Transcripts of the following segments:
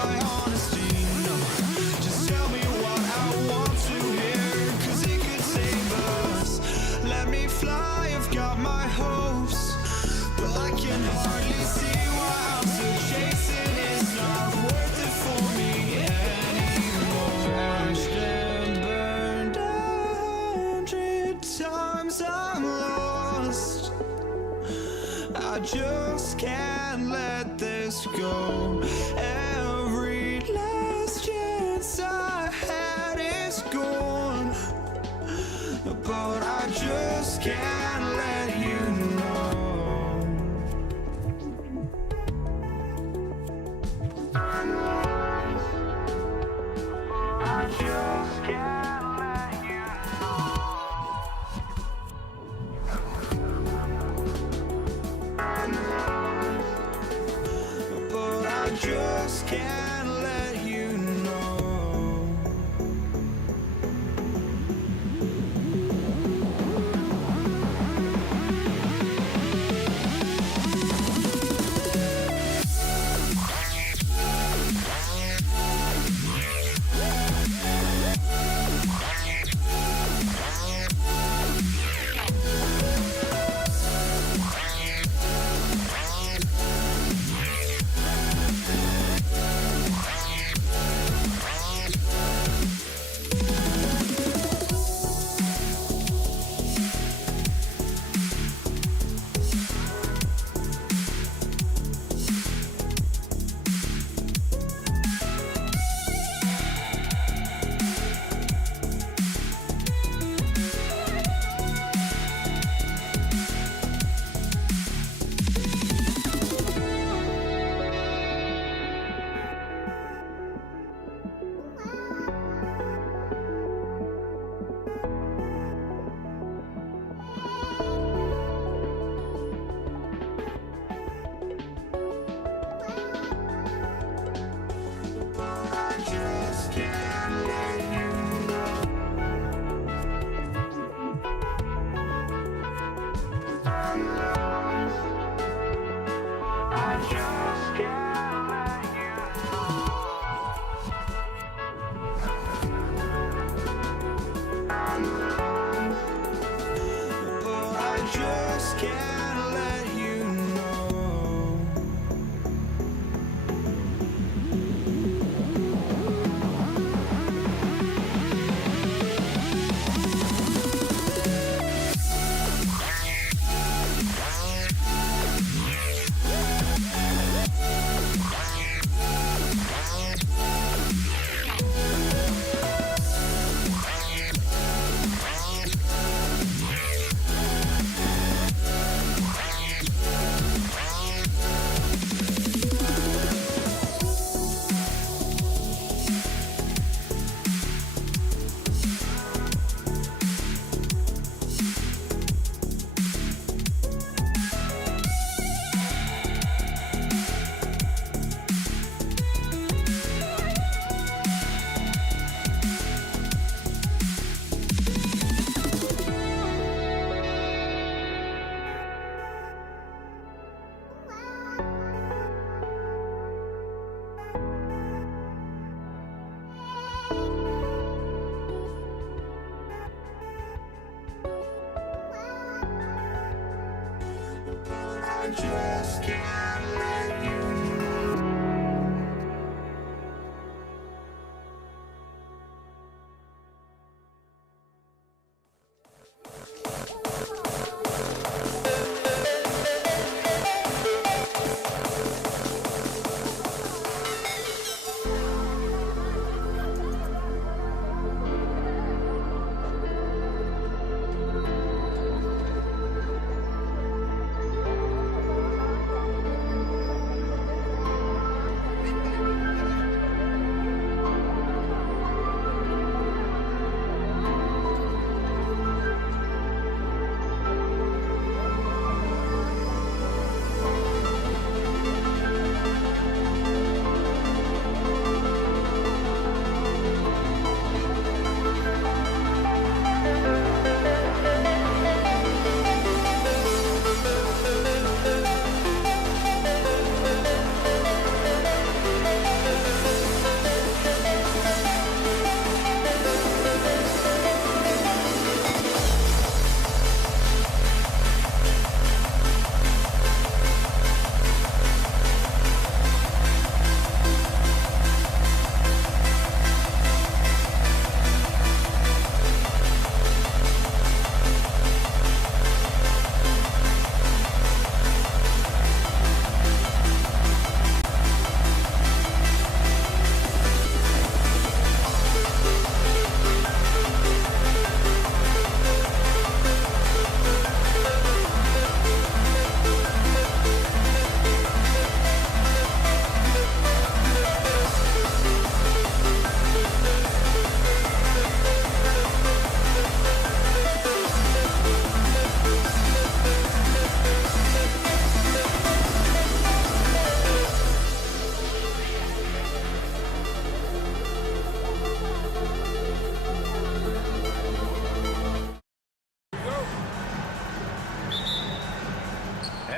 cry honesty, no. Just tell me what I want to hear, 'cause it could save us. Let me fly, I've got my hopes, but I can hardly see why I'm still chasing. It's not worth it for me anymore. Crashed and burned 100 times, I'm lost. I just can't let this go. Every last chance I had is gone, but I just can't let you know. I just can't let you know. But I just can't let you know. just can't let you know.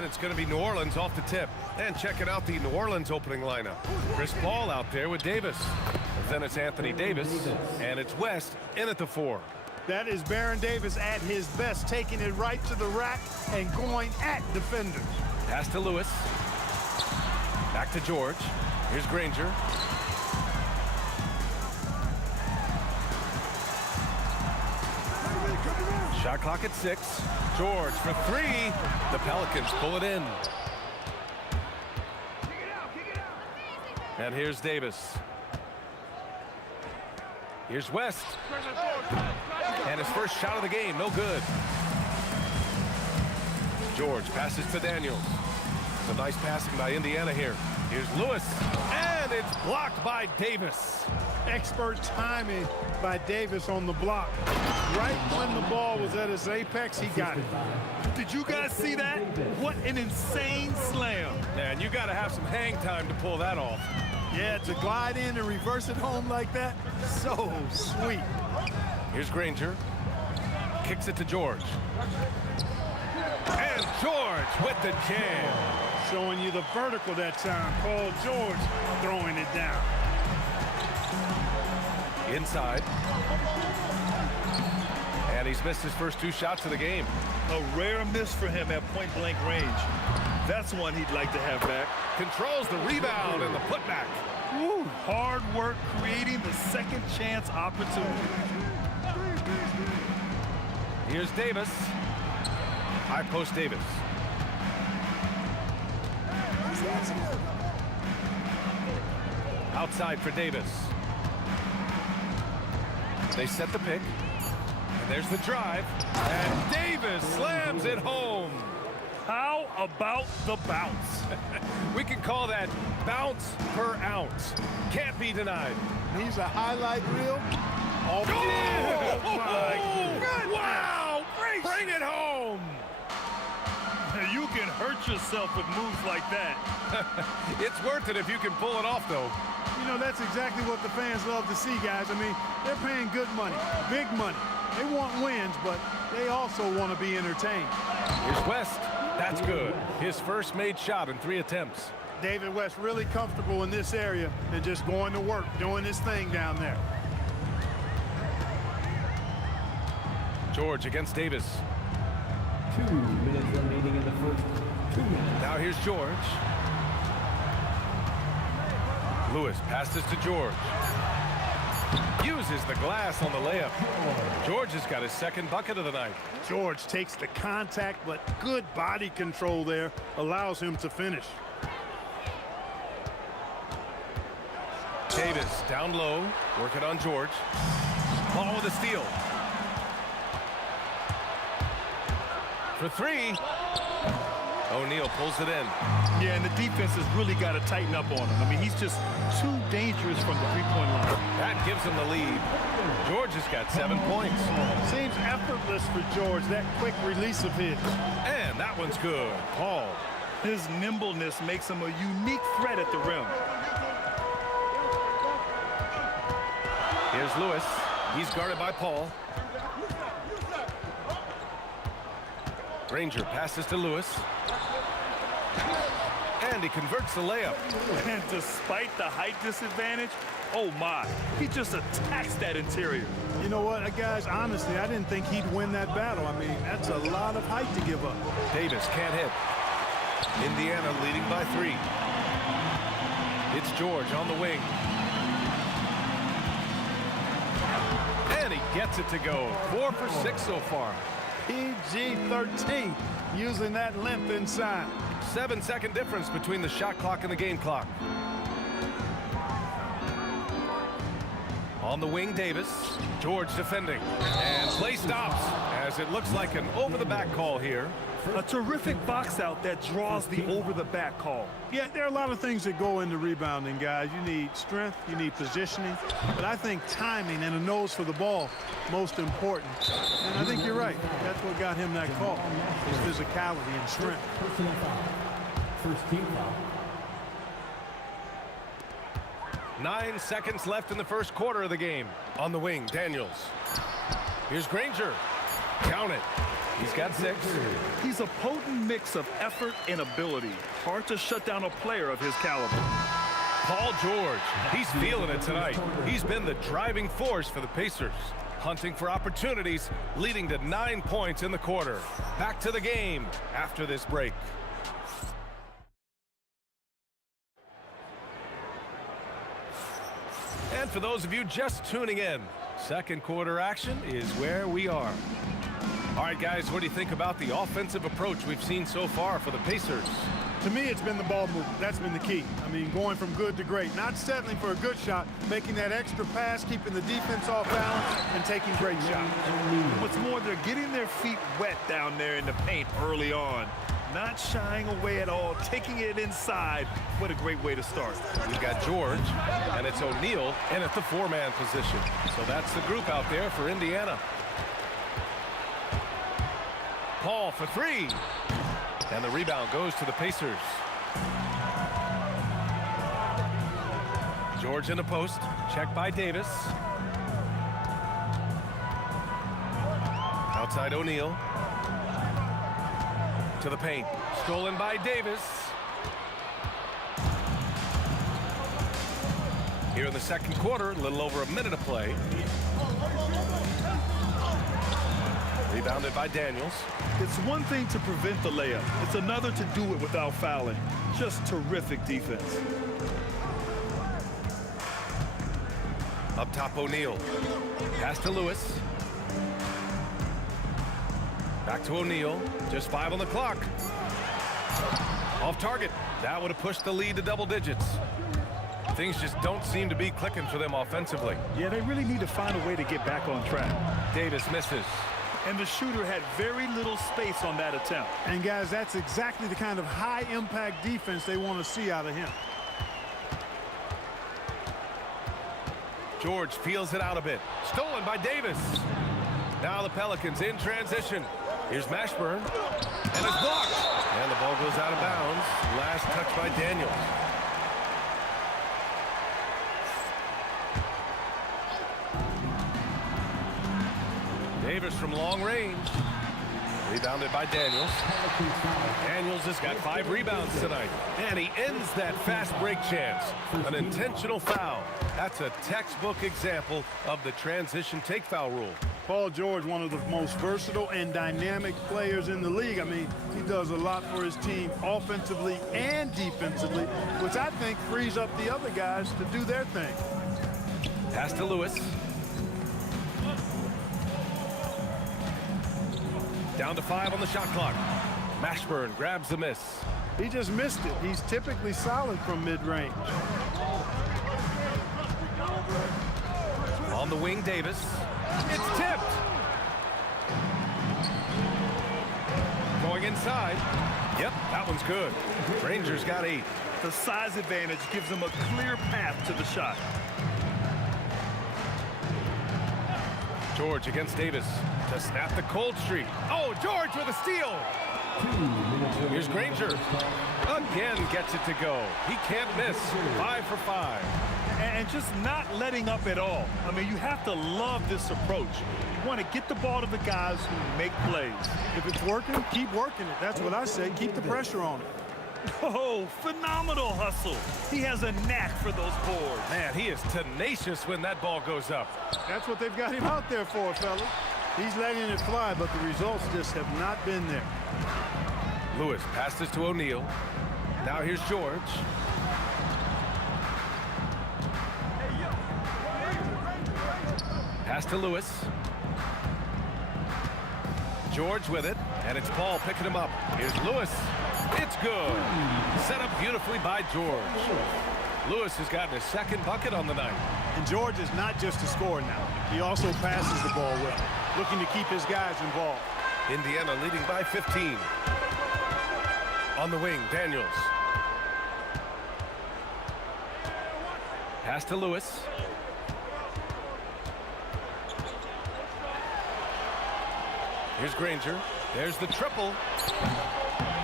And it's going to be New Orleans off the tip. And checking out the New Orleans opening lineup. Chris Paul out there with Davis. Then it's Anthony Davis. And it's West in at the 4. That is Baron Davis at his best, taking it right to the rack and going at defenders. Pass to Lewis. Back to George. Here's Granger. Shot clock at 6. George for 3. The Pelicans pull it in. And here's Davis. Here's West. And his first shot of the game, no good. George passes to Daniels. Some nice passing by Indiana here. Here's Lewis. And it's blocked by Davis. Expert timing by Davis on the block. Right when the ball was at its apex, he got it. Did you guys see that? What an insane slam. Man, you got to have some hang time to pull that off. Yeah, to glide in and reverse it home like that, so sweet. Here's Granger. Kicks it to George. And George with the jam. Showing you the vertical that time. Paul George throwing it down. Inside. And he's missed his first 2 shots of the game. A rare miss for him at point-blank range. That's one he'd like to have back. Controls the rebound and the putback. Woo, hard work creating the second chance opportunity. Here's Davis. High post Davis. Outside for Davis. They set the pick. And there's the drive. And Davis slams it home. How about the bounce? We can call that bounce per ounce. Can't be denied. He's a highlight reel. Oh, my goodness. Wow! Bring it home! You can hurt yourself with moves like that. It's worth it if you can pull it off, though. You know, that's exactly what the fans love to see, guys. I mean, they're paying good money, big money. They want wins, but they also want to be entertained. Here's West. That's good. His first made shot in 3 attempts. David West really comfortable in this area and just going to work, doing his thing down there. George against Davis. 2 minutes remaining in the first 2 minutes. Now here's George. Lewis passes to George. Uses the glass on the layup. George has got his second bucket of the night. George takes the contact, but good body control there allows him to finish. Davis down low, working on George. Paul with a steal. For 3. O'Neal pulls it in. Yeah, and the defense has really got to tighten up on him. I mean, he's just too dangerous from the three-point line. That gives him the lead. George has got 7 points. Seems effortless for George, that quick release of his. And that one's good. Paul. His nimbleness makes him a unique threat at the rim. Here's Lewis. He's guarded by Paul. Granger passes to Lewis. And he converts the layup. And despite the height disadvantage, oh my, he just attacks that interior. You know what, guys, honestly, I didn't think he'd win that battle. I mean, that's a lot of height to give up. Davis can't hit. Indiana leading by 3. It's George on the wing. And he gets it to go. 4 for 6 so far. PG-13 using that length inside. 7-second difference between the shot clock and the game clock. On the wing, Davis. George defending. And play stops as it looks like an over-the-back call here. A terrific box out that draws the over-the-back call. Yeah, there are a lot of things that go into rebounding, guys. You need strength, you need positioning, but I think timing and a nose for the ball most important. And I think you're right. That's what got him that call, his physicality and strength. Personal foul. First team foul. 9 seconds left in the first quarter of the game. On the wing, Daniels. Here's Granger. Count it. He's got 6. He's a potent mix of effort and ability. Hard to shut down a player of his caliber. Paul George, he's feeling it tonight. He's been the driving force for the Pacers, hunting for opportunities, leading to 9 points in the quarter. Back to the game after this break. And for those of you just tuning in, second quarter action is where we are. All right, guys, what do you think about the offensive approach we've seen so far for the Pacers? To me, it's been the ball movement. That's been the key. I mean, going from good to great. Not settling for a good shot, making that extra pass, keeping the defense off balance, and taking great shots. What's more, they're getting their feet wet down there in the paint early on. Not shying away at all, taking it inside. What a great way to start. We've got George, and it's O'Neal in at the 4-man position. So that's the group out there for Indiana. Paul for 3. And the rebound goes to the Pacers. George in the post. Checked by Davis. Outside O'Neal. To the paint. Stolen by Davis. Here in the second quarter, a little over a minute of play. Rebounded by Daniels. It's one thing to prevent the layup. It's another to do it without fouling. Just terrific defense. Up top, O'Neal. Pass to Lewis. Back to O'Neal. Just 5 on the clock. Off target. That would have pushed the lead to double digits. Things just don't seem to be clicking for them offensively. Yeah, they really need to find a way to get back on track. Davis misses. And the shooter had very little space on that attempt. And, guys, that's exactly the kind of high-impact defense they want to see out of him. George feels it out a bit. Stolen by Davis. Now the Pelicans in transition. Here's Mashburn. And it's blocked. And the ball goes out of bounds. Last touch by Daniels. Davis from long range. Rebounded by Daniels. Daniels has got 5 rebounds tonight. And he ends that fast break chance. An intentional foul. That's a textbook example of the transition take foul rule. Paul George, one of the most versatile and dynamic players in the league. I mean, he does a lot for his team offensively and defensively, which I think frees up the other guys to do their thing. Pass to Lewis. Down to 5 on the shot clock. Mashburn grabs the miss. He just missed it. He's typically solid from mid-range. On the wing, Davis. It's tipped. Going inside. Yep, that one's good. Rangers got 8. The size advantage gives them a clear path to the shot. George against Davis to snap the cold streak. Oh, George with a steal. Here's Granger. Again gets it to go. He can't miss. 5 for 5. And just not letting up at all. I mean, you have to love this approach. You want to get the ball to the guys who make plays. If it's working, keep working it. That's what I say. Keep the pressure on it. Oh, phenomenal hustle. He has a knack for those boards. Man, he is tenacious when that ball goes up. That's what they've got him out there for, fella. He's letting it fly, but the results just have not been there. Lewis passes to O'Neal. Now here's George. Pass to Lewis. George with it, and it's Paul picking him up. Here's Lewis. It's good. Set up beautifully by George. Lewis has gotten his second bucket on the night. And George is not just a scorer now. He also passes the ball well, looking to keep his guys involved. Indiana leading by 15. On the wing, Daniels. Pass to Lewis. Here's Granger. There's the triple.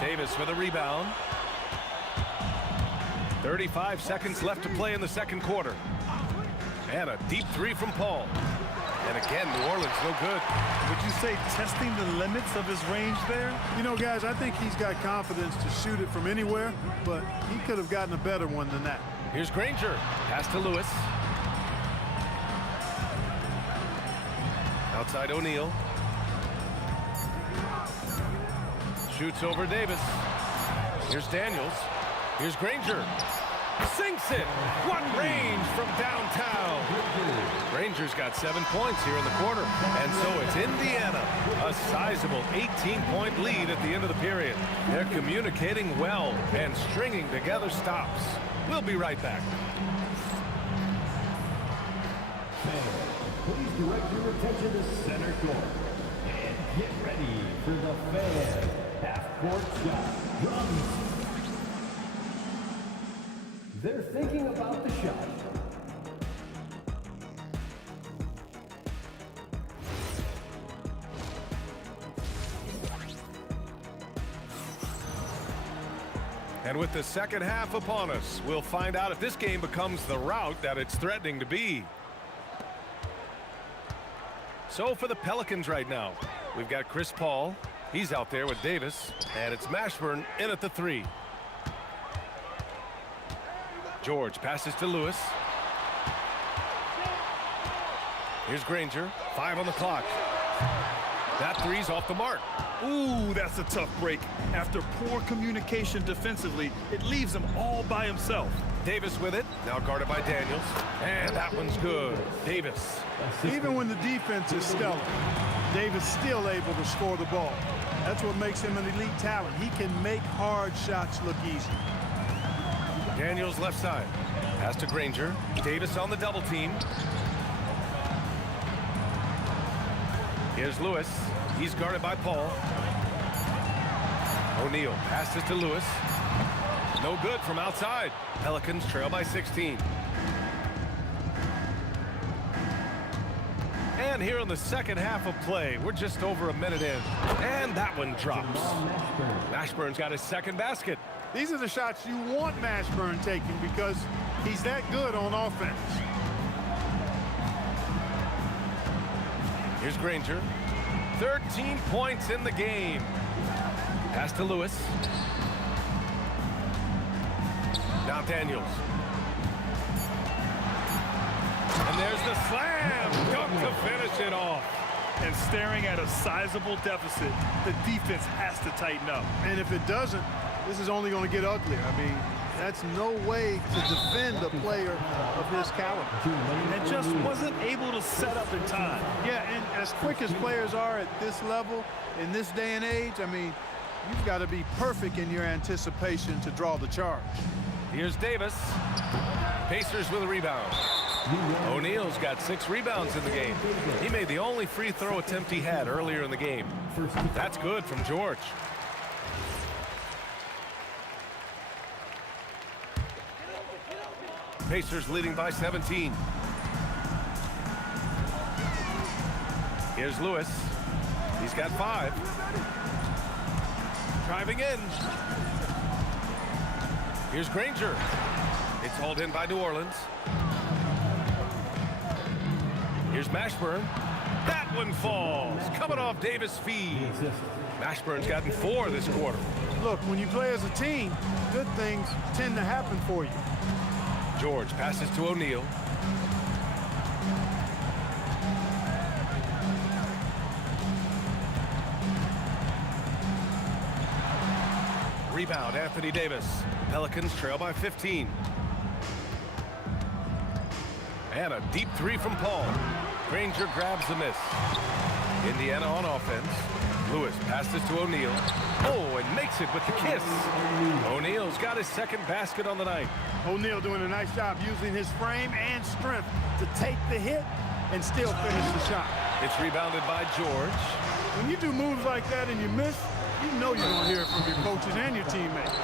Davis for the rebound. 35 seconds left to play in the second quarter. And a deep 3 from Paul. And again, New Orleans no good. Would you say testing the limits of his range there? You know, guys, I think he's got confidence to shoot it from anywhere, but he could have gotten a better one than that. Here's Granger. Pass to Lewis. Outside O'Neal. Shoots over Davis. Here's Daniels. Here's Granger. Sinks it. What range from downtown. Granger's got 7 points here in the quarter. And so it's Indiana. A sizable 18-point lead at the end of the period. They're communicating well and stringing together stops. We'll be right back. Please direct your attention to center court. And get ready for the fan half-court shot. Drums. They're thinking about the shot. And with the second half upon us, we'll find out if this game becomes the rout that it's threatening to be. So for the Pelicans right now, we've got Chris Paul. He's out there with Davis. And it's Mashburn in at the 3. George passes to Lewis. Here's Granger. 5 on the clock. That 3's off the mark. Ooh, that's a tough break. After poor communication defensively, it leaves him all by himself. Davis with it. Now guarded by Daniels. And that one's good. Davis. Even when the defense is stellar, Davis still able to score the ball. That's what makes him an elite talent. He can make hard shots look easy. Daniels left side. Pass to Granger. Davis on the double team. Here's Lewis. He's guarded by Paul. O'Neal passes to Lewis. No good from outside. Pelicans trail by 16. And here in the second half of play, we're just over a minute in. And that one drops. Mashburn's got his second basket. These are the shots you want Mashburn taking because he's that good on offense. Here's Granger. 13 points in the game. Pass to Lewis. Now Daniels. And there's the slam. Dunk to finish it off. And staring at a sizable deficit, the defense has to tighten up. And if it doesn't, this is only going to get uglier. I mean, that's no way to defend a player of his caliber. And just wasn't able to set up in time. Yeah, and as quick as players are at this level, in this day and age, I mean, you've got to be perfect in your anticipation to draw the charge. Here's Davis. Pacers with a rebound. O'Neal's got 6 rebounds in the game. He made the only free throw attempt he had earlier in the game. That's good from George. Pacers leading by 17. Here's Lewis. He's got 5. Driving in. Here's Granger. It's hauled in by New Orleans. Here's Mashburn. That one falls. Coming off Davis' feed. Mashburn's gotten 4 this quarter. Look, when you play as a team, good things tend to happen for you. George passes to O'Neal. Rebound, Anthony Davis. Pelicans trail by 15. And a deep 3 from Paul. Granger grabs the miss. Indiana on offense. Lewis passes to O'Neal. Oh, and makes it with the kiss. O'Neal's got his second basket on the night. O'Neal doing a nice job using his frame and strength to take the hit and still finish the shot. It's rebounded by George. When you do moves like that and you miss, you know you're going to hear it from your coaches and your teammates.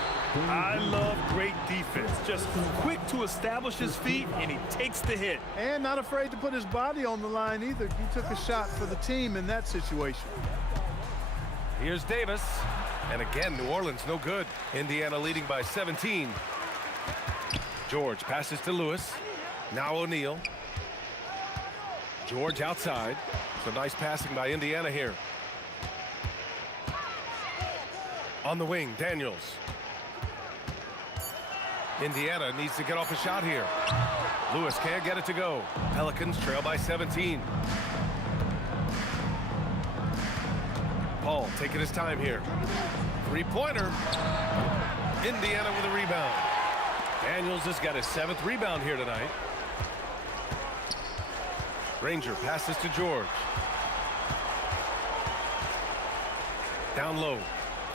I love great defense. Just quick to establish his feet, and he takes the hit. And not afraid to put his body on the line either. He took a shot for the team in that situation. Here's Davis. And again, New Orleans no good. Indiana leading by 17. George passes to Lewis. Now O'Neal. George outside. So nice passing by Indiana here. On the wing, Daniels. Indiana needs to get off a shot here. Lewis can't get it to go. Pelicans trail by 17. Paul taking his time here. Three-pointer. Indiana with a rebound. Daniels has got his 7th rebound here tonight. Granger passes to George. Down low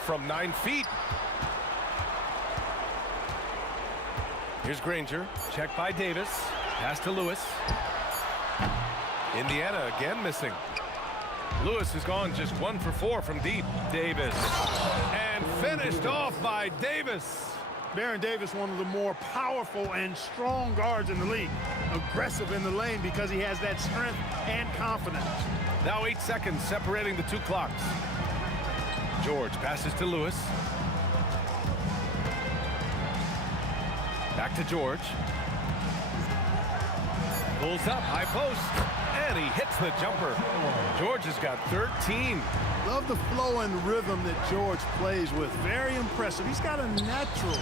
from 9 feet. Here's Granger. Check by Davis. Pass to Lewis. Indiana again missing. Lewis has gone just 1 for 4 from deep. Davis. And finished off by Davis. Baron Davis, one of the more powerful and strong guards in the league. Aggressive in the lane because he has that strength and confidence. Now 8 seconds separating the 2 clocks. George passes to Lewis. Back to George. Pulls up, high post, and he hits the jumper. George has got 13. Love the flow and rhythm that George plays with. Very impressive. He's got a natural,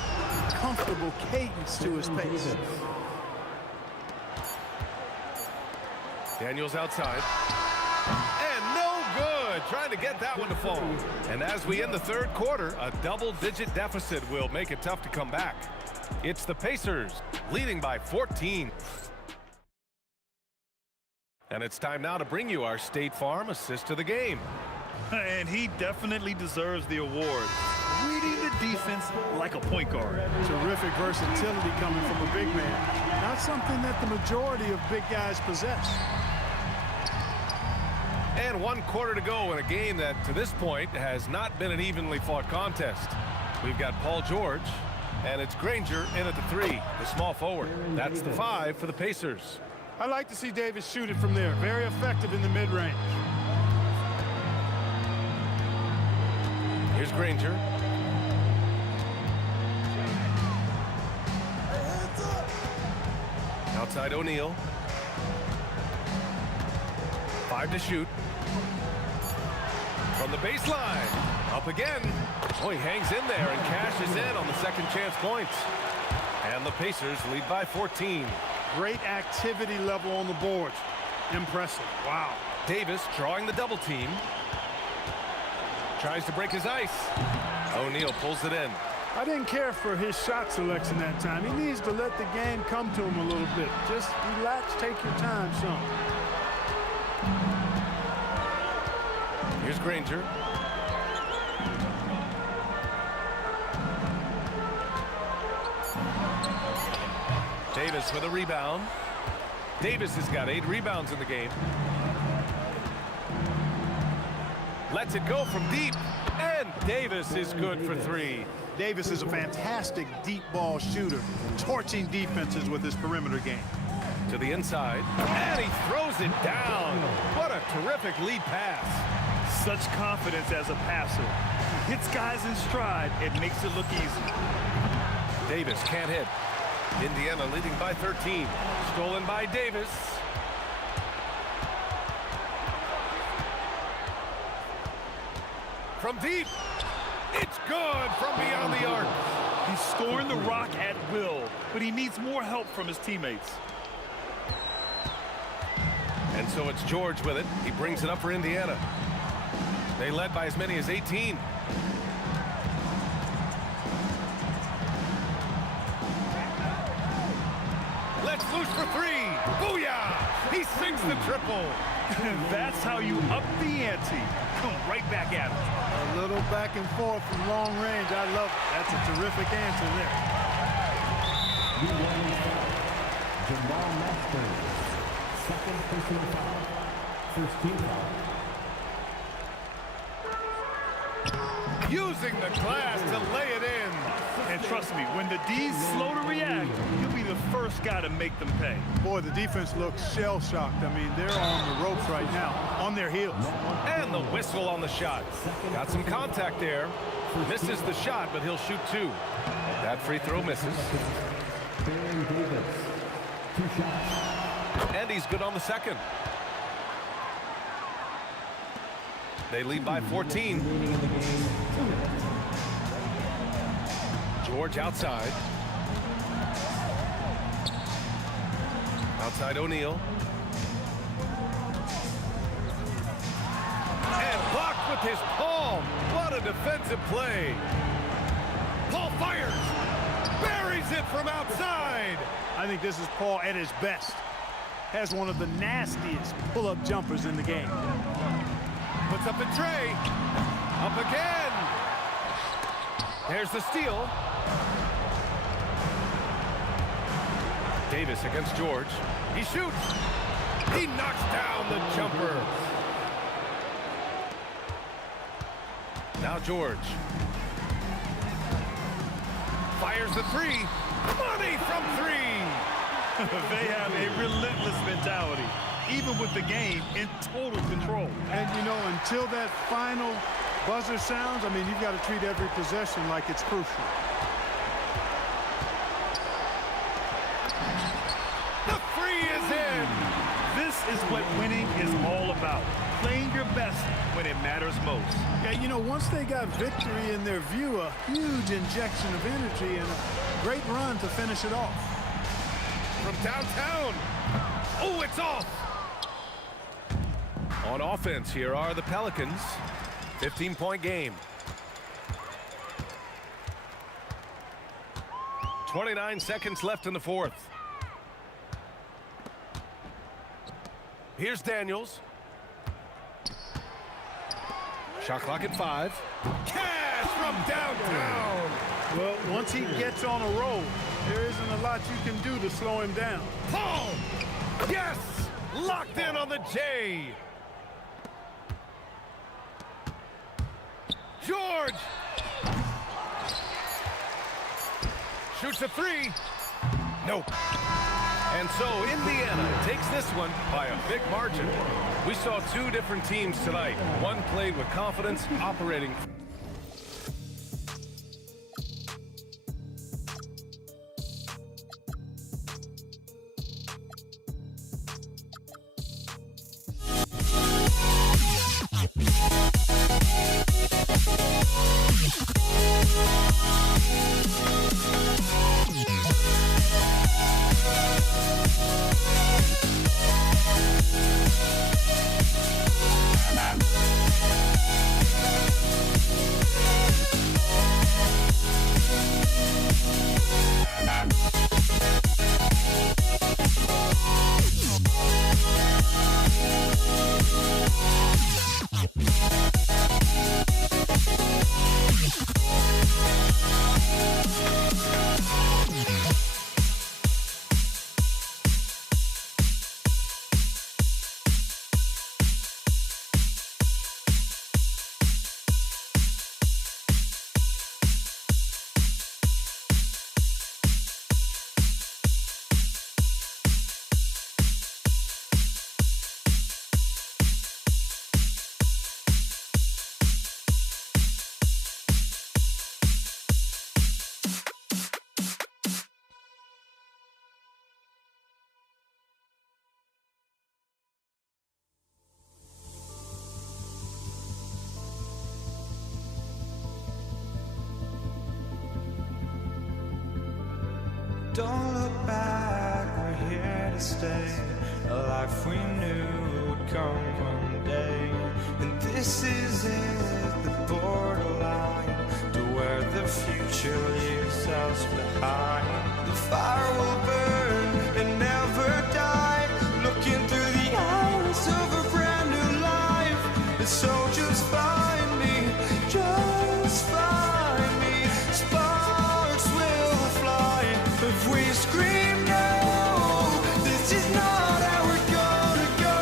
comfortable cadence to his pace. Daniels outside. And no good. Trying to get that one to fall. And as we end the 3rd quarter, a double-digit deficit will make it tough to come back. It's the Pacers leading by 14. And it's time now to bring you our State Farm assist of the game. And he definitely deserves the award. Reading the defense like a point guard. Terrific versatility coming from a big man. Not something that the majority of big guys possess. And 1 quarter to go in a game that, to this point, has not been an evenly fought contest. We've got Paul George, and it's Granger in at the 3, the small forward. That's the 5 for the Pacers. I like to see Davis shoot it from there. Very effective in the mid-range. Here's Granger. Outside O'Neal. 5 to shoot. From the baseline. Up again. Oh, he hangs in there and cashes in on the second chance points. And the Pacers lead by 14. Great activity level on the boards. Impressive. Wow. Davis drawing the double team. Tries to break his ice. O'Neal pulls it in. I didn't care for his shot selection that time. He needs to let the game come to him a little bit. Just relax, take your time some. Here's Granger. Davis with a rebound. Davis has got 8 rebounds in the game. Lets it go from deep. And Davis is good for 3. Davis is a fantastic deep ball shooter, torching defenses with his perimeter game. To the inside. And he throws it down. What a terrific lead pass. Such confidence as a passer. He hits guys in stride. It makes it look easy. Davis can't hit. Indiana leading by 13. Stolen by Davis. From deep. It's good from beyond the arc. He's scoring the rock at will, but he needs more help from his teammates. And so it's George with it. He brings it up for Indiana. They led by as many as 18. Let's loose for 3. Booyah! He sinks the triple. That's how you up the ante. Come right back at him. A little back and forth from long range. I love it. That's a terrific answer there. Jamal Masters, second personal foul, first team foul. Using the glass to lay it in. And trust me, when the D's slow to react, he'll be the first guy to make them pay. Boy, the defense looks shell-shocked. I mean, they're on the ropes right now, on their heels. And the whistle on the shot. Got some contact there. Misses the shot, but he'll shoot 2. That free throw misses. Baron Davis, 2 shots. And he's good on the second. They lead by 14. Remaining in the game, 2 minutes. George outside. Outside O'Neal. And blocked with his palm. What a defensive play. Paul fires. Buries it from outside. I think this is Paul at his best. Has one of the nastiest pull-up jumpers in the game. Puts up the tray. Up again. There's the steal. Davis against George. He shoots. He knocks down the jumper. Now George. Fires the three. Money from three. They have a relentless mentality, even with the game in total control. And, you know, until that final buzzer sounds, I mean, you've got to treat every possession like it's crucial. The three is in. This is what winning is all about. Playing your best when it matters most. Yeah, you know, once they got victory in their view, a huge injection of energy and a great run to finish it off. From downtown. Oh, it's off. On offense, here are the Pelicans. 15-point game. 29 seconds left in the fourth. Here's Daniels. Shot clock at 5. Cash from downtown. Well, once he gets on a roll, there isn't a lot you can do to slow him down. Paul. Yes. Locked in on the J. George. Shoots a three. Nope. And so Indiana takes this one by a big margin. We saw two different teams tonight. One played with confidence, operating. Don't look back, we're here to stay. A life we knew would come one day. And this is it, the borderline to where the future leaves us behind. The fire will burn and never die, looking through the eyes of a brand new life. And so just find me, just find me. Sparks will fly if we scream no. This is not how we're gonna go.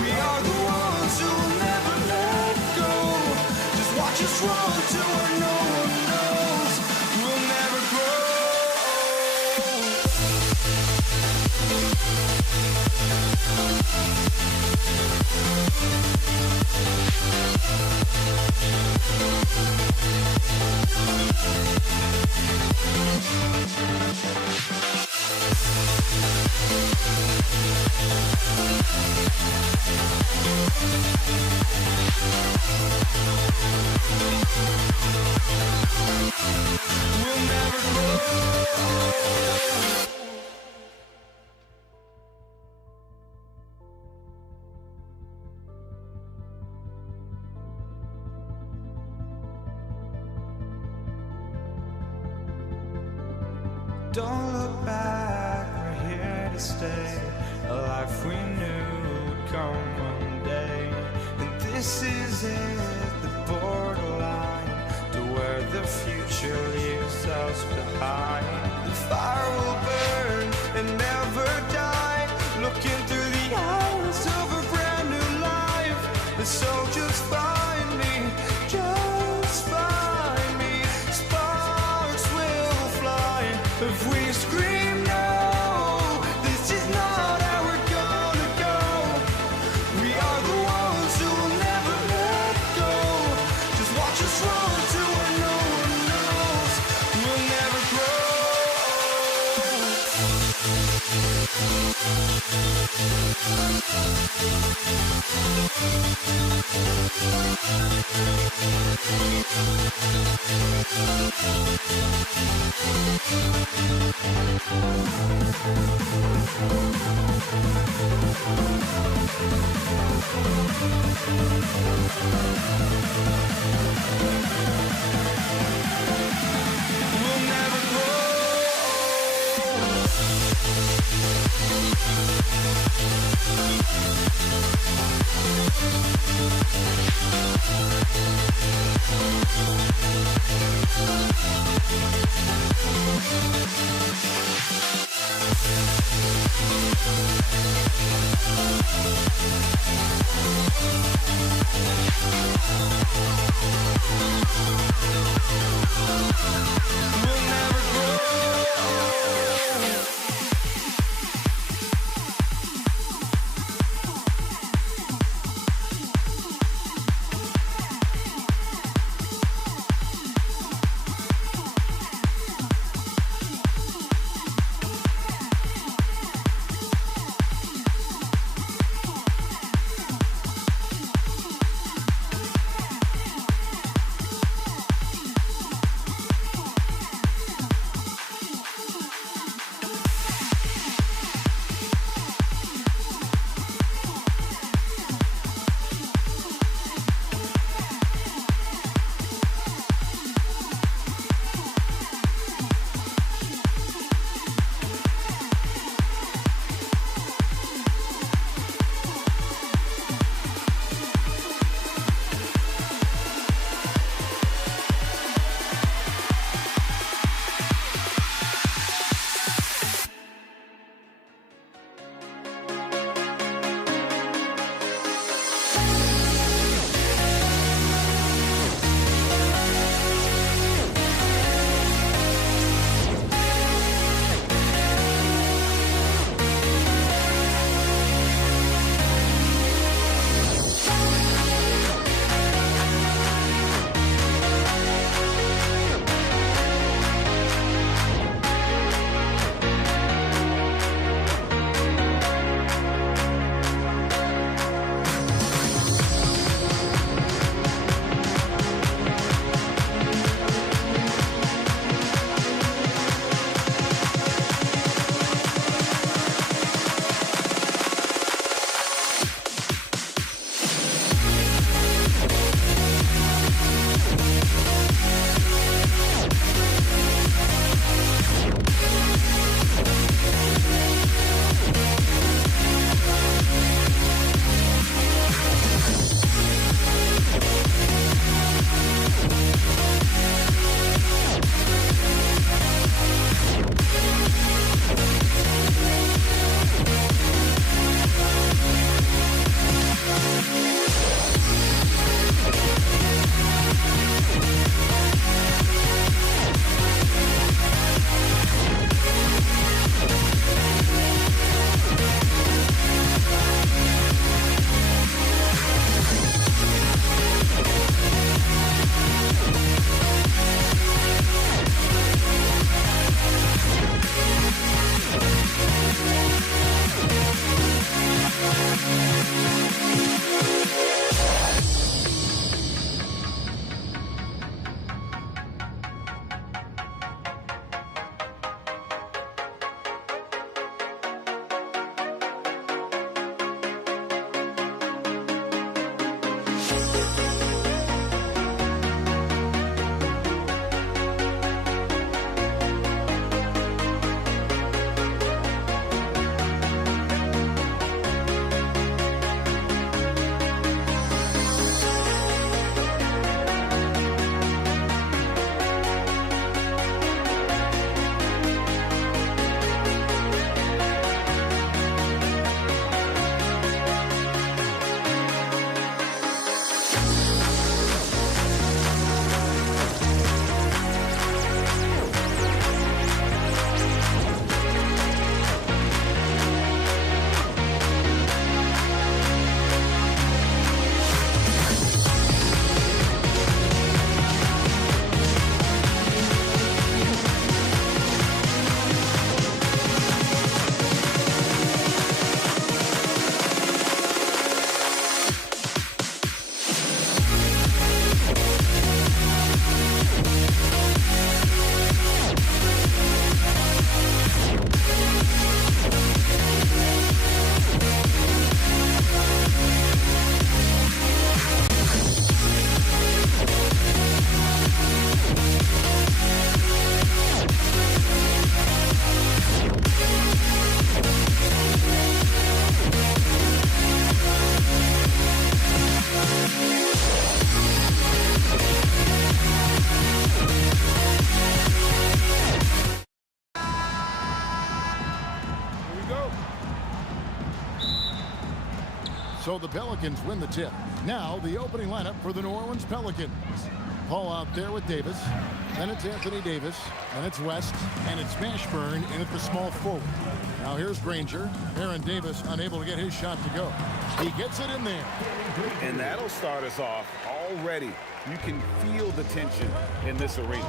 We are the ones who'll never let go. Just watch us run to where no one knows. We'll never grow. Don't look back, we're here to stay. A life we knew would come one day. And this is it, the borderline to where the future leaves us behind. The fire will burn and never die, looking through the eyes of a brand new life. And so just find me, just find me. Sparks will fly if we scream no. This is not how we're gonna go. We are the ones who will never let go. Just watch us run to where no one knows. We'll never grow. We'll never grow. We'll never grow. So the Pelicans win the tip. Now the opening lineup for the New Orleans Pelicans. Paul out there with Davis. Then it's Anthony Davis. Then it's West. And it's Mashburn in at the small forward. Now here's Granger. Aaron Davis unable to get his shot to go. He gets it in there. And that'll start us off already. You can feel the tension in this arena.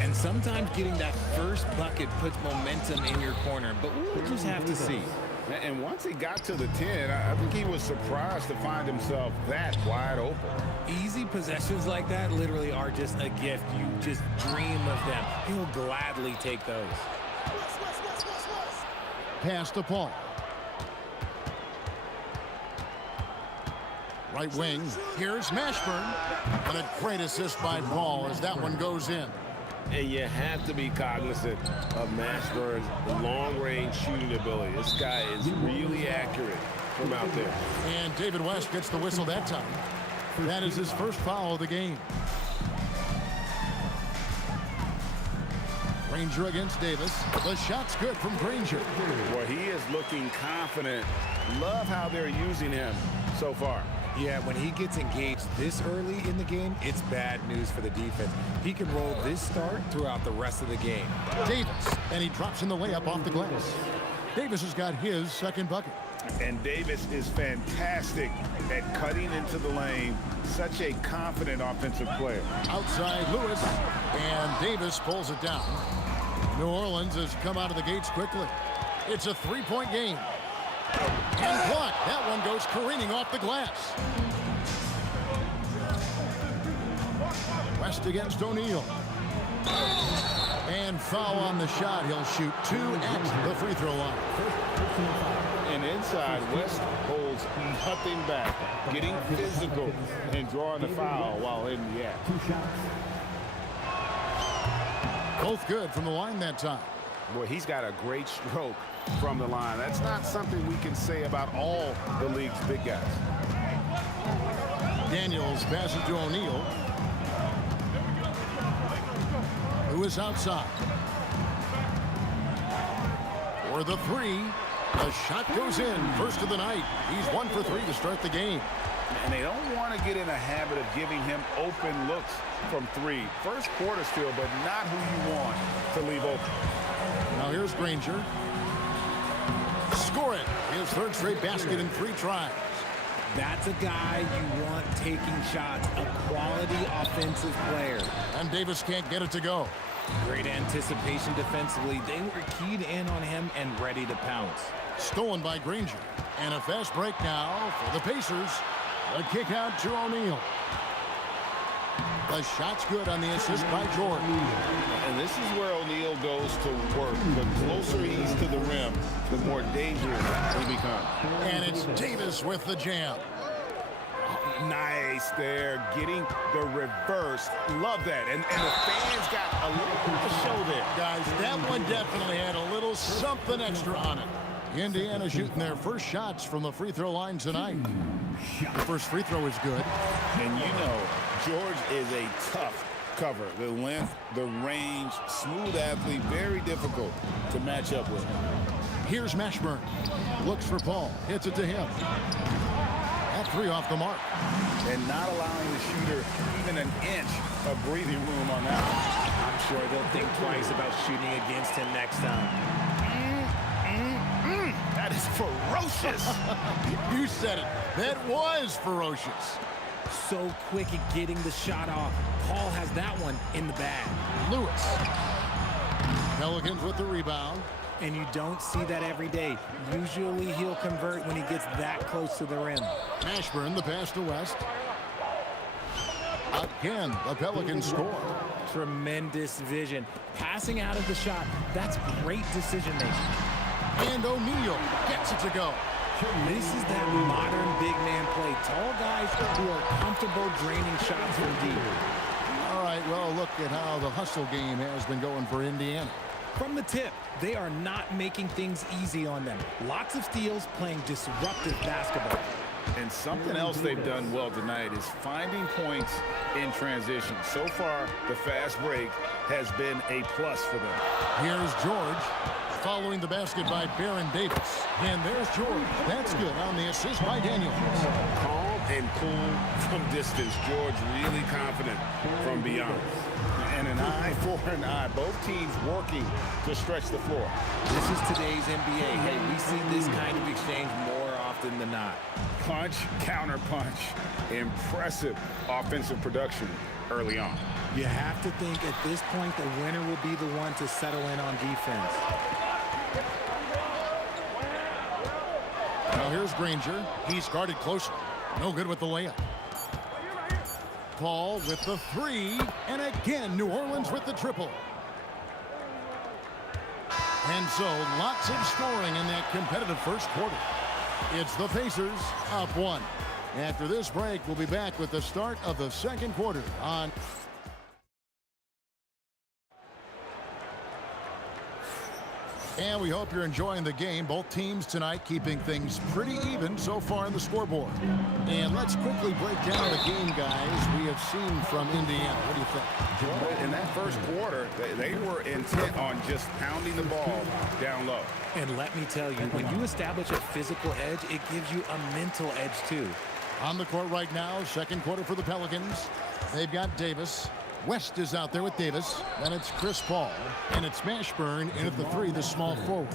And sometimes getting that first bucket puts momentum in your corner, but we'll just have to see. And once he got to the 10, I think he was surprised to find himself that wide open. Easy possessions like that literally are just a gift. You just dream of them. He'll gladly take those. Pass to Paul. Right wing. Here's Mashburn. And a great assist by Paul as that one goes in. And you have to be cognizant of Mashburn's long-range shooting ability. This guy is really accurate from out there. And David West gets the whistle that time. That is his first foul of the game. Granger against Davis. The shot's good from Granger. Well, he is looking confident. Love how they're using him so far. Yeah, when he gets engaged this early in the game, it's bad news for the defense. He can roll this start throughout the rest of the game. Davis, and he drops in the layup off the glass. Davis has got his second bucket. And Davis is fantastic at cutting into the lane. Such a confident offensive player. Outside Lewis, and Davis pulls it down. New Orleans has come out of the gates quickly. It's a three-point game. And blocked. That one goes careening off the glass. West against O'Neal. And foul on the shot. He'll shoot 2 at the free throw line. And inside, West holds nothing back, getting physical and drawing the foul while in the act. Both good from the line that time. Boy, he's got a great stroke from the line. That's not something we can say about all the league's big guys. Daniels passes to O'Neal, who is outside. For the three, the shot goes in. First of the night. He's 1 for 3 to start the game. And they don't want to get in a habit of giving him open looks from 3. First quarter still, but not who you want to leave open. Now here's Granger. Score it. His third straight basket in 3 tries. That's a guy you want taking shots, a quality offensive player. And Davis can't get it to go. Great anticipation defensively. They were keyed in on him and ready to pounce. Stolen by Granger. And a fast break now for the Pacers. A kick out to O'Neal. The shot's good on the assist by George. And this is where O'Neal goes to work. The closer he's to the rim, the more dangerous he becomes. And it's Davis with the jam. Nice there, getting the reverse. Love that. And the fans got a little to show there. Guys, that one definitely had a little something extra on it. Indiana shooting their first shots from the free throw line tonight. The first free throw is good. And you know, George is a tough cover. The length, the range, smooth athlete, very difficult to match up with. Here's Mashburn. Looks for Paul. Hits it to him. That 3 off the mark. And not allowing the shooter even an inch of breathing room on that one. I'm sure they'll think twice about shooting against him next time. That is ferocious. You said it. That was ferocious. So quick at getting the shot off. Paul has that one in the bag. Lewis. Pelicans with the rebound. And you don't see that every day. Usually he'll convert when he gets that close to the rim. Mashburn, the pass to West. Again, the Pelicans score. Tremendous vision. Passing out of the shot, that's great decision making. And O'Neal gets it to go. This is that modern big man play. Tall guys who are comfortable draining shots from deep. All right, well, look at how the hustle game has been going for Indiana. From the tip, they are not making things easy on them. Lots of steals, playing disruptive basketball. And something else they've done well tonight is finding points in transition. So far, the fast break has been a plus for them. Here's George. following the basket by Baron Davis. And there's George. That's good on the assist by Daniels. Calm and cool from distance. George really confident from beyond. And an eye for an eye. Both teams working to stretch the floor. This is today's NBA. Hey, we see this kind of exchange more often than not. Punch, counter punch. Impressive offensive production early on. You have to think at this point the winner will be the one to settle in on defense. Now here's Granger. He's guarded closer. No good with the layup. Paul with the three. And again, New Orleans with the triple. And so lots of scoring in that competitive first quarter. It's the Pacers up 1. After this break, we'll be back with the start of the second quarter on... And we hope you're enjoying the game. Both teams tonight keeping things pretty even so far on the scoreboard. And let's quickly break down the game, guys, we have seen from Indiana. What do you think? Well, in that first quarter, they were intent on just pounding the ball down low. And let me tell you, when you establish a physical edge, it gives you a mental edge too. On the court right now, second quarter for the Pelicans. They've got Davis. West is out there with Davis. Then it's Chris Paul. And it's Mashburn in at the three, the small forward.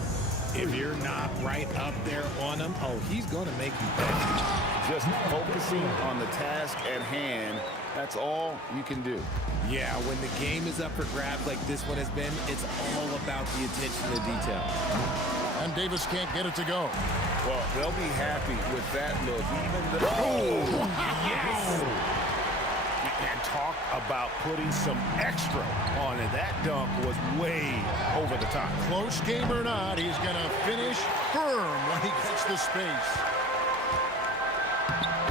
If you're not right up there on him, oh, he's going to make you pay. Just focusing on the task at hand, that's all you can do. Yeah, when the game is up for grabs like this one has been, it's all about the attention to detail. And Davis can't get it to go. Well, they'll be happy with that look. Even the... Oh, Yes! And talk about putting some extra on it. That dunk was way over the top. Close game or not, he's going to finish firm when he gets the space.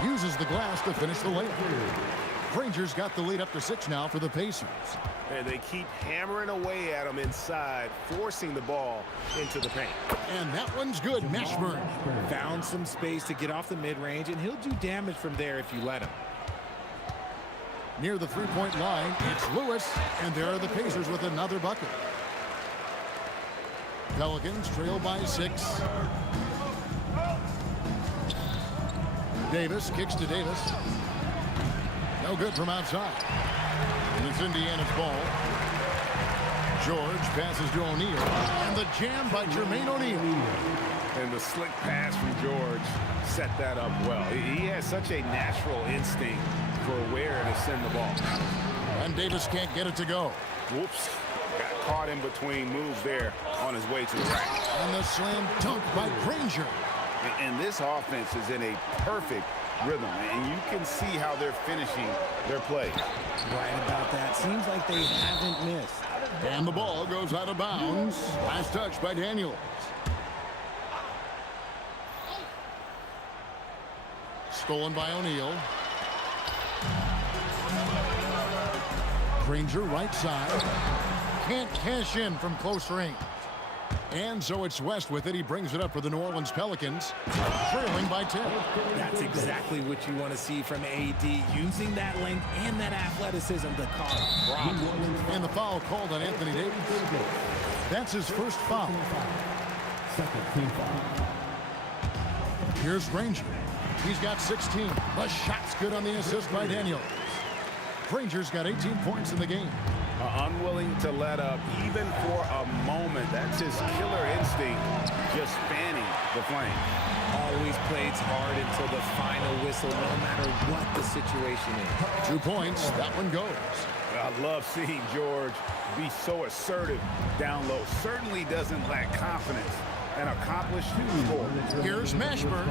Uses the glass to finish the layup. Rangers got the lead up to 6 now for the Pacers. And they keep hammering away at him inside, forcing the ball into the paint. And that one's good. Mashburn found some space to get off the mid-range, and he'll do damage from there if you let him. Near the three-point line, it's Lewis, and there are the Pacers with another bucket. Pelicans trail by 6. Davis kicks to Davis. No good from outside. And it's Indiana's ball. George passes to O'Neal. And the jam by Jermaine O'Neal. And the slick pass from George set that up well. He has such a natural instinct for where to send the ball. And Davis can't get it to go. Whoops. Got caught in between moves there on his way to the rack. And the slam dunk by Granger. And this offense is in a perfect rhythm, and you can see how they're finishing their play. Right about that. Seems like they haven't missed. And the ball goes out of bounds. Last touch by Daniels. Stolen by O'Neal. Granger right side. Can't cash in from close range. And so it's West with it. He brings it up for the New Orleans Pelicans, trailing by 10. That's exactly what you want to see from AD, using that length and that athleticism to cause problems. And the foul called on Anthony Davis. That's his first foul. Second team foul. Here's Granger. He's got 16. The shot's good on the assist by Daniels. Granger's got 18 points in the game. Unwilling to let up even for a moment. That's his killer instinct, just fanning the flame. Always plays hard until the final whistle, no matter what the situation is. 2 points. That one goes. I love seeing George be so assertive down low. Certainly doesn't lack confidence and accomplished score. Here's Mashburn.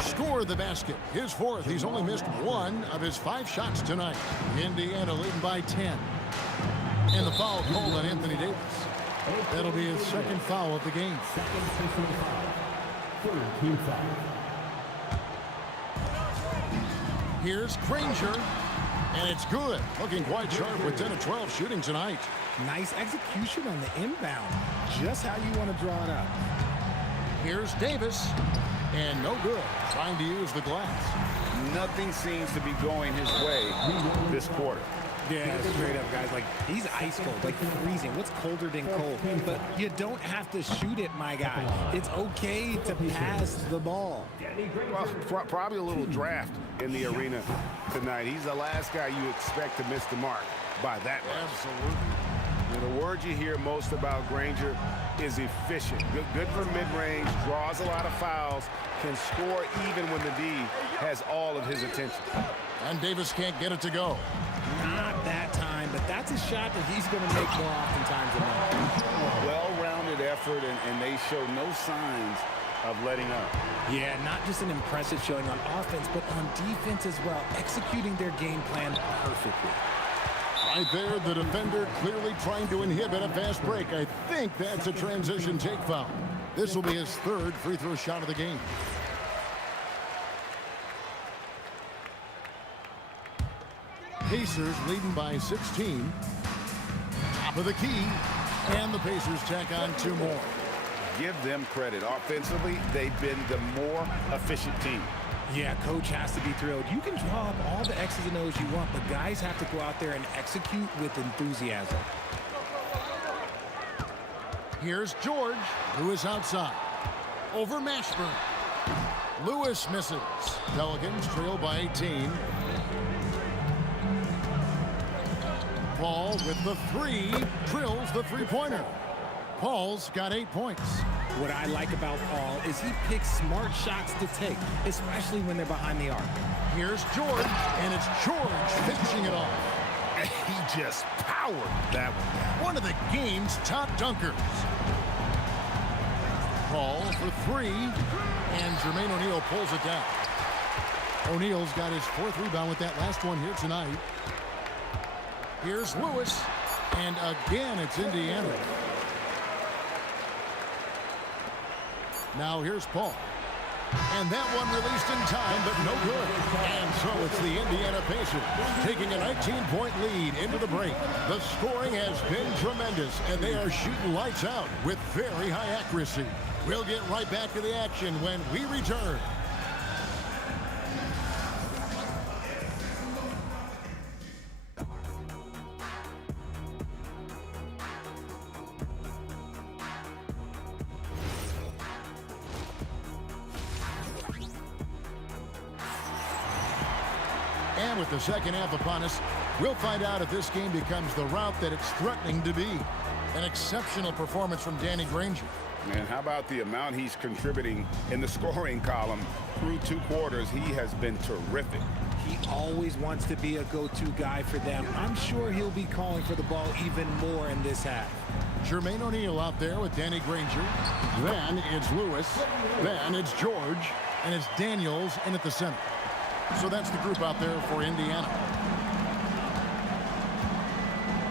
Score the basket. His fourth. He's only missed 1 of his 5 shots tonight. Indiana leading by 10. And the foul called on Anthony Davis. That'll be his second foul of the game. Second personal foul. Third team foul. Here's Granger. And it's good. Looking quite sharp with 10 of 12 shooting tonight. Nice execution on the inbound. Just how you want to draw it up. Here's Davis. And no good. Trying to use the glass. Nothing seems to be going his way this quarter. Yeah, straight up, guys. Like, he's ice cold, like freezing. What's colder than cold? But you don't have to shoot it, my guy. It's okay to pass the ball. Well, probably a little draft in the arena tonight. He's the last guy you expect to miss the mark by that much. Absolutely. And the word you hear most about Granger is efficient. Good for mid-range, draws a lot of fouls, can score even when the D has all of his attention. And Davis can't get it to go. Not that time, but that's a shot that he's going to make more oftentimes than not. Well-rounded effort, and they show no signs of letting up. Yeah, not just an impressive showing on offense, but on defense as well, executing their game plan perfectly. Right there, the defender clearly trying to inhibit a fast break. I think that's a transition take foul. This will be his third free throw shot of the game. Pacers leading by 16. Top of the key, and the Pacers tack on 2 more. Give them credit. Offensively, they've been the more efficient team. Yeah, coach has to be thrilled. You can draw up all the X's and O's you want, but guys have to go out there and execute with enthusiasm. Here's George, who is outside. Over Mashburn. Lewis misses. Pelicans trail by 18. Paul with the 3, drills the three-pointer. Paul's got 8 points. What I like about Paul is he picks smart shots to take, especially when they're behind the arc. Here's George, and it's George finishing it off. He just powered that one down. One of the game's top dunkers. Paul for 3, and Jermaine O'Neal pulls it down. O'Neal's got his 4th rebound with that last one here tonight. Here's Lewis, and again it's Indiana. Now here's Paul. And that one released in time, but no good. And so it's the Indiana Pacers taking a 19-point lead into the break. The scoring has been tremendous, and they are shooting lights out with very high accuracy. We'll get right back to the action when we return. And with the second half upon us, we'll find out if this game becomes the route that it's threatening to be. An exceptional performance from Danny Granger. Man, how about the amount he's contributing in the scoring column through 2 quarters? He has been terrific. He always wants to be a go-to guy for them. I'm sure he'll be calling for the ball even more in this half. Jermaine O'Neal out there with Danny Granger. Then it's Lewis. Then it's George. And it's Daniels in at the center. So that's the group out there for Indiana.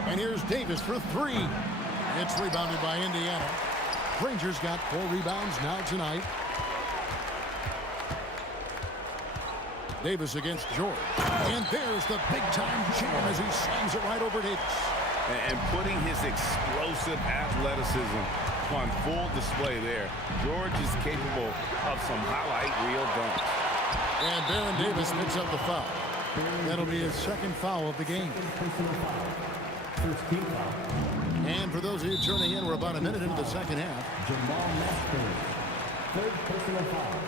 And here's Davis for 3. It's rebounded by Indiana. Granger's got 4 rebounds now tonight. Davis against George. And there's the big-time jam as he slams it right over Davis. And putting his explosive athleticism on full display there. George is capable of some highlight reel dunks. And Baron Davis picks up the foul. That'll be his 2nd foul of the game. And for those of you turning in, we're about a minute into the second half. Jamal Mashburn, 3rd personal foul,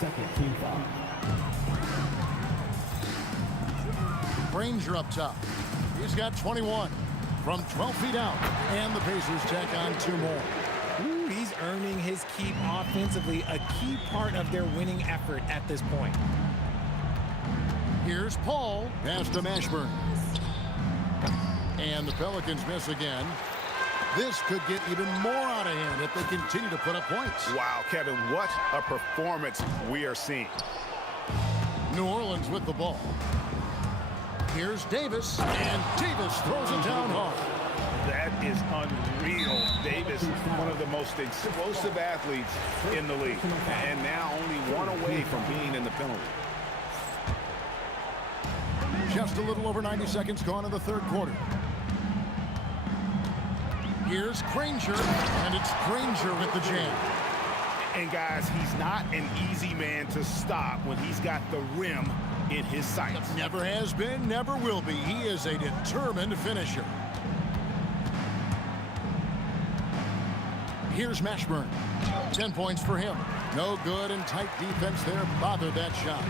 2nd team foul. Granger up top. He's got 21 from 12 feet out. And the Pacers tack on 2 more. Ooh, he's earning his keep offensively, a key part of their winning effort at this point. Here's Paul, pass to Mashburn. And the Pelicans miss again. This could get even more out of hand if they continue to put up points. Wow, Kevin, what a performance we are seeing. New Orleans with the ball. Here's Davis, and Davis throws it down hard. That is unreal. Davis, one of the most explosive athletes in the league, and now only 1 away from being in the penalty. Just a little over 90 seconds gone in the 3rd quarter. Here's Granger, and it's Granger with the jam. And guys, he's not an easy man to stop when he's got the rim in his sights. Never has been, never will be. He is a determined finisher. Here's Mashburn. 10 points for him. No good, and tight defense there bothered that shot.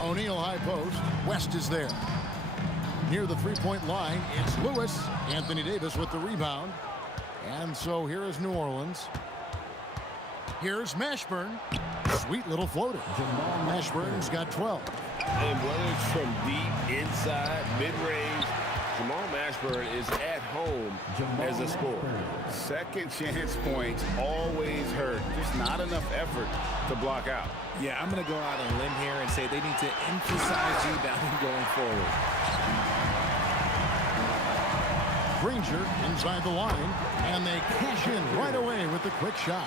O'Neal high post. West is there. Near the three-point line, it's Lewis. Anthony Davis with the rebound. And so here is New Orleans. Here's Mashburn. Sweet little floater. Mashburn's got 12. And whether it's from deep, inside, mid-range, Jamal Mashburn is at home as a scorer. Second chance points always hurt. Just not enough effort to block out. Yeah, I'm going to go out on a limb here and say they need to emphasize rebounding going forward. Granger inside the line, and they cash in right away with the quick shot.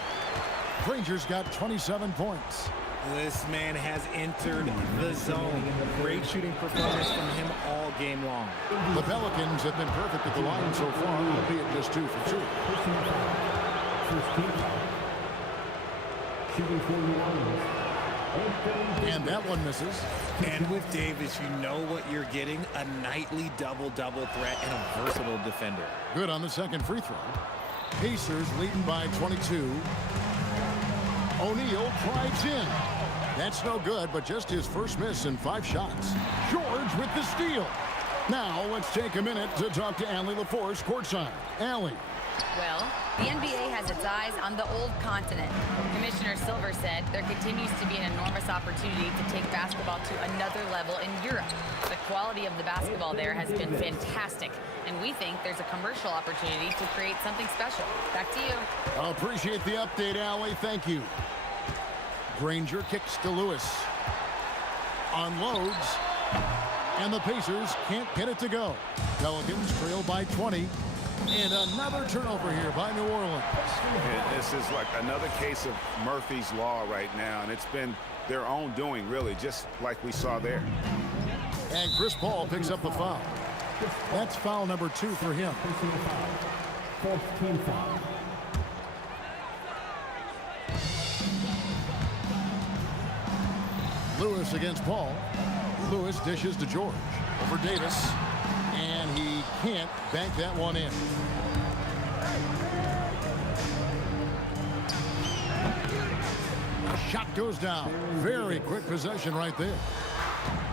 Granger's got 27 points. This man has entered the zone. Great shooting performance from him all game long. The Pelicans have been perfect at the line so far, albeit just 2 for 2. And that one misses. And with Davis, you know what you're getting, a nightly double-double threat and a versatile defender. Good on the second free throw. Pacers leading by 22. O'Neal drives in. That's no good, but just his first miss in 5 shots. George with the steal. Now let's take a minute to talk to Allie LaForce courtside. Allie. Well, the NBA has its eyes on the old continent. Commissioner Silver said there continues to be an enormous opportunity to take basketball to another level in Europe. The quality of the basketball there has been fantastic, and we think there's a commercial opportunity to create something special. Back to you. I appreciate the update, Allie. Thank you. Granger kicks to Lewis. Unloads. And the Pacers can't get it to go. Pelicans trail by 20. And another turnover here by New Orleans. And this is like another case of Murphy's Law right now, and it's been their own doing, really, just like we saw there. And Chris Paul picks up the foul. That's foul number 2 for him. Fourth team foul. Lewis against Paul. Lewis dishes to George. Over Davis. And he can't bank that one in. Shot goes down. Very quick possession right there.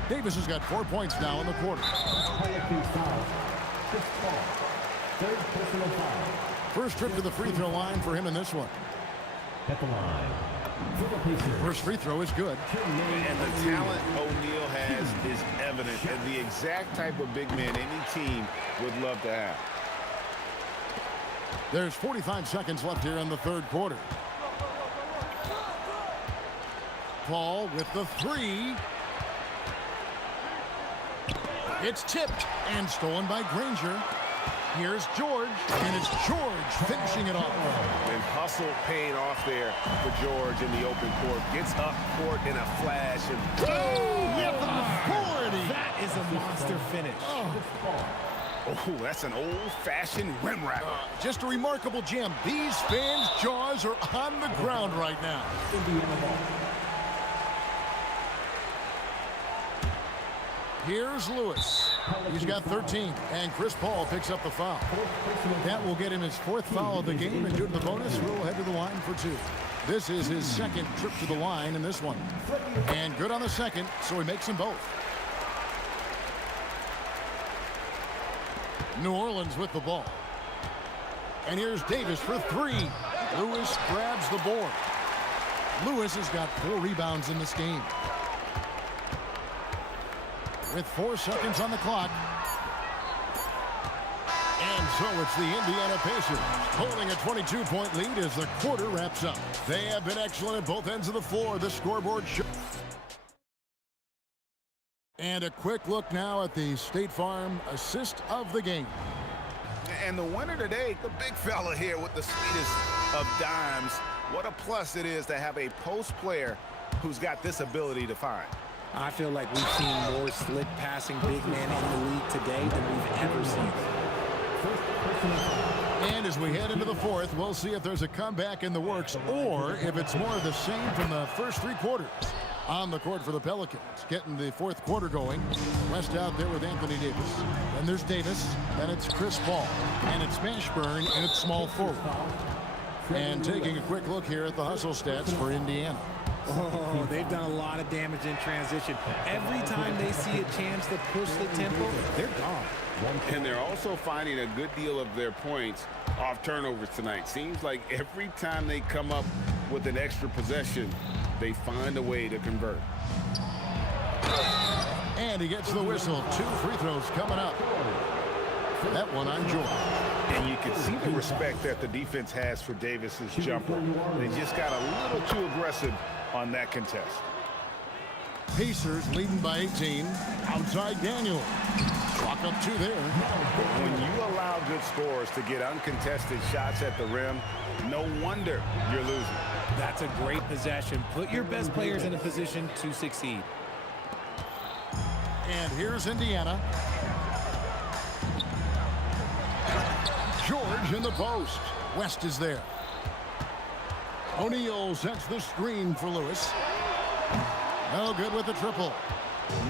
Davis has got 4 points now in the quarter. First trip to the free throw line for him in this one. At the line. First free throw is good. And the talent O'Neal has is evident, and the exact type of big man any team would love to have. There's 45 seconds left here in the third quarter. Paul with the 3. It's tipped and stolen by Granger. Here's George, and it's George finishing it off. And hustle paying off there for George in the open court. Gets up court in a flash and With authority. That is a monster finish. oh, that's an old-fashioned rim wrapper. Just a remarkable gem. These fans' jaws are on the ground right now. Here's Lewis. He's got 13, and Chris Paul picks up the foul. That will get him his 4th foul of the game, and due to the bonus, we'll head to the line for 2. This is his second trip to the line in this one. And good on the second, so he makes them both. New Orleans with the ball. And here's Davis for 3. Lewis grabs the board. Lewis has got 4 rebounds in this game. With 4 seconds on the clock. And so it's the Indiana Pacers holding a 22-point lead as the quarter wraps up. They have been excellent at both ends of the floor. The scoreboard shows. And a quick look now at the State Farm assist of the game. And the winner today, the big fella here with the sweetest of dimes. What a plus it is to have a post player who's got this ability to find. I feel like we've seen more slick passing big men in the league today than we've ever seen. And as we head into the fourth, we'll see if there's a comeback in the works or if it's more of the same from the first three quarters. On the court for the Pelicans, getting the fourth quarter going. West out there with Anthony Davis. Then there's Davis. Then it's Chris Paul. And it's Mashburn and it's small forward. And taking a quick look here at the hustle stats for Indiana. Oh, they've done a lot of damage in transition. Every time they see a chance to push the tempo, they're gone. And they're also finding a good deal of their points off turnovers tonight. Seems like every time they come up with an extra possession, they find a way to convert. And he gets the whistle. 2 free throws coming up. That one on George. And you can see the respect that the defense has for Davis's jumper. They just got a little too aggressive on that contest. Pacers leading by 18. Outside Daniel. Clock up 2 there. When you allow good scorers to get uncontested shots at the rim, no wonder you're losing. That's a great possession. Put your best players in a position to succeed. And here's Indiana. George in the post. West is there. O'Neal sets the screen for Lewis. No good with the triple.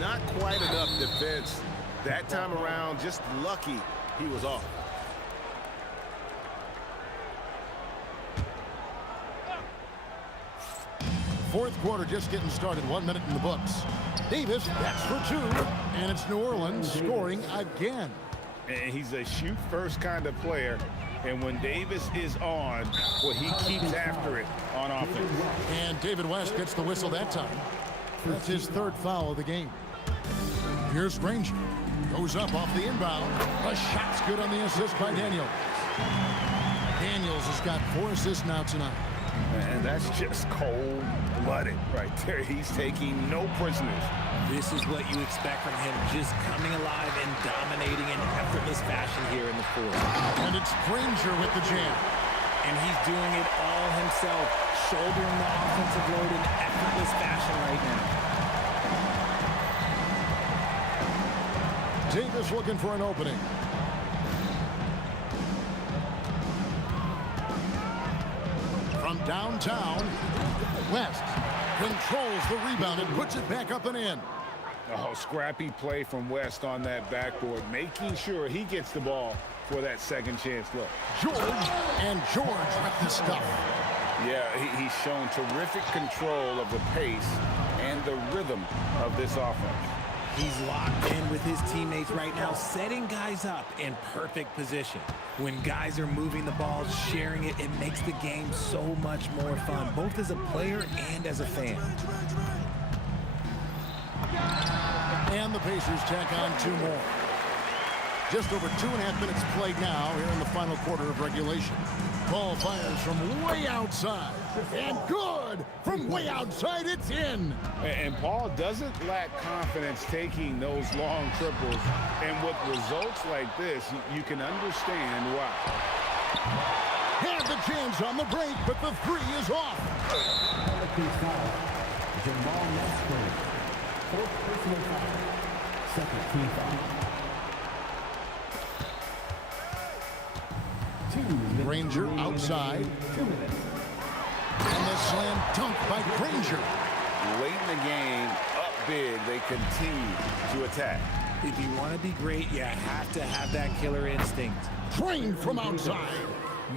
Not quite enough defense. That time around, just lucky he was off. Fourth quarter just getting started. 1 minute in the books. Davis, that's for 2. And it's New Orleans scoring again. And he's a shoot-first kind of player. And when Davis is on, well, he keeps after it on offense. And David West gets the whistle that time. That's his 3rd foul of the game. Here's Granger. Goes up off the inbound. A shot's good on the assist by Daniels. Daniels has got 4 assists now tonight. And that's just cold-blooded right there. He's taking no prisoners. This is what you expect from him, just coming alive and dominating in effortless fashion here in the fourth. And it's Granger with the jam. And he's doing it all himself, shouldering the offensive load in effortless fashion right now. Davis looking for an opening. From downtown, West controls the rebound and puts it back up and in. Oh, scrappy play from West on that backboard, making sure he gets the ball for that second chance look. George with the stuff. Yeah, he's shown terrific control of the pace and the rhythm of this offense. He's locked in with his teammates right now, setting guys up in perfect position. When guys are moving the ball, sharing it, it makes the game so much more fun, both as a player and as a fan. And the Pacers tack on 2 more. Just over 2.5 minutes played now here in the final quarter of regulation. Ball fires from way outside. And good! From way outside, it's in! And Paul doesn't lack confidence taking those long triples. And with results like this, you can understand why. Had the chance on the break, but the 3 is off. Jamal Mashburn, 4th personal foul, 2nd team foul. 2 minutes. Granger outside. 2 minutes. And the slam dunk by Granger. Late in the game, up big, they continue to attack. If you want to be great, you have to have that killer instinct. Trained from outside.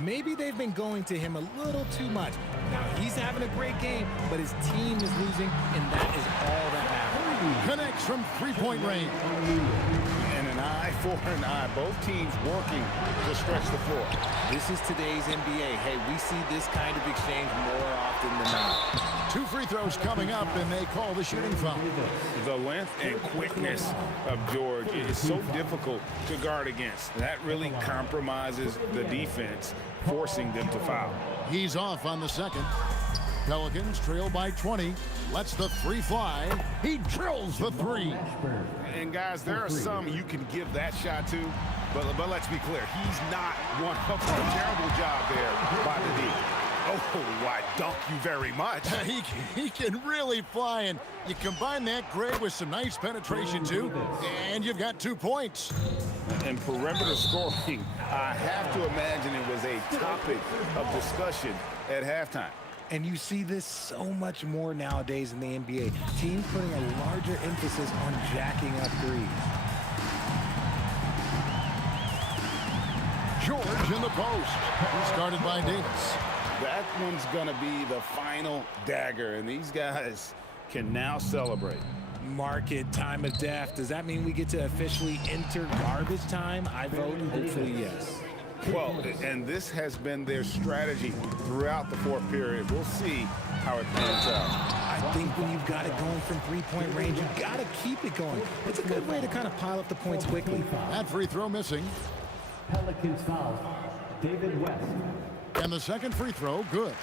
Maybe they've been going to him a little too much. Now, he's having a great game, but his team is losing, and that is all that matters. Connects from 3-point range. And an eye for an eye. Both teams working to stretch the floor. This is today's NBA. Hey, we see this kind of exchange more often than not. 2 free throws coming up, and they call the shooting foul. The length and quickness of George is so difficult to guard against. That really compromises the defense, forcing them to foul. He's off on the second. Pelicans trail by 20. Lets the 3 fly. He drills the 3. And guys, there are some you can give that shot to, but let's be clear, he's not one of them. Terrible job there by the D. Oh, why, dunk you very much. He can really fly, and you combine that grade with some nice penetration, too, and you've got 2 points. And perimeter scoring, I have to imagine it was a topic of discussion at halftime. And you see this so much more nowadays in the NBA. Teams putting a larger emphasis on jacking up threes. George in the post. Started by Davis. That one's going to be the final dagger, and these guys can now celebrate. Mark it, time of death. Does that mean we get to officially enter garbage time? I vote hopefully yes. Well, and this has been their strategy throughout the fourth period. We'll see how it pans out. I think when you've got it going from three-point range, you've got to keep it going. It's a good way to kind of pile up the points quickly. That free throw missing. Pelicans foul, David West. And the second free throw, good.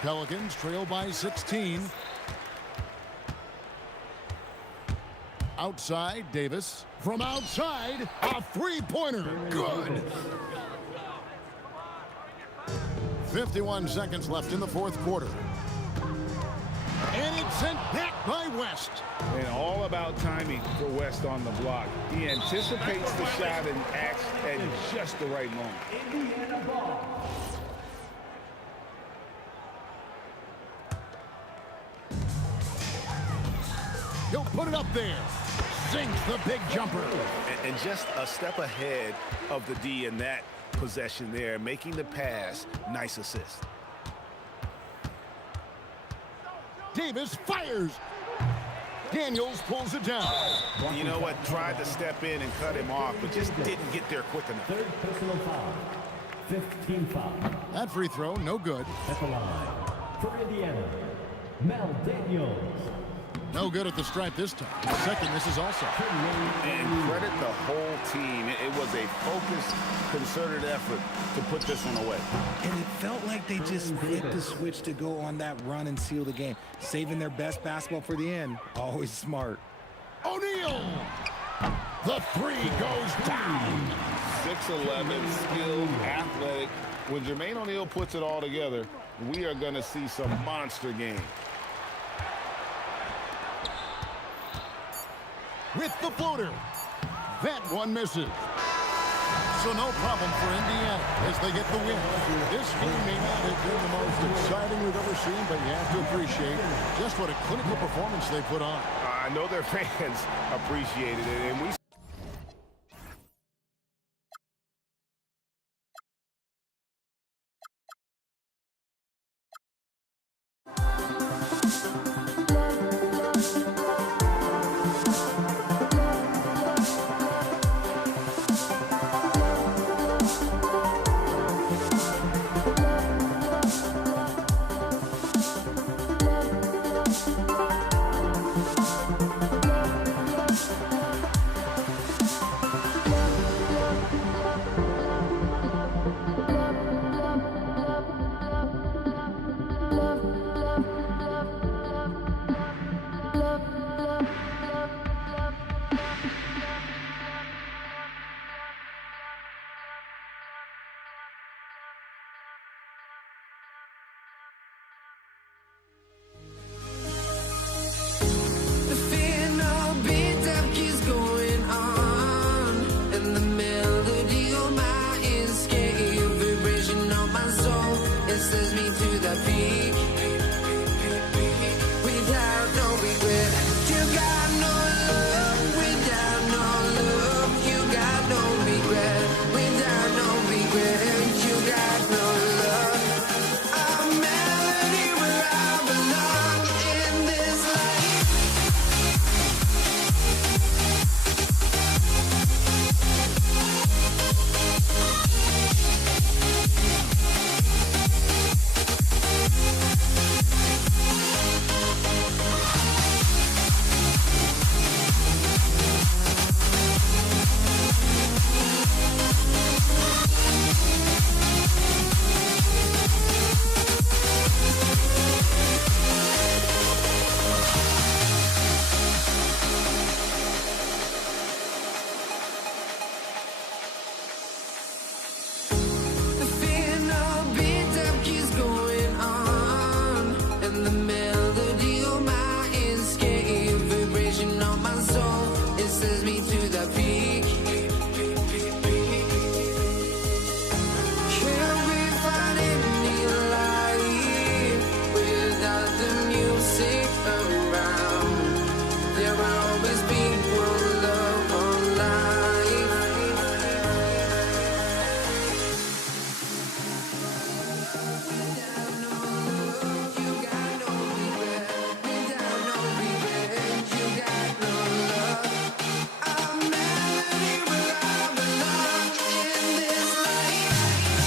Pelicans trail by 16. Outside, Davis. From outside, a three-pointer. Good. 51 seconds left in the fourth quarter. And it's sent back by West. And all about timing for West on the block. He anticipates the shot and acts at just the right moment. Indiana ball. He'll put it up there. Sinks the big jumper. And just a step ahead of the D in that possession there, making the pass. Nice assist. Davis fires. Daniels pulls it down. You know what? Tried to step in and cut him off, but just didn't get there quick enough. Third personal foul. 15 foul. That free throw, no good. At the line. For Indiana, Mel Daniels. No good at the stripe this time. The second misses also. And credit the whole team. It was a focused, concerted effort to put this one away. And it felt like they just flipped the switch to go on that run and seal the game. Saving their best basketball for the end. Always smart. O'Neal! The three goes down. 6'11", skilled, athletic. When Jermaine O'Neal puts it all together, we are going to see some monster games. With the floater. That one misses. So no problem for Indiana as they get the win. This game may not have been the most exciting we've ever seen, but you have to appreciate just what a clinical performance they put on. I know their fans appreciated it, and we rises me to the peak. Can't we find any light without the music around? There will always be one love, one life. Without no love, you got no regret. Without no revenge, you got no love. I'm melody, but I'm alone in this life. In this life.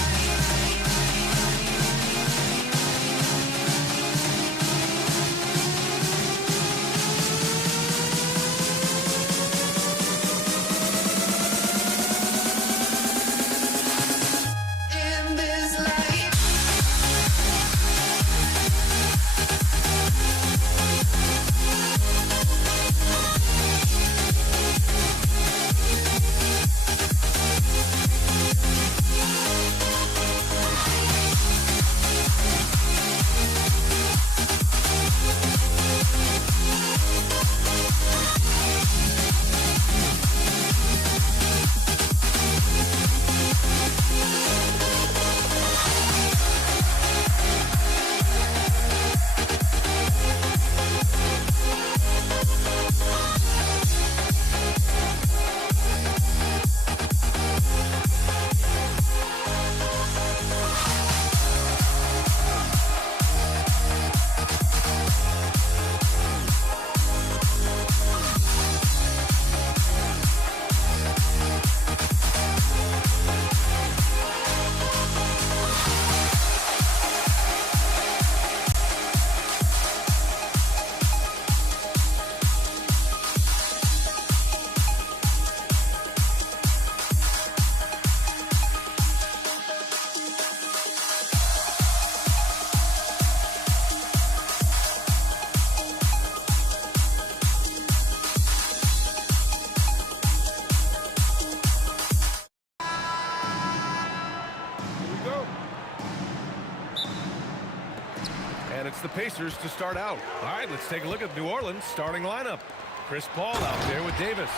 And it's the Pacers to start out. All right, let's take a look at New Orleans' starting lineup. Chris Paul out there with Davis.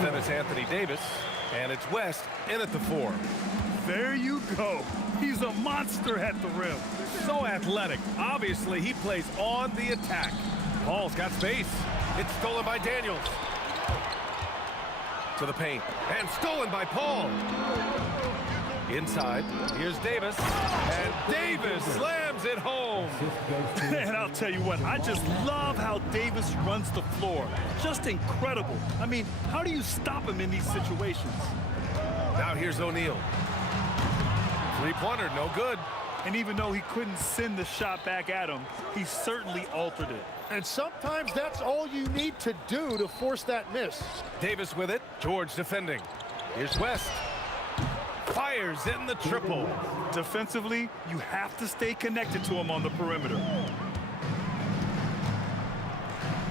Then it's Anthony Davis. And it's West in at the 4. There you go. He's a monster at the rim. So athletic. Obviously, he plays on the attack. Paul's got space. It's stolen by Daniels. To the paint. And stolen by Paul. Inside, here's Davis. And Davis slams it home. And I'll tell you what, I just love how Davis runs the floor. Just incredible. I mean, how do you stop him in these situations? Now here's O'Neal. Three-pointer, no good. And even though he couldn't send the shot back at him, he certainly altered it. And sometimes that's all you need to do to force that miss. Davis with it. George defending. Here's West. Fires in the triple. Defensively, you have to stay connected to him on the perimeter.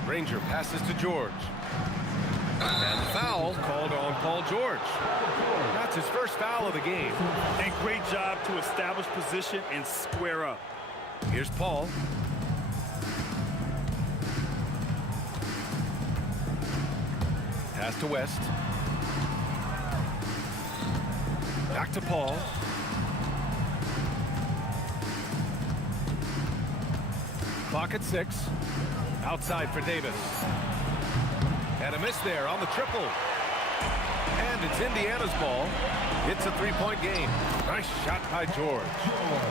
Ranger passes to George. And foul called on Paul George. That's his first foul of the game. And great job to establish position and square up. Here's Paul. Pass to West. Back to Paul. Clock at 6. Outside for Davis. And a miss there on the triple. And it's Indiana's ball. It's a three-point game. Nice shot by George.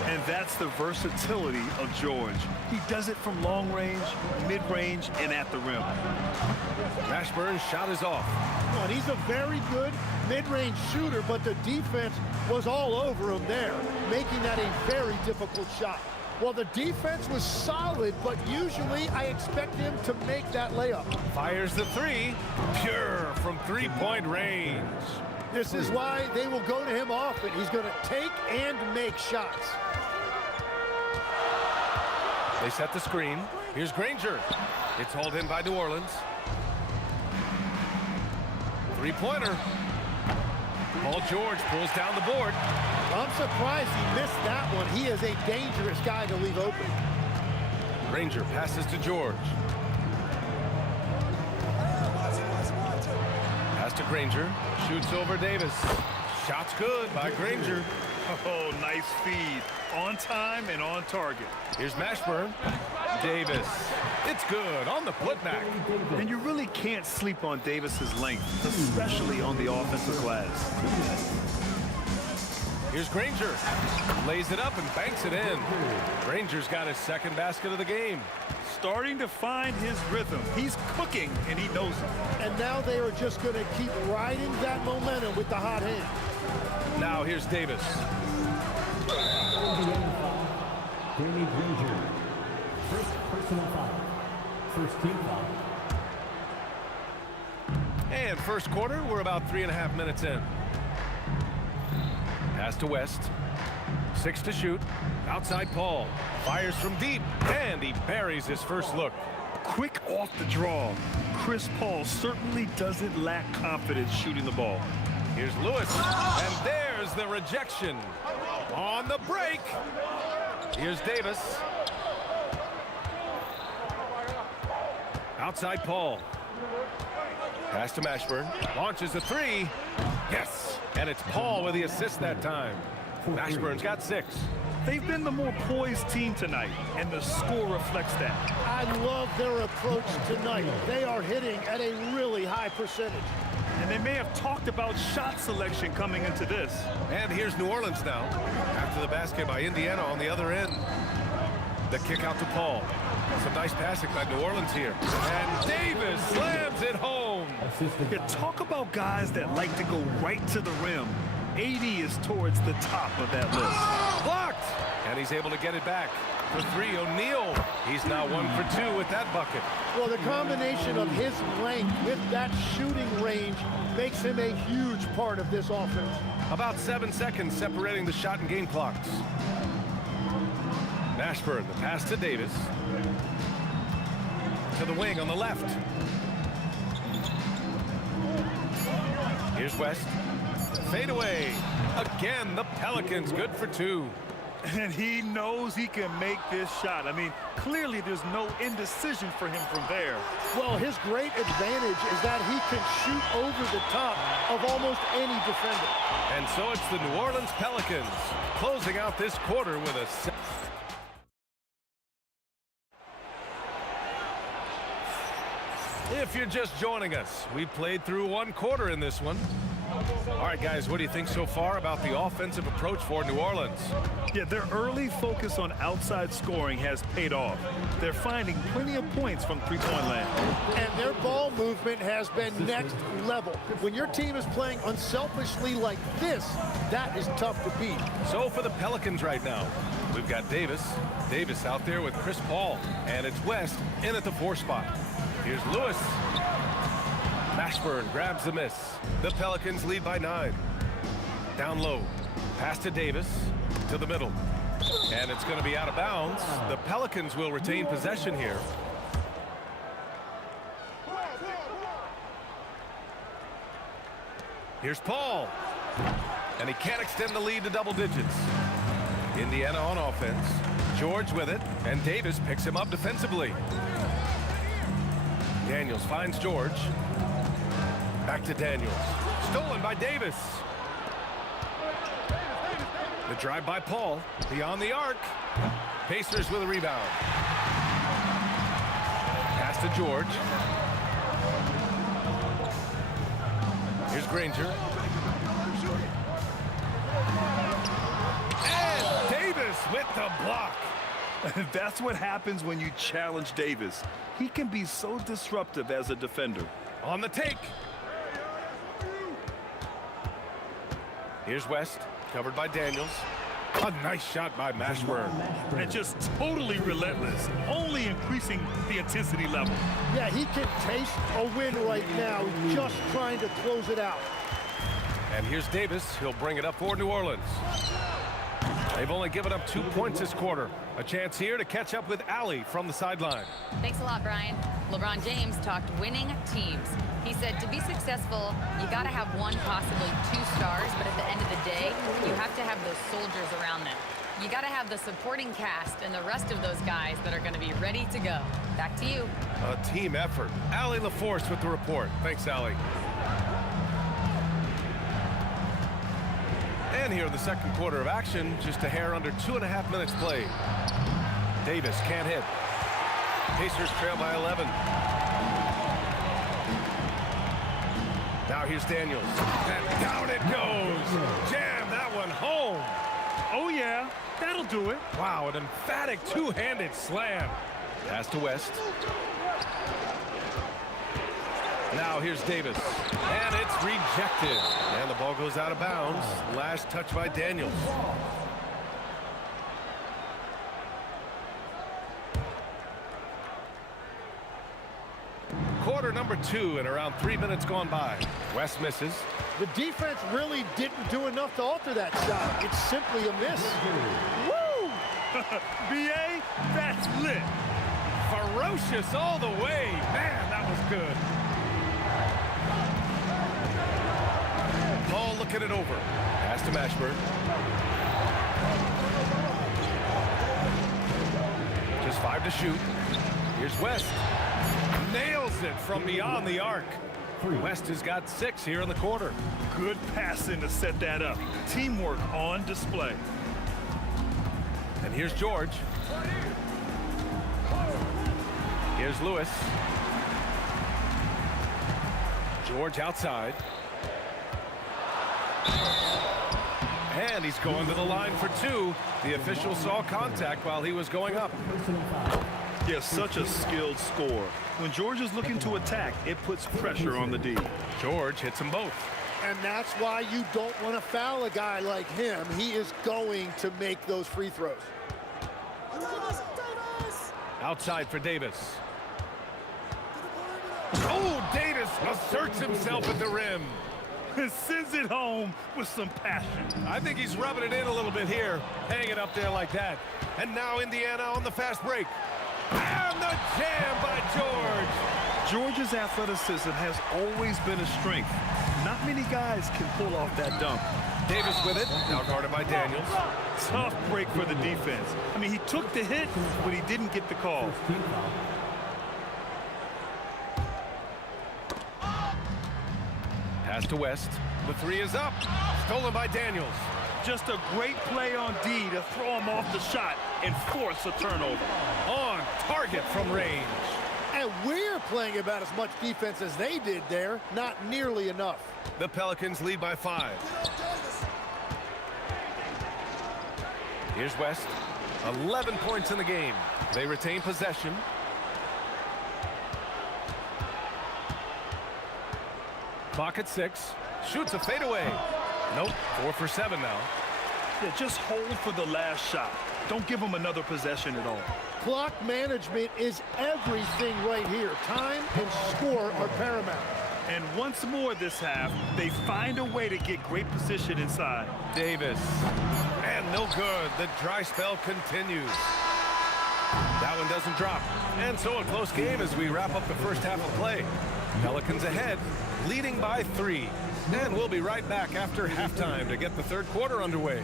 And that's the versatility of George. He does it from long range, mid-range, and at the rim. Mashburn's shot is off. And he's a very good mid-range shooter, but the defense was all over him there, making that a very difficult shot. Well, the defense was solid, but usually I expect him to make that layup. Fires the three. Pure from three-point range. This is why they will go to him often. He's going to take and make shots. They set the screen. Here's Granger. It's hauled in by New Orleans. Three-pointer. Paul George pulls down the board. I'm surprised he missed that one. He is a dangerous guy to leave open. Granger passes to George. to Granger. Shoots over Davis. Shot's good by Granger. Oh, nice feed. On time and on target. Here's Mashburn. Davis. It's good on the putback. And you really can't sleep on Davis's length, especially on the offensive glass. Here's Granger. Lays it up and banks it in. Granger's got his second basket of the game. Starting to find his rhythm. He's cooking, and he knows it. And now they are just going to keep riding that momentum with the hot hand. Now here's Davis. Danny Granger. First personal foul. First team foul. And first quarter, we're about 3.5 minutes in. Pass to West. 6 to shoot. Outside Paul. Fires from deep. And he buries his first look. Quick off the draw. Chris Paul certainly doesn't lack confidence shooting the ball. Here's Lewis. And there's the rejection. On the break. Here's Davis. Outside Paul. Pass to Mashburn. Launches a three. Yes. And it's Paul with the assist that time. Mashburn's got 6. They've been the more poised team tonight, and the score reflects that. I love their approach tonight. They are hitting at a really high percentage. And they may have talked about shot selection coming into this. And here's New Orleans now. After the basket by Indiana on the other end. The kick out to Paul. Some nice passing by New Orleans here. And Davis slams it home. Yeah, talk about guys that like to go right to the rim. 80 is towards the top of that list. Blocked! And he's able to get it back. For 3, O'Neal. He's now 1 for 2 with that bucket. Well, the combination of his length with that shooting range makes him a huge part of this offense. About 7 seconds separating the shot and game clocks. Mashburn, the pass to Davis. To the wing on the left. Here's West. Fade away. Again, the Pelicans good for 2. And he knows he can make this shot. I mean, clearly there's no indecision for him from there. Well, his great advantage is that he can shoot over the top of almost any defender. And so it's the New Orleans Pelicans closing out this quarter with a... If you're just joining us, we played through 1 quarter in this one. All right, guys, what do you think so far about the offensive approach for New Orleans? Yeah, their early focus on outside scoring has paid off. They're finding plenty of points from three-point land. And their ball movement has been next level. When your team is playing unselfishly like this, that is tough to beat. So for the Pelicans right now, we've got Davis. Davis out there with Chris Paul. And it's West in at the 4 spot. Here's Lewis. Mashburn grabs the miss. The Pelicans lead by 9. Down low. Pass to Davis. To the middle. And it's going to be out of bounds. The Pelicans will retain possession here. Here's Paul. And he can't extend the lead to double digits. Indiana on offense. George with it. And Davis picks him up defensively. Daniels finds George. Back to Daniels. Stolen by Davis. The drive by Paul. Beyond the arc. Pacers with a rebound. Pass to George. Here's Granger. And Davis with the block. That's what happens when you challenge Davis. He can be so disruptive as a defender. On the take. Here's West, covered by Daniels. A nice shot by Mashburn. And just totally relentless, only increasing the intensity level. Yeah, he can taste a win right now, just trying to close it out. And here's Davis. He'll bring it up for New Orleans. They've only given up 2 points this quarter. A chance here to catch up with Allie from the sideline. Thanks a lot, Brian. LeBron James talked winning teams. He said to be successful, you got to have 1, possibly 2 stars, but at the end of the day, you have to have those soldiers around them. You got to have the supporting cast and the rest of those guys that are going to be ready to go. Back to you. A team effort. Allie LaForce with the report. Thanks, Allie. again here in the second quarter of action. Just a hair under 2.5 minutes played. Davis can't hit. Pacers trail by 11. Now here's Daniels. And down it goes. Jam that one home. Oh, yeah, that'll do it. Wow, an emphatic two-handed slam. Pass to West. Now here's Davis. And it's rejected. And the ball goes out of bounds. Last touch by Daniels. Quarter number 2 and around 3 minutes gone by. West misses. The defense really didn't do enough to alter that shot. It's simply a miss. Woo! B.A., that's lit. Ferocious all the way. Man, that was good. Ball looking it over. Pass to Mashburn. Just 5 to shoot. Here's West. Nails it from beyond the arc. West has got 6 here in the quarter. Good passing to set that up. Teamwork on display. And here's George. Here's Lewis. George outside. And he's going to the line for 2. The official saw contact while he was going up. Yeah, such a skilled scorer. When George is looking to attack, it puts pressure on the D. George hits them both. And that's why you don't want to foul a guy like him. He is going to make those free throws. Outside for Davis. Oh, Davis asserts himself at the rim. Sends it home with some passion. I think he's rubbing it in a little bit here. Hang it up there like that. And now Indiana on the fast break. And the jam by George. George's athleticism has always been a strength. Not many guys can pull off that dunk. Davis with it, now guarded by Daniels. Tough break for the defense. I mean, he took the hit, but he didn't get the call. Pass to West. The 3 is up. Stolen by Daniels. Just a great play on D to throw him off the shot and force a turnover. On target from range. And we're playing about as much defense as they did there. Not nearly enough. The Pelicans lead by 5. Here's West. 11 points in the game. They retain possession. Clock at 6. Shoots a fadeaway. Nope, 4 for 7 now. Yeah, just hold for the last shot. Don't give them another possession at all. Clock management is everything right here. Time and score are paramount. And once more this half, they find a way to get great position inside. Davis. And no good. The dry spell continues. That one doesn't drop. And so a close game as we wrap up the first half of play. Pelicans ahead, leading by 3. And we'll be right back after halftime to get the third quarter underway.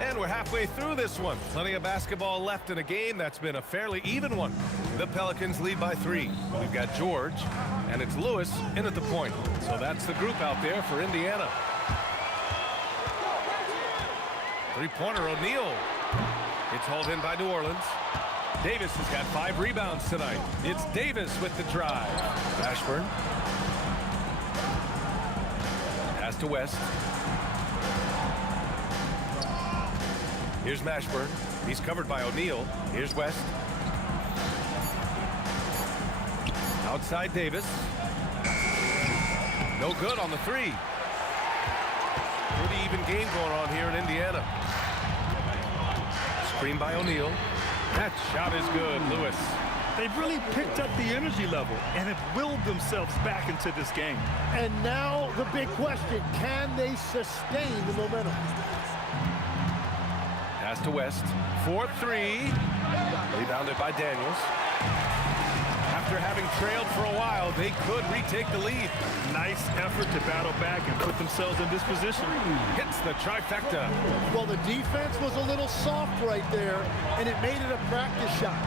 And we're halfway through this one. Plenty of basketball left in a game that's been a fairly even one. The Pelicans lead by 3. We've got George, and it's Lewis in at the point. So that's the group out there for Indiana. Three-pointer O'Neal. It's hauled in by New Orleans. Davis has got 5 rebounds tonight. It's Davis with the drive. Ashburn. Pass to West. Here's Mashburn. He's covered by O'Neal. Here's West. Outside Davis. No good on the 3. Pretty even game going on here in Indiana. Screen by O'Neal. That shot is good, Lewis. They've really picked up the energy level and have willed themselves back into this game. And now the big question, can they sustain the momentum? Pass to West. 4-3. Rebounded by Daniels. After After having trailed for a while, they could retake the lead. Nice effort to battle back and put themselves in this position. Hits the trifecta. Well, the defense was a little soft right there, and it made it a practice shot.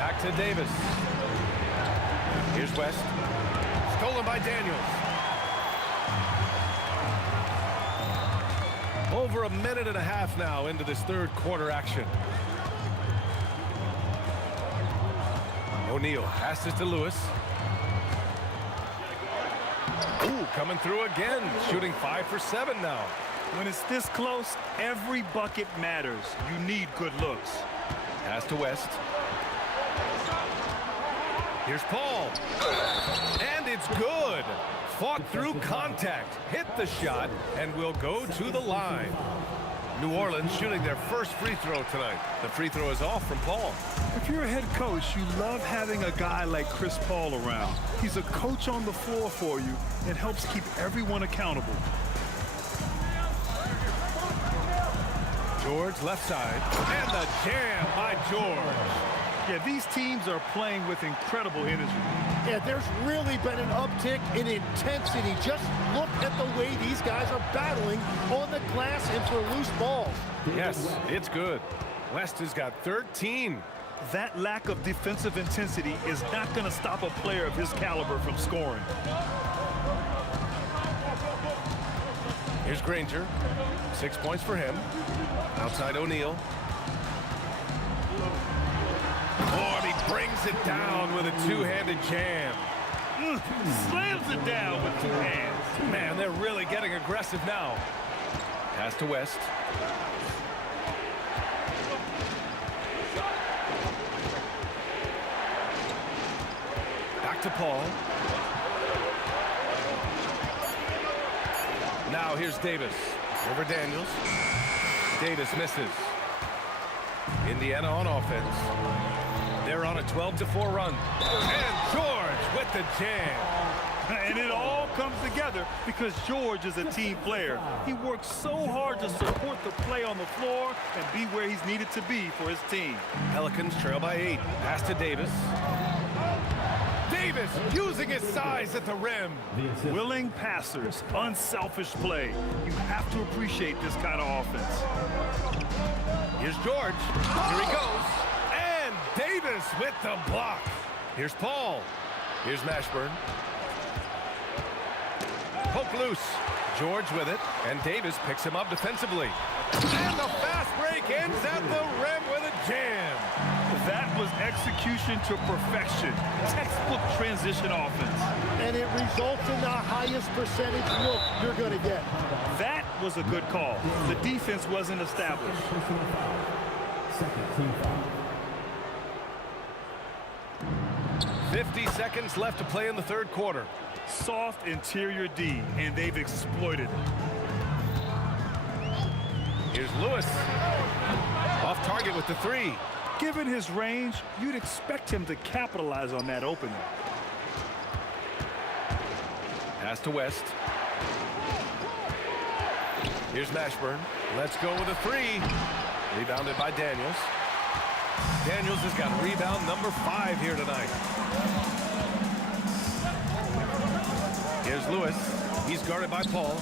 Back to Davis. Here's West. Stolen by Daniels. Over a minute and a half now into this third quarter action. O'Neal passes to Lewis. Ooh, coming through again. Shooting 5 for 7 now. When it's this close, every bucket matters. You need good looks. Pass to West. Here's Paul. And it's good. Fought through contact, hit the shot, and will go to the line. New Orleans shooting their first free throw tonight. The free throw is off from Paul. If you're a head coach, you love having a guy like Chris Paul around. He's a coach on the floor for you and helps keep everyone accountable. George left side, and the jam by George. Yeah, these teams are playing with incredible energy. Yeah, there's really been an uptick in intensity. Just look at the way these guys are battling on the glass and for loose balls. Yes, it's good. West has got 13. That lack of defensive intensity is not going to stop a player of his caliber from scoring. Here's Granger. 6 points for him. Outside O'Neal. Oh, and he brings it down with a two-handed jam. Slams it down with two hands. Man, they're really getting aggressive now. Pass to West. Back to Paul. Now here's Davis. Over Daniels. Davis misses. Indiana on offense. They're on a 12-4 run. And George with the jam. And it all comes together because George is a team player. He works so hard to support the play on the floor and be where he's needed to be for his team. Pelicans trail by 8. Pass to Davis. Davis using his size at the rim. Willing passers, unselfish play. You have to appreciate this kind of offense. Here's George. Here he goes. And Davis with the block. Here's Paul. Here's Mashburn. Poke loose. George with it. And Davis picks him up defensively. And the fast break ends at the rim with a jam. That was execution to perfection. Textbook transition offense. And it results in the highest percentage look you're going to get. That was a good call. The defense wasn't established. 50 seconds left to play in the third quarter. Soft interior D, and they've exploited it. Here's Lewis. Off target with the three. Given his range, you'd expect him to capitalize on that opening. Pass to West. Here's Mashburn. Let's go with a three. Rebounded by Daniels. Daniels has got rebound number 5 here tonight. Here's Lewis. He's guarded by Paul.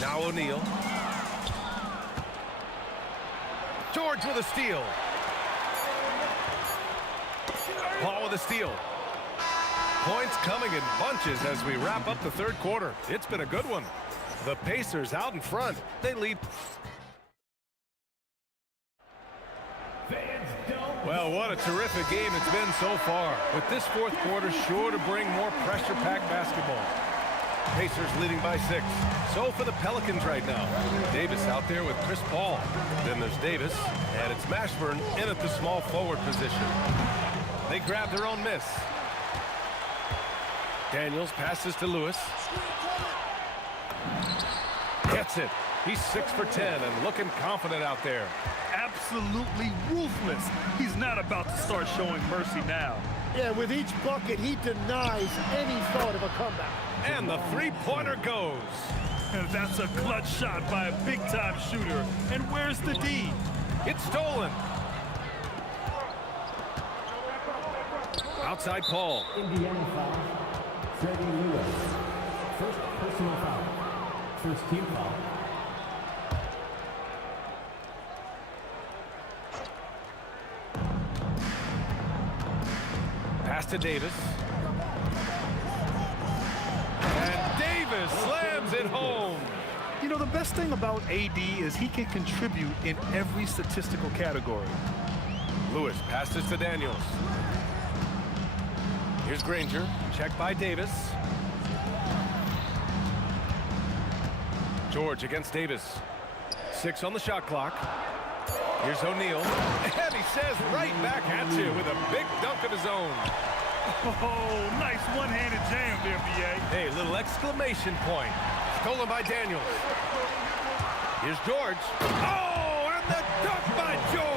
Now O'Neal. George with a steal. Paul with a steal. Points coming in bunches as we wrap up the third quarter. It's been a good one. The Pacers out in front. They lead. Well, what a terrific game it's been so far. With this fourth quarter sure to bring more pressure-packed basketball. Pacers leading by 6. So for the Pelicans right now. Davis out there with Chris Paul. Then there's Davis, and it's Mashburn in at the small forward position. They grab their own miss. Daniels passes to Lewis. Gets it. He's 6 for 10 and looking confident out there. Absolutely ruthless. He's not about to start showing mercy now. Yeah, with each bucket, he denies any thought of a comeback. And the three-pointer goes. And that's a clutch shot by a big-time shooter. And where's the D? It's stolen. Outside Paul. Indiana foul. Freddie Lewis. First personal foul. First team foul. Pass to Davis. And Davis slams it home. You know, the best thing about AD is he can contribute in every statistical category. Lewis passes to Daniels. Here's Granger. Checked by Davis. George against Davis. 6 on the shot clock. Here's O'Neal. And he says right back at you with a big dunk of his own. Oh, nice one-handed jam there, B.A. Hey, little exclamation point. Stolen by Daniels. Here's George. Oh, and the dunk by George.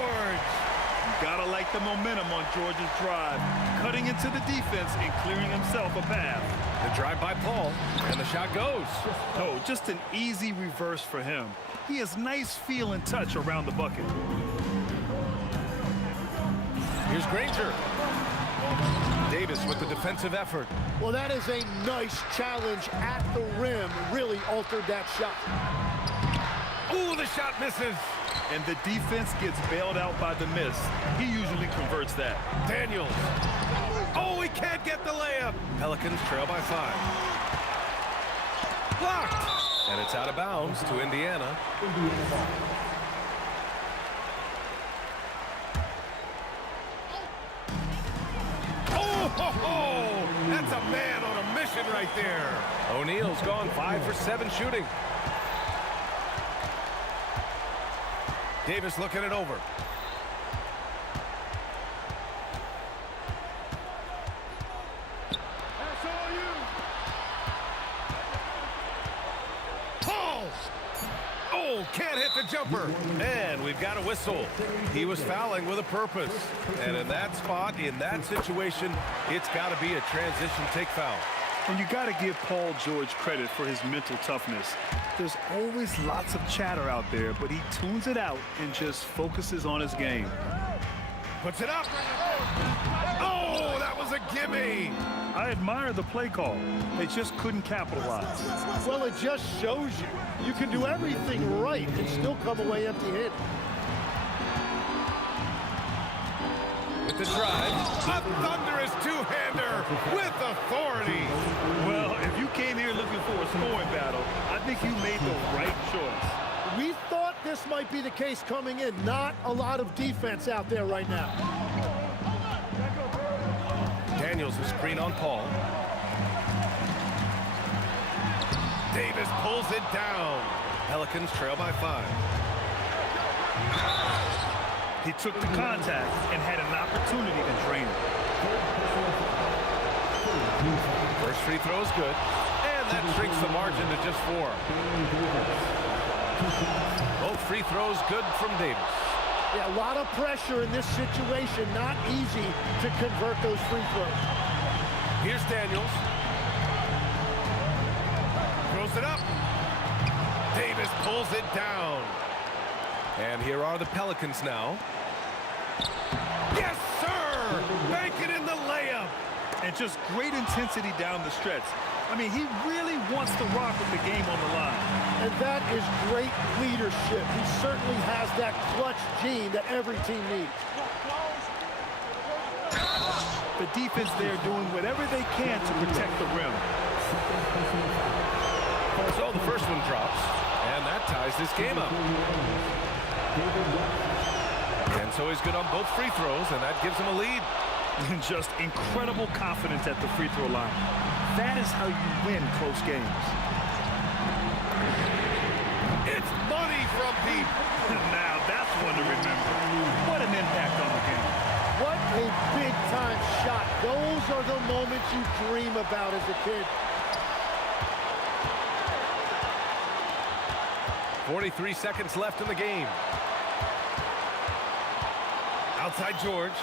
You gotta like the momentum on George's drive. Cutting into the defense and clearing himself a path. The drive by Paul, and the shot goes. Oh, just an easy reverse for him. He has nice feel and touch around the bucket. Here's Granger. Davis with the defensive effort. Well, that is a nice challenge at the rim. Really altered that shot. Ooh, the shot misses. And the defense gets bailed out by the miss. He usually converts that. Daniels. Oh, he can't get the layup. Pelicans trail by 5. Blocked. And it's out of bounds to Indiana. Oh, that's a man on a mission right there. O'Neal's gone 5 for 7 shooting. Davis looking it over. Paul! Oh, can't hit the jumper. And we've got a whistle. He was fouling with a purpose. And in that spot, in that situation, it's got to be a transition take foul. And you got to give Paul George credit for his mental toughness. There's always lots of chatter out there, but he tunes it out and just focuses on his game. Puts it up. Oh, that was a gimme. I admire the play call. They just couldn't capitalize. Well, it just shows you can do everything right and still come away empty-handed. With the drive, a thunderous two-hander with authority. Well, if you came here looking for a scoring battle, I think you made the right choice. We thought this might be the case coming in. Not a lot of defense out there right now. Daniels a screen on Paul. Davis pulls it down. Pelicans trail by 5. He took the contact and had an opportunity to drain it. First free throw is good. And that shrinks the margin to just 4. Both free throws good from Davis. Yeah, a lot of pressure in this situation. Not easy to convert those free throws. Here's Daniels. Throws it up. Davis pulls it down. And here are the Pelicans now. Yes, sir! Bank it in the layup. And just great intensity down the stretch. I mean, he really wants to rock with the game on the line. And that is great leadership. He certainly has that clutch gene that every team needs. The defense there doing whatever they can to protect the rim. So the first one drops, and that ties this game up. And so he's good on both free throws, and that gives him a lead. Just incredible confidence at the free throw line. That is how you win close games. It's money from deep. Now that's one to remember. What an impact on the game. What a big-time shot. Those are the moments you dream about as a kid. 43 seconds left in the game. Outside George.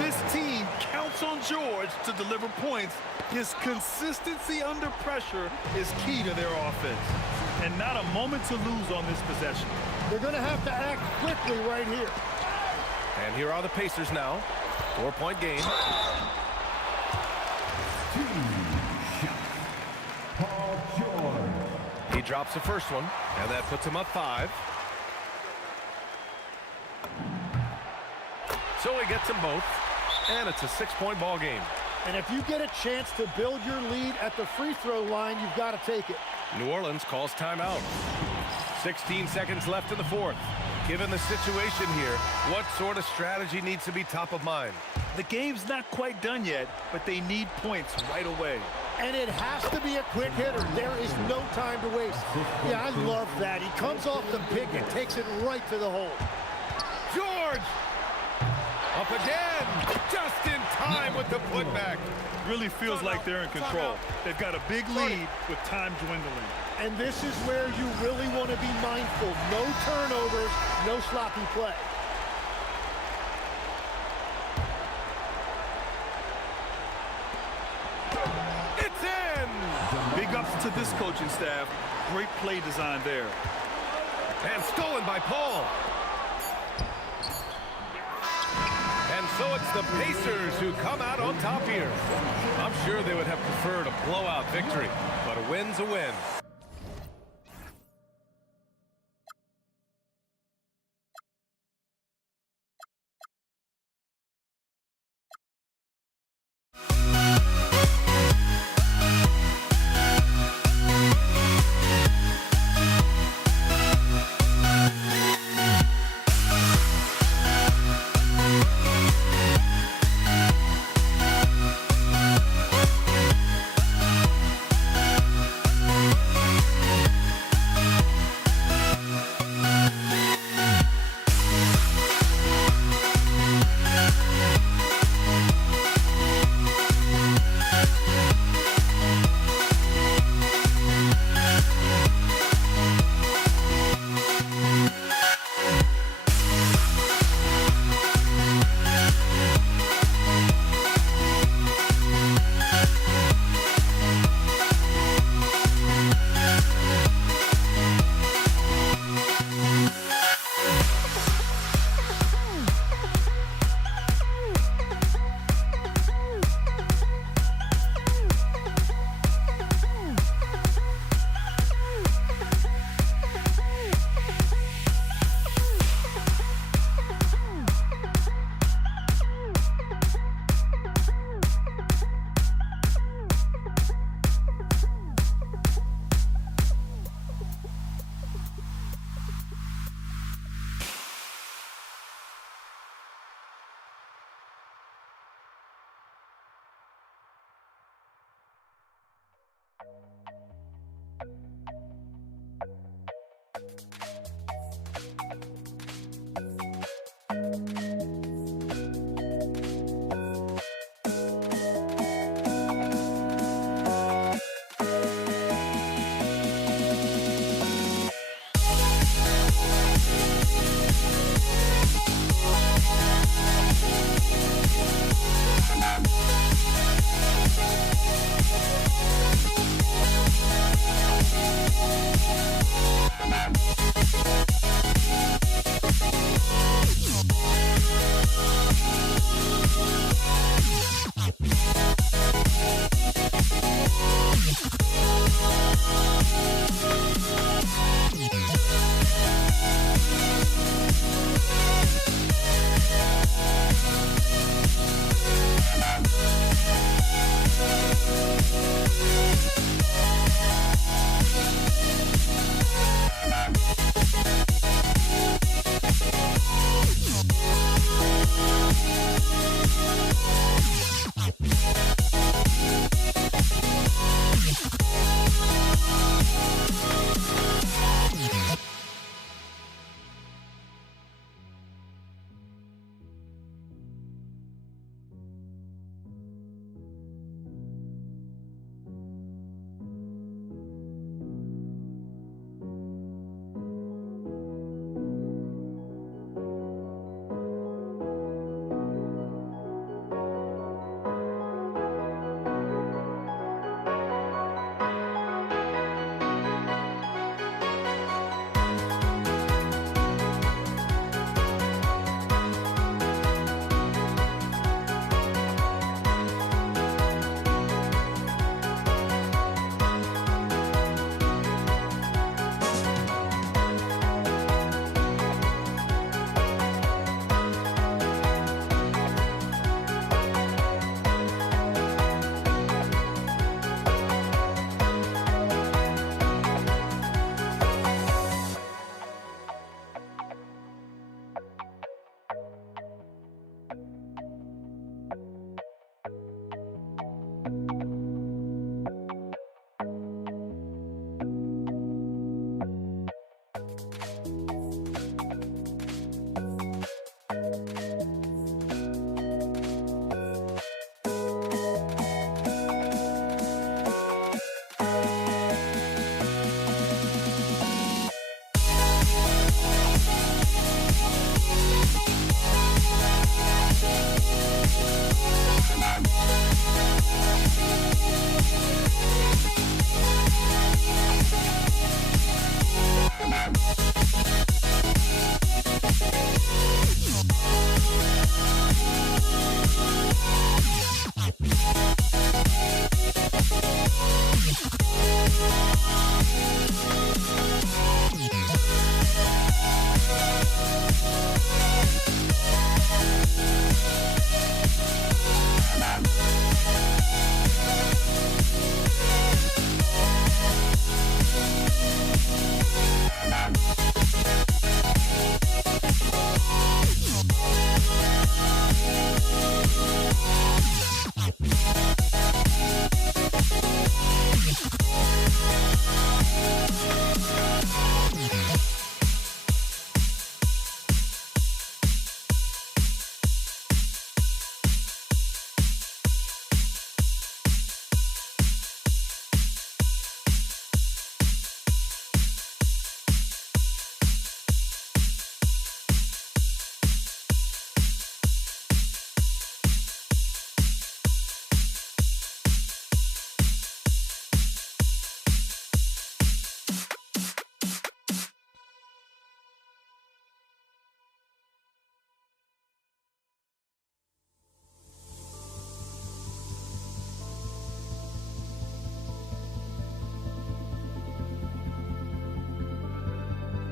This team counts on George to deliver points, his consistency under pressure is key to their offense. And not a moment to lose on this possession. They're going to have to act quickly right here. And here are the Pacers now. 4-point game. Paul George. He drops the first one, and that puts him up 5. So he gets them both, and it's a 6-point ball game. And if you get a chance to build your lead at the free throw line, you've got to take it. New Orleans calls timeout. 16 seconds left in the fourth. Given the situation here, what sort of strategy needs to be top of mind? The game's not quite done yet, but they need points right away. And it has to be a quick hitter. There is no time to waste. Yeah, I love that. He comes off the pick and takes it right to the hole. George! Up again! Just in time with the putback. Really feels like they're in control. They've got a big lead with time dwindling. And this is where you really want to be mindful. No turnovers, no sloppy play. It's in! Big ups to this coaching staff. Great play design there. And stolen by Paul. And so it's the Pacers who come out on top here. I'm sure they would have preferred a blowout victory, but a win's a win.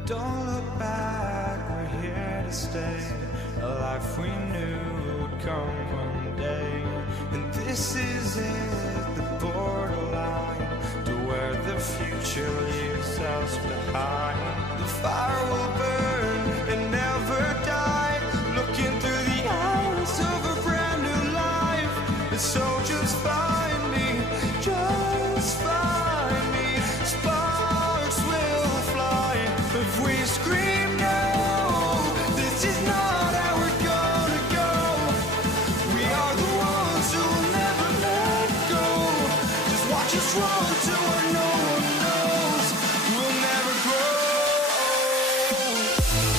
Don't look back, we're here to stay. A life we knew would come one day. And this is it, the borderline to where the future leaves us behind. The fire will burn and never die, looking through the eyes of a brand new life. And so just find me, just find me. Sparks will fly if we scream no. This is not how we're gonna go. We are the ones who'll never let go. Just watch us run to where no one knows. We'll never grow. We'll never grow.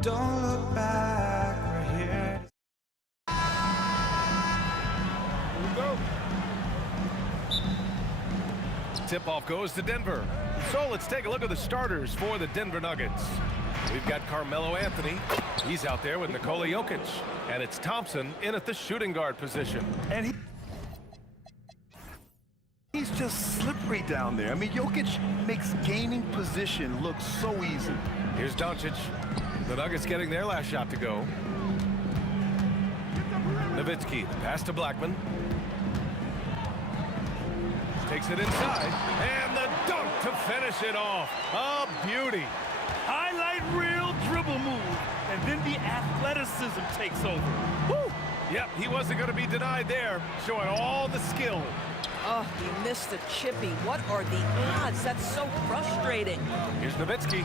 Don't look back, we're here. Tip-off goes to Denver. So let's take a look at the starters for the Denver Nuggets. We've got Carmelo Anthony. He's out there with Nikola Jokic. And it's Thompson in at the shooting guard position. And he's just slippery down there. I mean, Jokic makes gaining position look so easy. Here's Doncic. The Nuggets getting their last shot to go. Nowitzki, pass to Blackman. Takes it inside, and the dunk to finish it off. A beauty. Highlight reel dribble move, and then the athleticism takes over. Woo! Yep, he wasn't going to be denied there, showing all the skill. Oh, he missed the chippy. What are the odds? That's so frustrating. Here's Nowitzki.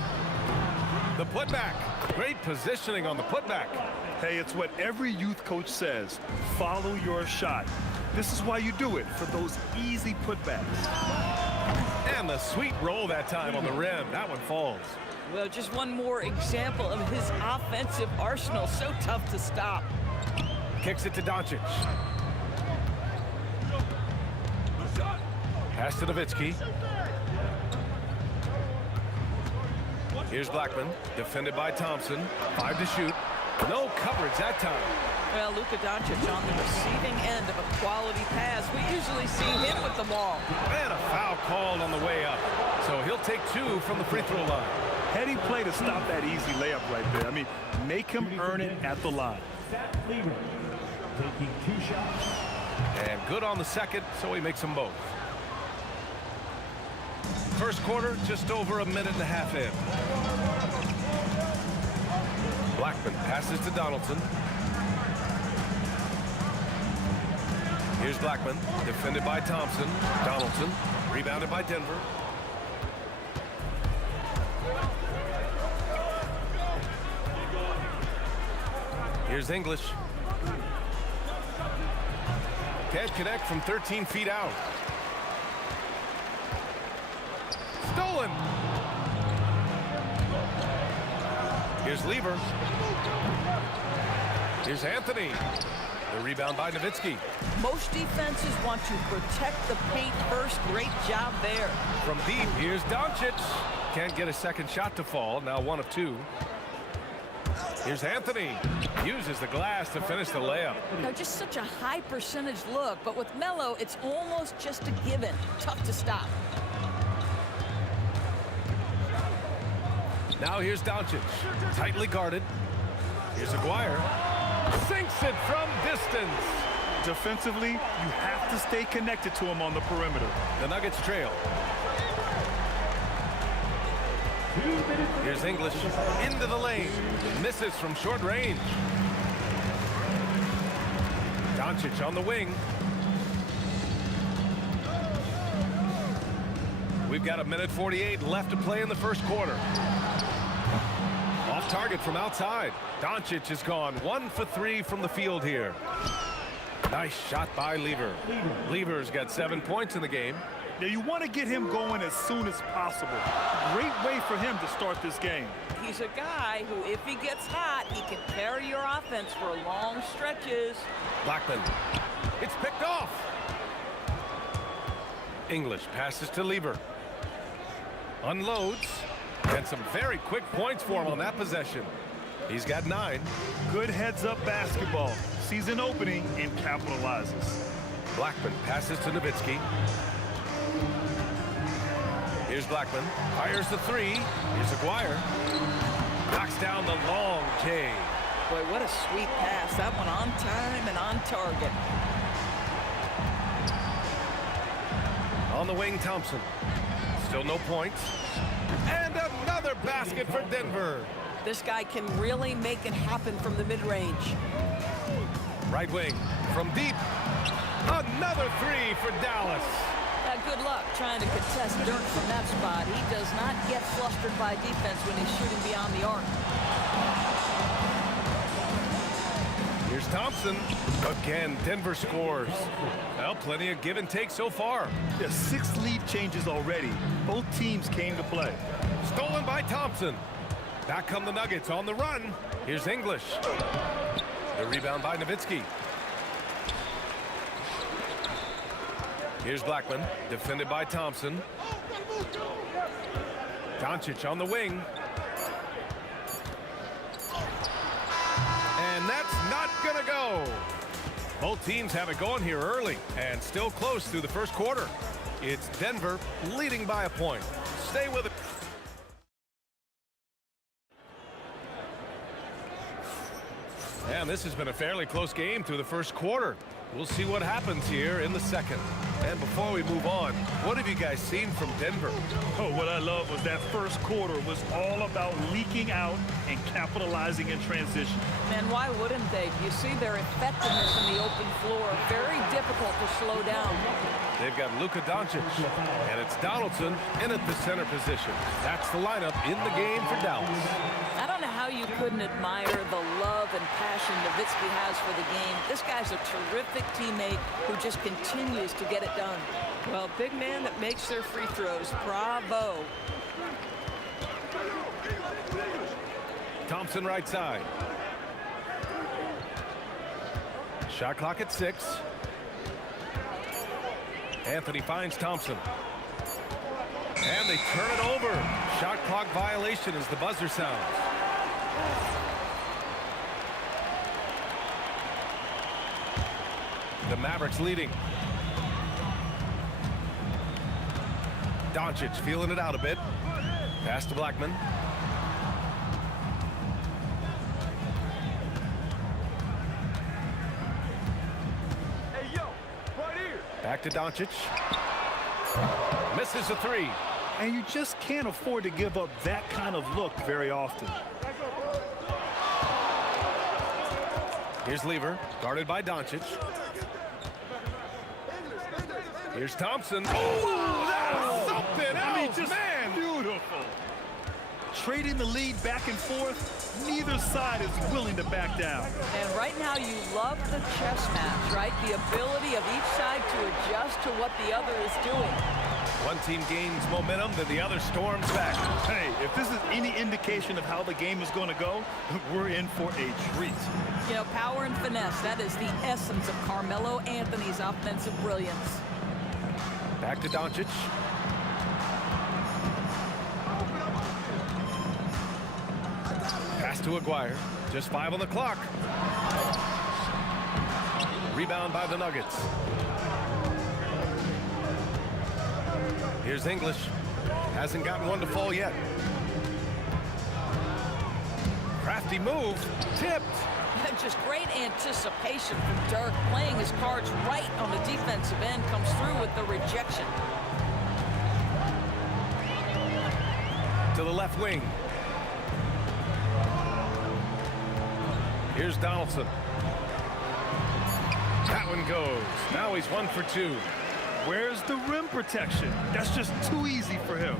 The putback. Great positioning on the putback. Hey, it's what every youth coach says. Follow your shot. This is why you do it, for those easy putbacks. And the sweet roll that time on the rim. That one falls. Well, just one more example of his offensive arsenal. So tough to stop. Kicks it to Doncic. Pass to Nowitzki. Here's Blackman, defended by Thompson. 5 to shoot. No coverage that time. Well, Luka Doncic on the receiving end of a quality pass. We usually see him with the ball. And a foul called on the way up. So he'll take 2 from the free throw line. Heady play to stop that easy layup right there. I mean, make him earn it at the line. Taking 2 shots. And good on the second, so he makes them both. First quarter, just over a minute and a half in. Blackman passes to Donaldson. Here's Blackman, defended by Thompson. Donaldson, rebounded by Denver. Here's English. Can't connect from 13 feet out. Stolen. Here's Lever. Here's Anthony. The rebound by Nowitzki. Most defenses want to protect the paint first. Great job there. From deep, here's Doncic. Can't get a second shot to fall. Now 1 of 2. Here's Anthony. Uses the glass to finish the layup. Now, just such a high percentage look, but with Melo, it's almost just a given. Tough to stop. Now here's Doncic. Tightly guarded. Here's Aguirre. Sinks it from distance. Defensively, you have to stay connected to him on the perimeter. The Nuggets trail. Here's English into the lane. Misses from short range. Doncic on the wing. We've got 1:48 left to play in the first quarter. Off target from outside. Doncic has gone 1 for 3 from the field here. Nice shot by Lever. Lever's got 7 points in the game. Now, you want to get him going as soon as possible. Great way for him to start this game. He's a guy who, if he gets hot, he can carry your offense for long stretches. Blackman. It's picked off. English passes to Lever. Unloads. And some very quick points for him on that possession. He's got 9. Good heads-up basketball. Sees an opening and capitalizes. Blackman passes to Nowitzki. Here's Blackman. Fires the 3. Here's Aguirre. Knocks down the long J. Boy, what a sweet pass. That one on time and on target. On the wing, Thompson. Still no points. And another basket for Denver. This guy can really make it happen from the mid-range. Right wing. From deep. Another 3 for Dallas. Good luck trying to contest dirt from that spot. He does not get flustered by defense when he's shooting beyond the arc. Here's Thompson. Again, Denver scores. Well, plenty of give and take so far. Yeah, 6 lead changes already. Both teams came to play. Stolen by Thompson. Back come the Nuggets on the run. Here's English. The rebound by Nowitzki. Here's Blackman, defended by Thompson. Doncic on the wing. And that's not gonna go. Both teams have it going here early and still close through the first quarter. It's Denver leading by a point. Stay with it. And this has been a fairly close game through the first quarter. We'll see what happens here in the second. And before we move on, what have you guys seen from Denver? Oh, what I love was that first quarter was all about leaking out and capitalizing in transition. Man, why wouldn't they? You see their effectiveness in the open floor. Very difficult to slow down. They've got Luka Doncic, and it's Donaldson in at the center position. That's the lineup in the game for Dallas. I don't know how you couldn't admire the love and passion Nowitzki has for the game. This guy's a terrific teammate who just continues to get it done. Well, big man that makes their free throws. Bravo. Thompson right side. Shot clock at 6. Anthony finds Thompson. And they turn it over. Shot clock violation as the buzzer sounds. The Mavericks leading. Doncic feeling it out a bit. Pass to Blackman. Hey, yo, right here. Back to Doncic. Misses a 3. And you just can't afford to give up that kind of look very often. Here's Lever, guarded by Doncic. Here's Thompson. Oh, that's something else, just man! Beautiful. trading the lead back and forth. Neither side is willing to back down. And right now you love the chess match, right? The ability of each side to adjust to what the other is doing. One team gains momentum, then the other storms back. Hey, if this is any indication of how the game is going to go, we're in for a treat. You know, power and finesse, that is the essence of Carmelo Anthony's offensive brilliance. Back to Doncic. Pass to Aguirre. Just 5 on the clock. Rebound by the Nuggets. Here's English. Hasn't gotten one to fall yet. Crafty move. Tipped. Just great anticipation from Dirk, playing his cards right on the defensive end, comes through with the rejection. To the left wing. Here's Donaldson. That one goes. Now he's 1 for 2. Where's the rim protection? That's just too easy for him.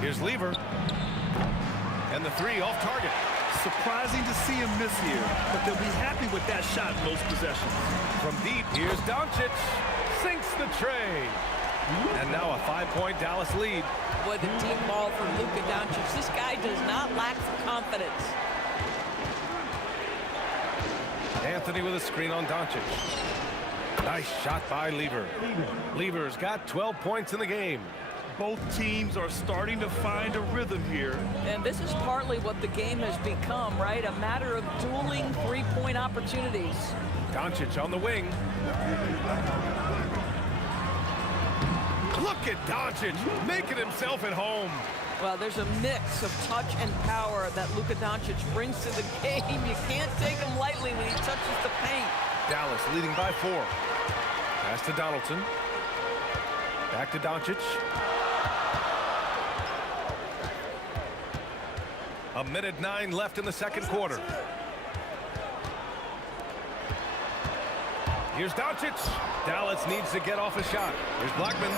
Here's Lever. And the 3 off target. Surprising to see him miss here, but they'll be happy with that shot in those possessions. From deep, here's Doncic. Sinks the tray. And now a 5-point Dallas lead. Boy, the deep ball for Luka Doncic. This guy does not lack confidence. Anthony with a screen on Doncic. Nice shot by Lever. Lever's got 12 points in the game. Both teams are starting to find a rhythm here. And this is partly what the game has become, right? A matter of dueling three-point opportunities. Doncic on the wing. Look at Doncic making himself at home. Well, there's a mix of touch and power that Luka Doncic brings to the game. You can't take him lightly when he touches the paint. Dallas leading by 4. Pass to Donaldson. Back to Doncic. A minute 9 left in the second quarter. Here's Doncic. Dallas needs to get off a shot. Here's Blackman.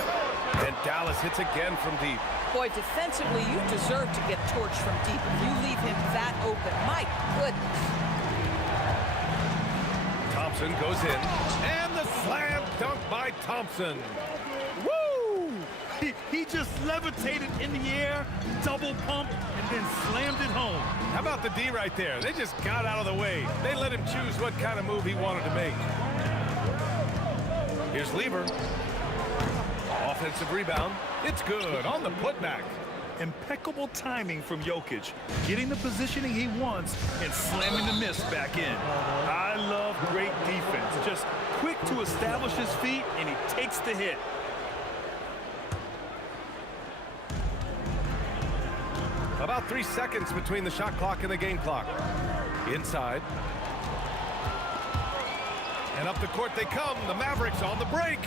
And Dallas hits again from deep. Boy, defensively, you deserve to get torched from deep if you leave him that open. My goodness. Thompson goes in. And the slam dunk by Thompson. Woo! He just levitated in the air, double pump, and then slammed it home. How about the D right there? They just got out of the way. They let him choose what kind of move he wanted to make. Here's Lever. Offensive rebound. It's good on the putback. Impeccable timing from Jokic, getting the positioning he wants and slamming the miss back in. I love great defense. Just quick to establish his feet, and he takes the hit. About 3 seconds between the shot clock and the game clock. Inside. And up the court they come. The Mavericks on the break.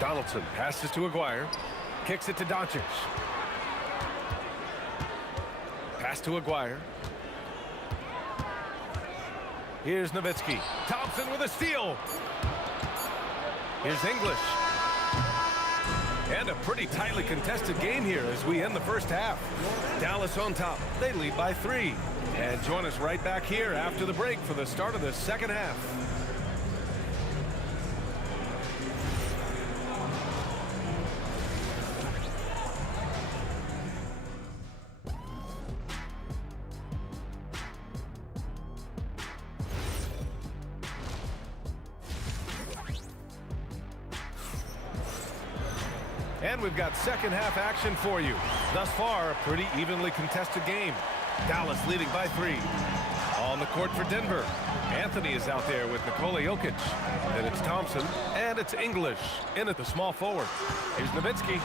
Donaldson passes to Aguirre. Kicks it to Doncic. Pass to Aguirre. Here's Nowitzki. Thompson with a steal. Here's English. And a pretty tightly contested game here as we end the first half. Dallas on top. They lead by 3. And join us right back here after the break for the start of the second half. And we've got second half action for you. Thus far, a pretty evenly contested game. Dallas leading by 3. On the court for Denver. Anthony is out there with Nikola Jokic. Then it's Thompson, and it's English in at the small forward. Here's Nowitzki,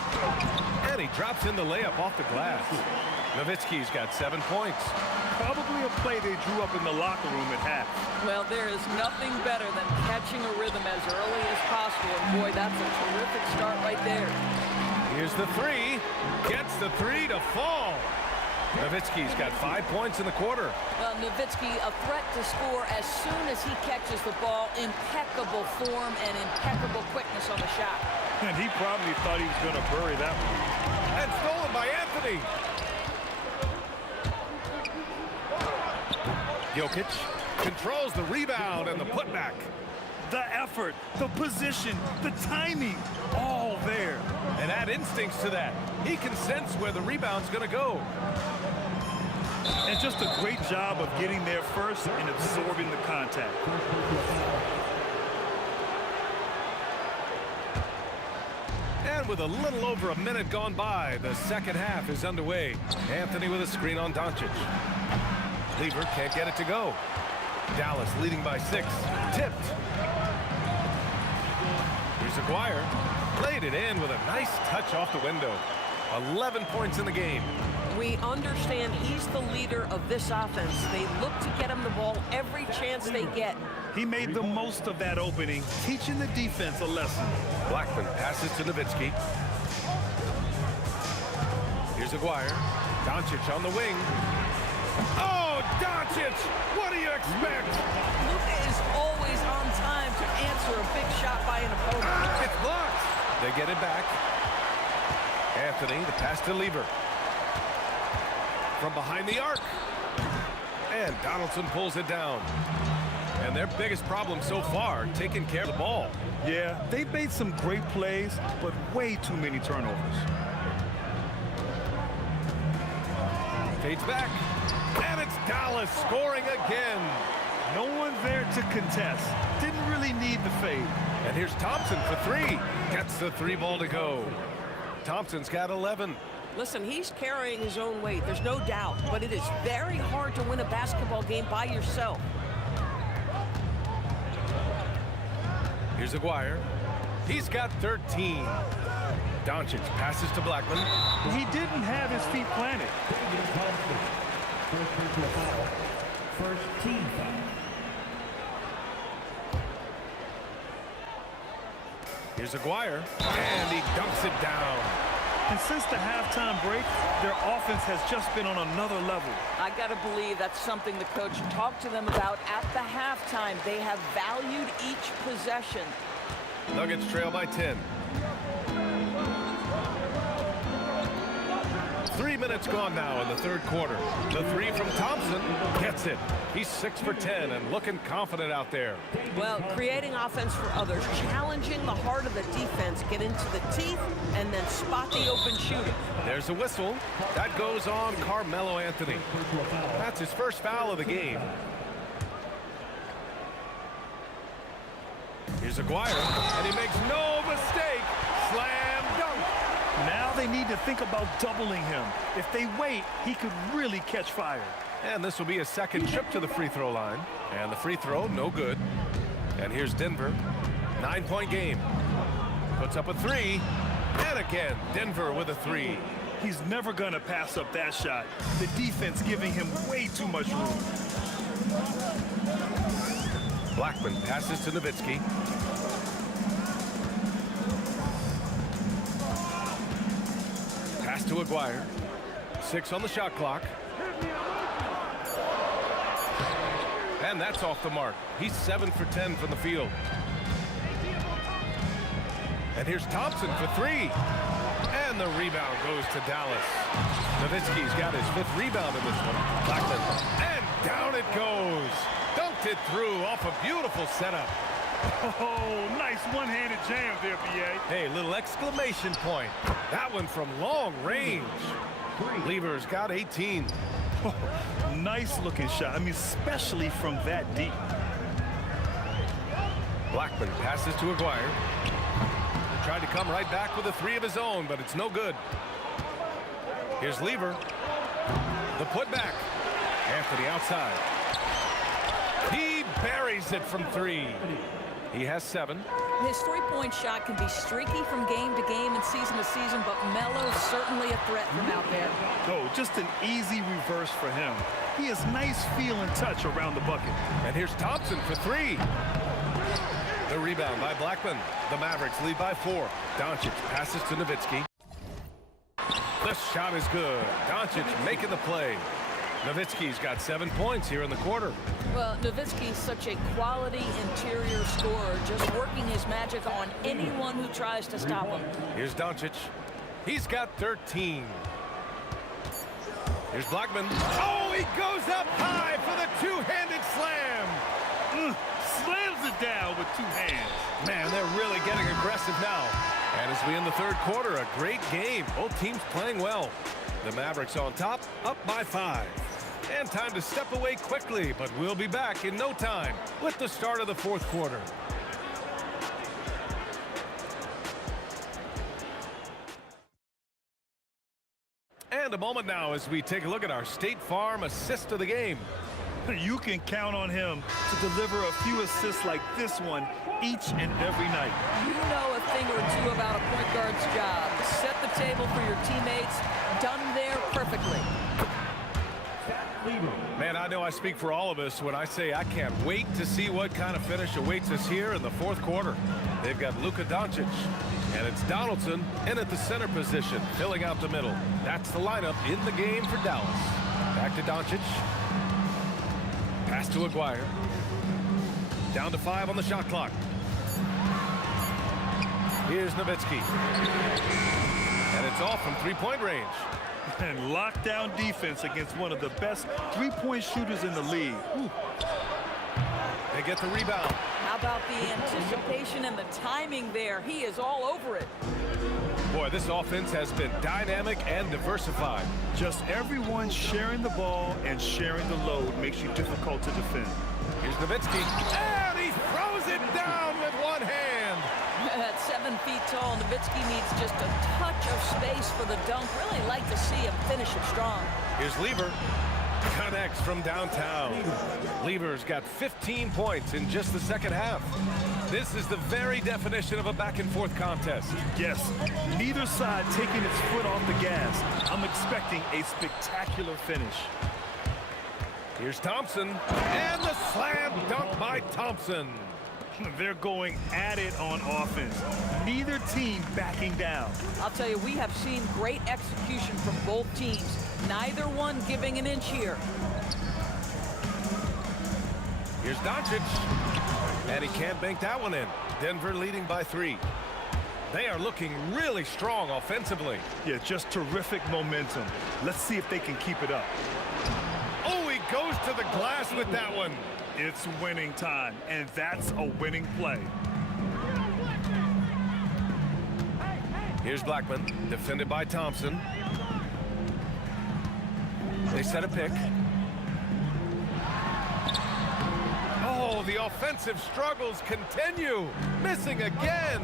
and he drops in the layup off the glass. Nowitzki's got 7 points. Probably a play they drew up in the locker room at half. Well, there is nothing better than catching a rhythm as early as possible. And boy, that's a terrific start right there. Here's the 3. Gets the 3 to fall. Nowitzki's got 5 points in the quarter. Well, Nowitzki, a threat to score as soon as he catches the ball. Impeccable form and impeccable quickness on the shot. And he probably thought he was going to bury that one. And stolen by Anthony. Jokic controls the rebound and the putback. The effort, the position, the timing, all there. And add instincts to that. He can sense where the rebound's going to go. And just a great job of getting there first and absorbing the contact. And with a little over a minute gone by, the second half is underway. Anthony with a screen on Doncic. Lever can't get it to go. Dallas leading by 6. Tipped. Here's Aguirre. Played it in with a nice touch off the window. 11 points in the game. We understand he's the leader of this offense. They look to get him the ball every chance they get. He made the most of that opening, teaching the defense a lesson. Blackman passes to Nowitzki. Here's Aguirre. Doncic on the wing. Oh, Doncic! What do you expect? Luka is always on time to answer a big shot by an opponent. It's blocked. They get it back. Anthony, the pass to Lever. From behind the arc. And Donaldson pulls it down. And their biggest problem so far, taking care of the ball. Yeah, they've made some great plays, but way too many turnovers. Fades back. And it's Dallas scoring again. No one there to contest. Didn't really need the fade. And here's Thompson for 3. Gets the 3 ball to go. Thompson's got 11. Listen, he's carrying his own weight. There's no doubt. But it is very hard to win a basketball game by yourself. Here's Aguirre. He's got 13. Doncic passes to Blackman. He didn't have his feet planted. First team foul. Here's Aguirre, and he dunks it down. And since the halftime break, their offense has just been on another level. I got to believe that's something the coach talked to them about at the halftime. They have valued each possession. Nuggets trail by 10. 3 minutes gone now in the third quarter. The 3 from Thompson gets it. He's 6 for 10 and looking confident out there. Well, creating offense for others, challenging the heart of the defense, get into the teeth, and then spot the open shooter. There's a whistle. That goes on Carmelo Anthony. That's his first foul of the game. Here's Aguirre, and he makes no mistake. Slam dunk. Now they need to think about doubling him. If they wait, he could really catch fire. And this will be a second trip to the free throw line. And the free throw, no good. And here's Denver. 9-point game. Puts up a 3. And again, Denver with a 3. He's never going to pass up that shot. The defense giving him way too much room. Blackman passes to Nowitzki. Pass to Aguirre. 6 on the shot clock. And that's off the mark. He's 7 for 10 from the field. And here's Thompson for 3. And the rebound goes to Dallas. Nowitzki's got his 5th rebound in this one. Blackman. And down it goes. Dunked it through off a beautiful setup. Oh, nice one-handed jam there, B.A. Hey, little exclamation point. That one from long range. Lever's got 18. Oh, nice looking shot. I mean, especially from that deep. Blackman passes to Aguirre. Tried to come right back with a 3 of his own, but it's no good. Here's Lever. The putback. Anthony outside. He buries it from 3. He has 7. His three-point shot can be streaky from game to game and season to season, but Melo's certainly a threat from out there. Oh, just an easy reverse for him. He has nice feel and touch around the bucket. And here's Thompson for 3. The rebound by Blackman. The Mavericks lead by 4. Doncic passes to Nowitzki. The shot is good. Doncic making the play. Nowitzki's got 7 points here in the quarter. Well, Nowitzki's such a quality interior scorer, just working his magic on anyone who tries to stop him. Here's Doncic. He's got 13. Here's Blackman. Oh, he goes up high for the two-handed slam. Slams it down with 2 hands. Man, they're really getting aggressive now. And as we end the third quarter, a great game. Both teams playing well. The Mavericks on top, up by 5. And time to step away quickly, but we'll be back in no time with the start of the fourth quarter. And a moment now as we take a look at our State Farm assist of the game. You can count on him to deliver a few assists like this one each and every night. You know a thing or two about a point guard's job. Set the table for your teammates. Done there perfectly. Man, I know I speak for all of us when I say I can't wait to see what kind of finish awaits us here in the fourth quarter. They've got Luka Doncic, and it's Donaldson in at the center position, filling out the middle. That's the lineup in the game for Dallas. Back to Doncic. Pass to Aguirre. Down to 5 on the shot clock. Here's Nowitzki. And it's off from three-point range. And lockdown defense against one of the best three-point shooters in the league. Ooh. They get the rebound. How about the anticipation and the timing there? He is all over it. Boy, this offense has been dynamic and diversified. Just everyone sharing the ball and sharing the load makes you difficult to defend. Here's Nowitzki. And he throws it down with one hand. At 7 feet tall, Nowitzki needs just a touch of space for the dunk. Really like to see him finish it strong. Here's Lever. Connects from downtown. Lever's got 15 points in just the second half. This is the very definition of a back-and-forth contest. Yes, neither side taking its foot off the gas. I'm expecting a spectacular finish. Here's Thompson. And the slam dunk by Thompson. They're going at it on offense. Neither team backing down. I'll tell you, we have seen great execution from both teams. Neither one giving an inch here. Here's Doncic. And he can't bank that one in. Denver leading by 3. They are looking really strong offensively. Yeah, just terrific momentum. Let's see if they can keep it up. Oh, he goes to the glass with that one. It's winning time, and that's a winning play. Here's Blackman, defended by Thompson. They set a pick. Oh, the offensive struggles continue. Missing again.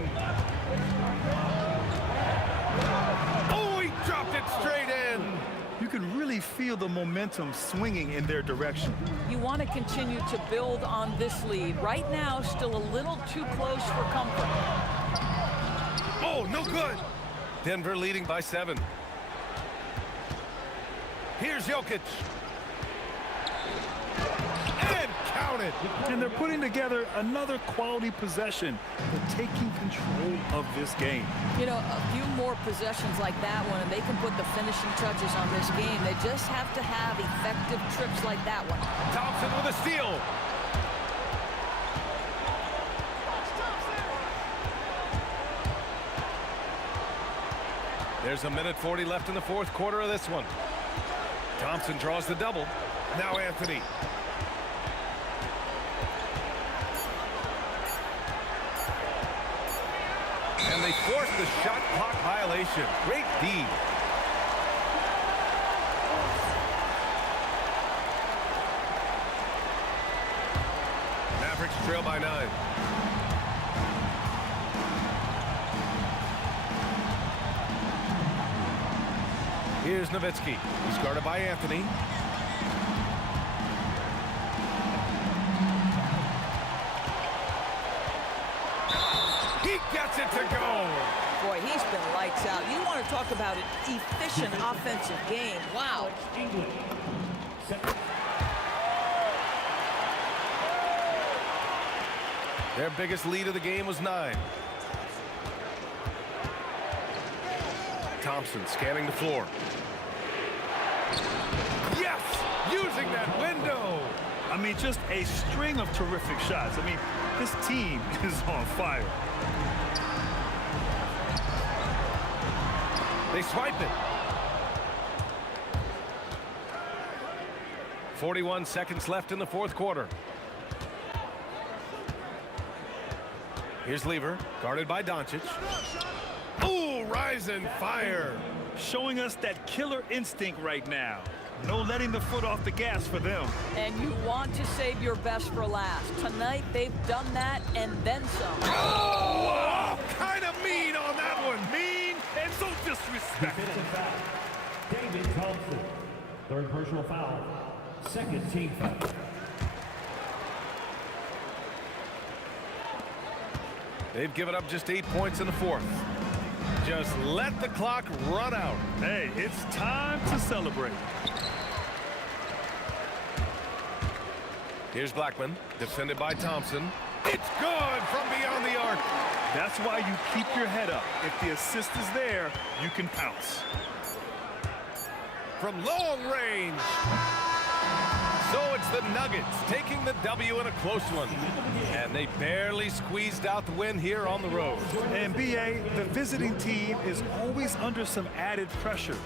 Oh, he dropped it straight in. You can really feel the momentum swinging in their direction. You want to continue to build on this lead. Right now, still a little too close for comfort. Oh, no good. Denver leading by 7. Here's Jokic. And count it. And they're putting together another quality possession. They're taking control of this game. You know, a few more possessions like that one, and they can put the finishing touches on this game. They just have to have effective trips like that one. Thompson with a steal. There's a minute 40 left in the fourth quarter of this one. Thompson draws the double. Now Anthony. And they force the shot clock violation. Great D. Mavericks trail by 9. Here's Nowitzki. He's guarded by Anthony. He gets it to go. Boy, he's been lights out. You want to talk about an efficient offensive game. Wow. Their biggest lead of the game was 9. Thompson scanning the floor. Yes! using that window. I mean, just a string of terrific shots. I mean, this team is on fire. They swipe it. 41 seconds left in the fourth quarter. Here's Lever, guarded by Doncic. Ooh, rise and fire. Showing us that killer instinct right now. No letting the foot off the gas for them. And you want to save your best for last. Tonight, they've done that and then some. Oh, kind of mean on that one. Mean and so disrespectful. David Thompson. Third personal foul. Second team foul. They've given up just 8 points in the fourth. Just let the clock run out. Hey, it's time to celebrate. Here's Blackman, defended by Thompson. It's good from beyond the arc. That's why you keep your head up. If the assist is there, you can pounce. From long range. So it's the Nuggets taking the W in a close one. And they barely squeezed out the win here on the road. And BA, the visiting team is always under some added pressure.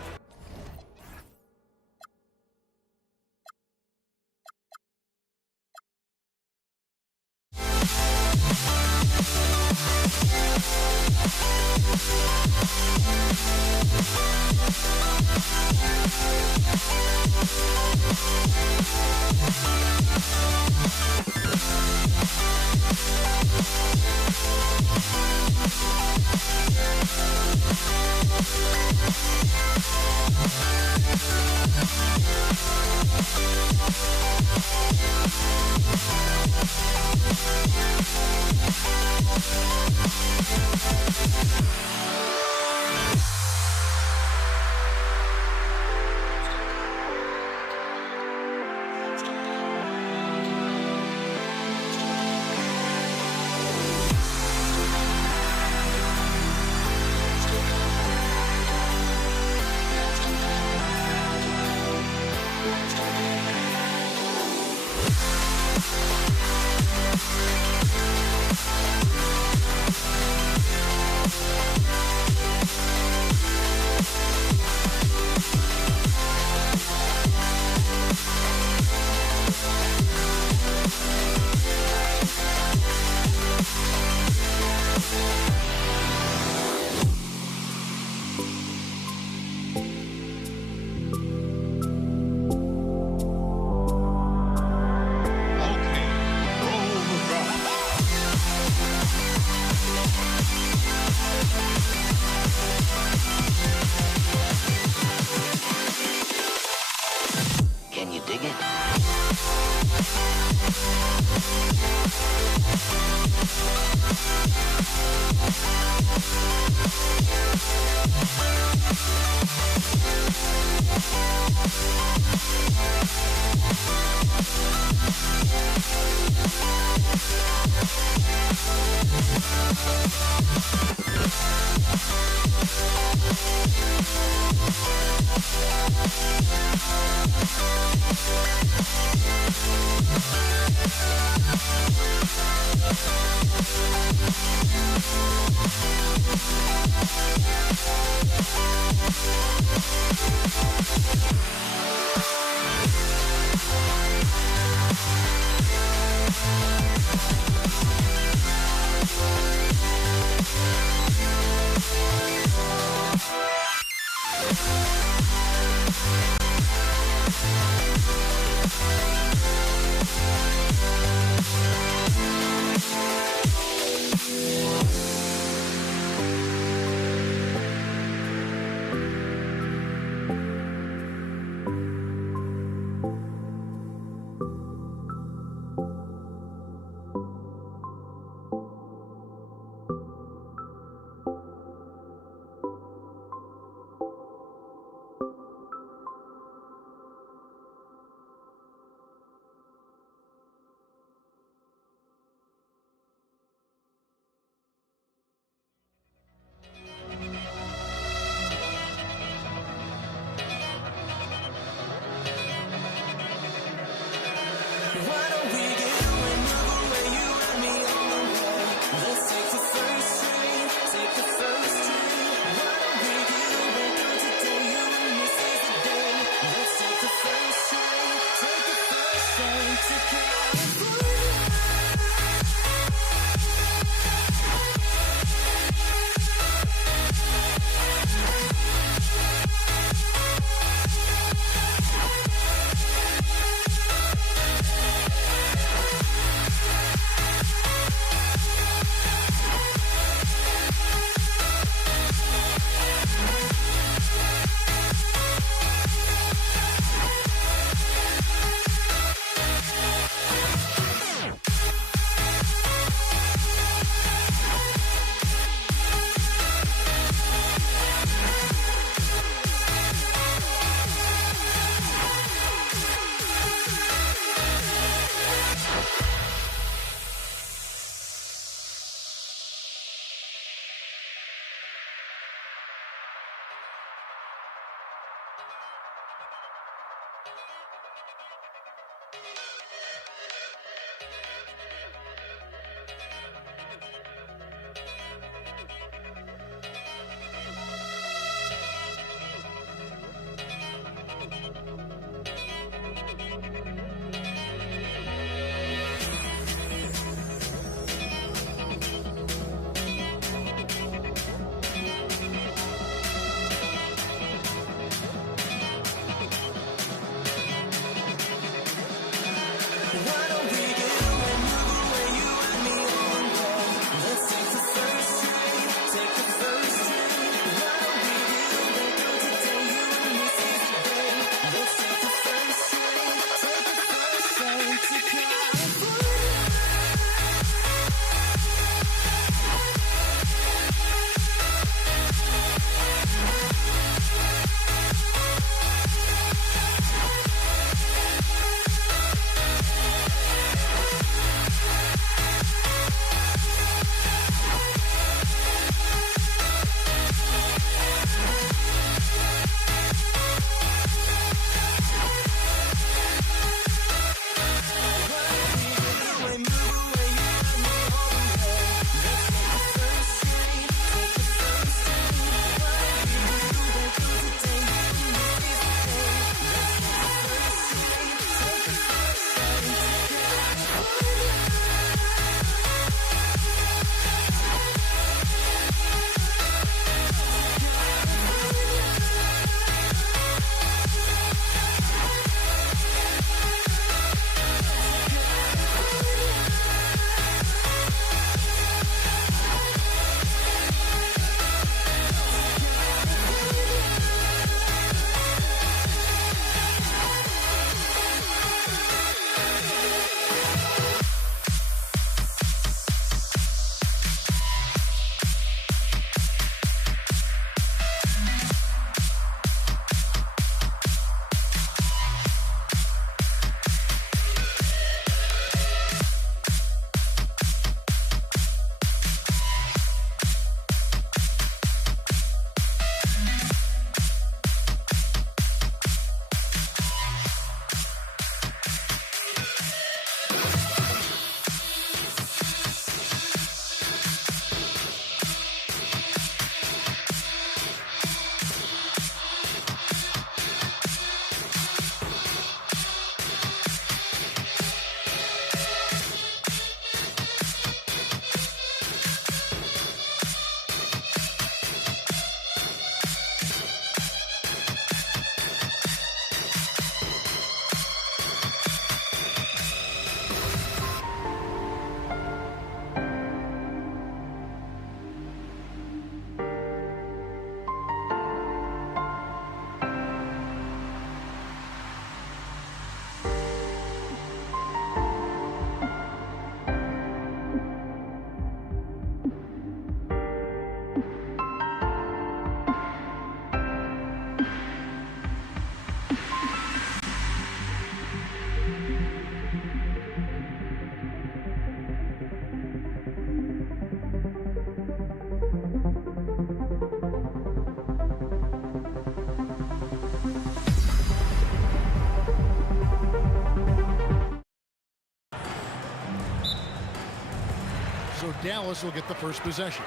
So Dallas will get the first possession.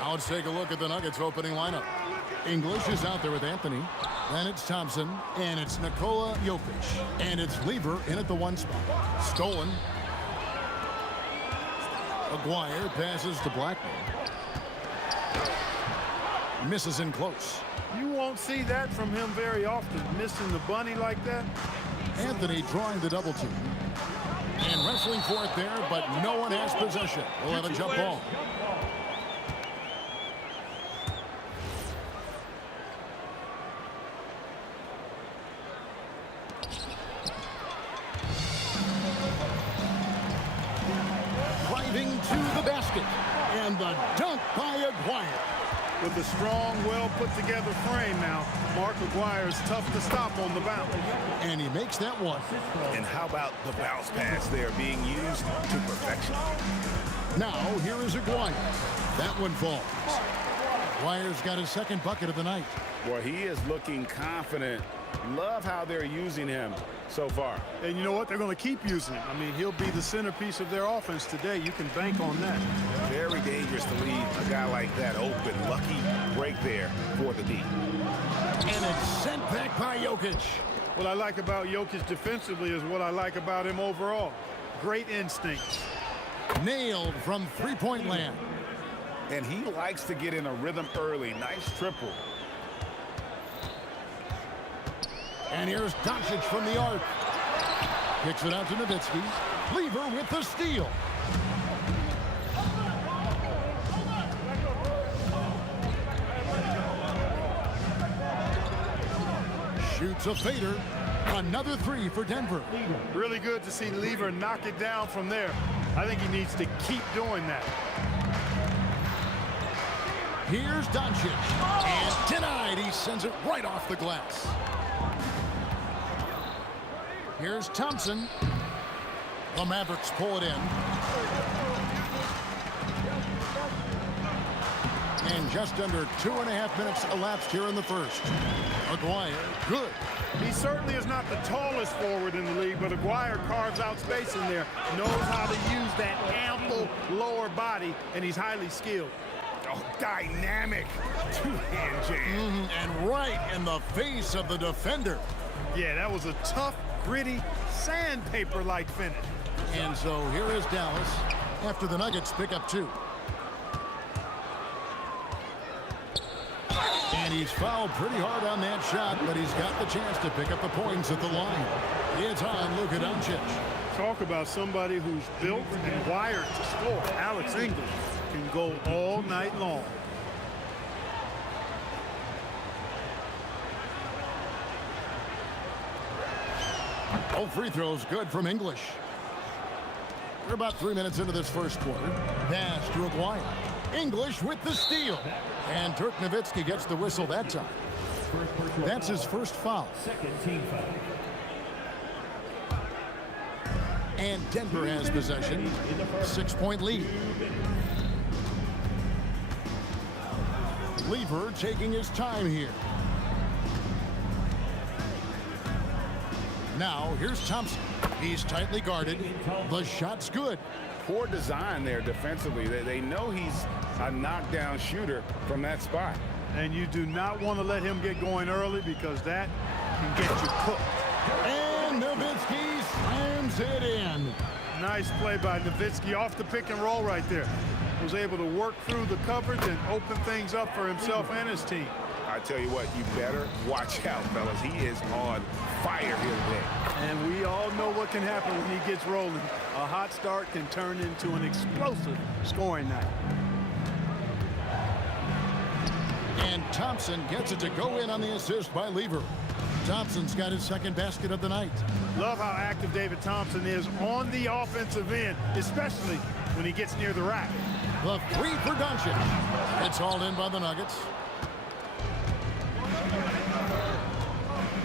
Now let's take a look at the Nuggets opening lineup. English is out there with Anthony. Then it's Thompson. And it's Nikola Jokic. And it's Lever in at the 1 spot. Stolen. Aguirre passes to Blackman. Misses in close. You won't see that from him very often, missing the bunny like that. Anthony drawing the double team. And wrestling for it there, but no one has possession. We'll have a jump ball. Driving to the basket. And the dunk by Aguirre. With a strong, well-put-together frame now, Mark Aguirre is tough to stop on the bounce. And he makes that one. And how about the bounce pass there being used to perfection? Now, here is Aguirre. That one falls. Aguirre's got his second bucket of the night. Well, he is looking confident. Love how they're using him so far. And you know what? They're going to keep using him. I mean, he'll be the centerpiece of their offense today. You can bank on that. Very dangerous to leave a guy like that open. Lucky break there for the D. And it's sent back by Jokic. What I like about Jokic defensively is what I like about him overall. Great instincts. Nailed from three-point land. And he likes to get in a rhythm early. Nice triple. And here's Doncic from the arc. Kicks it out to Nowitzki. Lever with the steal. Shoots a fader. Another three for Denver. Really good to see Lever knock it down from there. I think he needs to keep doing that. Here's Doncic. And denied. He sends it right off the glass. Here's Thompson. The Mavericks pull it in. And just under 2.5 minutes elapsed here in the first. Aguirre, good. He certainly is not the tallest forward in the league, but Aguirre carves out space in there, knows how to use that ample lower body, and he's highly skilled. Oh, dynamic two-hand jam. And right in the face of the defender. Yeah, that was a tough, gritty, sandpaper-like finish. And so here is Dallas after the Nuggets pick up 2. And he's fouled pretty hard on that shot, but he's got the chance to pick up the points at the line. It's on Luka Doncic. Talk about somebody who's built and wired to score. Alex English can go all night long. Oh, free throws good from English. We're about 3 minutes into this first quarter. Pass to Aguirre. English with the steal. And Dirk Nowitzki gets the whistle that time. That's his first foul. Second team foul. And Denver has possession. 6-point lead. Lever taking his time here. Now, here's Thompson. He's tightly guarded. The shot's good. Poor design there defensively. They know he's a knockdown shooter from that spot. And you do not want to let him get going early because that can get you cooked. And Nowitzki slams it in. Nice play by Nowitzki off the pick and roll right there. Was able to work through the coverage and open things up for himself and his team. I tell you what, you better watch out, fellas. He is on fire here today. And we all know what can happen when he gets rolling. A hot start can turn into an explosive scoring night. And Thompson gets it to go in on the assist by Lever. Thompson's got his second basket of the night. Love how active David Thompson is on the offensive end, especially when he gets near the rack. The three for Doncic. It's hauled in by the Nuggets.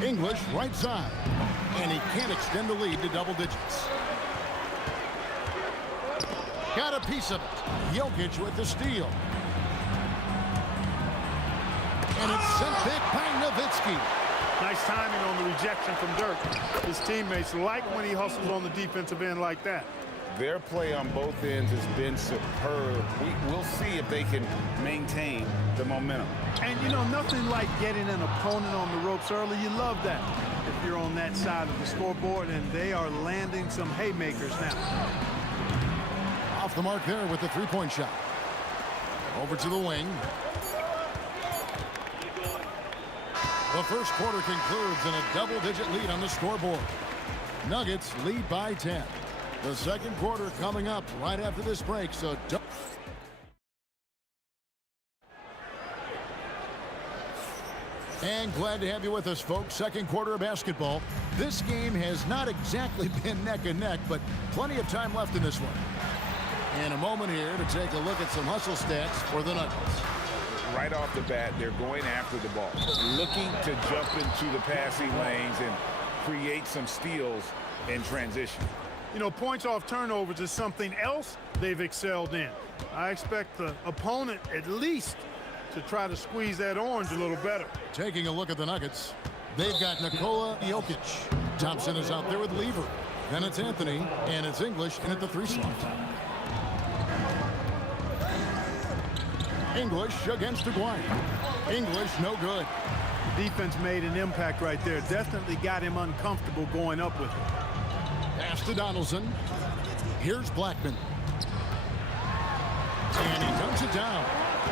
English right side. And he can't extend the lead to double digits. Got a piece of it. Jokic with the steal. And it's sent back by Nowitzki. Nice timing on the rejection from Dirk. His teammates like when he hustles on the defensive end like that. Their play on both ends has been superb. We'll see if they can maintain the momentum. And, you know, nothing like getting an opponent on the ropes early. You love that if you're on that side of the scoreboard, and they are landing some haymakers now. Off the mark there with the three-point shot. Over to the wing. The first quarter concludes in a double-digit lead on the scoreboard. Nuggets lead by 10. The second quarter coming up right after this break, so don't... And glad to have you with us, folks. Second quarter of basketball. This game has not exactly been neck and neck, but plenty of time left in this one. And a moment here to take a look at some hustle stats for the Nuggets. Right off the bat, they're going after the ball, looking to jump into the passing lanes and create some steals in transition. You know, points off turnovers is something else they've excelled in. I expect the opponent at least to try to squeeze that orange a little better. Taking a look at the Nuggets, they've got Nikola Jokic. Thompson is out there with Lever. Then it's Anthony, and it's English in at the 3 slot. English against Aguirre. English no good. The defense made an impact right there. Definitely got him uncomfortable going up with it. Pass to Donaldson. Here's Blackman. And he dumps it down.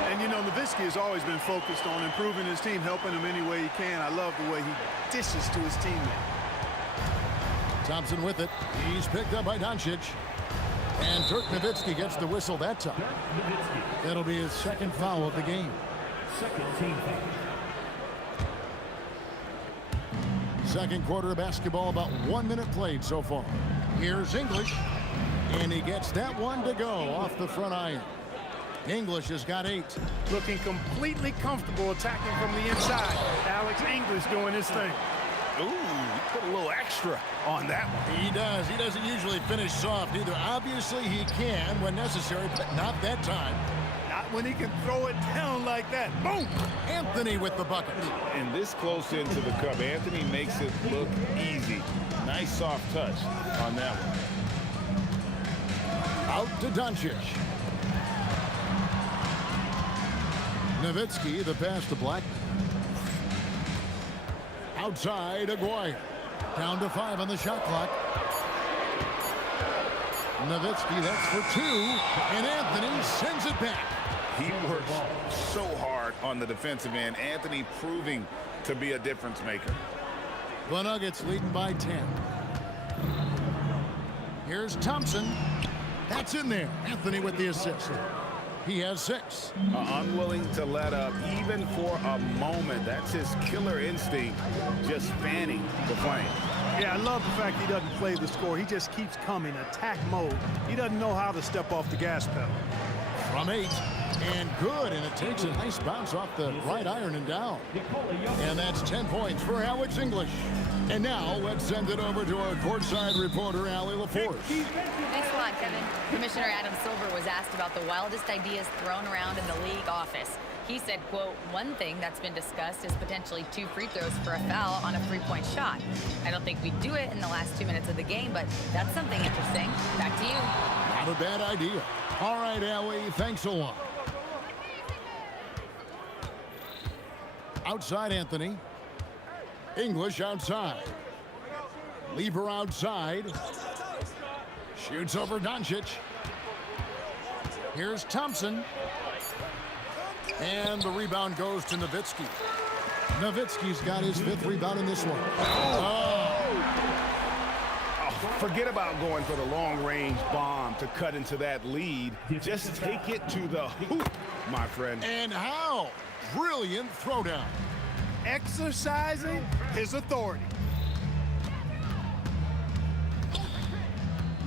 And, you know, Nowitzki has always been focused on improving his team, helping him any way he can. I love the way he dishes to his teammate. Thompson with it. He's picked up by Doncic. And Dirk Nowitzki gets the whistle that time. That'll be his second foul of the game. Second team foul. Second quarter of basketball, about 1 minute played so far. Here's English. And he gets that one to go off the front iron. English has got 8. Looking completely comfortable attacking from the inside. Alex English doing his thing. Ooh, he put a little extra on that one. He does. He doesn't usually finish soft either. Obviously, he can when necessary, but not that time. Not when he can throw it down like that. Boom! Anthony with the bucket. And this close into the cup, Anthony makes it look easy. Nice soft touch on that one. Out to Doncic. Nowitzki, the pass to Blackman. Outside, Aguirre. Down to 5 on the shot clock. Nowitzki, that's for 2. And Anthony sends it back. He works so hard on the defensive end. Anthony proving to be a difference maker. The Nuggets leading by 10. Here's Thompson. That's in there. Anthony with the assist. He has 6. Unwilling to let up even for a moment. That's his killer instinct, just fanning the flame. Yeah, I love the fact he doesn't play the score. He just keeps coming, attack mode. He doesn't know how to step off the gas pedal. From 8, and good, and it takes a nice bounce off the right iron and down. And that's 10 points for Alex English. And now let's send it over to our courtside reporter, Allie LaForce. Thanks a lot, Kevin. Commissioner Adam Silver was asked about the wildest ideas thrown around in the league office. He said, quote, one thing that's been discussed is potentially 2 free throws for a foul on a 3-point shot. I don't think we'd do it in the last 2 minutes of the game, but that's something interesting. Back to you. Not a bad idea. All right, Allie, thanks a lot. Outside, Anthony. English outside. Lever outside. Shoots over Doncic. Here's Thompson. And the rebound goes to Nowitzki. Nowitzki's got his 5th rebound in this one. Forget about going for the long-range bomb to cut into that lead. Just take it to the hoop, my friend. And how? Brilliant throwdown. Exercising his authority.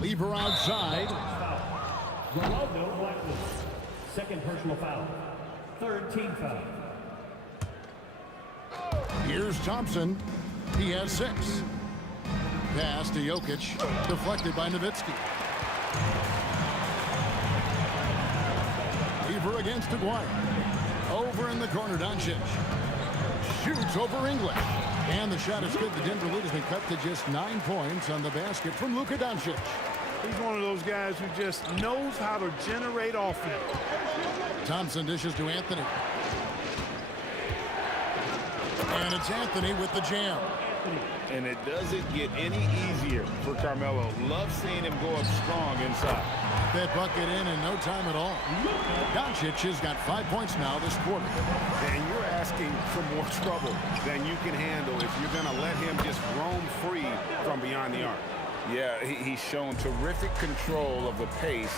Lever outside. Ronaldo Blackman. Second personal foul. Third team foul. Here's Thompson. He has 6. Pass to Jokic. Deflected by Nowitzki. Lever against Aguirre. Over in the corner, Doncic. Shoots over English. And the shot is good. The Denver lead has been cut to just 9 points on the basket from Luka Doncic. He's one of those guys who just knows how to generate offense. Thompson dishes to Anthony. And it's Anthony with the jam. And it doesn't get any easier for Carmelo. Love seeing him go up strong inside. That bucket in no time at all. Doncic has got 5 points now this quarter. And you're asking for more trouble than you can handle if you're going to let him just roam free from beyond the arc. Yeah, he's shown terrific control of the pace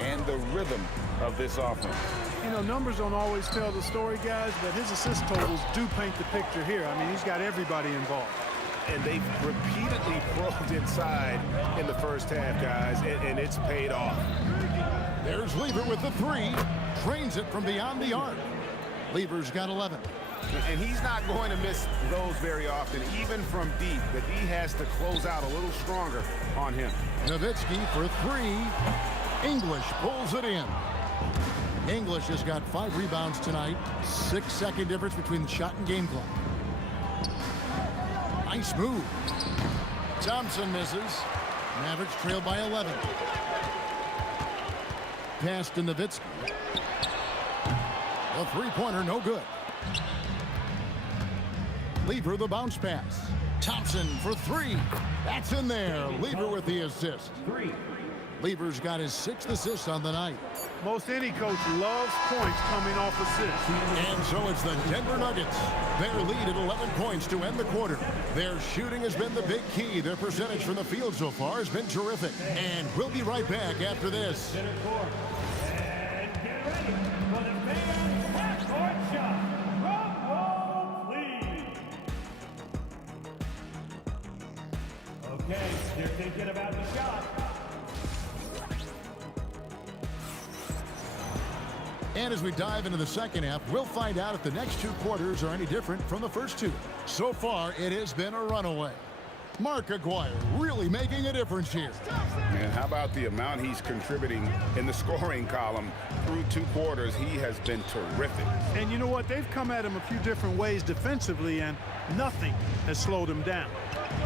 and the rhythm of this offense. You know, numbers don't always tell the story, guys, but his assist totals do paint the picture here. I mean, he's got everybody involved. And they've repeatedly probed inside in the first half, guys, and it's paid off. There's Lever with the three. Trains it from beyond the arc. Lever's got 11. And he's not going to miss those very often, even from deep. The D has to close out a little stronger on him. Nowitzki for three. English pulls it in. English has got 5 rebounds tonight. 6-second difference between the shot and game clock. Nice move. Thompson misses. Mavericks trail by 11. Pass to Nowitzki. A three-pointer, no good. Lever the bounce pass. Thompson for three. That's in there. Lever with the assist. Lever's got his 6th assist on the night. Most any coach loves points coming off assists. And so it's the Denver Nuggets. Their lead at 11 points to end the quarter. Their shooting has been the big key. Their percentage from the field so far has been terrific. And we'll be right back after this. And get ready for the fans' half-court shot. Drum roll, please. Okay, they're thinking about the shot. And as we dive into the second half, we'll find out if the next 2 quarters are any different from the first 2. So far, it has been a runaway. Mark Aguirre really making a difference here. And how about the amount he's contributing in the scoring column through 2 quarters? He has been terrific. And you know what? They've come at him a few different ways defensively, and nothing has slowed him down.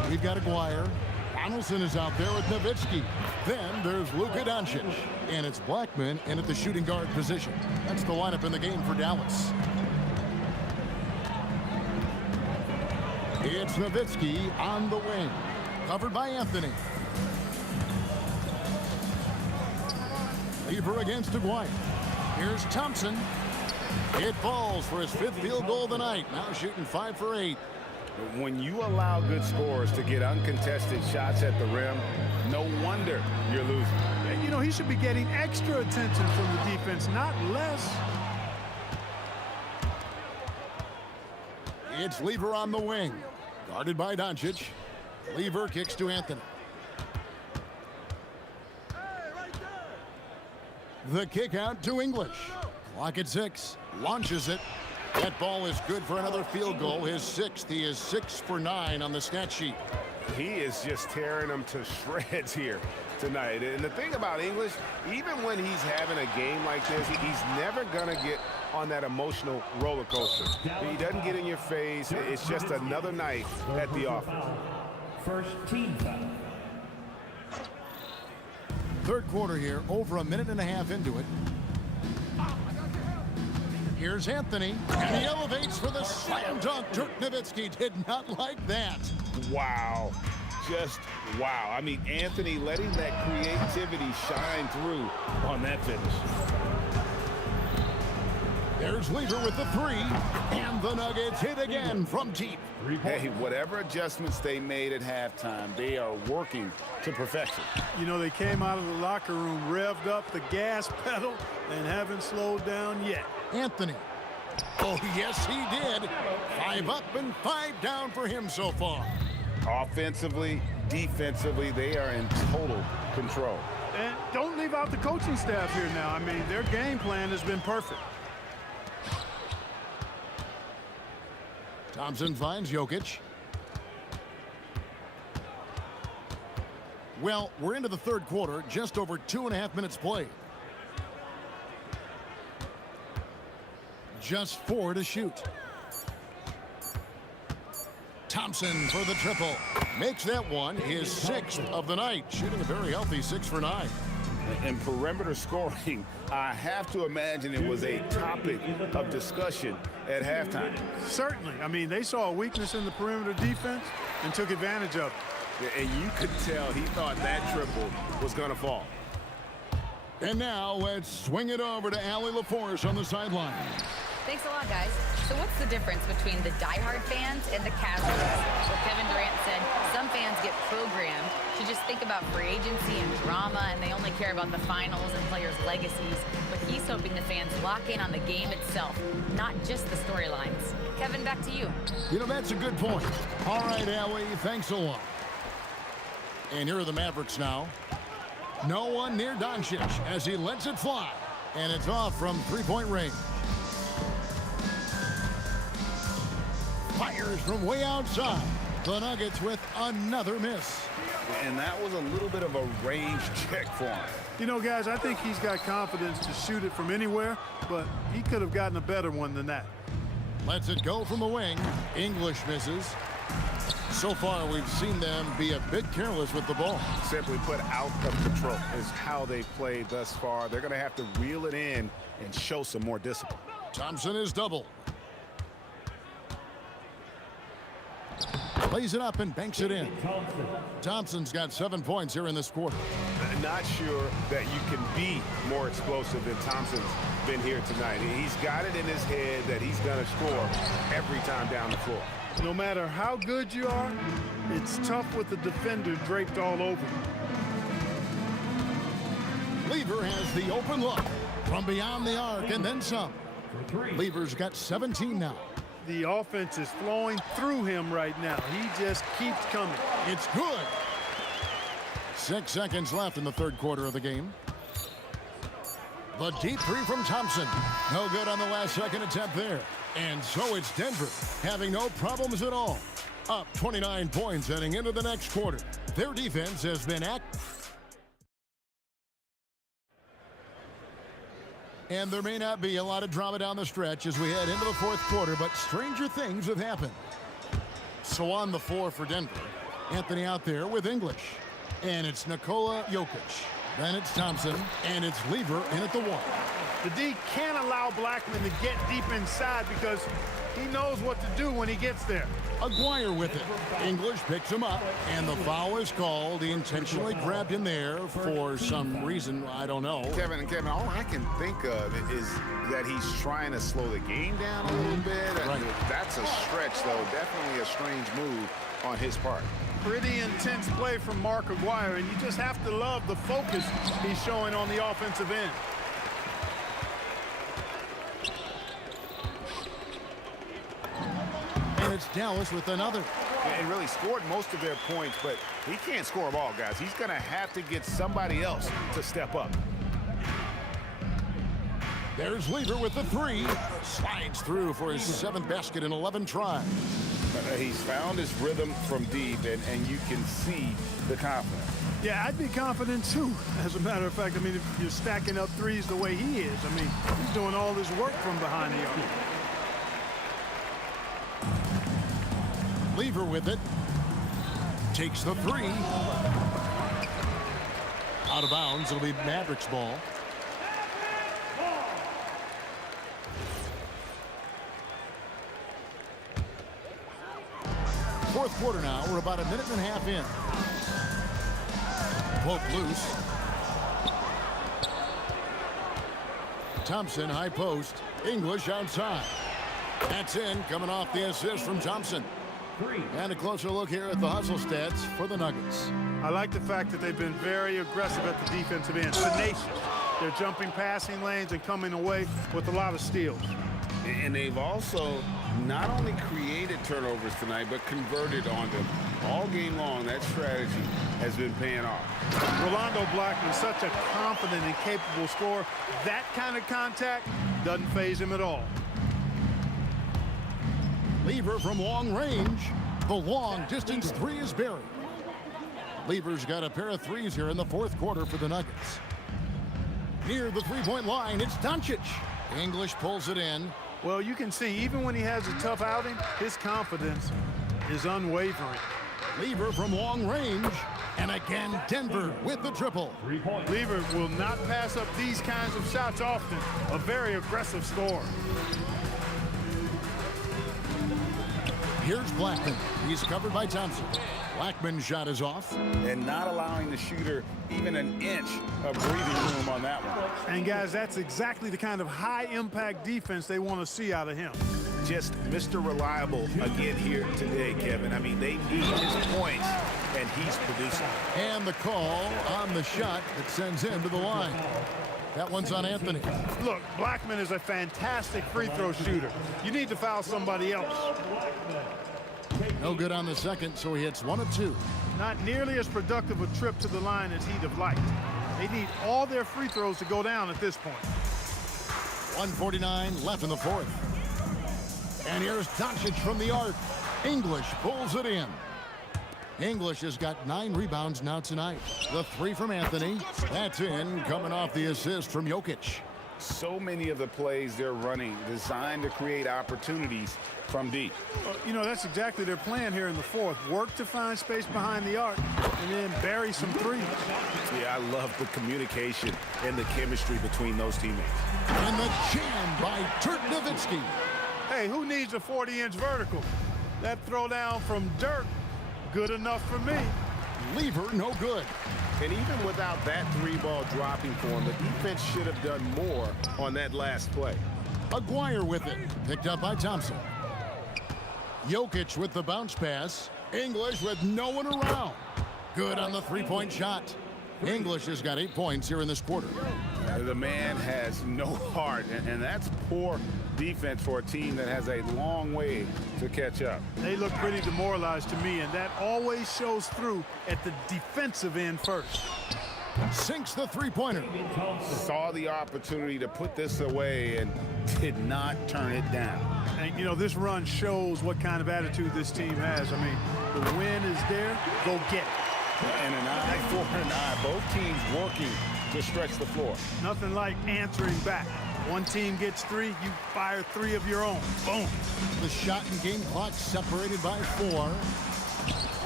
We've got Aguirre. Donaldson is out there with Nowitzki. Then there's Luka Doncic. And it's Blackman in at the shooting guard position. That's the lineup in the game for Dallas. It's Nowitzki on the wing. Covered by Anthony. Lever against Aguirre. Here's Thompson. It falls for his 5th field goal of the night. Now shooting 5 for 8. When you allow good scorers to get uncontested shots at the rim, no wonder you're losing. And, you know, he should be getting extra attention from the defense, not less. It's Lever on the wing. Guarded by Doncic. Lever kicks to Anthony. The kick out to English. Clock at 6. Launches it. That ball is good for another field goal. His 6th. He is 6 for 9 on the stat sheet. He is just tearing them to shreds here tonight. And the thing about English, even when he's having a game like this, he's never going to get on that emotional roller coaster. He doesn't get in your face. It's just another night at the office. First team foul. Third quarter here, over a minute and a half into it. Here's Anthony, and he elevates for the slam dunk. Dirk Nowitzki did not like that. Wow. Just wow. I mean, Anthony letting that creativity shine through on that finish. There's Lever with the 3, and the Nuggets hit again from deep. Hey, whatever adjustments they made at halftime, they are working to perfection. You know, they came out of the locker room, revved up the gas pedal, and haven't slowed down yet. Anthony. Oh, yes, he did. 5 up and 5 down for him so far. Offensively, defensively, they are in total control. And don't leave out the coaching staff here now. I mean, their game plan has been perfect. Thompson finds Jokic. Well, we're into the third quarter, just over 2.5 minutes played. Just 4 to shoot. Thompson for the triple. Makes that one his 6th of the night, shooting a very healthy 6 for 9. And perimeter scoring, I have to imagine it was a topic of discussion at halftime. Certainly. I mean, they saw a weakness in the perimeter defense and took advantage of it. And you could tell he thought that triple was going to fall. And now let's swing it over to Allie LaForce on the sideline. Thanks a lot, guys. So what's the difference between the diehard fans and the casuals? Well, Kevin Durant said some fans get programmed to just think about free agency and drama, and they only care about the finals and players' legacies. But he's hoping the fans lock in on the game itself, not just the storylines. Kevin, back to you. You know, that's a good point. All right, Allie, thanks a lot. And here are the Mavericks now. No one near Doncic as he lets it fly. And it's off from three-point range. Fires from way outside. The Nuggets with another miss. And that was a little bit of a range check for him. You know, guys, I think he's got confidence to shoot it from anywhere, but he could have gotten a better one than that. Lets it go from the wing. English misses. So far, we've seen them be a bit careless with the ball. Simply put, out of control is how they played thus far. They're going to have to reel it in and show some more discipline. Thompson is double. Lays it up and banks it in. Thompson's got 7 points here in this quarter. Not sure that you can be more explosive than Thompson's been here tonight. He's got it in his head that he's going to score every time down the floor. No matter how good you are, it's tough with the defender draped all over you. Lever has the open look from beyond the arc and then some. Lever's got 17 now. The offense is flowing through him right now. He just keeps coming. It's good. 6 seconds left in the third quarter of the game. The deep three from Thompson. No good on the last second attempt there. And so it's Denver having no problems at all. Up 29 points heading into the next quarter. Their defense has been And there may not be a lot of drama down the stretch as we head into the fourth quarter, but stranger things have happened. So on the floor for Denver, Anthony out there with English. And it's Nikola Jokic. Then it's Thompson, and it's Lever in at the one. The D can't allow Blackman to get deep inside because he knows what to do when he gets there. Aguirre with it. English picks him up, and the foul is called. He intentionally grabbed him there for some reason, I don't know. Kevin, all I can think of is that he's trying to slow the game down a little bit. Right. That's a stretch, though. Definitely a strange move on his part. Pretty intense play from Mark Aguirre, and you just have to love the focus he's showing on the offensive end. And it's Dallas with another. And really scored most of their points, but he can't score them all, guys. He's going to have to get somebody else to step up. There's Lever with the three. Slides through for his 7th basket in 11 tries. He's found his rhythm from deep, and you can see the confidence. Yeah, I'd be confident, too. As a matter of fact, I mean, if you're stacking up threes the way he is, I mean, he's doing all this work from behind the arc. Lever with it. Takes the three. Out of bounds. It'll be Mavericks ball. Fourth quarter now. We're about a minute and a half in. Poke loose. Thompson, high post. English outside. That's in, coming off the assist from Thompson. And a closer look here at the hustle stats for the Nuggets. I like the fact that they've been very aggressive at the defensive end. Tenacious. They're jumping passing lanes and coming away with a lot of steals. And they've also not only created turnovers tonight, but converted on them. All game long, that strategy has been paying off. Rolando Blackman, such a confident and capable scorer. That kind of contact doesn't faze him at all. Lever from long range. The long distance three is buried. Lever's got a pair of threes here in the fourth quarter for the Nuggets. Near the three-point line, it's Doncic. English pulls it in. Well, you can see, even when he has a tough outing, his confidence is unwavering. Lever from long range. And again, Denver with the triple. Lever will not pass up these kinds of shots often. A very aggressive score. Here's Blackman. He's covered by Thompson. Blackman's shot is off. And not allowing the shooter even an inch of breathing room on that one. And guys, that's exactly the kind of high-impact defense they want to see out of him. Just Mr. Reliable again here today, Kevin. I mean, they need his points, and he's producing. And the call on the shot that sends him to the line. That one's on Anthony. Look, Blackman is a fantastic free throw shooter. You need to foul somebody else. No good on the second, so he hits 1 of 2. Not nearly as productive a trip to the line as he'd have liked. They need all their free throws to go down at this point. 1:49 left in the fourth. And here's Doncic from the arc. English pulls it in. English has got 9 rebounds now tonight. The 3 from Anthony. That's in, coming off the assist from Jokic. So many of the plays they're running designed to create opportunities from deep. You know, that's exactly their plan here in the fourth. Work to find space behind the arc and then bury some threes. Yeah, I love the communication and the chemistry between those teammates. And the jam by Dirk Nowitzki. Hey, who needs a 40-inch vertical? That throwdown from Dirk, good enough for me. Lever, no good. And even without that 3-ball dropping for him, the defense should have done more on that last play. Aguirre with it, picked up by Thompson. Jokic with the bounce pass. English with no one around. Good on the 3-point shot. English has got 8 points here in this quarter. The man has no heart, and that's poor defense for a team that has a long way to catch up. They look pretty demoralized to me, and that always shows through at the defensive end first. Sinks the 3-pointer. Saw the opportunity to put this away and did not turn it down. And, you know, this run shows what kind of attitude this team has. I mean, the win is there. Go get it. And an eye for an eye. Both teams working to stretch the floor. Nothing like answering back. One team gets 3, you fire 3 of your own. Boom. The shot and game clock separated by 4.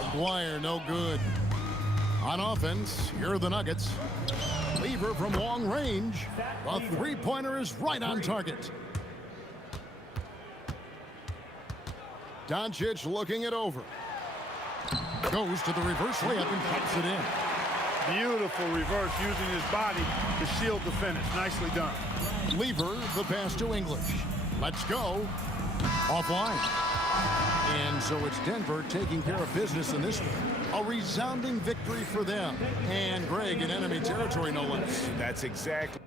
Aguirre, no good. On offense, here are the Nuggets. Lever from long range. The 3-pointer is right on target. Doncic looking it over. Goes to the reverse layup and pops it in. Beautiful reverse using his body to shield the finish. Nicely done. Lever, the pass to English. Let's go. Offline. And so it's Denver taking care of business in this one. A resounding victory for them. And Greg in enemy territory, no less. That's exactly.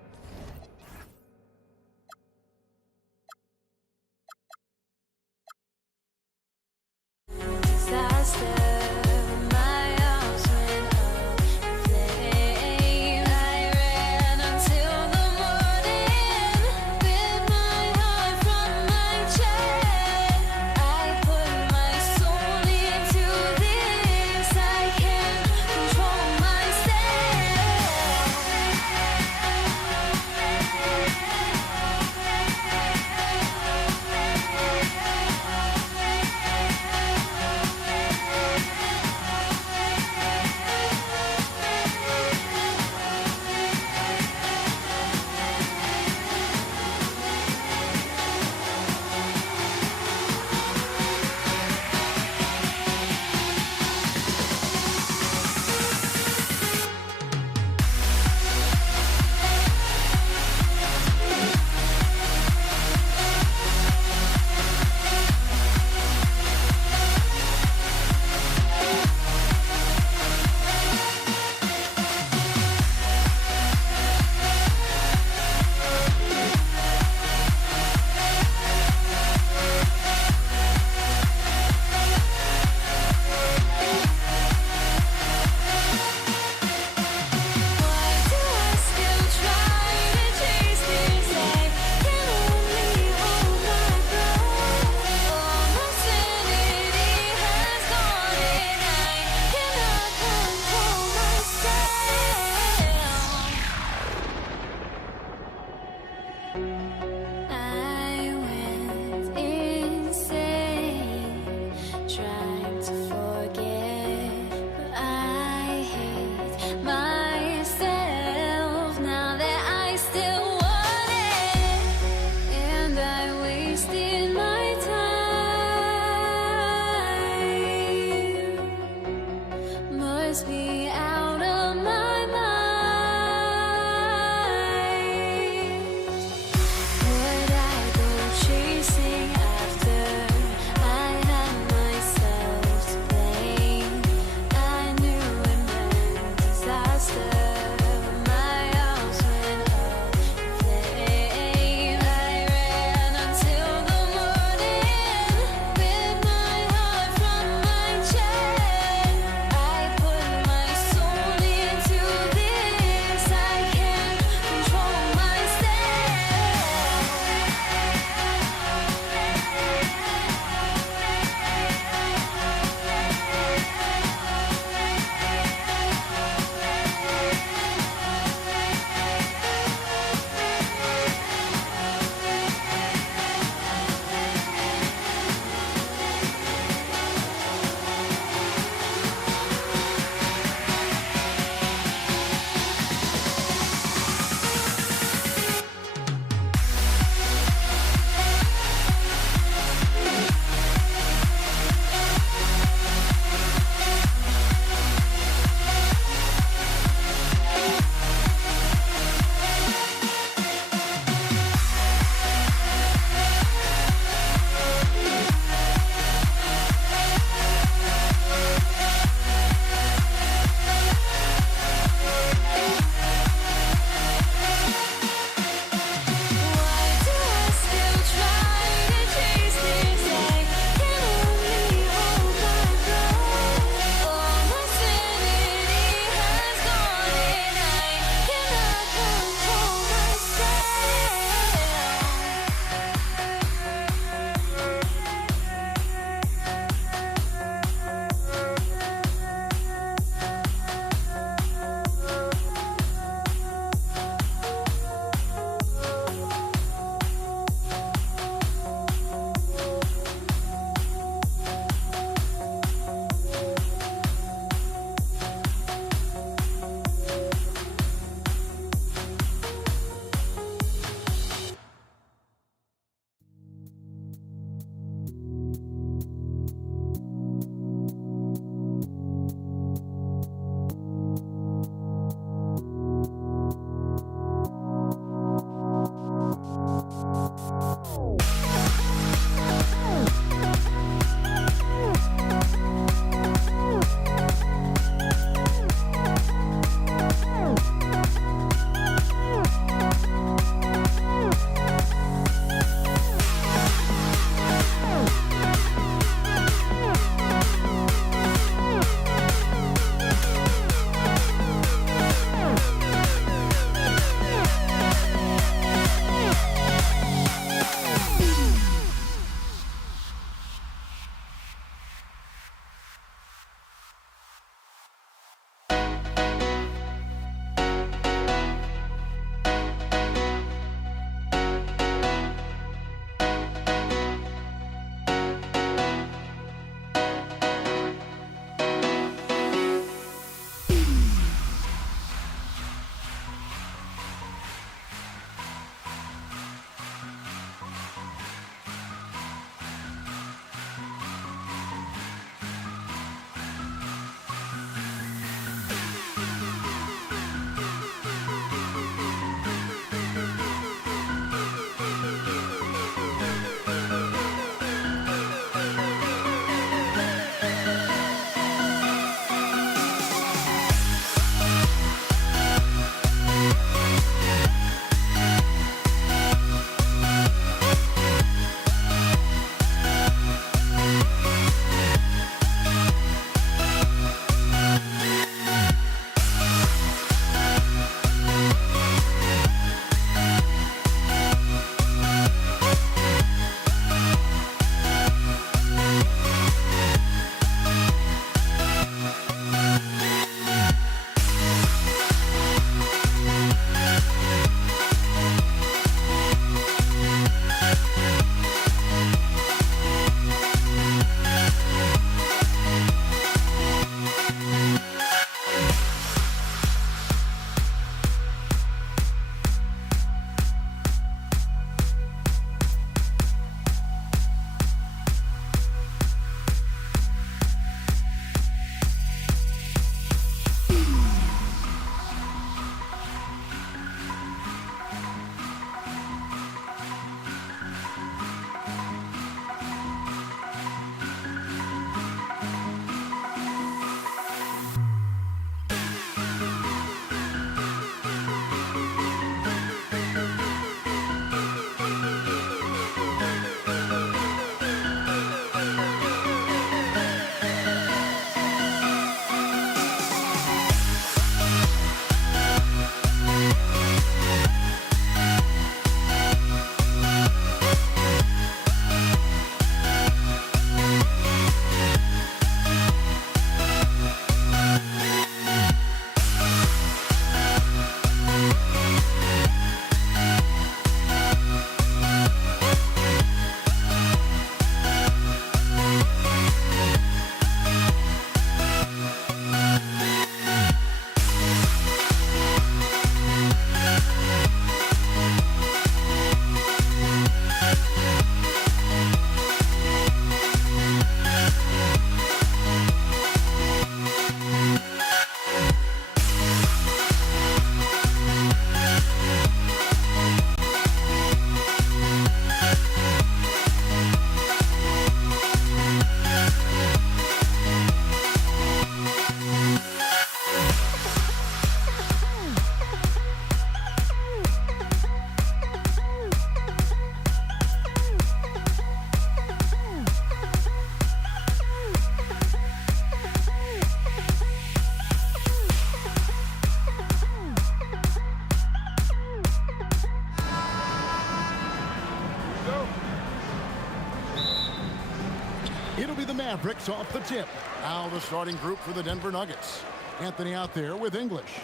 Mavericks off the tip. Now the starting group for the Denver Nuggets. Anthony out there with English.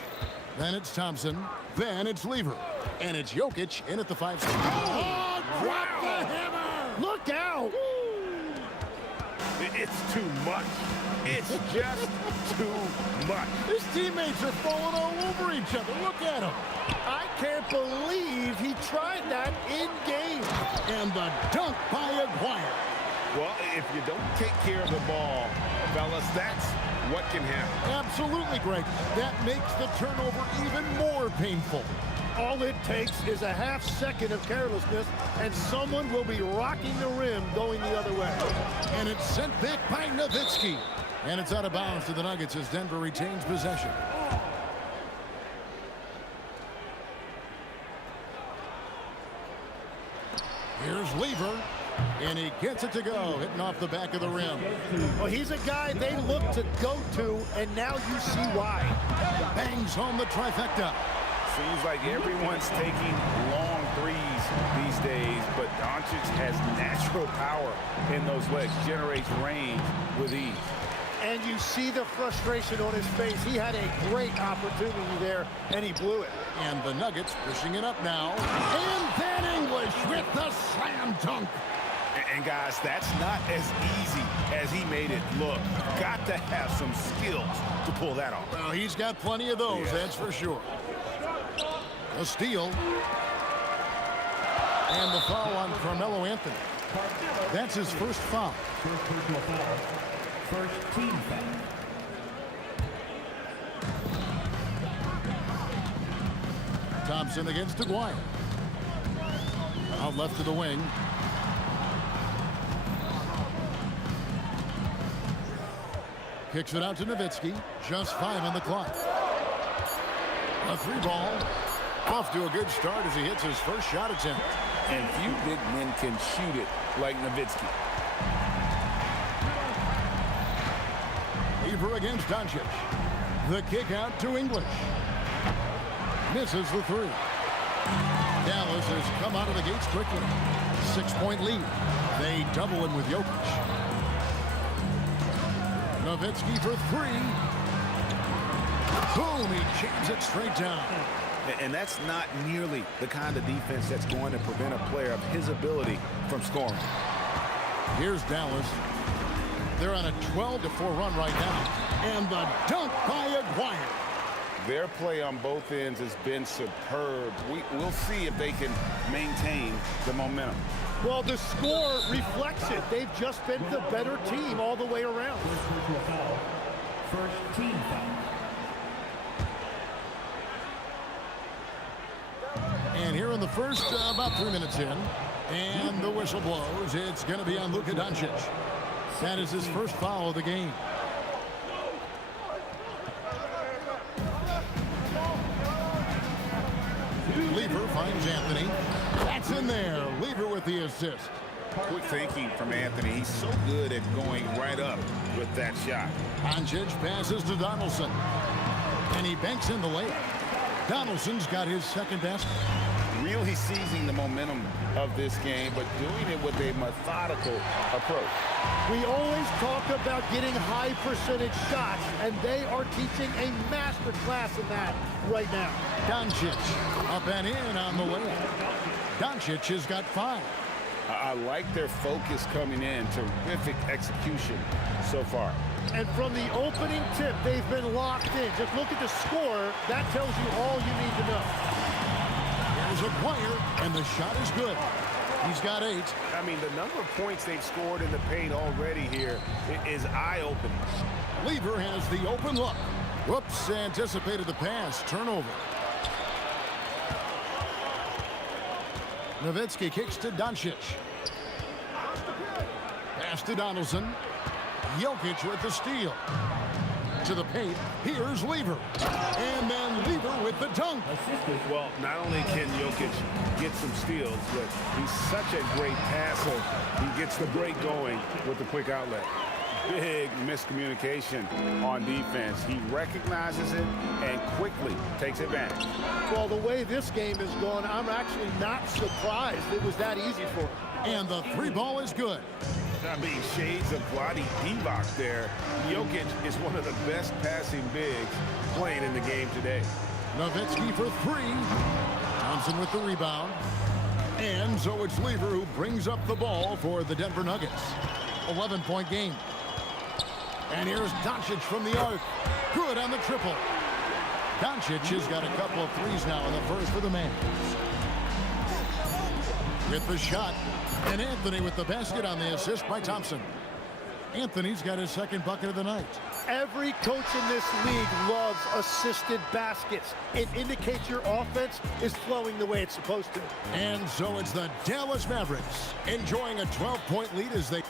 Then it's Thompson. Then it's Lever. And it's Jokic in at the 5 spot. Oh, drop the hammer! Look out! It's too much. It's just too much. His teammates are falling all over each other. Look at him. I can't believe he tried that in game. And the dunk by Aguirre. Well, if you don't take care of the ball, fellas, that's what can happen. Absolutely, Greg. That makes the turnover even more painful. All it takes is a half second of carelessness, and someone will be rocking the rim going the other way. And it's sent back by Nowitzki. And it's out of bounds to the Nuggets as Denver retains possession. Here's Lever. And he gets it to go, hitting off the back of the rim. Well, he's a guy they look to go to, and now you see why. Bangs home the trifecta. Seems like everyone's taking long threes these days, but Doncic has natural power in those legs, generates range with ease. And you see the frustration on his face. He had a great opportunity there, and he blew it. And the Nuggets pushing it up now. And then English with the slam dunk. And guys, that's not as easy as he made it look. Got to have some skills to pull that off. Well, he's got plenty of those, that's for sure. A steal. And the foul on Carmelo Anthony. That's his first foul. First team foul. Thompson against Aguirre. Out left to the wing. Kicks it out to Nowitzki. Just 5 on the clock. A 3-ball. Off to a good start as he hits his first shot attempt. And few big men can shoot it like Nowitzki. Lever against Doncic. The kick out to English. Misses the 3. Dallas has come out of the gates quickly. 6-point lead. They double him with Jokic. Nowitzki for 3. Boom, he jams it straight down. And that's not nearly the kind of defense that's going to prevent a player of his ability from scoring. Here's Dallas. They're on a 12-4 run right now. And the dunk by Aguirre. Their play on both ends has been superb. We'll see if they can maintain the momentum. Well, the score reflects it. They've just been the better team all the way around. First team foul. And here in the first, about 3 minutes in, and the whistle blows. It's going to be on Luka Doncic. That is his first foul of the game. Lever finds Anthony. That's in there. Lever with the assist. Quick thinking from Anthony. He's so good at going right up with that shot. Doncic passes to Donaldson. And he banks in the layup. Donaldson's got his second basket. Really seizing the momentum of this game, but doing it with a methodical approach. We always talk about getting high percentage shots, and they are teaching a master class in that right now. Doncic up and in on the layup. Doncic has got 5. I like their focus coming in. Terrific execution so far. And from the opening tip, they've been locked in. Just look at the score. That tells you all you need to know. Here's Aguirre, and the shot is good. He's got 8. I mean, the number of points they've scored in the paint already here is eye-opening. Lever has the open look. Whoops, anticipated the pass. Turnover. Nowitzki kicks to Doncic. Pass to Donaldson. Jokic with the steal. To the paint. Here's Lever. And then Lever with the dunk. Well, not only can Jokic get some steals, but he's such a great passer. He gets the break going with the quick outlet. Big miscommunication on defense. He recognizes it and quickly takes advantage. Well, the way this game is going, I'm actually not surprised it was that easy for him. And the 3-ball is good. I mean, shades of Vlade Divac there. Jokic is one of the best passing bigs playing in the game today. Nowitzki for three. Thompson with the rebound. And so it's Lever who brings up the ball for the Denver Nuggets. 11-point game. And here's Doncic from the arc. Good on the triple. Doncic has got a couple of threes now in the first for the man. With the shot. And Anthony with the basket on the assist by Thompson. Anthony's got his second bucket of the night. Every coach in this league loves assisted baskets. It indicates your offense is flowing the way it's supposed to. And so it's the Dallas Mavericks enjoying a 12-point lead as they...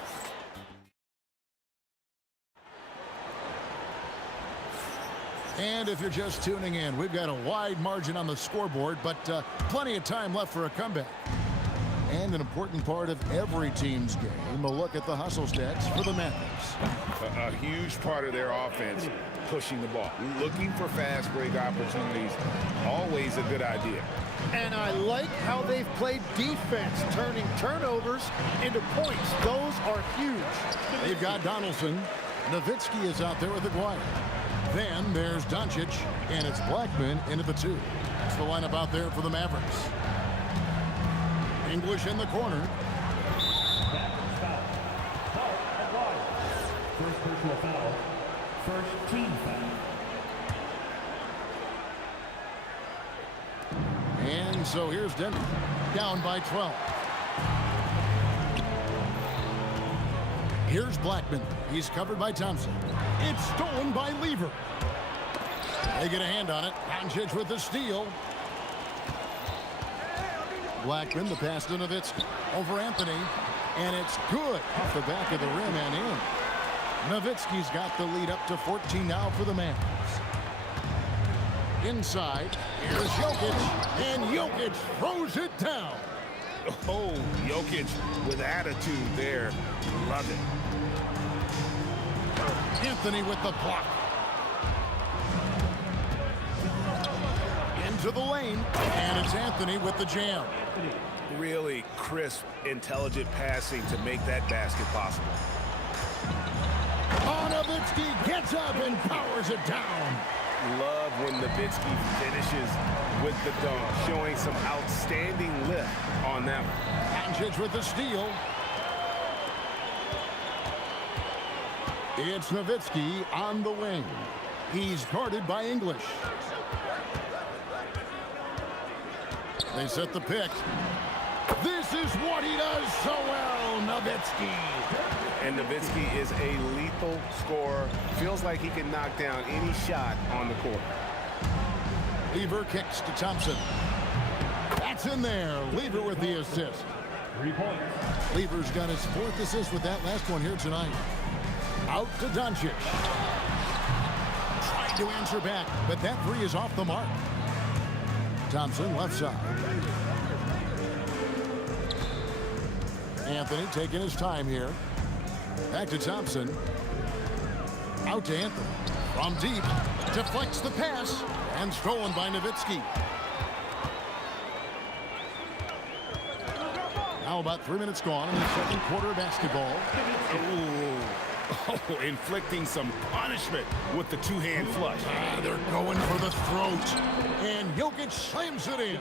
And if you're just tuning in, we've got a wide margin on the scoreboard, but plenty of time left for a comeback. And an important part of every team's game, a look at the hustle stats for the Mavericks. A huge part of their offense, pushing the ball. Looking for fast break opportunities, always a good idea. And I like how they've played defense, turning turnovers into points. Those are huge. They've got Donaldson. Nowitzki is out there with Aguirre. Then there's Doncic, and it's Blackman into the two. That's the lineup out there for the Mavericks. English in the corner. First personal foul. First team foul. And so here's Denver, down by 12. Here's Blackman. He's covered by Thompson. It's stolen by Lever. They get a hand on it. Doncic with the steal. Blackman, the pass to Nowitzki. Over Anthony. And it's good off the back of the rim and in. Nowitzki's got the lead up to 14 now for the Mavs. Inside, here's Jokic. And Jokic throws it down. Oh, Jokic with attitude there. Love it. Anthony with the block. Into the lane. And it's Anthony with the jam. Really crisp, intelligent passing to make that basket possible. Nowitzki gets up and powers it down. Love when Nowitzki finishes with the dunk, showing some outstanding lift on that one. Doncic with the steal. It's Nowitzki on the wing. He's guarded by English. They set the pick. This is what he does so well, Nowitzki. And Nowitzki is a lethal scorer. Feels like he can knock down any shot on the court. Lever kicks to Thompson. That's in there. Lever with the assist. 3 points. Lever's got his fourth assist with that last one here tonight. Out to Doncic. Trying to answer back, but that three is off the mark. Thompson left side. Anthony taking his time here. Back to Thompson. Out to Anthony. From deep. Deflects the pass. And stolen by Nowitzki. Now about 3 minutes gone in the second quarter of basketball. Oh, inflicting some punishment with the two-hand flush. They're going for the throat. And Jokic slams it in.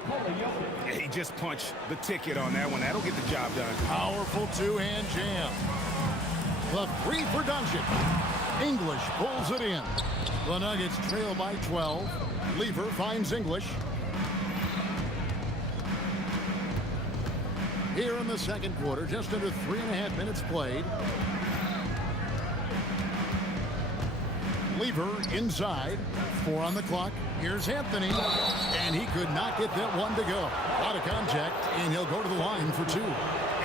He just punched the ticket on that one. That'll get the job done. Powerful two-hand jam. The three for Doncic. English pulls it in. The Nuggets trail by 12. Lever finds English. Here in the second quarter, just under 3.5 minutes played. Lever inside. 4 on the clock. Here's Anthony. And he could not get that one to go. A lot of contact, and he'll go to the line for 2.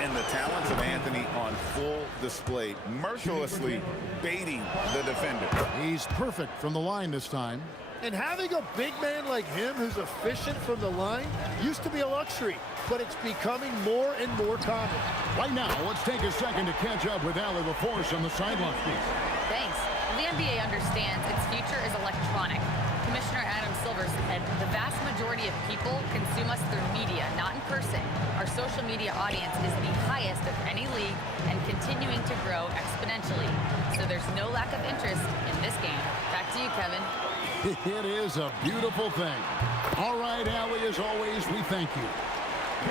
And the talents of Anthony on full display, mercilessly baiting the defender. He's perfect from the line this time. And having a big man like him who's efficient from the line used to be a luxury, but it's becoming more and more common. Right now, let's take a second to catch up with Allie LaForce on the sideline. Thanks. The NBA understands its future is electronic. Commissioner Adam Silver said the vast majority of people consume us through media, not in person. Our social media audience is the highest of any league and continuing to grow exponentially. So there's no lack of interest in this game. Back to you, Kevin. It is a beautiful thing. All right, Allie, as always, we thank you.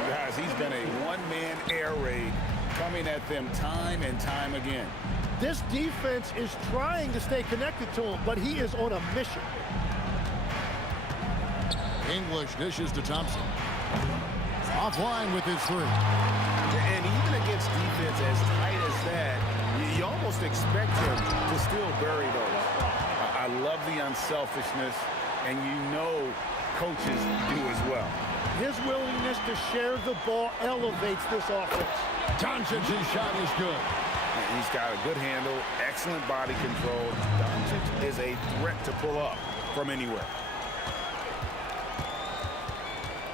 Guys, he's been a one-man air raid coming at them time and time again. This defense is trying to stay connected to him, but he is on a mission. English dishes to Thompson. Offline with his three. And even against defense as tight as that, you almost expect him to still bury those. I love the unselfishness, and you know coaches do as well. His willingness to share the ball elevates this offense. Doncic's shot is good. And he's got a good handle, excellent body control. Doncic is a threat to pull up from anywhere.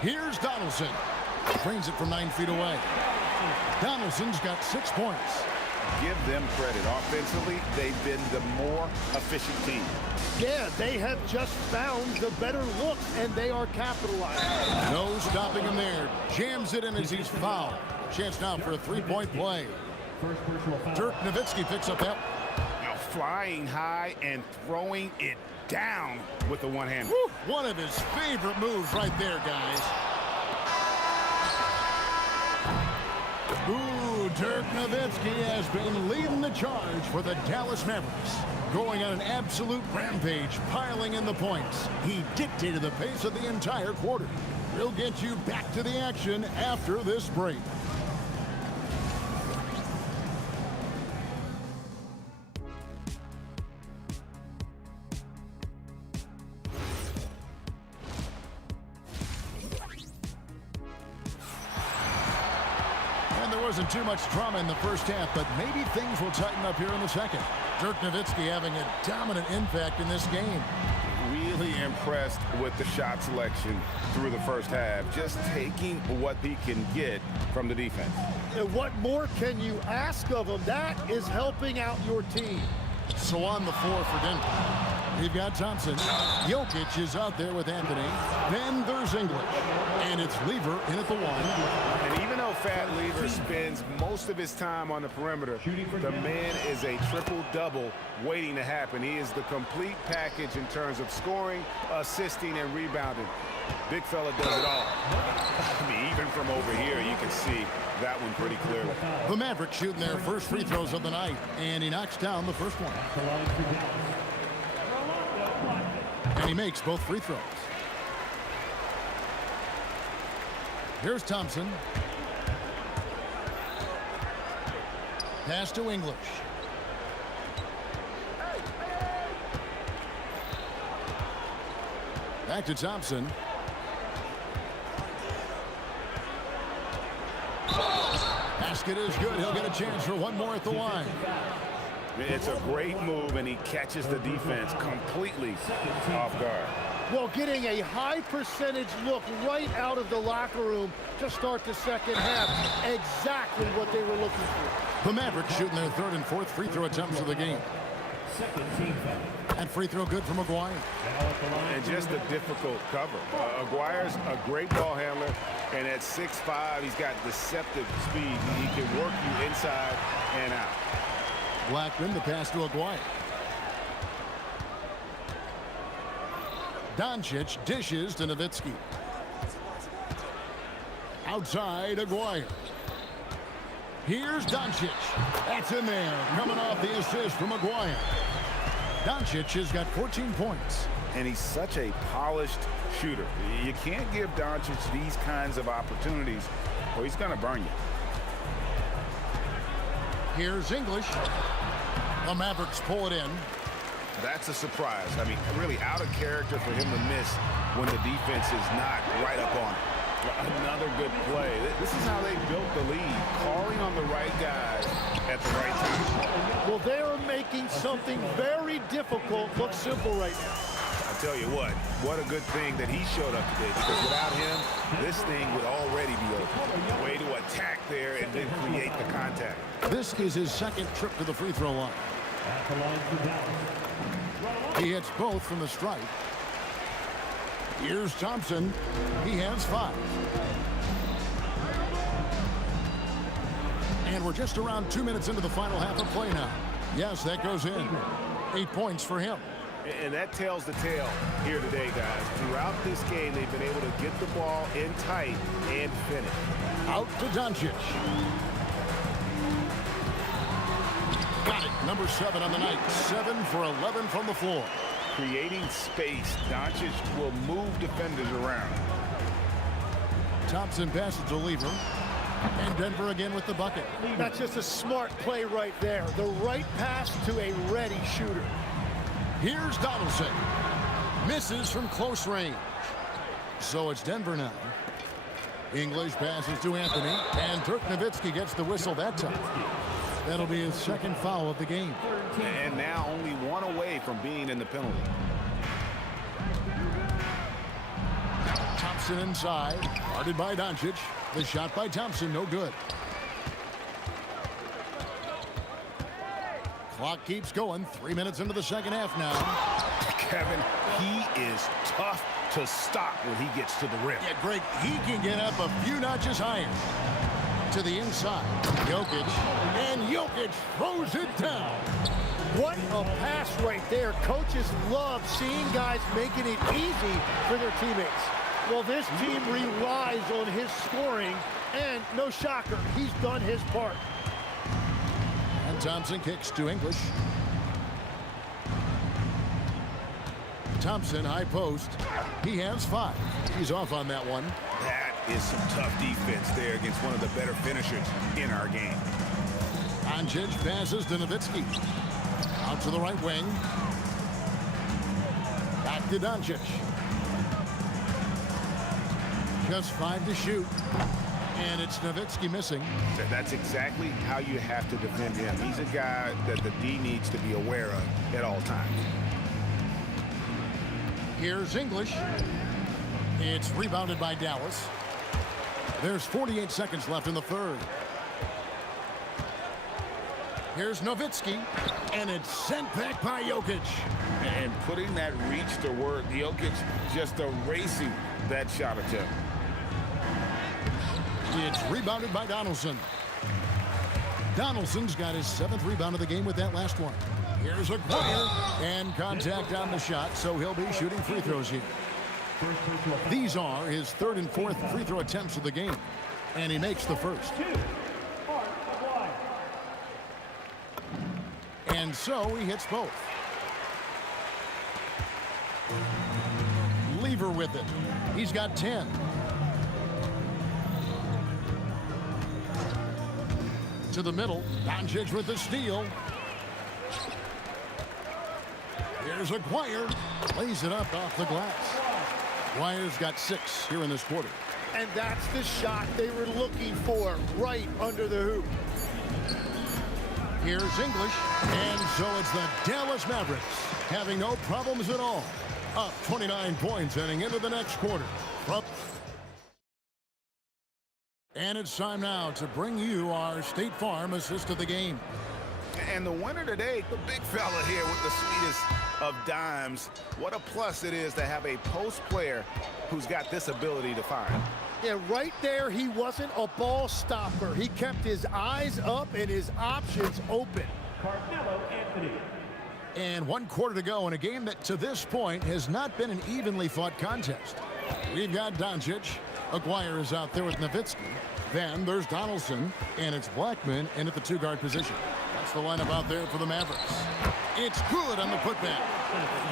Here's Donaldson. Brings it from 9 feet away. Donaldson's got 6 points. Give them credit. Offensively, they've been the more efficient team. Yeah, they have just found the better looks, and they are capitalizing. No stopping him there. Jams it in as he's fouled. Chance now for a three-point play. Dirk Nowitzki picks up that. Now flying high and throwing it down with the one hand. One of his favorite moves right there, guys. Ooh, Dirk Nowitzki has been leading the charge for the Dallas Mavericks. Going on an absolute rampage, piling in the points. He dictated the pace of the entire quarter. We'll get you back to the action after this break. Wasn't too much drama in the first half, but maybe things will tighten up here in the second. Dirk Nowitzki having a dominant impact in this game. Really impressed with the shot selection through the first half, just taking what he can get from the defense. And what more can you ask of him? That is helping out your team. So on the floor for Denver, we've got Thompson. Jokic is out there with Anthony. Then there's English. And it's Lever in at the one. And even though Fat Lever spends most of his time on the perimeter, the man is a triple-double waiting to happen. He is the complete package in terms of scoring, assisting, and rebounding. Big fella does it all. I mean, even from over here, you can see that one pretty clearly. The Mavericks shooting their first free throws of the night, and he knocks down the first one. And he makes both free throws. Here's Thompson. Pass to English. Back to Thompson. Basket is good. He'll get a chance for one more at the line. It's a great move, and he catches the defense completely off guard. Well, getting a high percentage look right out of the locker room to start the second half. Exactly what they were looking for. The Mavericks shooting their third and fourth free throw attempts of the game. And free throw good from Aguirre. And just a difficult cover. Aguirre's a great ball handler, and at 6'5", he's got deceptive speed. He can work you inside and out. Blackman, the pass to Aguirre. Doncic dishes to Nowitzki. Outside, Aguirre. Here's Doncic. That's in there, coming off the assist from Aguirre. Doncic has got 14 points. And he's such a polished shooter. You can't give Doncic these kinds of opportunities, or he's going to burn you. Here's English. The Mavericks pull it in. That's a surprise. I mean, really out of character for him to miss when the defense is not right up on it. Another good play. This is how they built the lead, calling on the right guys at the right time. Well, they are making something very difficult look simple right now. I tell you what a good thing that he showed up today, because without him, this thing would already be over. Way to attack there and then create the contact. This is his second trip to the free throw line. He hits both from the stripe. Here's Thompson. He has 5. And we're just around 2 minutes into the final half of play now. Yes, that goes in. 8 points for him. And that tells the tale here today, guys. Throughout this game, they've been able to get the ball in tight and finish. Out to Doncic. Got it. Number 7 on the night. 7 for 11 from the floor. Creating space. Doncic will move defenders around. Thompson passes to Lever. And Denver again with the bucket. That's just a smart play right there. The right pass to a ready shooter. Here's Donaldson. Misses from close range. So it's Denver now. English passes to Anthony. And Dirk Nowitzki gets the whistle that time. That'll be his second foul of the game. And now only one away from being in the penalty. Thompson inside. Guarded by Doncic. The shot by Thompson, no good. Clock keeps going. 3 minutes into the second half now. Kevin, he is tough to stop when he gets to the rim. Yeah, Greg, he can get up a few notches higher. To the inside. Jokic. And Jokic throws it down. What a pass right there. Coaches love seeing guys making it easy for their teammates. Well, this team relies on his scoring, and no shocker, he's done his part. And Thompson kicks to English. Thompson, high post. He has 5. He's off on that one. That is some tough defense there against one of the better finishers in our game. Doncic passes to Nowitzki. Out to the right wing. Back to Doncic. Just 5 to shoot. And it's Nowitzki missing. That's exactly how you have to defend him. He's a guy that the D needs to be aware of at all times. Here's English. It's rebounded by Dallas. There's 48 seconds left in the third. Here's Nowitzki. And it's sent back by Jokic. And putting that reach to work, Jokic just erasing that shot attempt. It's rebounded by Donaldson. Donaldson's got his 7th rebound of the game with that last one. Here's Aguirre. And contact on the shot, so he'll be shooting free throws here. These are his 3rd and 4th free throw attempts of the game. And he makes the first. And so he hits both. Lever with it. He's got 10. To the middle. Doncic with the steal. Here's Aguirre. Lays it up off the glass. Aguirre's got 6 here in this quarter. And that's the shot they were looking for, right under the hoop. Here's English. And so it's the Dallas Mavericks having no problems at all. Up 29 points heading into the next quarter. And it's time now to bring you our State Farm assist of the game. And the winner today, the big fella here with the sweetest of dimes. What a plus it is to have a post player who's got this ability to find. Yeah, right there, he wasn't a ball stopper. He kept his eyes up and his options open. Carmelo Anthony. And 1 quarter to go in a game that to this point has not been an evenly fought contest. We've got Doncic. Aguirre is out there with Nowitzki. Then there's Donaldson, and it's Blackman in at the 2-guard position. That's the lineup out there for the Mavericks. It's good on the putback.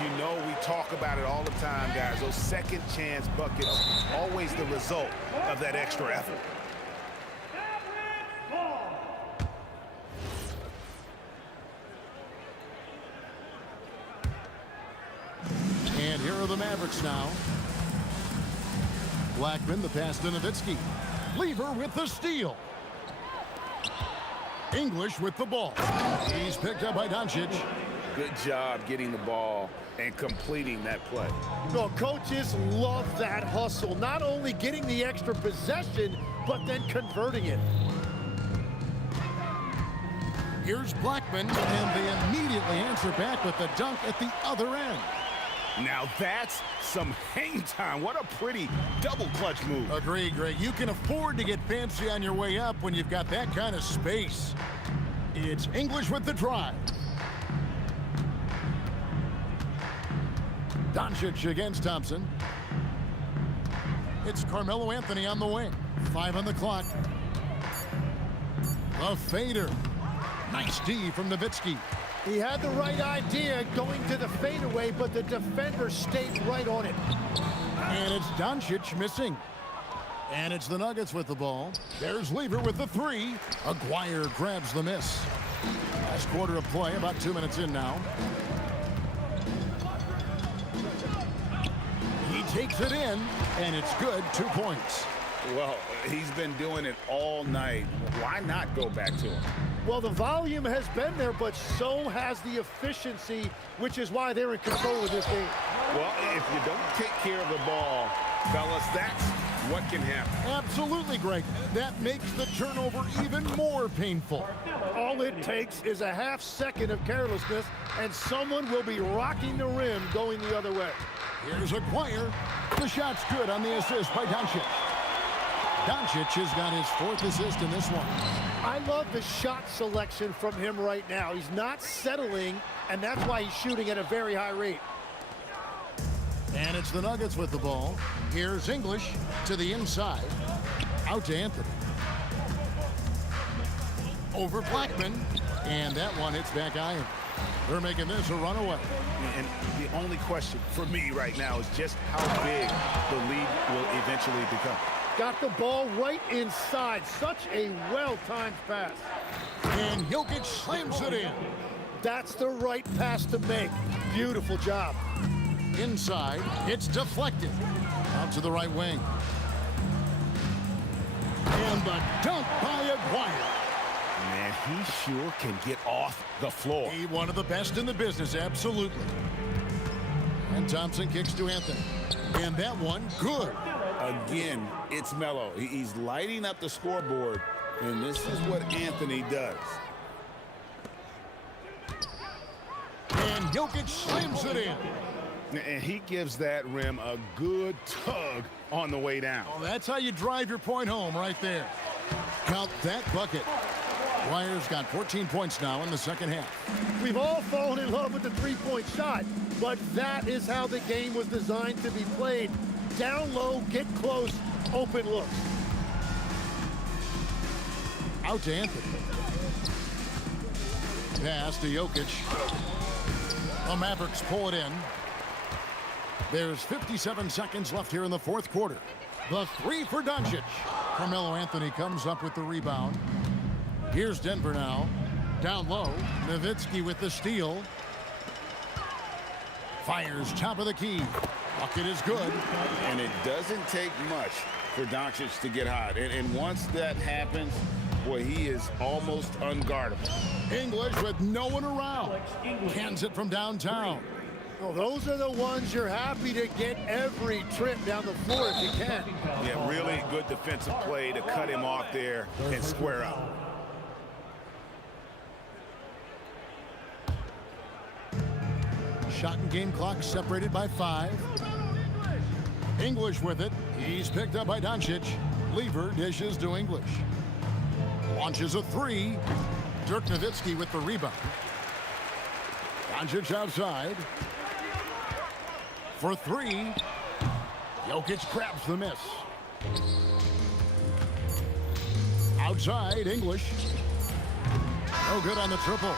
You know, we talk about it all the time, guys. Those second chance buckets, always the result of that extra effort. And here are the Mavericks now. Blackman, the pass to Nowitzki. Lever with the steal. English with the ball. He's picked up by Doncic. Good job getting the ball and completing that play. No, coaches love that hustle. Not only getting the extra possession, but then converting it. Here's Blackman, and they immediately answer back with the dunk at the other end. Now that's some hang time. What a pretty double clutch move. Agreed, Greg. You can afford to get fancy on your way up when you've got that kind of space. It's English with the drive. Doncic against Thompson. It's Carmelo Anthony on the wing. 5 on the clock. A fader. Nice D from Nowitzki. He had the right idea going to the fadeaway, but the defender stayed right on it. And it's Doncic missing. And it's the Nuggets with the ball. There's Lever with the 3. Aguirre grabs the miss. Last quarter of play, about 2 minutes in now. He takes it in, and it's good. 2 points. Well, he's been doing it all night. Why not go back to him? Well, the volume has been there, but so has the efficiency, which is why they're in control of this game. Well, if you don't take care of the ball, fellas, that's what can happen. Absolutely, Greg. That makes the turnover even more painful. All it takes is a half second of carelessness, and someone will be rocking the rim going the other way. Here's Aguirre. The shot's good on the assist by Doncic. Doncic has got his 4th assist in this one. I love the shot selection from him right now. He's not settling, and that's why he's shooting at a very high rate. And it's the Nuggets with the ball. Here's English to the inside. Out to Anthony. Over Blackman. And that one hits back iron. They're making this a runaway. And the only question for me right now is just how big the lead will eventually become. Got the ball right inside. Such a well-timed pass. And Jokic slams it in. That's the right pass to make. Beautiful job. Inside, it's deflected. Out to the right wing. And the dunk by Aguirre. Man, he sure can get off the floor. He one of the best in the business, absolutely. And Thompson kicks to Anthony. And that one, good. Again, it's Melo. He's lighting up the scoreboard, and this is what Anthony does. And Jokic slams it in. And he gives that rim a good tug on the way down. Oh, that's how you drive your point home right there. Count that bucket. Aguirre's got 14 points now in the second half. We've all fallen in love with the three-point shot, but that is how the game was designed to be played. Down low, get close, open looks. Out to Anthony. Pass to Jokic. The Mavericks pull it in. There's 57 seconds left here in the 4th quarter. The 3 for Doncic. Carmelo Anthony comes up with the rebound. Here's Denver now. Down low. Nowitzki with the steal. Fires top of the key. Bucket is good. And it doesn't take much for Doncic to get hot. And once that happens, boy, he is almost unguardable. English with no one around. Cans it from downtown. Well, those are the ones you're happy to get every trip down the floor if you can. Yeah, really good defensive play to cut him off there and square up. Shot and game clock separated by 5. English with it. He's picked up by Doncic. Lever dishes to English. Launches a 3. Dirk Nowitzki with the rebound. Doncic outside. For 3. Jokic grabs the miss. Outside, English. No good on the triple.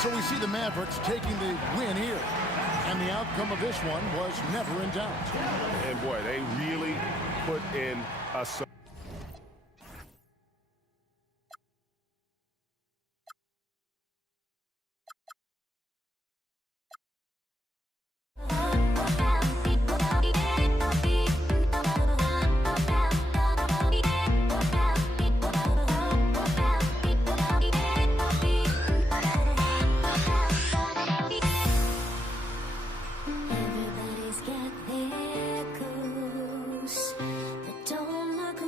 So we see the Mavericks taking the win here. And the outcome of this one was never in doubt. And boy, they really put in a... Everybody's got their goals that don't look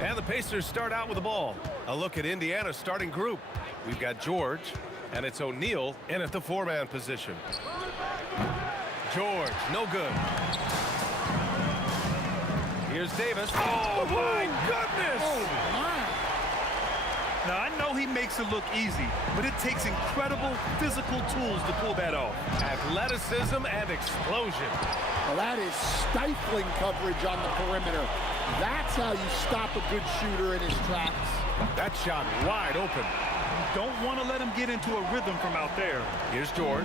And the Pacers start out with the ball. A look at Indiana's starting group. We've got George, and it's O'Neal in at the four-man position. George, no good. Here's Davis. Oh, my goodness! Oh, my. Now, I know he makes it look easy, but it takes incredible physical tools to pull that off. Athleticism and explosion. Well, that is stifling coverage on the perimeter. That's how you stop a good shooter in his tracks. That shot wide open. Don't want to let him get into a rhythm from out there. Here's George.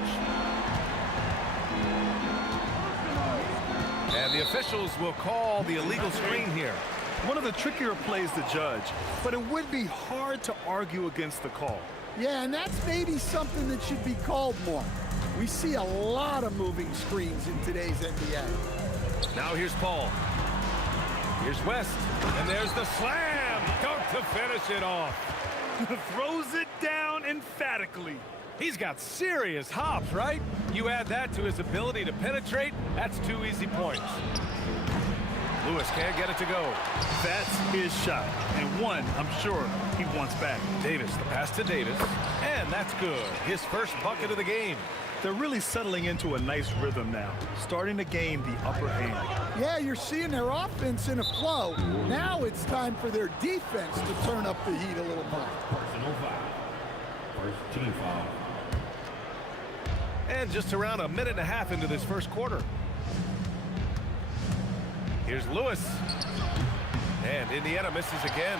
And the officials will call the illegal screen here. One of the trickier plays to judge, but it would be hard to argue against the call. Yeah, and that's maybe something that should be called more. We see a lot of moving screens in today's NBA. Now here's Paul. Here's West. And there's the slam. Dunk to finish it off. Throws it down emphatically. He's got serious hops, right? You add that to his ability to penetrate, that's 2 easy points. Lewis can't get it to go. That's his shot, and one I'm sure he wants back. Davis, the pass to Davis, and that's good. His first bucket of the game. They're really settling into a nice rhythm now, starting to gain the upper hand. Yeah, you're seeing their offense in a flow. Now it's time for their defense to turn up the heat a little more. Personal foul. First team foul. And just around a minute and a half into this first quarter. Here's Lewis. And Indiana misses again.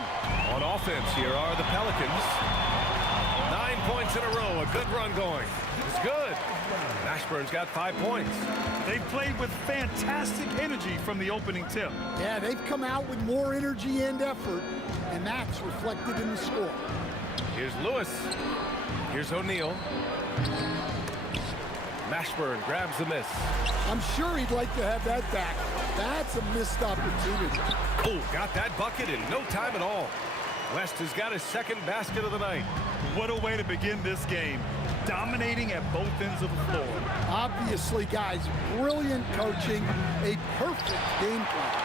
On offense, here are the Pelicans. 9 points in a row. A good run going. It's good. Mashburn's got 5 points. They played with fantastic energy from the opening tip. Yeah, they've come out with more energy and effort, and that's reflected in the score. Here's Lewis. Here's O'Neal. Mashburn grabs the miss. I'm sure he'd like to have that back. That's a missed opportunity. Oh, got that bucket in no time at all. West has got his second basket of the night. What a way to begin this game. Dominating at both ends of the floor. Obviously, guys, brilliant coaching, a perfect game plan.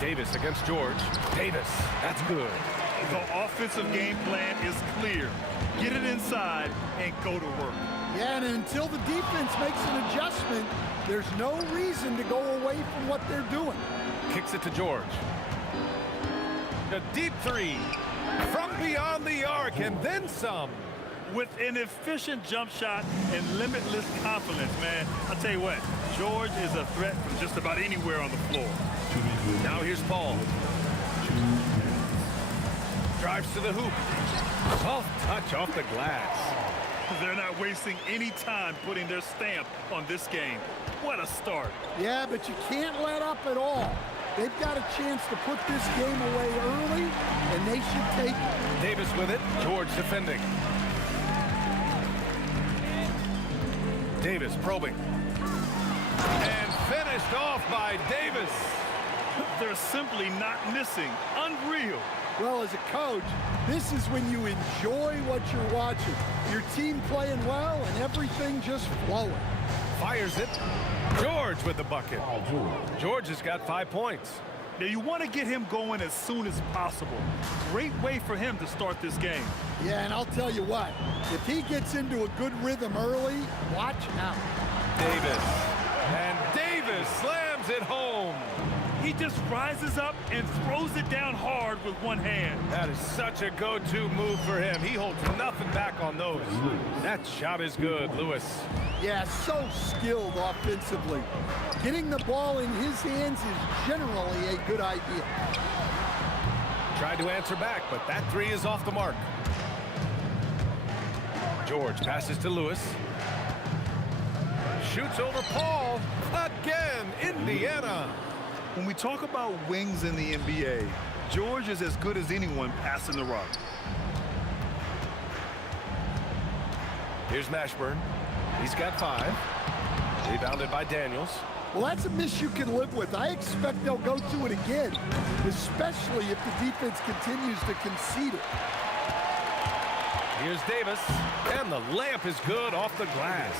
Davis against George. Davis, that's good. The offensive game plan is clear. Get it inside and go to work. Yeah, and until the defense makes an adjustment, there's no reason to go away from what they're doing. Kicks it to George. A deep three from beyond the arc and then some. With an efficient jump shot and limitless confidence, man. I'll tell you what, George is a threat from just about anywhere on the floor. Now here's Paul. Drives to the hoop. Soft touch off the glass. They're not wasting any time putting their stamp on this game. What a start. Yeah, but you can't let up at all. They've got a chance to put this game away early, and they should take it. Davis with it. George defending. Davis probing. And finished off by Davis. They're simply not missing. Unreal. Well, as a coach, this is when you enjoy what you're watching. Your team playing well and everything just flowing. Fires it. George with the bucket. George has got 5 points. Now, you want to get him going as soon as possible. Great way for him to start this game. Yeah, and I'll tell you what, if he gets into a good rhythm early, watch out. Davis. And Davis slams it home. He just rises up and throws it down hard with one hand. That is such a go-to move for him. He holds nothing back on those. That shot is good, Lewis. Yeah, so skilled offensively. Getting the ball in his hands is generally a good idea. Tried to answer back, but that three is off the mark. George passes to Lewis. Shoots over Paul. Again, Indiana. When we talk about wings in the NBA, George is as good as anyone passing the rock. Here's Mashburn. He's got 5. Rebounded by Daniels. Well, that's a miss you can live with. I expect they'll go to it again, especially if the defense continues to concede it. Here's Davis, and the layup is good off the glass.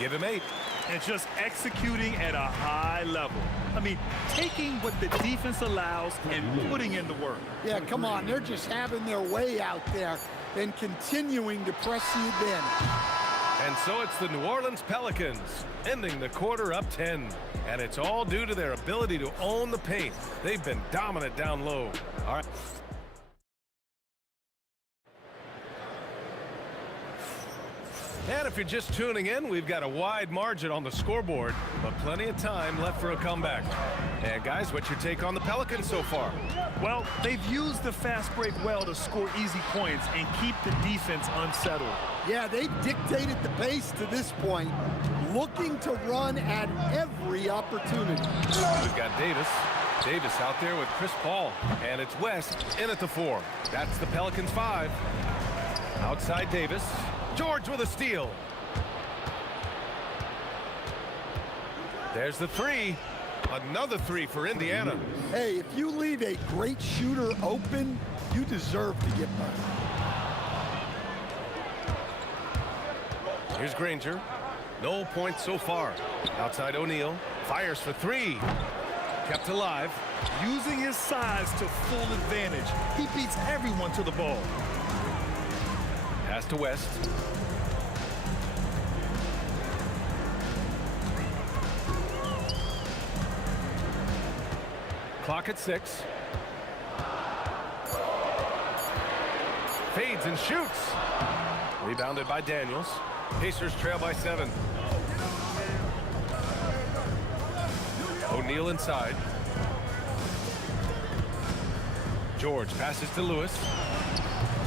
Give him 8. And just executing at a high level. I mean, taking what the defense allows and putting in the work. Yeah, come on. They're just having their way out there and continuing to press the advantage. And so it's the New Orleans Pelicans ending the quarter up 10. And it's all due to their ability to own the paint. They've been dominant down low. All right. And if you're just tuning in, we've got a wide margin on the scoreboard, but plenty of time left for a comeback. And guys, what's your take on the Pelicans so far? Well, they've used the fast break well to score easy points and keep the defense unsettled. Yeah, they've dictated the pace to this point, looking to run at every opportunity. We've got Davis. Davis out there with Chris Paul. And it's West in at the 4. That's the Pelicans 5. Outside Davis. George with a steal. There's the 3. Another 3 for Indiana. Hey, if you leave a great shooter open, you deserve to get burned. Here's Granger. No points so far. Outside O'Neal. Fires for 3. Kept alive. Using his size to full advantage. He beats everyone to the ball. Pass to West. Clock at 6. Fades and shoots. Rebounded by Daniels. Pacers trail by 7. O'Neal inside. George passes to Lewis.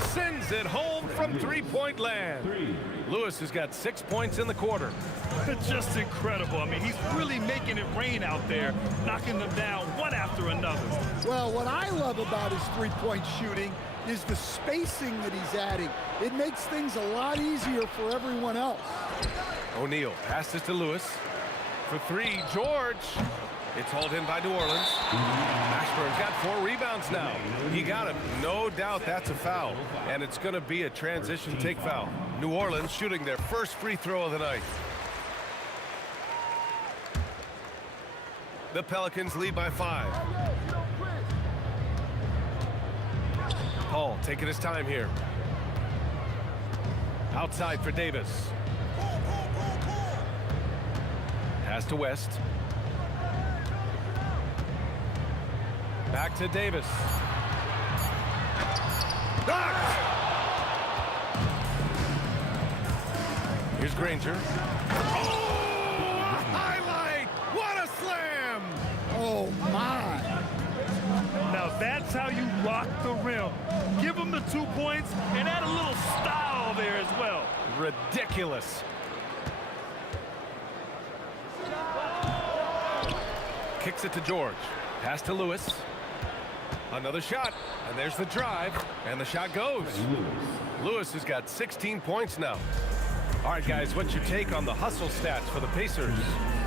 Sends it home from three-point land. Lewis has got 6 points in the quarter. Just incredible. I mean, he's really making it rain out there, knocking them down one after another. Well, what I love about his three-point shooting is the spacing that he's adding. It makes things a lot easier for everyone else. O'Neal passes to Lewis. For 3, George. It's hauled in by New Orleans. Mashburn's got 4 rebounds now. He got him. No doubt that's a foul. And it's going to be a transition take foul. New Orleans shooting their first free throw of the night. The Pelicans lead by 5. Paul taking his time here. Outside for Davis. Pass to West. Back to Davis. Knocked! Here's Granger. Oh, a highlight! What a slam! Oh, my. Now that's how you rock the rim. Give him the 2 points and add a little style there as well. Ridiculous. Kicks it to George. Pass to Lewis. Another shot, and there's the drive, and the shot goes. Lewis has got 16 points now. All right, guys, what's your take on the hustle stats for the Pacers?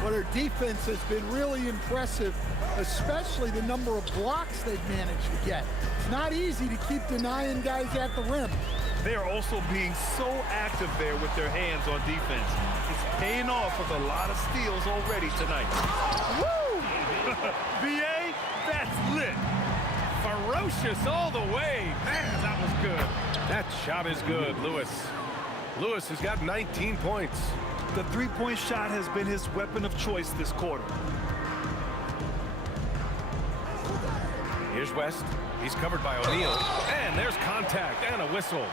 Well, their defense has been really impressive, especially the number of blocks they've managed to get. It's not easy to keep denying guys at the rim. They are also being so active there with their hands on defense. It's paying off with a lot of steals already tonight. Woo! VA, that's lit. Ferocious all the way. Man, that was good. That shot is good, Lewis. Lewis has got 19 points. The three-point shot has been his weapon of choice this quarter. Here's West. He's covered by O'Neal. And there's contact and a whistle.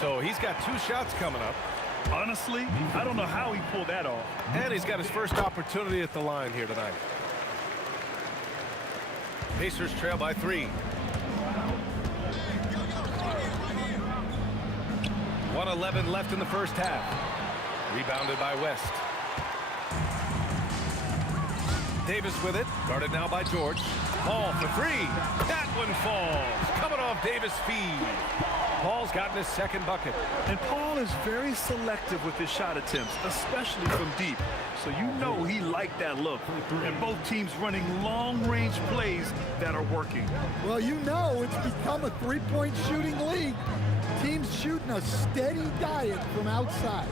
So he's got 2 shots coming up. Honestly, I don't know how he pulled that off. And he's got his first opportunity at the line here tonight. Pacers trail by 3. 1:11 left in the first half. Rebounded by West. Davis with it, guarded now by George. Paul for three. That one falls. Coming off Davis' feed. Paul's gotten his second bucket. And Paul is very selective with his shot attempts, especially from deep. So you know he liked that look. And both teams running long-range plays that are working. Well, you know it's become a three-point shooting league. Teams shooting a steady diet from outside.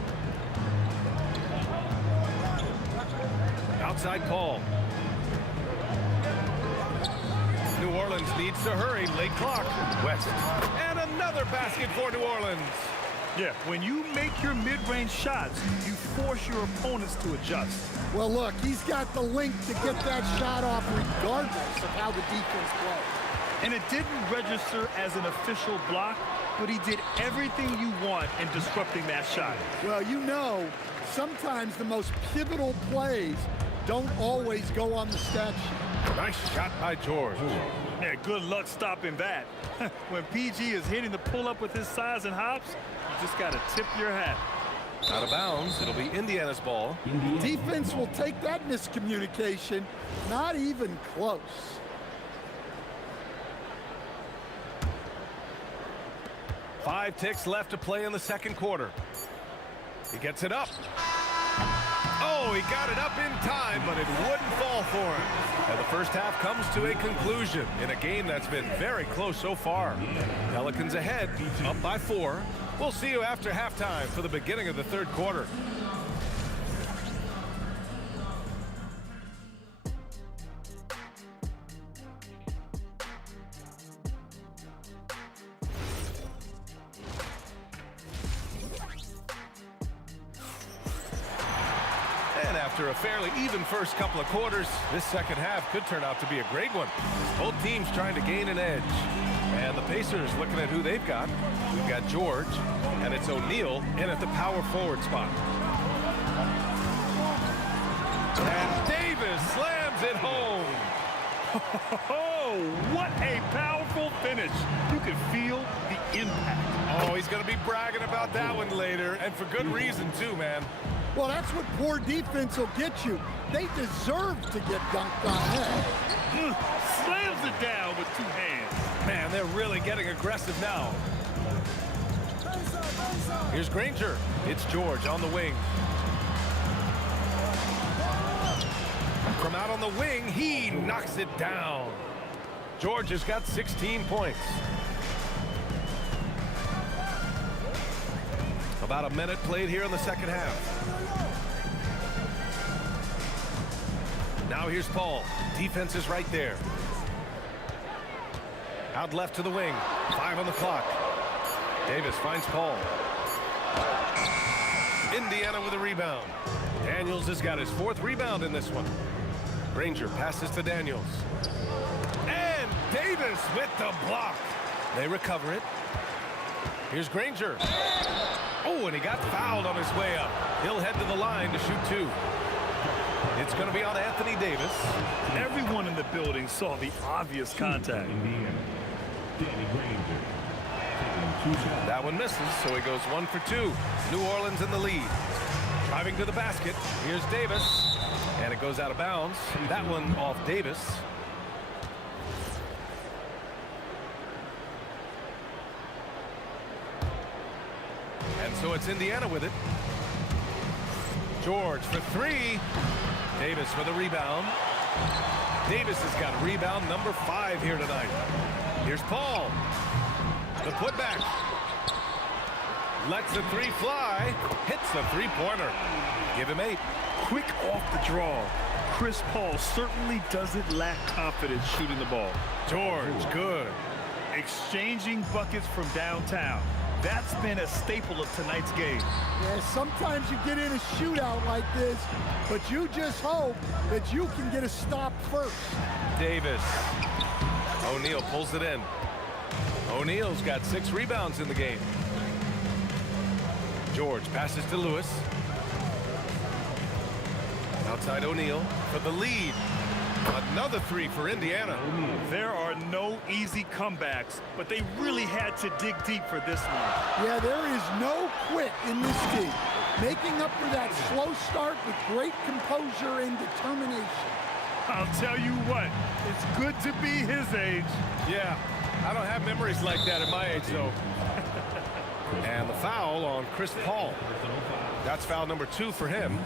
Outside Paul. New Orleans needs to hurry. Late clock. West. And another basket for New Orleans. Yeah, when you make your mid-range shots, you force your opponents to adjust. Well, look, he's got the length to get that shot off regardless of how the defense plays. And it didn't register as an official block, but he did everything you want in disrupting that shot. Well, you know, sometimes the most pivotal plays don't always go on the stat sheet. Nice shot by George. Yeah, good luck stopping that. When PG is hitting the pull-up with his size and hops, you just got to tip your hat. Out of bounds. It'll be Indiana's ball. Defense will take that miscommunication. Not even close. Five ticks left to play in the second quarter. He gets it up. Oh, he got it up in time, but it wouldn't fall for him. And the first half comes to a conclusion in a game that's been very close so far. Pelicans ahead, up by 4. We'll see you after halftime for the beginning of the third quarter. And after a fairly even first couple of quarters, this second half could turn out to be a great one. Both teams trying to gain an edge. And the Pacers looking at who they've got. We've got George, and it's O'Neal in at the power forward spot. And Davis slams it home. Oh, what a powerful finish. You can feel the impact. Oh, he's going to be bragging about that one later, and for good reason too, man. Well, that's what poor defense will get you. They deserve to get dunked on there. Slams it down with 2 hands. Man, they're really getting aggressive now. Here's Granger. It's George on the wing. From out on the wing, he knocks it down. George has got 16 points. About a minute played here in the second half. Now here's Paul. Defense is right there. Out left to the wing. 5 on the clock. Davis finds Paul. Indiana with a rebound. Daniels has got his 4th rebound in this one. Granger passes to Daniels. And Davis with the block. They recover it. Here's Granger. Oh, and he got fouled on his way up. He'll head to the line to shoot 2. It's going to be on Anthony Davis. Everyone in the building saw the obvious contact. That one misses, so he goes 1 for 2. New Orleans in the lead. Driving to the basket. Here's Davis. And it goes out of bounds. That one off Davis. And so it's Indiana with it. George for 3. Davis for the rebound. Davis has got rebound number 5 here tonight. Here's Paul. The putback. Lets the 3 fly. Hits the 3-pointer. Give him 8. Quick off the draw. Chris Paul certainly doesn't lack confidence shooting the ball. George, good. Exchanging buckets from downtown. That's been a staple of tonight's game. Yeah, sometimes you get in a shootout like this, but you just hope that you can get a stop first. Davis. O'Neal pulls it in. O'Neal's got 6 rebounds in the game. George passes to Lewis. Outside O'Neal for the lead. Another 3 for Indiana. There are no easy comebacks, but they really had to dig deep for this one. Yeah, there is no quit in this team. Making up for that slow start with great composure and determination. I'll tell you what, it's good to be his age. Yeah, I don't have memories like that at my age, though. And the foul on Chris Paul. That's foul number 2 for him.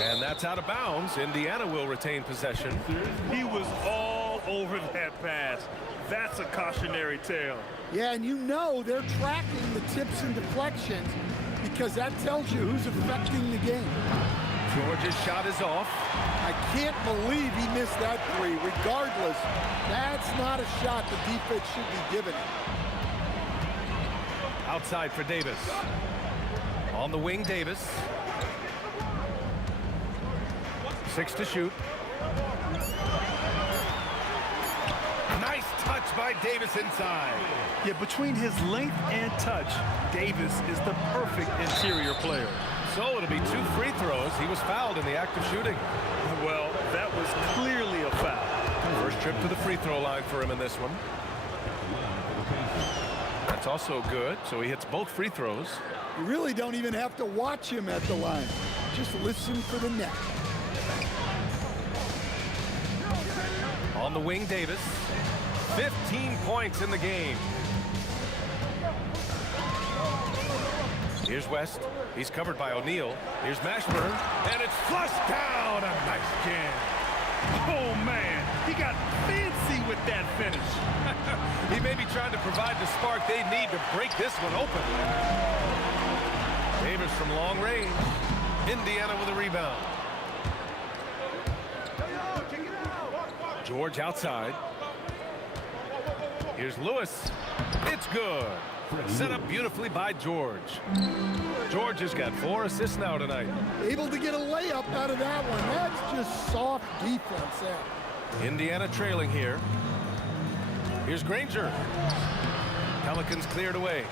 And that's out of bounds. Indiana will retain possession. He was all over that pass. That's a cautionary tale. Yeah, and you know they're tracking the tips and deflections because that tells you who's affecting the game. George's shot is off. I can't believe he missed that three. Regardless, that's not a shot the defense should be giving him. Outside for Davis. On the wing, Davis. 6 to shoot. Nice touch by Davis inside. Yeah, between his length and touch, Davis is the perfect interior player. So it'll be 2 free throws. He was fouled in the act of shooting. Well, that was clearly a foul. First trip to the free throw line for him in this one. That's also good, so he hits both free throws. You really don't even have to watch him at the line. Just listen for the net. On the wing, Davis. 15 points in the game. Here's West. He's covered by O'Neal. Here's Mashburn, and it's flushed down. A nice jam. Oh, man, he got fancy with that finish. He may be trying to provide the spark they need to break this one open. Davis from long range. Indiana with a rebound. George outside. Here's Lewis. It's good. Set up beautifully by George. George has got 4 assists now tonight. Able to get a layup out of that one. That's just soft defense there. Indiana trailing here. Here's Granger. Pelicans cleared away.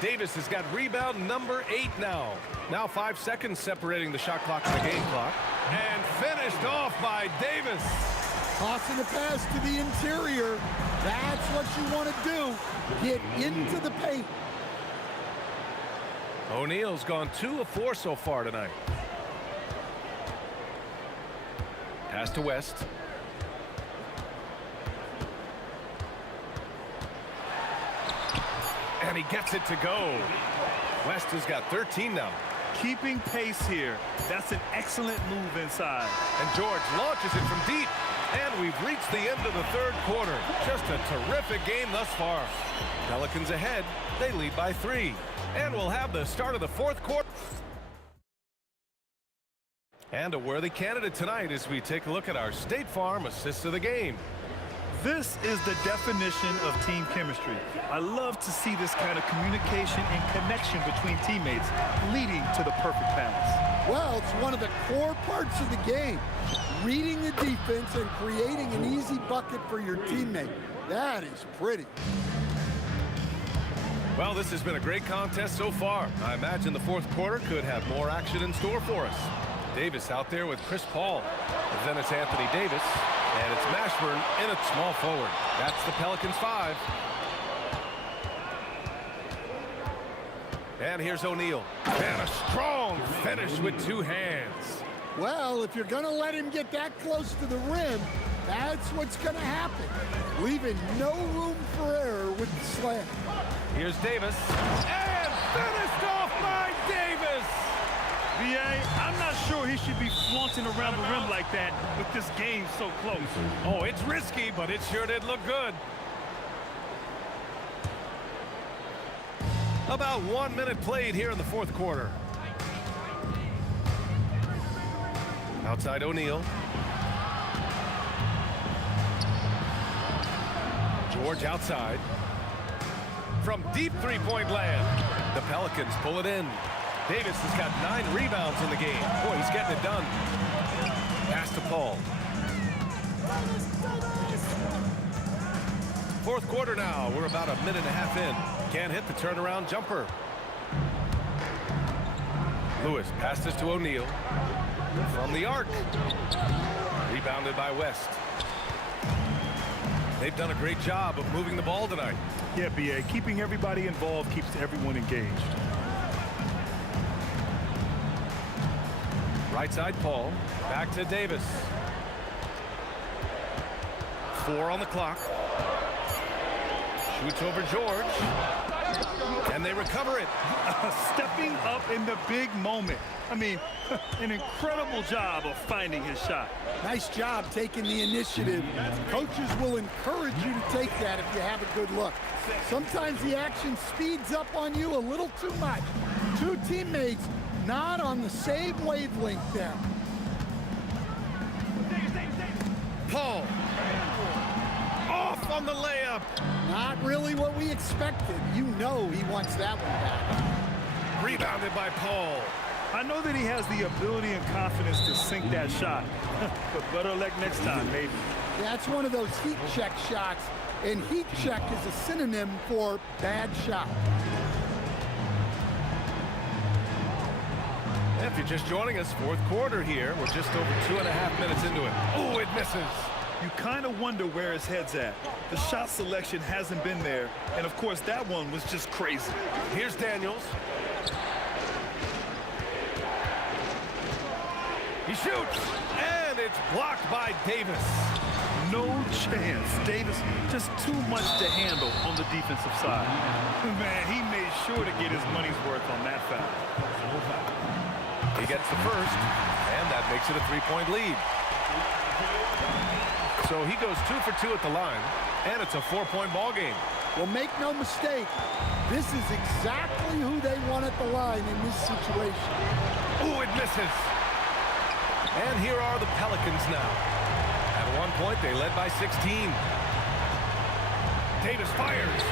Davis has got rebound number 8 now. Now 5 seconds separating the shot clock from the game clock. And finished off by Davis. Tossing a pass to the interior. That's what you want to do. Get into the paint. O'Neal's gone 2 of 4 so far tonight. Pass to West. And he gets it to go. West has got 13 now. Keeping pace here. That's an excellent move inside. And George launches it from deep. And we've reached the end of the 3rd quarter. Just a terrific game thus far. Pelicans ahead. They lead by 3. And we'll have the start of the 4th quarter. And a worthy candidate tonight as we take a look at our State Farm assist of the game. This is the definition of team chemistry. I love to see this kind of communication and connection between teammates leading to the perfect pass. Well, it's one of the core parts of the game. Reading the defense and creating an easy bucket for your teammate. That is pretty. Well, this has been a great contest so far. I imagine the 4th quarter could have more action in store for us. Davis out there with Chris Paul. And then it's Anthony Davis. And it's Mashburn in at small forward. That's the Pelicans 5. And here's O'Neal. And a strong finish with 2 hands. Well, if you're going to let him get that close to the rim, that's what's going to happen. Leaving no room for error with the slam. Here's Davis. And finished off by Davis. B.A., I'm not sure he should be flaunting around the rim like that with this game so close. Oh, it's risky, but it sure did look good. About 1 minute played here in the 4th quarter. Outside O'Neal. George outside. From deep 3-point land. The Pelicans pull it in. Davis has got 9 rebounds in the game. Boy, he's getting it done. Pass to Paul. 4th quarter now. We're about a minute and a half in. Can't hit the turnaround jumper. Lewis passes to O'Neal. From the arc. Rebounded by West. They've done a great job of moving the ball tonight. Yeah, B.A., keeping everybody involved keeps everyone engaged. Right side, Paul. Back to Davis. 4 on the clock. Shoots over George. And they recover it. Stepping up in the big moment. I mean, an incredible job of finding his shot. Nice job taking the initiative. Coaches will encourage you to take that if you have a good look. Sometimes the action speeds up on you a little too much. Two teammates not on the same wavelength there. Paul. Off on the layup. Not really what we expected. You know he wants that one back. Rebounded by Paul. I know that he has the ability and confidence to sink that shot. But better luck next time, maybe. Yeah, it's one of those heat check shots. And heat check is a synonym for bad shot. If you're just joining us, fourth quarter here. We're just over 2.5 minutes into it. Oh, it misses. You kind of wonder where his head's at. The shot selection hasn't been there. And, of course, that one was just crazy. Here's Daniels. He shoots, and it's blocked by Davis. No chance. Davis just too much to handle on the defensive side. Man, he made sure to get his money's worth on that foul. He gets the first, and that makes it a 3-point lead. So he goes 2 for 2 at the line, and it's a 4-point ball game. Well, make no mistake, this is exactly who they want at the line in this situation. Ooh, it misses. And here are the Pelicans now. At one point, they led by 16. Davis fires.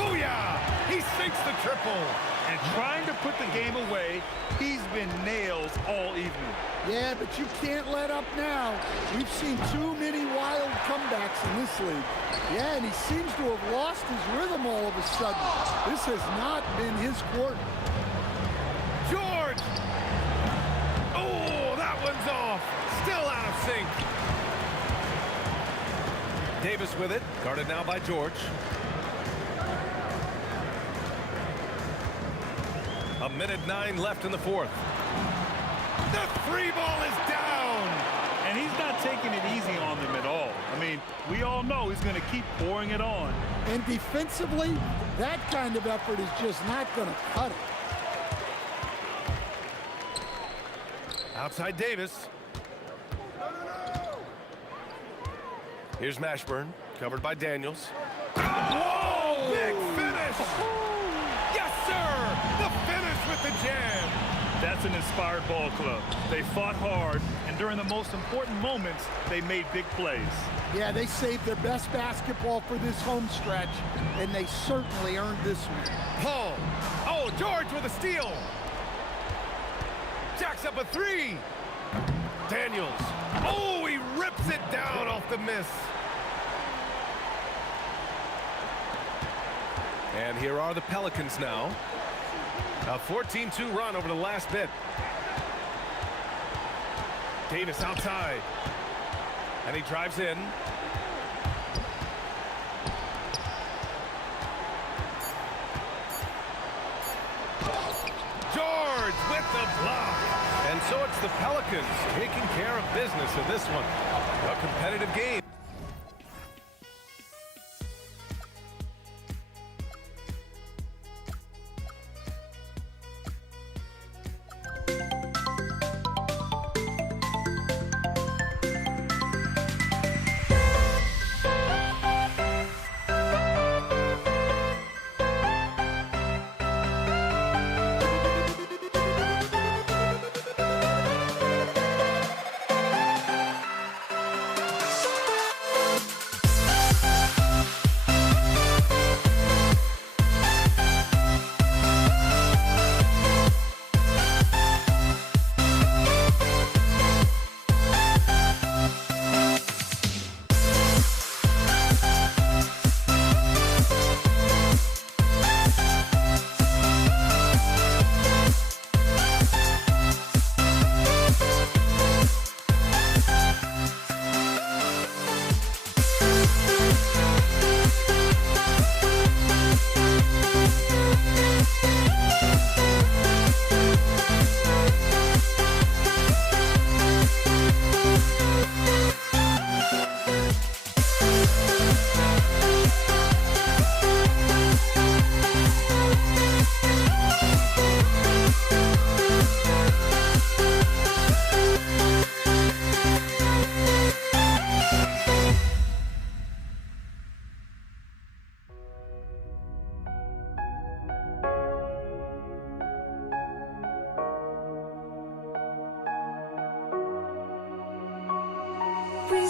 Booyah! He sinks the triple. And trying to put the game away, he's been nails all evening. Yeah, but you can't let up now. We've seen too many wild comebacks in this league. Yeah, and he seems to have lost his rhythm all of a sudden. This has not been his quarter. George! Oh, that one's off. Still out of sync. Davis with it, guarded now by George. A minute 9 left in the fourth. The free ball is down. And he's not taking it easy on them at all. I mean, we all know he's going to keep pouring it on. And defensively, that kind of effort is just not going to cut it. Outside Davis. Here's Mashburn, covered by Daniels. Whoa! Big finish! Yes, sir! The finish with the jam! That's an inspired ball club. They fought hard, and during the most important moments, they made big plays. Yeah, they saved their best basketball for this home stretch, and they certainly earned this one. Paul. Oh, George with a steal. Jacks up a 3. Daniels. Oh, he rips it down off the miss. And here are the Pelicans now. A 14-2 run over the last bit. Davis outside. And he drives in. George with the block. And so it's the Pelicans taking care of business in this one. A competitive game.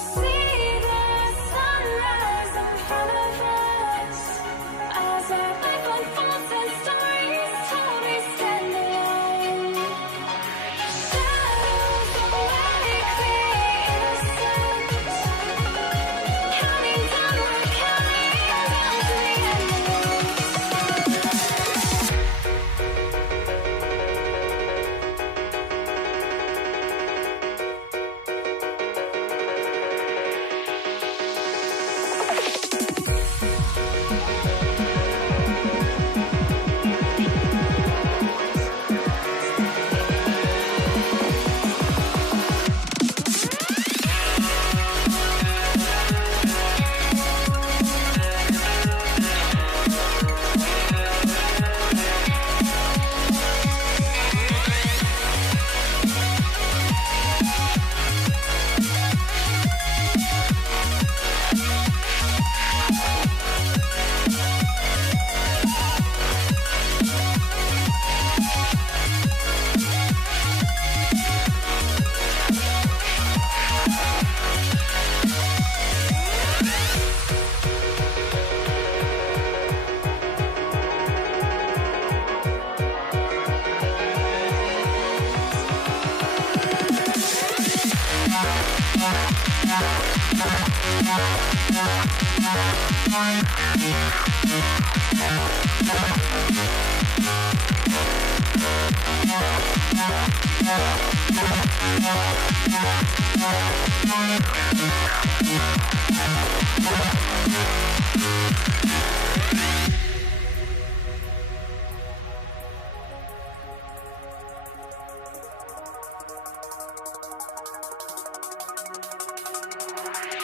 see the sunrise in front of us as our life unfolds and stories told we stand alone. Shadows awake the innocence, counting down, we're counting down to the end of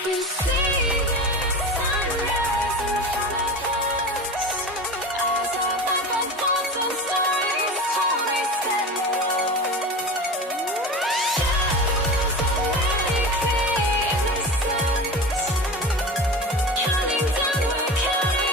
we see the sunrise in front of us as our life unfolds and stories told we stand alone. Shadows awake the innocence, counting down, we're counting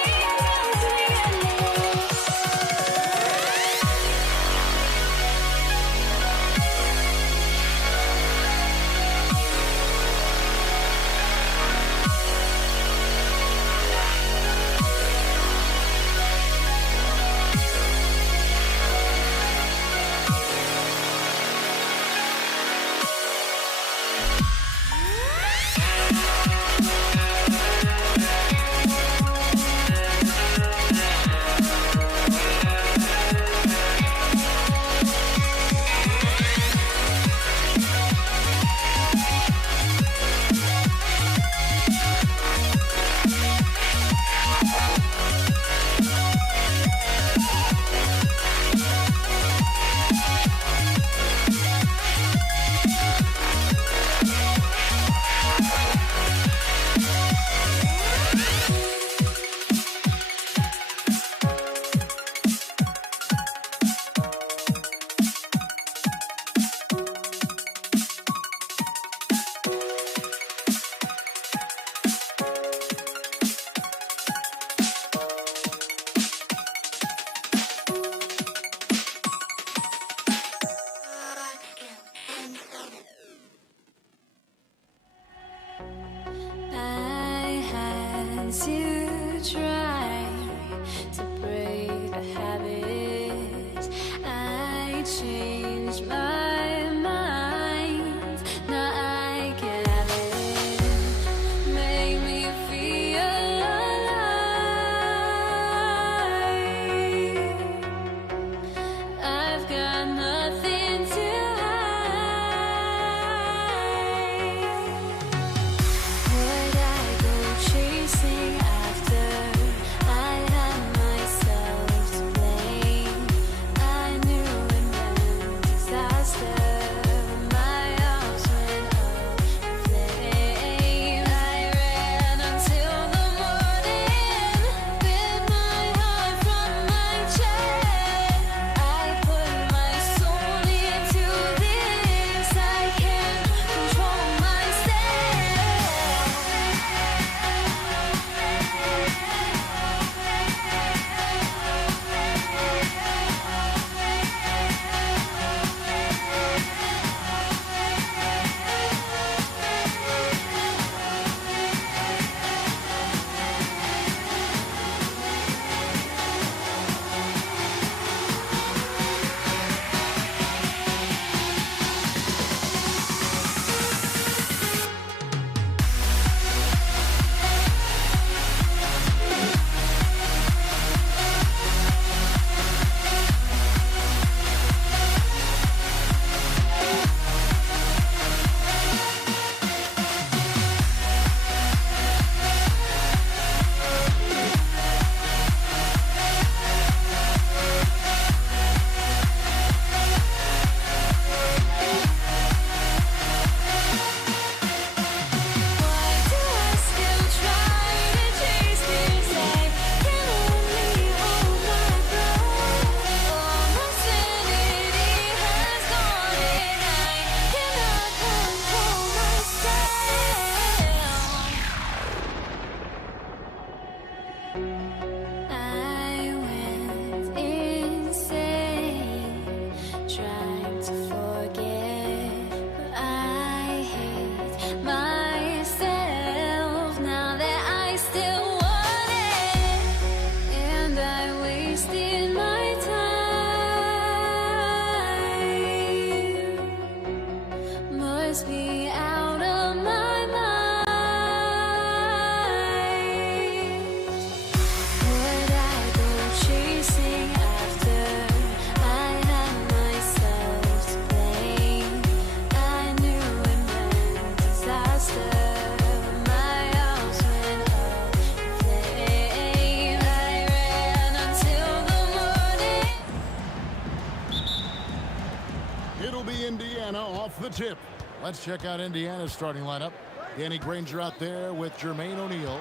the tip. Let's check out Indiana's starting lineup. Danny Granger out there with Jermaine O'Neal.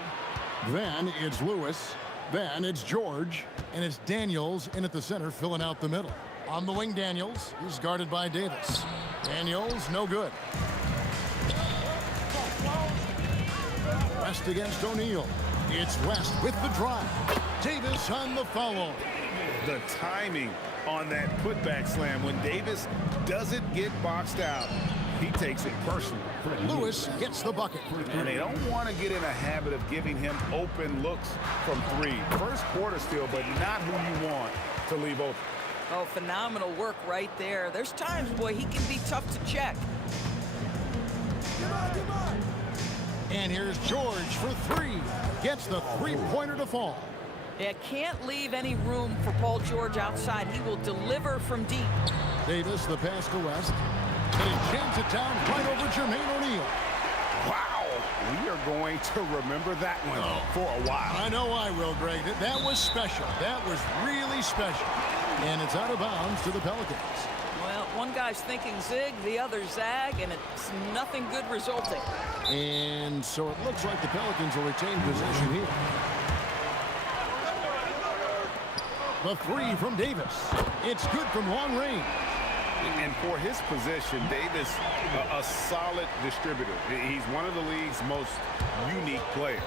Then it's Lewis. Then it's George. And it's Daniels in at the center, filling out the middle. On the wing, Daniels. He's guarded by Davis. Daniels, no good. West against O'Neal. It's West with the drive. Davis on the follow. The timing on that putback slam when Davis doesn't get boxed out, he takes it personally. Lewis gets the bucket. And they don't want to get in a habit of giving him open looks from three. First quarter still, but not who you want to leave open. Oh, phenomenal work right there. There's times, boy, he can be tough to check. And here's George for three. Gets the three-pointer to fall. Yeah, can't leave any room for Paul George outside. He will deliver from deep. Davis, the pass to West. And he jams it down right over Jermaine O'Neal. Wow, we are going to remember that one for a while. I know I will, Greg. That was special. That was really special. And it's out of bounds to the Pelicans. Well, one guy's thinking zig, the other zag, and it's nothing good resulting. And so it looks like the Pelicans will retain possession here. The three from Davis. It's good from long range. And for his position, Davis, a solid distributor. He's one of the league's most unique players.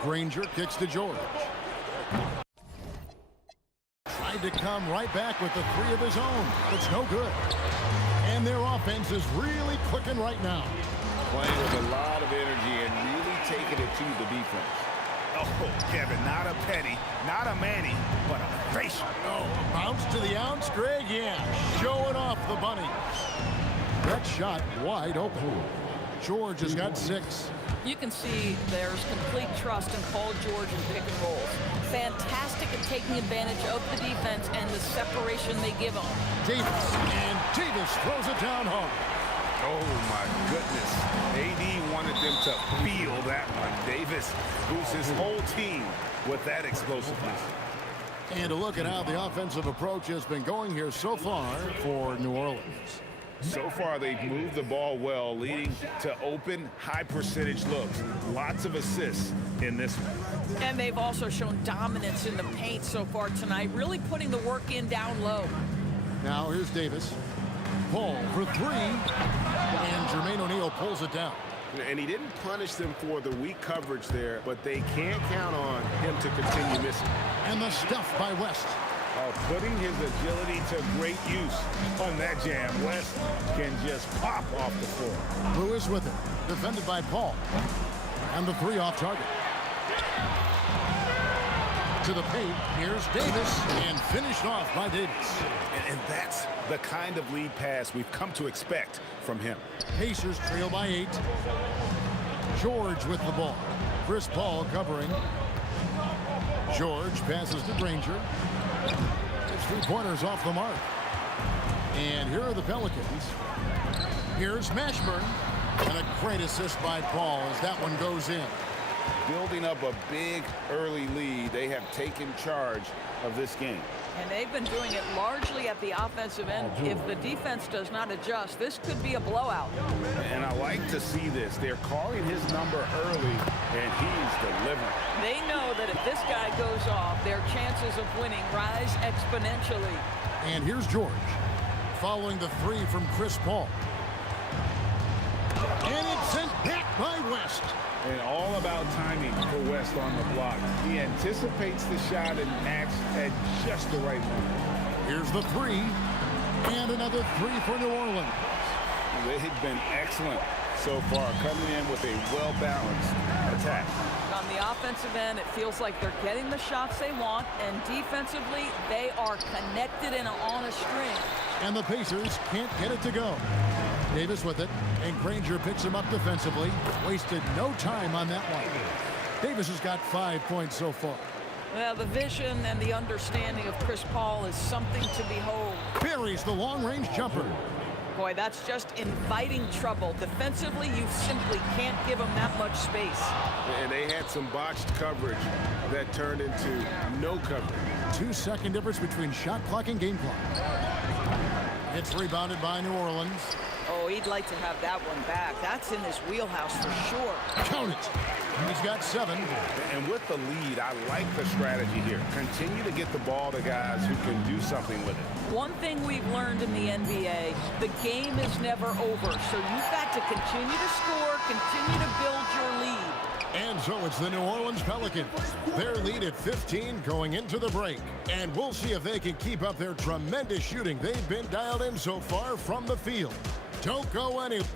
Granger kicks to George. Tried to come right back with the three of his own, but it's no good. And their offense is really clicking right now. Playing with a lot of energy and really taking it to the defense. Oh, Kevin, not a Petty, not a Manny, but a facial. Oh, bounce to the ounce, Greg, yeah. Showing off the bunny. That shot wide open. George has got 6. You can see there's complete trust in Paul George in pick and rolls. Fantastic at taking advantage of the defense and the separation they give him. Davis, and Davis throws it down home. Oh, my goodness. AD wanted them to feel that one. Davis boosts his whole team with that explosiveness. And a look at how the offensive approach has been going here so far for New Orleans. So far, they've moved the ball well, leading to open, high-percentage looks. Lots of assists in this one. And they've also shown dominance in the paint so far tonight, really putting the work in down low. Now here's Davis. Paul for 3. And Jermaine O'Neal pulls it down. And he didn't punish them for the weak coverage there, but they can't count on him to continue missing. And the stuff by West. Putting his agility to great use on that jam. West can just pop off the floor. Lewis with it. Defended by Paul. And the 3 off target. To the paint. Here's Davis. And finished off by Davis. And that's the kind of lead pass we've come to expect from him. Pacers trail by 8. George with the ball. Chris Paul covering. George passes to Granger. It's 3-pointers off the mark. And here are the Pelicans. Here's Mashburn. And a great assist by Paul as that one goes in. Building up a big early lead, they have taken charge of this game. And they've been doing it largely at the offensive end. If the defense does not adjust, this could be a blowout. And I like to see this. They're calling his number early, and he's delivering. They know that if this guy goes off, their chances of winning rise exponentially. And here's George, following the 3 from Chris Paul. And it's sent back by West. And all about timing for West on the block. He anticipates the shot and acts at just the right moment. Here's the 3. And another 3 for New Orleans. They've been excellent so far, coming in with a well-balanced attack. On the offensive end, it feels like they're getting the shots they want, and defensively, they are connected and on a string. And the Pacers can't get it to go. Davis with it, and Granger picks him up defensively. Wasted no time on that one. Davis has got 5 points so far. Well, the vision and the understanding of Chris Paul is something to behold. Buries the long-range jumper. Boy, that's just inviting trouble. Defensively, you simply can't give him that much space. And they had some botched coverage that turned into no coverage. 2-second difference between shot clock and game clock. It's rebounded by New Orleans. Oh, he'd like to have that one back. That's in his wheelhouse for sure. Count it. He's got 7. And with the lead, I like the strategy here. Continue to get the ball to guys who can do something with it. One thing we've learned in the NBA, the game is never over. So you've got to continue to score, continue to build your lead. And so it's the New Orleans Pelicans. Their lead at 15 going into the break. And we'll see if they can keep up their tremendous shooting they've been dialed in so far from the field. Don't go anywhere.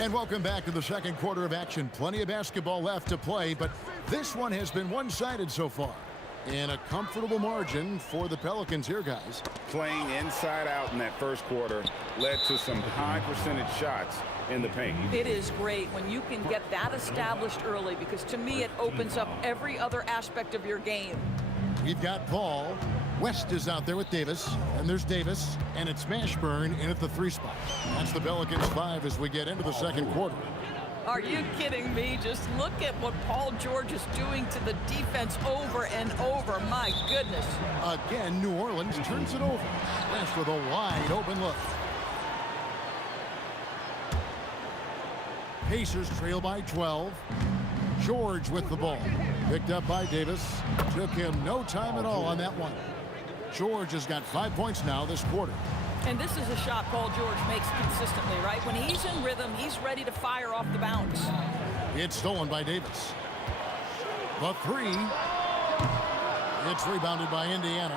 And welcome back to the second quarter of action. Plenty of basketball left to play, but this one has been one-sided so far. And a comfortable margin for the Pelicans here, guys. Playing inside out in that first quarter led to some high percentage shots in the paint. It is great when you can get that established early, because to me it opens up every other aspect of your game. We've got Paul. West is out there with Davis, and there's Davis, and it's Mashburn in at the 3 spot. That's the Pelicans 5 as we get into the second quarter. Are you kidding me? Just look at what Paul George is doing to the defense over and over. My goodness. Again, New Orleans turns it over. West with a wide open look. Pacers trail by 12. George with the ball. Picked up by Davis. Took him no time at all on that one. George has got 5 points now this quarter. And this is a shot Paul George makes consistently, right? When he's in rhythm, he's ready to fire off the bounce. It's stolen by Davis. The 3. It's rebounded by Indiana.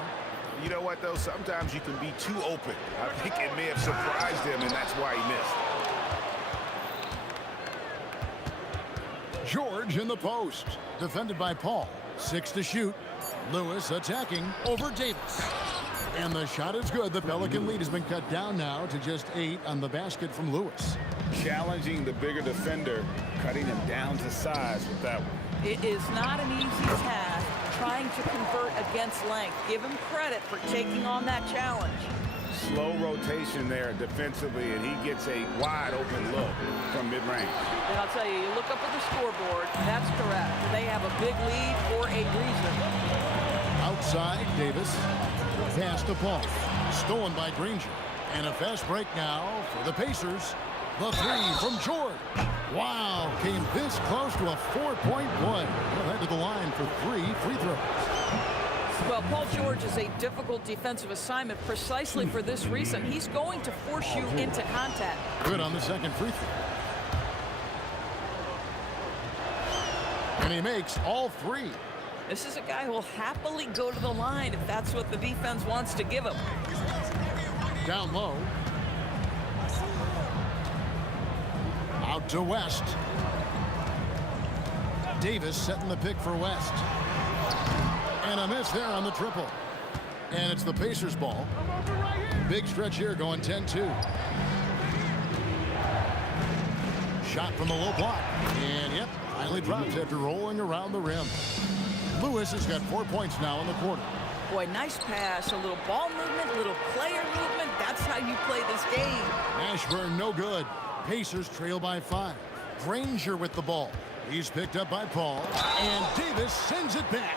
You know what, though? Sometimes you can be too open. I think it may have surprised him, and that's why he missed. George in the post. Defended by Paul. 6 to shoot. Lewis attacking over Davis. And the shot is good. The Pelican lead has been cut down now to just 8 on the basket from Lewis. Challenging the bigger defender, cutting him down to size with that one. It is not an easy task trying to convert against length. Give him credit for taking on that challenge. Slow rotation there defensively, and he gets a wide open look from mid-range. And I'll tell you, you look up at the scoreboard, that's correct. They have a big lead for a reason. Outside, Davis. Pass to Paul. Stolen by Granger. And a fast break now for the Pacers. The 3 from George. Wow, came this close to a 4-point play. He'll head to the line for 3 free throws. Well, Paul George is a difficult defensive assignment precisely for this reason. He's going to force you into contact. Good on the second free throw. And he makes all 3. This is a guy who will happily go to the line if that's what the defense wants to give him. Down low. Out to West. Davis setting the pick for West. And a miss there on the triple. And it's the Pacers ball. Big stretch here going 10-2. Shot from the low block. And yep, finally drops after rolling around the rim. Lewis has got 4 points now in the quarter. Boy, nice pass. A little ball movement, a little player movement. That's how you play this game. Mashburn no good. Pacers trail by 5. Granger with the ball. He's picked up by Paul. And Davis sends it back.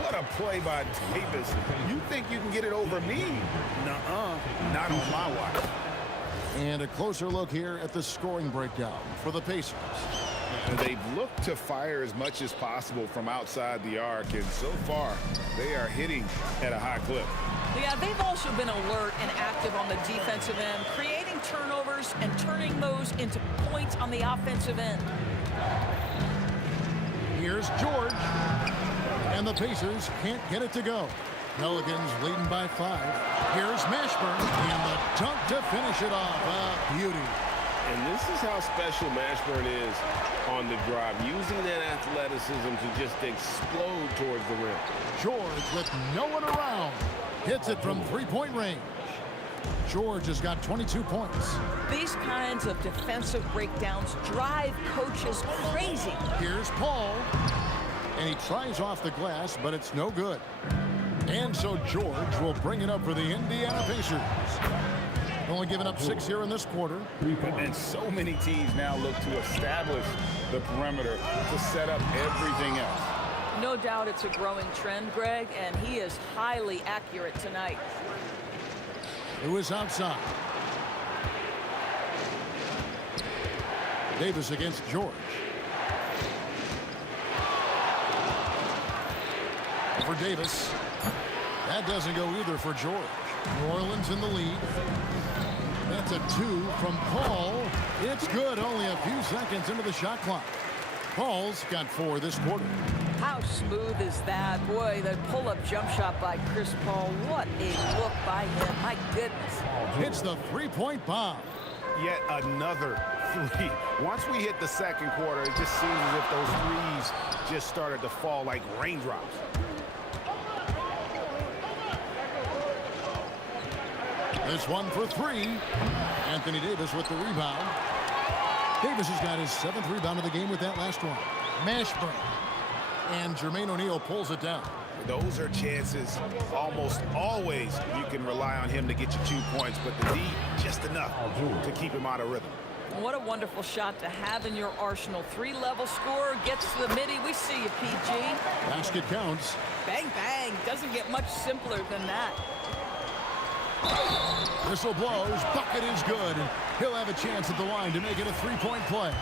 What a play by Davis. You think you can get it over me? Nuh-uh. Not on my watch. And a closer look here at the scoring breakdown for the Pacers. And they've looked to fire as much as possible from outside the arc, and so far they are hitting at a high clip. Yeah, they've also been alert and active on the defensive end, creating turnovers and turning those into points on the offensive end. Here's George. And the Pacers can't get it to go. Pelicans leading by 5. Here's Mashburn. And the dunk to finish it off. A beauty. And this is how special Mashburn is on the drive, using that athleticism to just explode towards the rim. George with no one around. Hits it from 3-point range. George has got 22 points. These kinds of defensive breakdowns drive coaches crazy. Here's Paul. And he tries off the glass, but it's no good. And so George will bring it up for the Indiana Pacers. Only giving up 6 here in this quarter. And so many teams now look to establish the perimeter to set up everything else. No doubt it's a growing trend, Greg, and he is highly accurate tonight. Who is outside? Davis against George. For Davis. That doesn't go either for George. New Orleans in the lead. That's a 2 from Paul. It's good, only a few seconds into the shot clock. Paul's got 4 this quarter. How smooth is that? Boy, the pull-up jump shot by Chris Paul. What a look by him. My goodness. It's the three-point bomb. Yet another 3. Once we hit the second quarter, it just seems as if those threes just started to fall like raindrops. This one for 3. Anthony Davis with the rebound. Davis has got his 7th rebound of the game with that last one. Mashburn. And Jermaine O'Neal pulls it down. Those are chances almost always you can rely on him to get you 2 points, but the D just enough to keep him out of rhythm. What a wonderful shot to have in your arsenal. 3-level scorer, gets to the midi. We see you, PG. Basket counts. Bang, bang. Doesn't get much simpler than that. Whistle blows. Bucket is good. And he'll have a chance at the line to make it a 3-point play.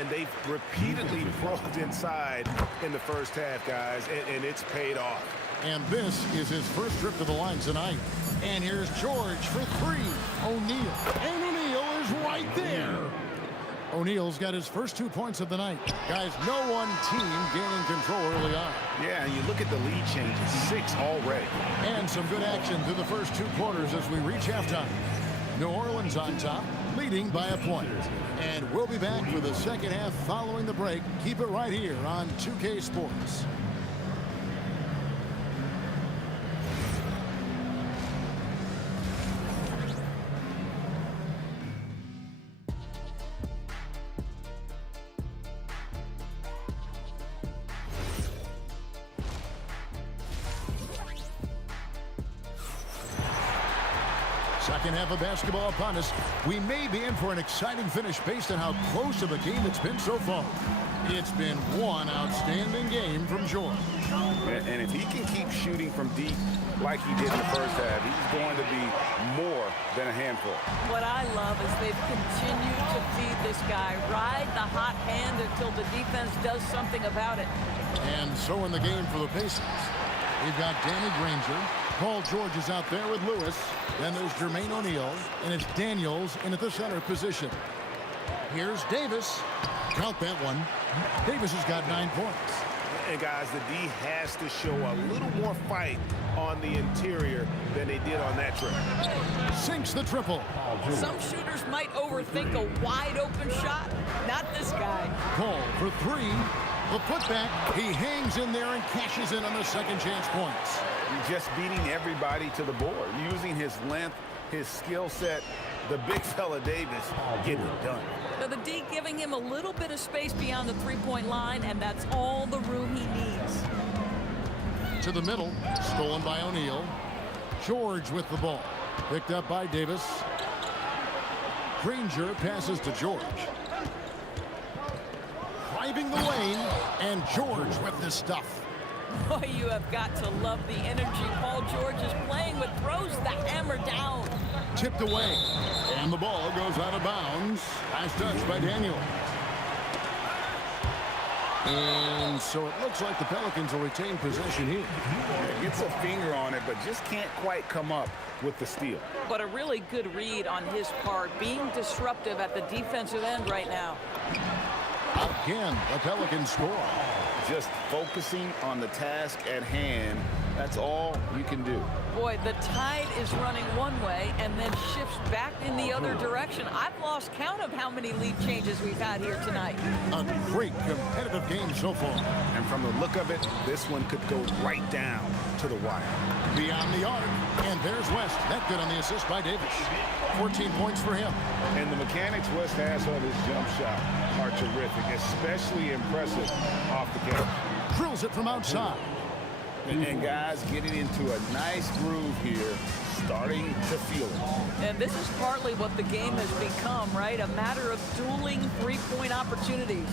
And they've repeatedly broke inside in the first half, guys, and it's paid off. And this is his first trip to the line tonight. And here's George for 3. O'Neal. And O'Neal is right there. O'Neal's got his first 2 points of the night. Guys, no one team gaining control early on. Yeah, and you look at the lead changes. 6 already. And some good action through the first 2 quarters as we reach halftime. New Orleans on top, leading by a point. And we'll be back with the second half following the break. Keep it right here on 2K Sports. Second half of basketball upon us. We may be in for an exciting finish based on how close of a game it's been so far. It's been one outstanding game from George. And if he can keep shooting from deep like he did in the first half, he's going to be more than a handful. What I love is they've continued to feed this guy. Ride the hot hand until the defense does something about it. And so in the game for the Pacers, we've got Danny Granger. Paul George is out there with Lewis. Then there's Jermaine O'Neal, and it's Daniels in at the center position. Here's Davis. Count that one. Davis has got 9 points. And guys, the D has to show a little more fight on the interior than they did on that trip. Sinks the triple. Some shooters might overthink a wide open shot. Not this guy. Paul for 3. The putback. He hangs in there and cashes in on the second chance points. Just beating everybody to the board, using his length, his skill set. The big fella Davis getting it done. So the D giving him a little bit of space beyond the three-point line, and that's all the room he needs. To the middle, stolen by O'Neal. George with the ball. Picked up by Davis. Granger passes to George. Driving the lane, and George with the stuff. Boy, you have got to love the energy Paul George is playing with. Throws the hammer down. Tipped away, and the ball goes out of bounds. Last touch by Daniel. And so it looks like the Pelicans will retain possession here. Gets a finger on it, but just can't quite come up with the steal. But a really good read on his part, being disruptive at the defensive end right now. Again, the Pelicans score. Just focusing on the task at hand. That's all you can do. Boy, the tide is running one way and then shifts back in the other direction. I've lost count of how many lead changes we've had here tonight. A great competitive game so far. And from the look of it, this one could go right down to the wire. Beyond the arc, and there's West. That good on the assist by Davis. 14 points for him. And the mechanics West has on his jump shot are terrific, especially impressive off the catch. Drills it from outside. And guys getting into a nice groove here, starting to feel it. And this is partly what the game has become, right? A matter of dueling three-point opportunities.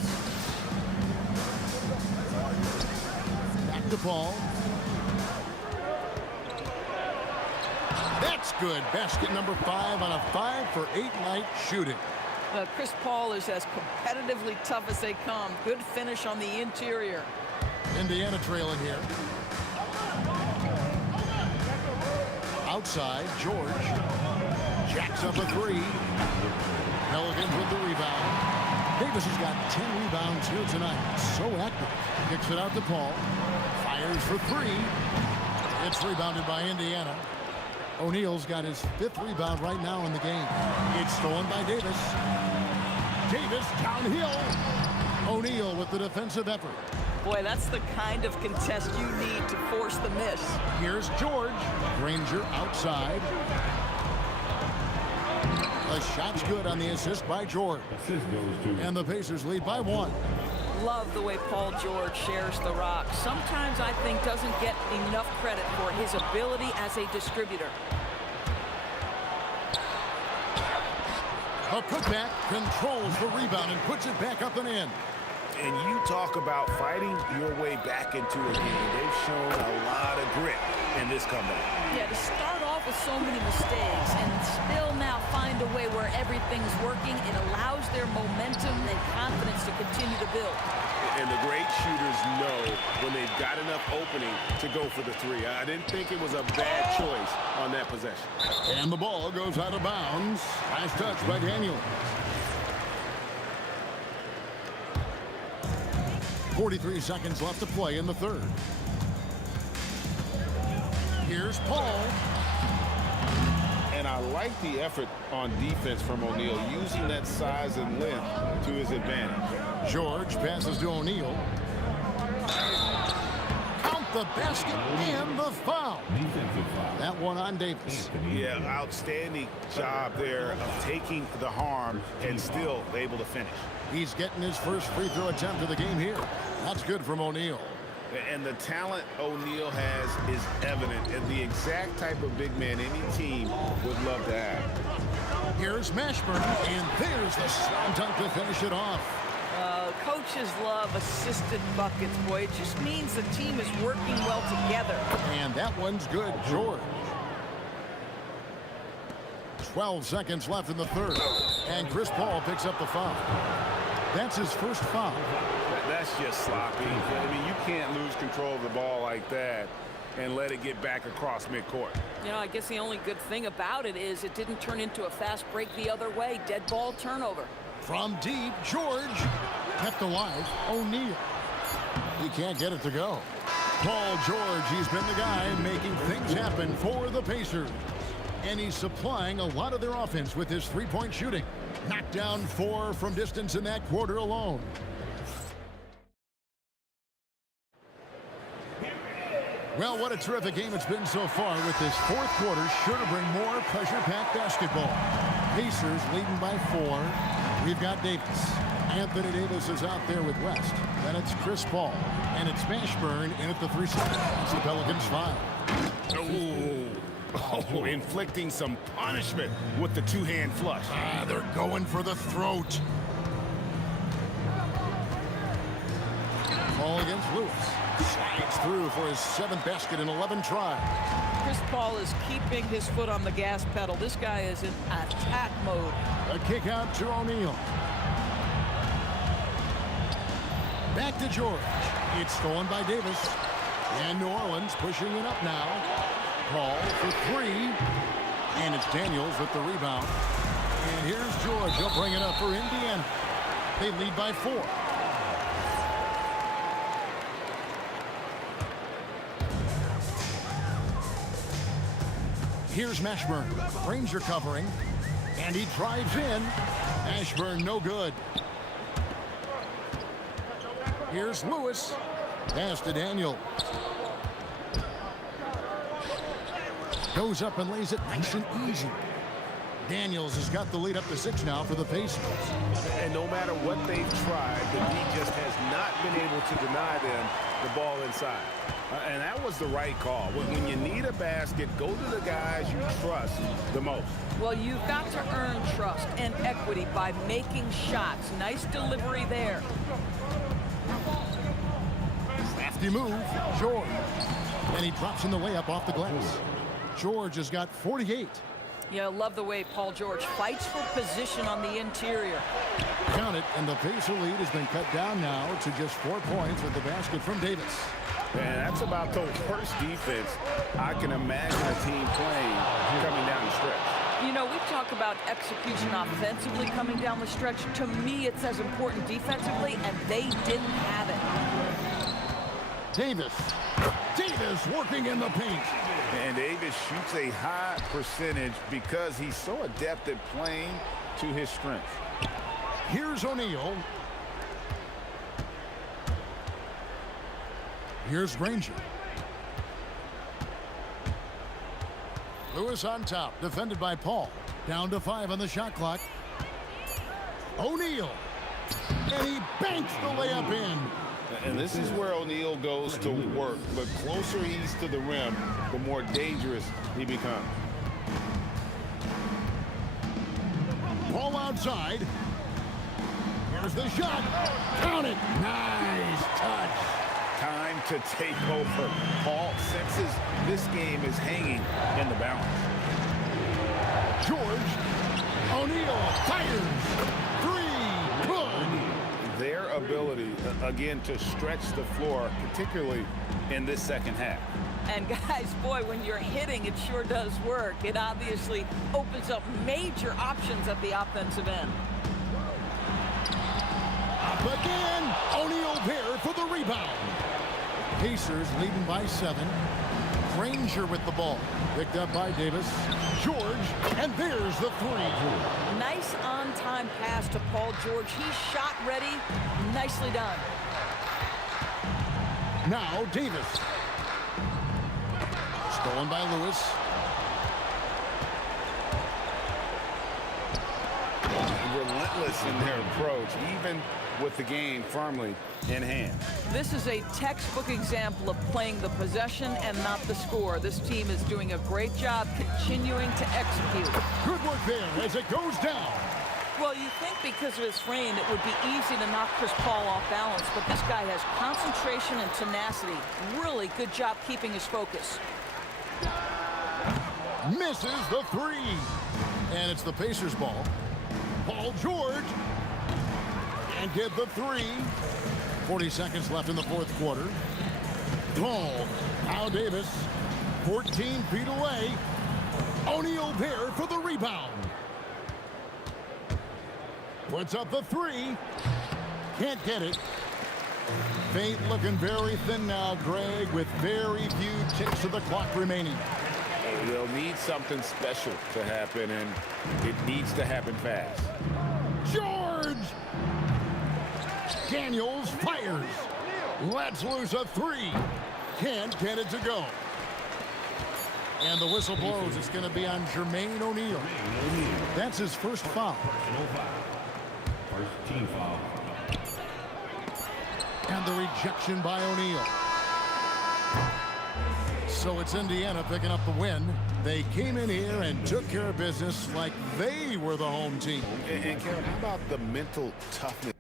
DePaul. That's good. Basket number 5 on a 5-for-8 night shooting. Chris Paul is as competitively tough as they come. Good finish on the interior. Indiana trailing here. Outside, George jacks up a 3. Pelicans with the rebound. Davis has got 10 rebounds here tonight. So active. Kicks it out to Paul. Fires for 3. It's rebounded by Indiana. O'Neal's got his 5th rebound right now in the game. It's stolen by Davis. Davis downhill. O'Neal with the defensive effort. Boy, that's the kind of contest you need to force the miss. Here's George. Granger outside. The shot's good on the assist by George. And the Pacers lead by 1. Love the way Paul George shares the rock. Sometimes I think doesn't get enough credit for his ability as a distributor. A putback controls the rebound and puts it back up and in. And you talk about fighting your way back into a game. They've shown a lot of grit in this comeback. Yeah, to start off with so many mistakes and still now find a way where everything's working, it allows their momentum and confidence to continue to build. And the great shooters know when they've got enough opening to go for the 3. I didn't think it was a bad choice on that possession. And the ball goes out of bounds. Nice touch by Daniel. 43 seconds left to play in the 3rd. Here's Paul. And I like the effort on defense from O'Neal, using that size and length to his advantage. George passes to O'Neal. Count the basket and the foul. That one on Davis. Yeah, outstanding job there of taking the harm and still able to finish. He's getting his first free throw attempt of the game here. That's good from O'Neal. And the talent O'Neal has is evident, and the exact type of big man any team would love to have. Here's Mashburn, and there's the slam dunk to finish it off. Coaches love assisted buckets, boy. It just means the team is working well together. And that one's good, George. 12 seconds left in the 3rd. And Chris Paul picks up the foul. That's his first foul. That's just sloppy. I mean, you can't lose control of the ball like that and let it get back across midcourt. You know, I guess the only good thing about it is it didn't turn into a fast break the other way. Dead ball turnover. From deep, George kept alive. O'Neal. He can't get it to go. Paul George, he's been the guy making things happen for the Pacers. And he's supplying a lot of their offense with his three-point shooting. Knocked down 4 from distance in that quarter alone. Well, what a terrific game it's been so far, with this 4th quarter sure to bring more pressure-packed basketball. Pacers leading by 4. We've got Davis. Anthony Davis is out there with West. Then it's Chris Paul. And it's Mashburn in at the 3 seconds. It's the Pelicans foul. Oh, inflicting some punishment with the 2-hand flush. They're going for the throat. Ball against Lewis. Slides through for his 7th basket in 11 tries. Chris Paul is keeping his foot on the gas pedal. This guy is in attack mode. A kick out to O'Neal. Back to George. It's stolen by Davis. And New Orleans pushing it up now. Paul for 3. And it's Daniels with the rebound. And here's George. He'll bring it up for Indiana. They lead by 4. Here's Mashburn. Ranger covering. And he drives in. Mashburn no good. Here's Lewis. Pass to Daniel. Goes up and lays it nice and easy. Daniels has got the lead up to 6 now for the Pacers. And no matter what they've tried, the D just has not been able to deny them the ball inside. And that was the right call. When you need a basket, go to the guys you trust the most. Well, you've got to earn trust and equity by making shots. Nice delivery there. Lefty move, George. And he drops in the layup off the glass. George has got 48. Yeah, I love the way Paul George fights for position on the interior. Count it, and the Pacer lead has been cut down now to just 4 points with the basket from Davis. Man, that's about the worst defense I can imagine a team playing coming down the stretch. You know, we talk about execution offensively coming down the stretch. To me, it's as important defensively, and they didn't have it. Davis. Davis working in the paint. And Davis shoots a high percentage because he's so adept at playing to his strength. Here's O'Neal. Here's Granger. Lewis on top, defended by Paul. Down to 5 on the shot clock. O'Neal. And he banks the layup in. And this is where O'Neal goes to work. The closer he's to the rim, the more dangerous he becomes. Paul outside. Here's the shot. Count it. Nice touch. Time to take over. Paul senses this game is hanging in the balance. George. O'Neal fires. 3. Good. Their ability, again, to stretch the floor, particularly in this second half. And guys, boy, when you're hitting, it sure does work. It obviously opens up major options at the offensive end. Up again. O'Neal there for the rebound. Pacers leading by 7. Granger with the ball. Picked up by Davis. George, and there's the 3. Nice on-time pass to Paul George. He's shot ready. Nicely done. Now Davis. Stolen by Lewis. Relentless in their approach, even with the game firmly in hand. This is a textbook example of playing the possession and not the score. This team is doing a great job continuing to execute. Good work there as it goes down. Well, you think because of his frame, it would be easy to knock Chris Paul off balance, but this guy has concentration and tenacity. Really good job keeping his focus. Misses the 3. And it's the Pacers ball. Paul George. And get the 3. 40 seconds left in the fourth quarter. Paul. Now Davis. 14 feet away. O'Neal there for the rebound. Puts up the 3. Can't get it. Fate looking very thin now, Greg, with very few ticks of the clock remaining. They'll need something special to happen, and it needs to happen fast. George! Daniels fires. Lets loose a 3. Can't get it to go. And the whistle blows. It's going to be on Jermaine O'Neal. That's his first foul. First team foul. And the rejection by O'Neal. So it's Indiana picking up the win. They came in here and took care of business like they were the home team. And Kevin, how about the mental toughness?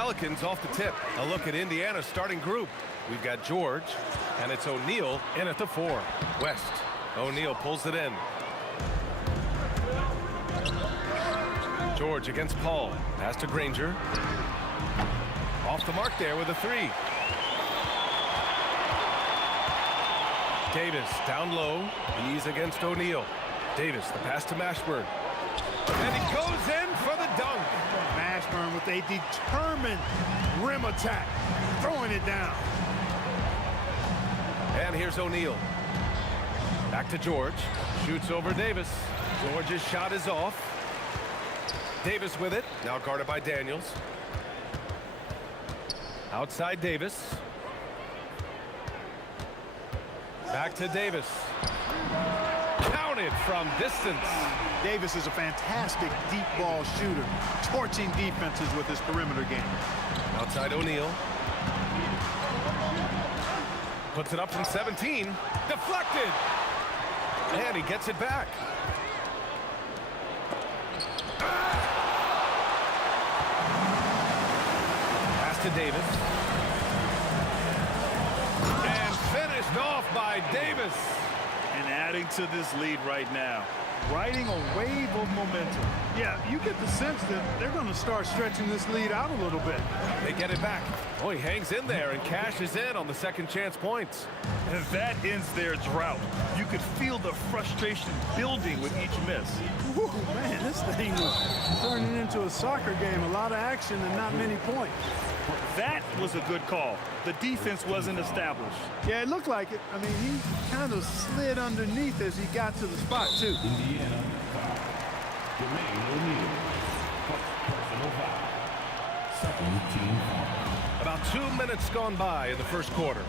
Pelicans off the tip. A look at Indiana's starting group. We've got George, and it's O'Neal in at the 4. West. O'Neal pulls it in. George against Paul. Pass to Granger. Off the mark there with a 3. Davis down low. He's against O'Neal. Davis, the pass to Mashburn. And he goes in for the dunk. Mashburn with a determined rim attack, throwing it down. And here's O'Neal. Back to George. Shoots over Davis. George's shot is off. Davis with it. Now guarded by Daniels. Outside Davis. Back to Davis. Counted from distance. Davis is a fantastic deep ball shooter, torching defenses with his perimeter game. Outside O'Neal. Puts it up from 17. Deflected. And he gets it back. Pass to Davis. And finished off by Davis. And adding to this lead right now, riding a wave of momentum. Yeah, you get the sense that they're going to start stretching this lead out a little bit. They get it back. Oh, he hangs in there and cashes in on the second chance points. And that ends their drought. You could feel the frustration building with each miss. Whew, man, this thing was turning into a soccer game. A lot of action and not many points. That was a good call. The defense wasn't established. Yeah, it looked like it. I mean, he kind of slid underneath as he got to the spot, too. Indiana, Jermaine O'Neal, personal foul. Second team foul. About 2 minutes gone by in the first quarter.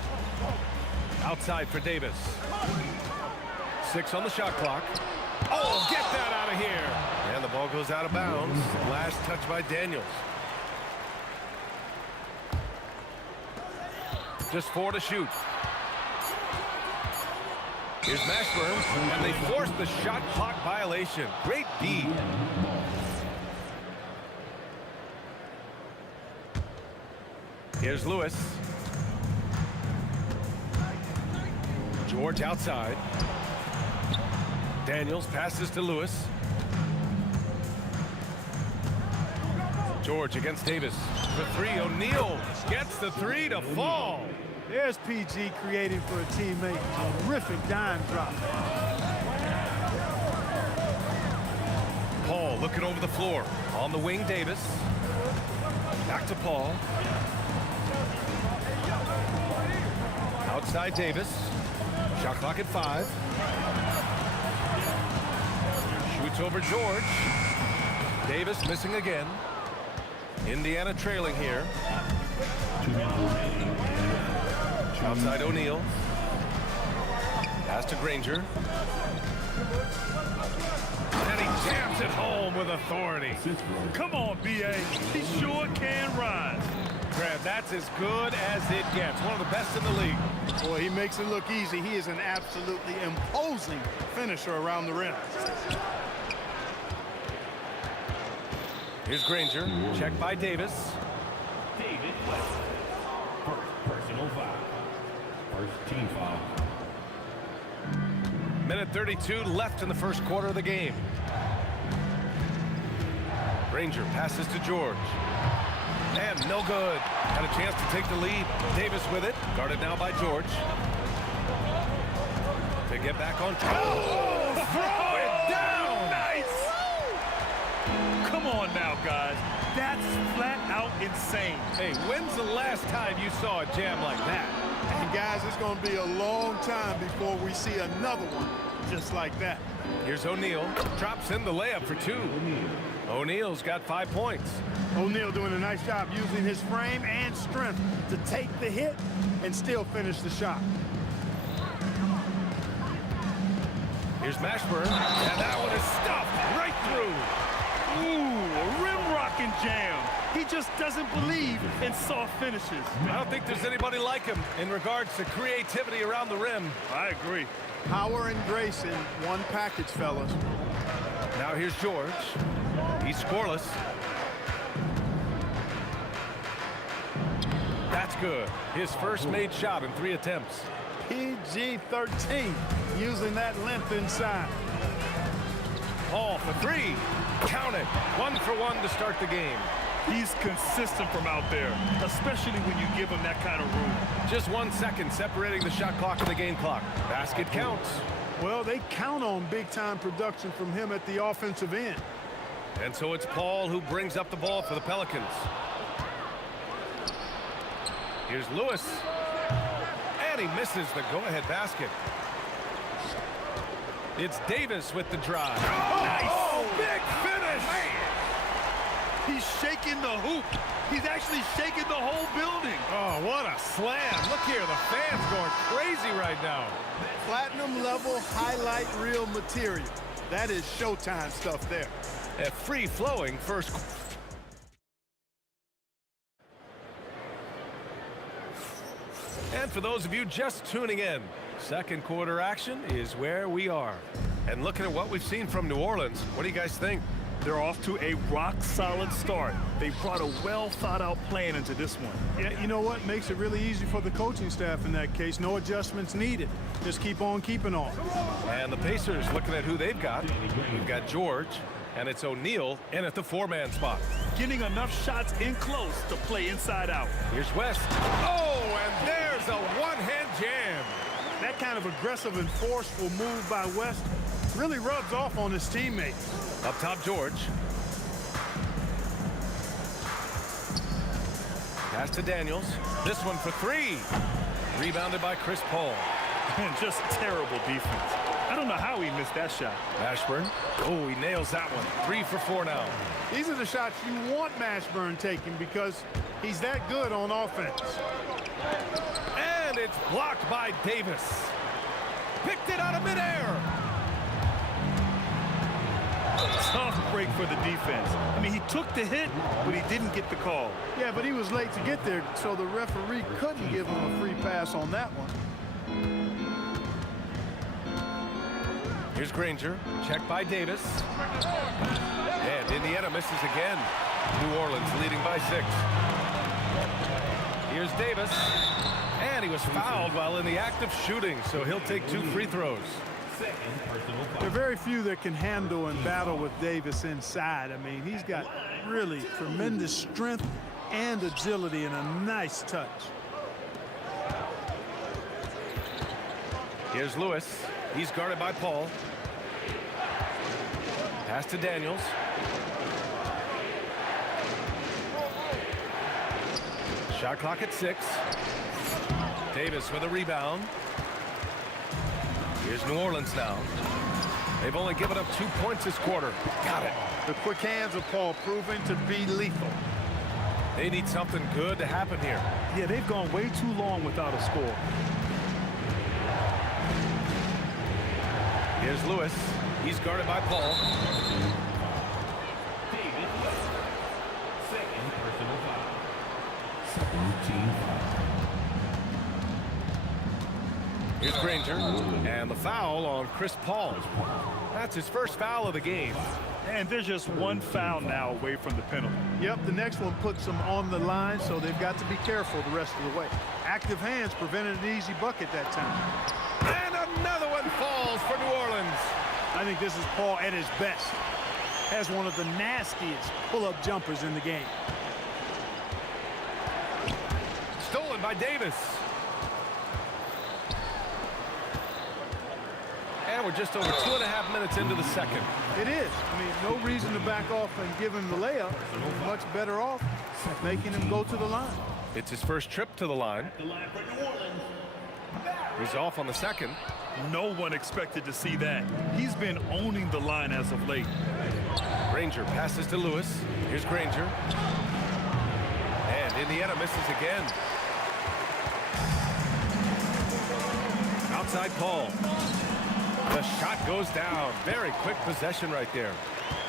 Outside for Davis. 6 on the shot clock. Oh, get that out of here. And the ball goes out of bounds. Last touch by Daniels. Just 4 to shoot. Here's Mashburn, and they force the shot clock violation. Great D. Here's Lewis. George outside. Daniels passes to Lewis. George against Davis. For 3, O'Neal gets the 3 to fall. There's PG creating for a teammate. Terrific dime drop. Paul looking over the floor. On the wing, Davis. Back to Paul. Outside Davis. Shot clock at 5. Shoots over George. Davis missing again. Indiana trailing here. Outside O'Neal. Pass to Granger. And he jams it home with authority. Come on, B.A. He sure can rise. Grab, that's as good as it gets. One of the best in the league. Boy, he makes it look easy. He is an absolutely imposing finisher around the rim. Here's Granger. Checked by Davis. David West. First personal foul. First team foul. Minute 32 left in the first quarter of the game. Granger passes to George. And no good. Had a chance to take the lead. Davis with it. Guarded now by George. To get back on track. Oh, throw it down! Nice! Come on now, guys. That's flat out insane. Hey, when's the last time you saw a jam like that? And guys, it's going to be a long time before we see another one just like that. Here's O'Neal. Drops in the layup for 2. O'Neal's got 5 points. O'Neal doing a nice job using his frame and strength to take the hit and still finish the shot. Here's Mashburn, and that one is stuffed right through. Ooh, a rim-rocking jam. He just doesn't believe in soft finishes. I don't think there's anybody like him in regards to creativity around the rim. I agree. Power and grace in one package, fellas. Now here's George. He's scoreless. good. His first made shot in 3 attempts. PG-13, using that length inside. Paul for 3. Count it. 1 for 1 to start the game. He's consistent from out there, especially when you give him that kind of room. Just 1 second separating the shot clock and the game clock. Basket counts. Well, they count on big-time production from him at the offensive end. And so it's Paul who brings up the ball for the Pelicans. Here's Lewis. And he misses the go-ahead basket. It's Davis with the drive. Oh, nice. Oh, big finish. Man. He's shaking the hoop. He's actually shaking the whole building. Oh, what a slam. Look here, the fans going crazy right now. Platinum level highlight reel material. That is Showtime stuff there. A free-flowing first. And for those of you just tuning in, second quarter action is where we are. And looking at what we've seen from New Orleans, what do you guys think? They're off to a rock-solid start. They brought a well-thought-out plan into this one. Yeah, you know what? Makes it really easy for the coaching staff in that case. No adjustments needed. Just keep on keeping on. And the Pacers looking at who they've got. We've got George, and it's O'Neal in at the 4-man spot. Getting enough shots in close to play inside out. Here's West. Oh, and there's a one-hand jam. That kind of aggressive and forceful move by West really rubs off on his teammates. Up top, George. Pass to Daniels. This one for 3. Rebounded by Chris Paul. And just terrible defense. I don't know how he missed that shot. Mashburn. Oh, he nails that one. 3 for 4 now. These are the shots you want Mashburn taking because he's that good on offense. And it's blocked by Davis. Picked it out of midair. Tough break for the defense. I mean, he took the hit, but he didn't get the call. Yeah, but he was late to get there, so the referee couldn't give him a free pass on that one. Here's Granger. Checked by Davis. And Indiana misses again. New Orleans leading by 6. Here's Davis. And he was fouled while in the act of shooting, so he'll take 2 free throws. There are very few that can handle and battle with Davis inside. I mean, he's got really tremendous strength and agility and a nice touch. Here's Lewis. He's guarded by Paul. Pass to Daniels. Shot clock at 6. Davis with a rebound. Here's New Orleans now. They've only given up 2 points this quarter. Got it. The quick hands of Paul proving to be lethal. They need something good to happen here. Yeah, they've gone way too long without a score. Here's Lewis. He's guarded by Paul. Here's Granger, and the foul on Chris Paul. That's his first foul of the game. And there's just 1 foul now away from the penalty. Yep, the next one puts them on the line, so they've got to be careful the rest of the way. Active hands prevented an easy bucket that time. And another one falls for New Orleans. I think this is Paul at his best. Has one of the nastiest pull-up jumpers in the game. Stolen by Davis. And we're just over 2.5 minutes into the second. It is. I mean, no reason to back off and give him the layup. Much better off making him go to the line. It's his first trip to the line. He's off on the second. No one expected to see that. He's been owning the line as of late. Granger passes to Lewis. Here's Granger. And Indiana misses again. Outside Paul. The shot goes down. Very quick possession right there.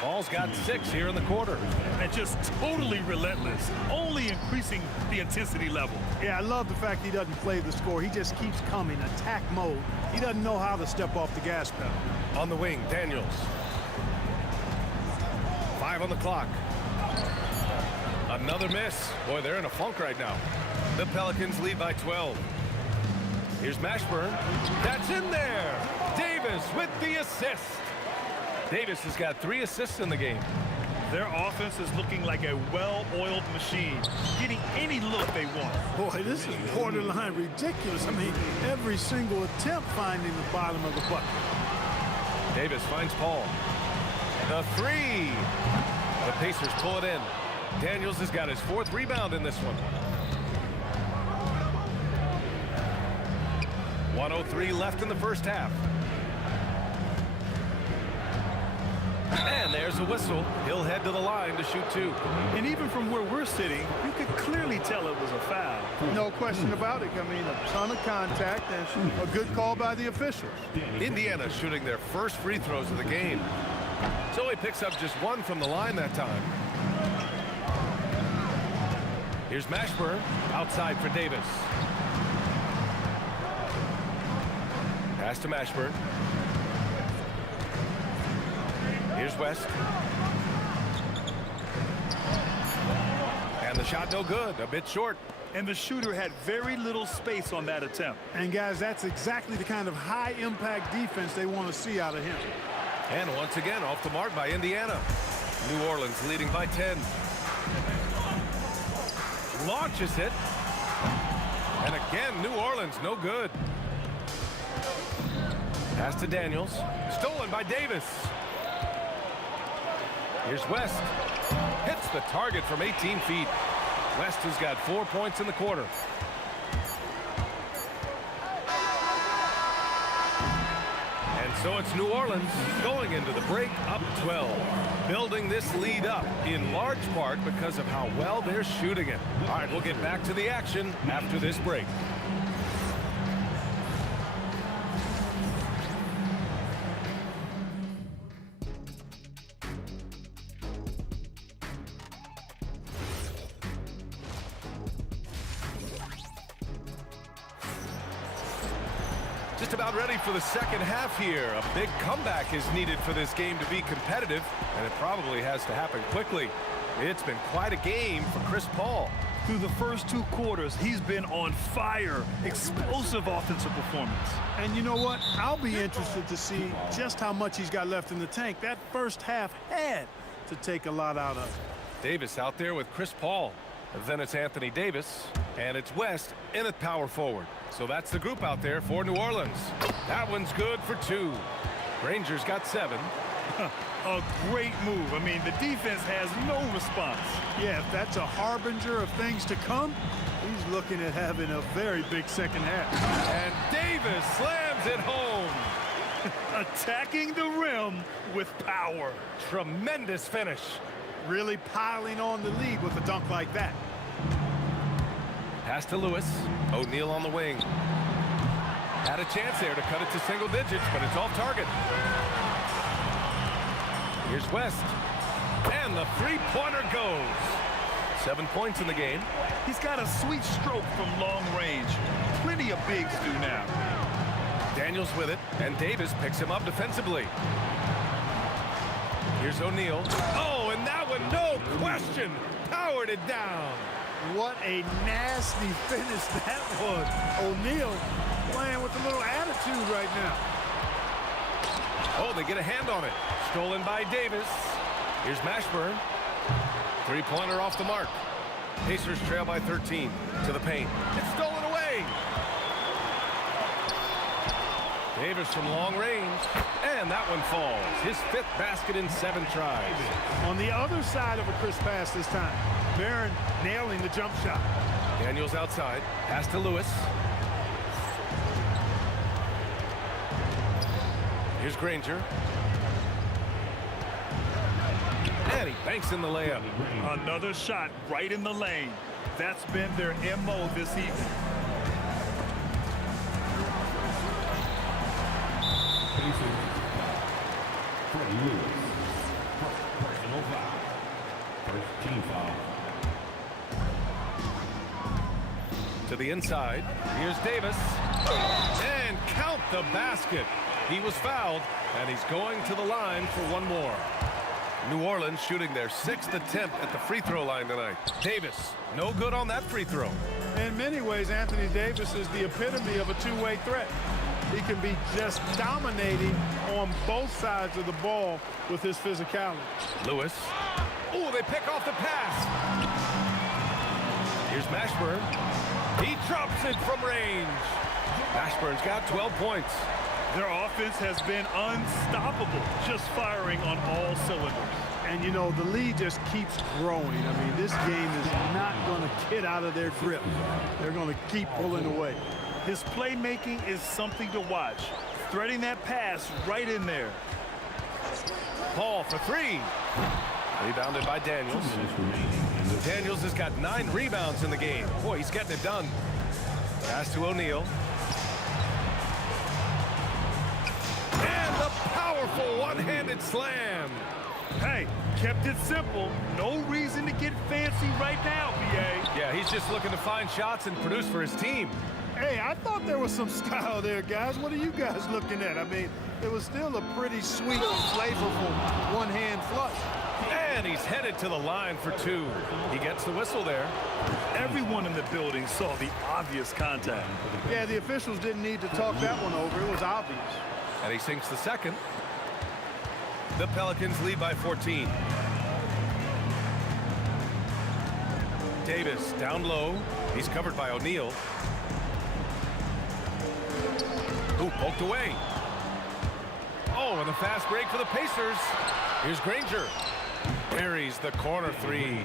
Paul's got 6 here in the quarter. And just totally relentless, only increasing the intensity level. Yeah, I love the fact he doesn't play the score. He just keeps coming, attack mode. He doesn't know how to step off the gas pedal. On the wing, Daniels. 5 on the clock. Another miss. Boy, they're in a funk right now. The Pelicans lead by 12. Here's Mashburn. That's in there. Davis with the assist. Davis has got 3 assists in the game. Their offense is looking like a well-oiled machine, getting any look they want. Boy, this is borderline ridiculous. I mean, every single attempt finding the bottom of the bucket. Davis finds Paul. The 3. The Pacers pull it in. Daniels has got his 4th rebound in this one. 1:03 left in the first half. And there's a whistle. He'll head to the line to shoot 2. And even from where we're sitting, you could clearly tell it was a foul. No question about it. I mean, a ton of contact and a good call by the officials. Indiana shooting their first free throws of the game. So he picks up just 1 from the line that time. Here's Mashburn outside for Davis. Pass to Mashburn. Here's West. And the shot no good, a bit short. And the shooter had very little space on that attempt. And guys, that's exactly the kind of high impact defense they want to see out of him. And once again off the mark by Indiana. New Orleans leading by 10. Launches it. And again, New Orleans no good. Pass to Daniels. Stolen by Davis. Here's West. Hits the target from 18 feet. West has got 4 points in the quarter. And so it's New Orleans going into the break up 12. Building this lead up in large part because of how well they're shooting it. All right, we'll get back to the action after this break. Just about ready for the second half here. A big comeback is needed for this game to be competitive, and it probably has to happen quickly. It's been quite a game for Chris Paul. Through the first 2 quarters, he's been on fire. Explosive offensive performance. And you know what? I'll be interested to see just how much he's got left in the tank. That first half had to take a lot out of it. Davis out there with Chris Paul. Then it's Anthony Davis, and it's West in at power forward. So that's the group out there for New Orleans. That one's good for 2. Rangers got 7. A great move. I mean, the defense has no response. Yeah, if that's a harbinger of things to come, he's looking at having a very big second half. And Davis slams it home. Attacking the rim with power. Tremendous finish. Really piling on the lead with a dunk like that. Pass to Lewis. O'Neal on the wing. Had a chance there to cut it to single digits, but it's off target. Here's West. And the 3-pointer goes. 7 points in the game. He's got a sweet stroke from long range. Plenty of bigs do now. Daniels with it, and Davis picks him up defensively. Here's O'Neal. Oh, and that one, no question, powered it down. What a nasty finish that was. O'Neal playing with a little attitude right now. Oh, they get a hand on it. Stolen by Davis. Here's Mashburn. 3-pointer off the mark. Pacers trail by 13 to the paint. It's stolen away. Davis from long range, and that one falls. His 5th basket in 7 tries. On the other side of a crisp pass this time. Barron nailing the jump shot. Daniels outside. Pass to Lewis. Here's Granger. And he banks in the layup. Another shot right in the lane. That's been their MO this evening. Personal foul. First team foul. To the inside. Here's Davis. And count the basket. He was fouled, and he's going to the line for one more. New Orleans shooting their 6th attempt at the free throw line tonight. Davis, no good on that free throw. In many ways, Anthony Davis is the epitome of a two-way threat. He can be just dominating on both sides of the ball with his physicality. Lewis. Oh, they pick off the pass. Here's Mashburn. He drops it from range. Mashburn's got 12 points. Their offense has been unstoppable, just firing on all cylinders. And, you know, the lead just keeps growing. I mean, this game is not going to get out of their grip. They're going to keep pulling away. His playmaking is something to watch. Threading that pass right in there. Paul for three. Rebounded by Daniels. Daniels has got 9 rebounds in the game. Boy, he's getting it done. Pass to O'Neal. And the powerful one-handed slam. Hey, kept it simple. No reason to get fancy right now, BA. Yeah, he's just looking to find shots and produce for his team. Hey, I thought there was some style there, guys. What are you guys looking at? I mean, it was still a pretty sweet and flavorful one-hand flush. And he's headed to the line for 2. He gets the whistle there. Everyone in the building saw the obvious contact. Yeah, the officials didn't need to talk that one over. It was obvious. And he sinks the second. The Pelicans lead by 14. Davis down low. He's covered by O'Neal. Ooh, poked away. Oh, and the fast break for the Pacers. Here's Granger. Buries the corner 3.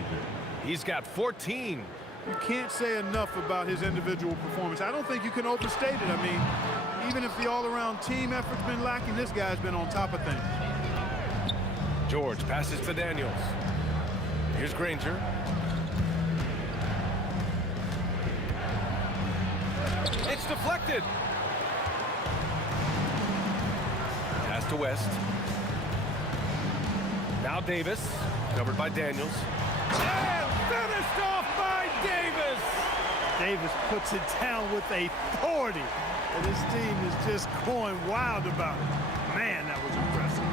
He's got 14. You can't say enough about his individual performance. I don't think you can overstate it. I mean, even if the all-around team effort's been lacking, this guy's been on top of things. George passes to Daniels. Here's Granger. It's deflected. Pass to West. Now Davis, covered by Daniels. And finished off by Davis. Davis puts it down with authority. And his team is just going wild about it. Man, that was impressive.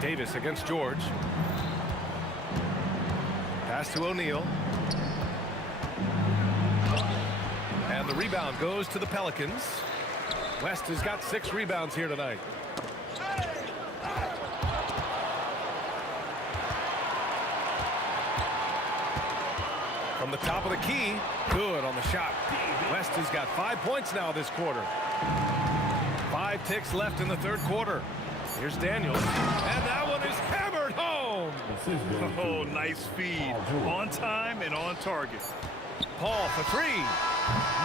Davis against George. Pass to O'Neal. And the rebound goes to the Pelicans. West has got 6 rebounds here tonight. From the top of the key, good on the shot. West has got 5 points now this quarter. 5 ticks left in the third quarter. Here's Daniels, and that one is hammered home. Oh, nice feed. On time and on target. Paul for 3.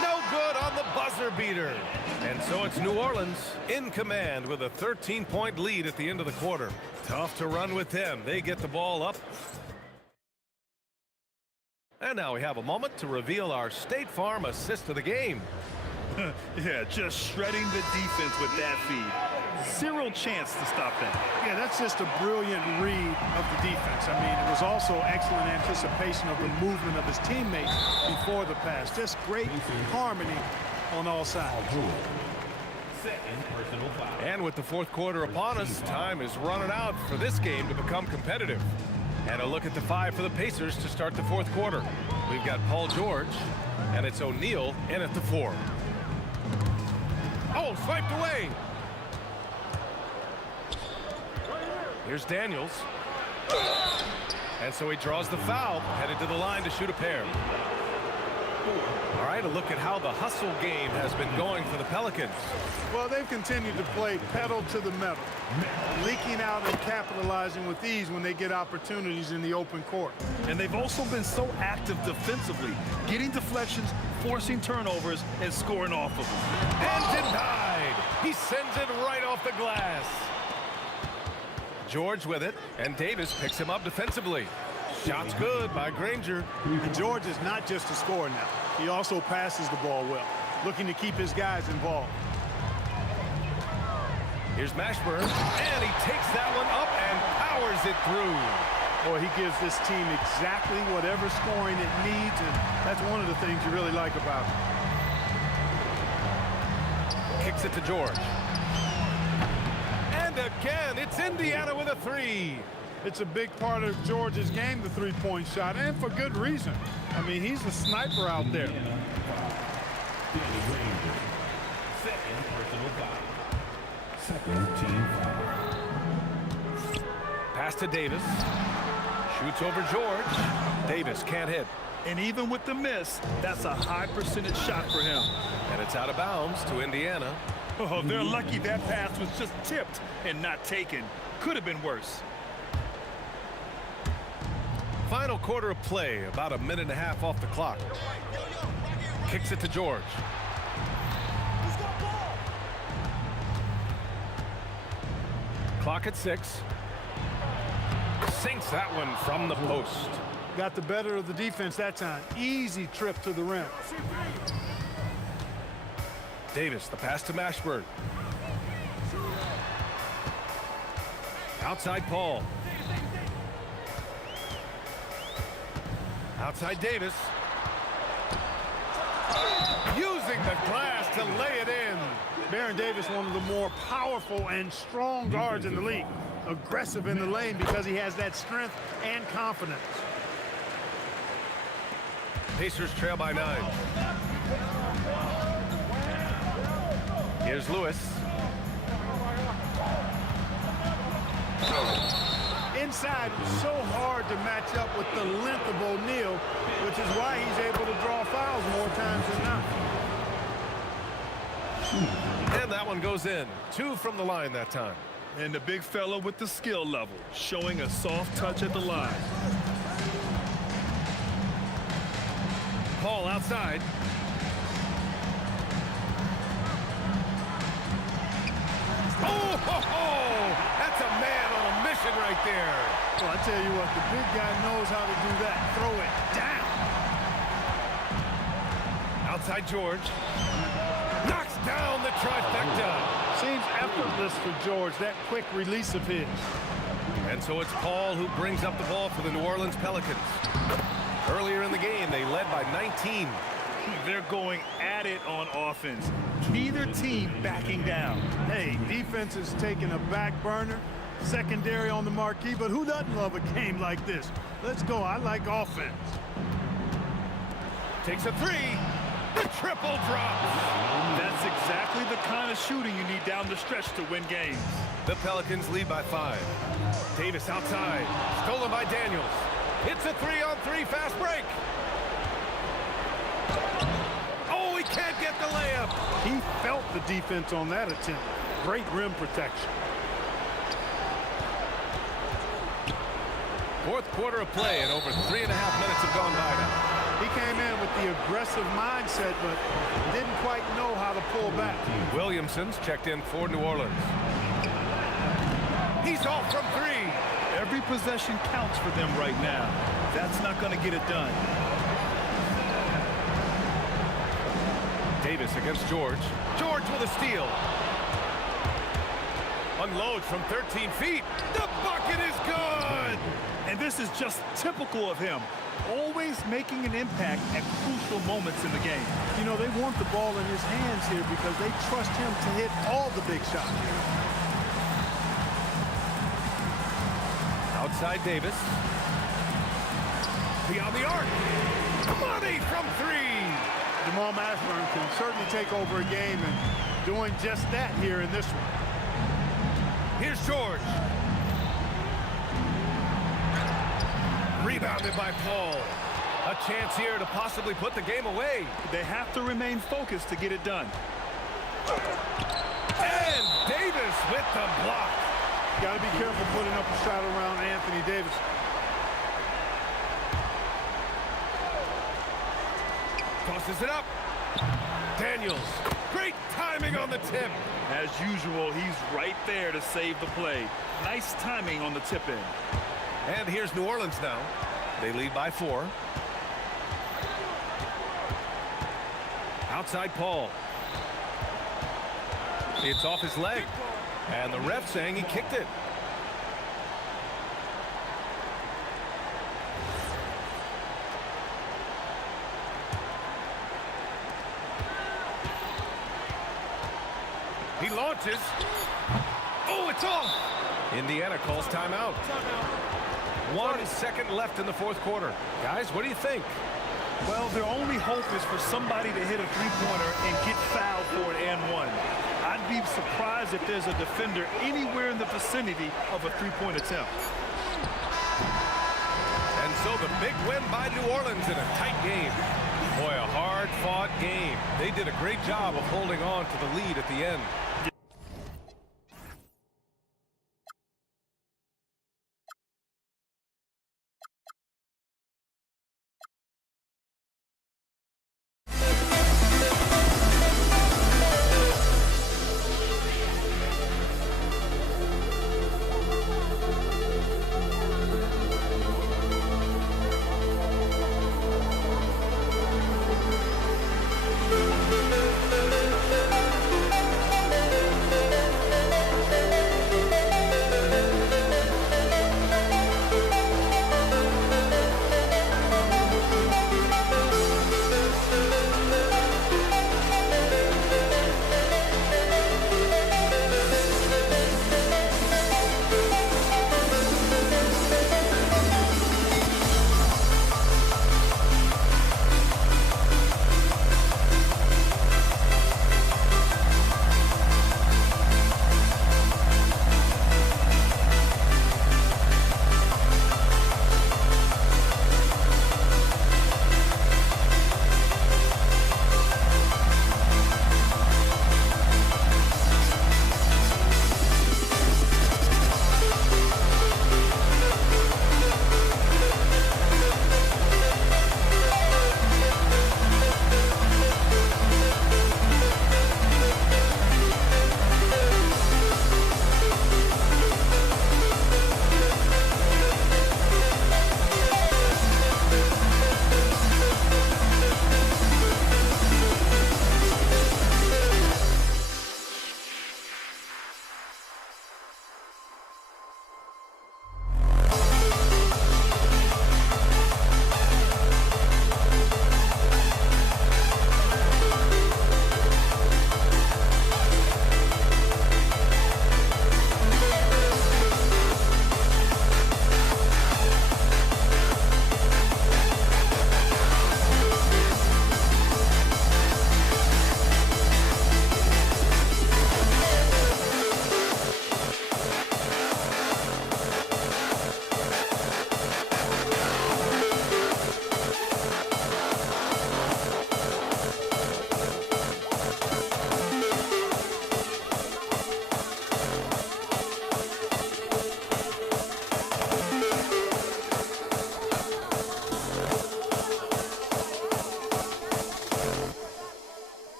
No good on the buzzer beater. And so it's New Orleans in command with a 13-point lead at the end of the quarter. Tough to run with them. They get the ball up. And now we have a moment to reveal our State Farm assist of the game. Yeah, just shredding the defense with that feed. Zero chance to stop that. Yeah, that's just a brilliant read of the defense. I mean, it was also excellent anticipation of the movement of his teammates before the pass. Just great harmony on all sides. And with the fourth quarter upon us, time is running out for this game to become competitive. And a look at the 5 for the Pacers to start the fourth quarter. We've got Paul George, and it's O'Neal in at the 4. Oh, swiped away. Here's Daniels. And so he draws the foul, headed to the line to shoot a pair. All right, a look at how the hustle game has been going for the Pelicans. Well, they've continued to play pedal to the metal, leaking out and capitalizing with ease when they get opportunities in the open court. And they've also been so active defensively, getting deflections, forcing turnovers, and scoring off of them. And denied. He sends it right off the glass. George with it, and Davis picks him up defensively. Shot's good by Granger. And George is not just a scorer now. He also passes the ball well, looking to keep his guys involved. Here's Mashburn, and he takes that one up and powers it through. Boy, he gives this team exactly whatever scoring it needs, and that's one of the things you really like about him. Kicks it to George. And again, it's Indiana with a 3. It's a big part of Georgia's game, the three-point shot, and for good reason. I mean, he's a sniper out there. Second personal foul. Second team foul. Pass to Davis. Shoots over George. Davis can't hit. And even with the miss, that's a high percentage shot for him. And it's out of bounds to Indiana. Oh, they're lucky that pass was just tipped and not taken. Could have been worse. Final quarter of play, about a minute and a half off the clock. Kicks it to George. Clock at 6. Sinks that one from the post. Got the better of the defense that time. Easy trip to the rim. Davis, the pass to Mashburn. Outside Paul. Outside Davis. Using the glass to lay it in. Baron Davis, one of the more powerful and strong guards in the league. Aggressive in the lane because he has that strength and confidence. Pacers trail by 9. Here's Lewis. Inside, it's so hard to match up with the length of O'Neal, which is why he's able to draw fouls more times than not. And that one goes in. 2 from the line that time. And the big fella with the skill level, showing a soft touch at the line. Paul outside. Oh, ho, ho! That's a man on a mission right there. Well, I tell you what, the big guy knows how to do that. Throw it down. Outside George. Knocks down the trifecta. Seems effortless for George, that quick release of his. And so it's Paul who brings up the ball for the New Orleans Pelicans. Earlier in the game, they led by 19. They're going at it on offense. Neither team backing down. Hey, defense is taking a back burner. Secondary on the marquee, but who doesn't love a game like this? Let's go. I like offense. Takes a 3. The triple drops. That's exactly the kind of shooting you need down the stretch to win games. The Pelicans lead by 5. Davis outside. Stolen by Daniels. It's a 3-on-3 fast break. Oh, he can't get the layup. He felt the defense on that attempt. Great rim protection. Fourth quarter of play, and over 3.5 minutes have gone by now. He came in with the aggressive mindset, but didn't quite know how to pull back. Williamson's checked in for New Orleans. He's off from 3. Every possession counts for them right now. That's not going to get it done. Davis against George. George with a steal. Unloads from 13 feet. The bucket is good. And this is just typical of him. Always making an impact at crucial moments in the game. You know, they want the ball in his hands here because they trust him to hit all the big shots. Outside Davis. Beyond the arc. Money from 3. Jamal Mashburn can certainly take over a game, and doing just that here in this one. Here's George. Rebounded by Paul. A chance here to possibly put the game away. They have to remain focused to get it done. And Davis with the block. Got to be careful putting up a shot around Anthony Davis. Tosses it up. Daniels. Great timing on the tip. As usual, he's right there to save the play. Nice timing on the tip in. And here's New Orleans now. They lead by 4. Outside Paul. It's off his leg. And the ref saying he kicked it. He launches. Oh, it's off. Indiana calls timeout. 1 second left in the fourth quarter. Guys, what do you think? Well, their only hope is for somebody to hit a three-pointer and get fouled for it and one. I'd be surprised if there's a defender anywhere in the vicinity of a three-point attempt. And so the big win by New Orleans in a tight game. Boy, a hard-fought game. They did a great job of holding on to the lead at the end.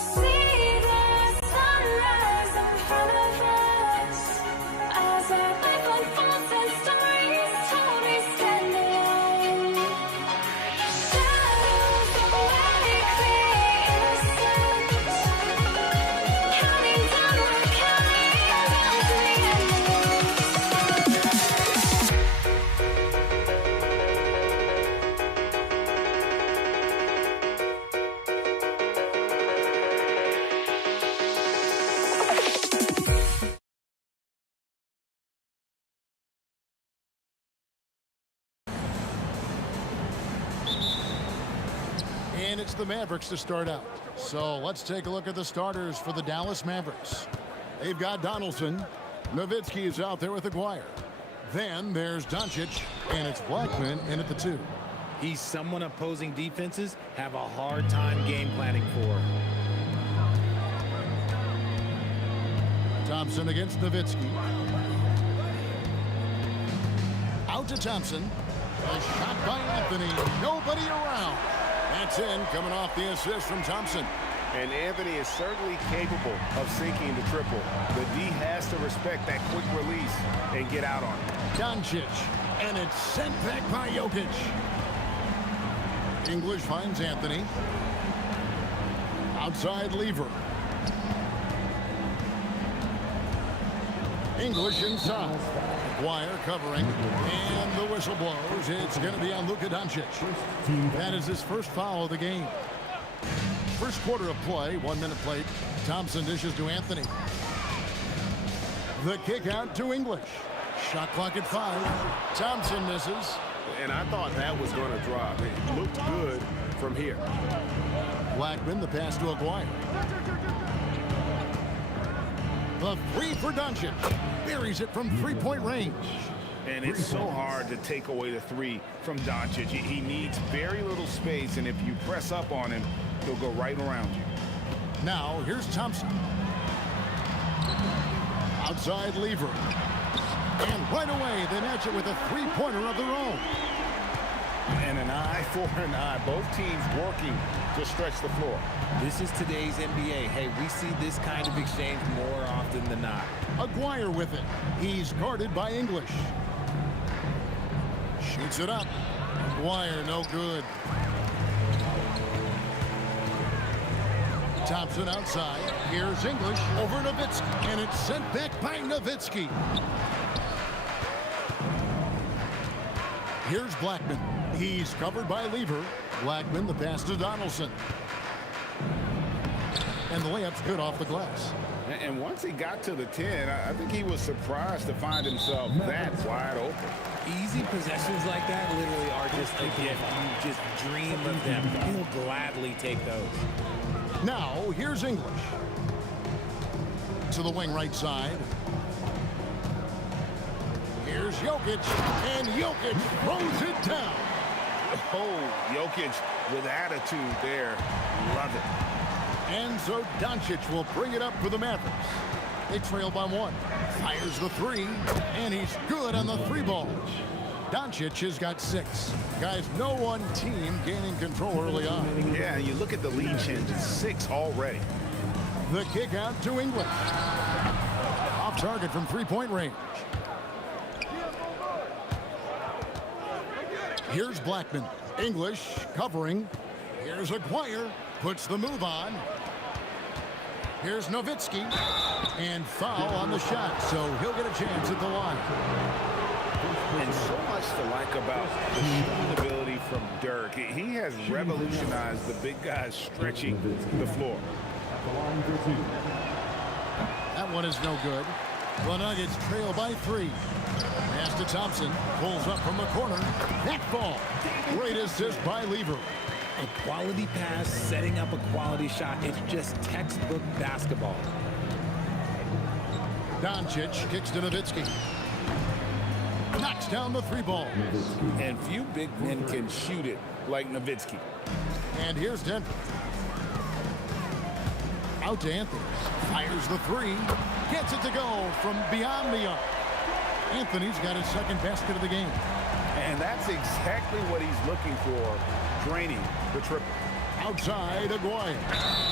see the sunrise in front of us as our life unfolds and stories told we stand alone. Shadows of radically innocent, counting down to the And it's the Mavericks to start out. So let's take a look at the starters for the Dallas Mavericks. They've got Donaldson. Nowitzki is out there with Aguirre. Then there's Doncic, and it's Blackman in at the 2. He's someone opposing defenses have a hard time game planning for. Thompson against Nowitzki. Out to Thompson. A shot by Anthony. Nobody around. That's in, coming off the assist from Thompson. And Anthony is certainly capable of sinking the triple. The D has to respect that quick release and get out on it. Doncic, and it's sent back by Jokic. English finds Anthony. Outside Lever. English inside. Wire covering, and the whistle blows. It's going to be on Luka Doncic. That is his first foul of the game. First quarter of play, 1 minute played. Thompson dishes to Anthony. The kick out to English. Shot clock at 5. Thompson misses. And I thought that was going to drop. It looked good from here. Blackman, the pass to Aguirre. The 3 for Doncic. Buries it from three-point range. And it's so hard to take away the 3 from Doncic. He needs very little space, and if you press up on him, he'll go right around you. Now, here's Thompson. Outside Lever. And right away, they match it with a three-pointer of their own. And an eye for an eye. Both teams working to stretch the floor. This is today's NBA. Hey, we see this kind of exchange more often than not. Aguirre with it. He's guarded by English. Shoots it up. Aguirre, no good. Thompson outside. Here's English over Nowitzki. And it's sent back by Nowitzki. Here's Blackman. He's covered by Lever. Blackman, the pass to Donaldson. And the layup's good off the glass. And once he got to the 10, I think he was surprised to find himself that wide open. Easy possessions like that literally are just a gift. You just dream of them. He'll gladly take those. Now, here's English. To the wing right side. Here's Jokic, and Jokic throws it down. Oh, Jokic with attitude there. Love it. And so Doncic will bring it up for the Mavericks. They trail by 1. Fires the 3, and he's good on the 3 ball. Doncic has got 6. Guys, no one team gaining control early on. Yeah, you look at the lead change, it's 6 already. The kick out to English. Off target from three-point range. Here's Blackman. English covering. Here's Aguirre. Puts the move on. Here's Nowitzki. And foul on the shot, so he'll get a chance at the line. And so much to like about the shooting ability from Dirk. He has revolutionized the big guys stretching the floor. That one is no good. The Nuggets trail by 3. Pass to Thompson. Pulls up from the corner. That ball. Great assist by Lever. A quality pass, setting up a quality shot. It's just textbook basketball. Doncic kicks to Nowitzki. Knocks down the 3 ball. And few big men can shoot it like Nowitzki. And here's Denver. Out to Anthony. Fires the 3. Gets it to go from beyond the arc. Anthony's got his second basket of the game. And that's exactly what he's looking for, draining the triple. Outside, Aguirre.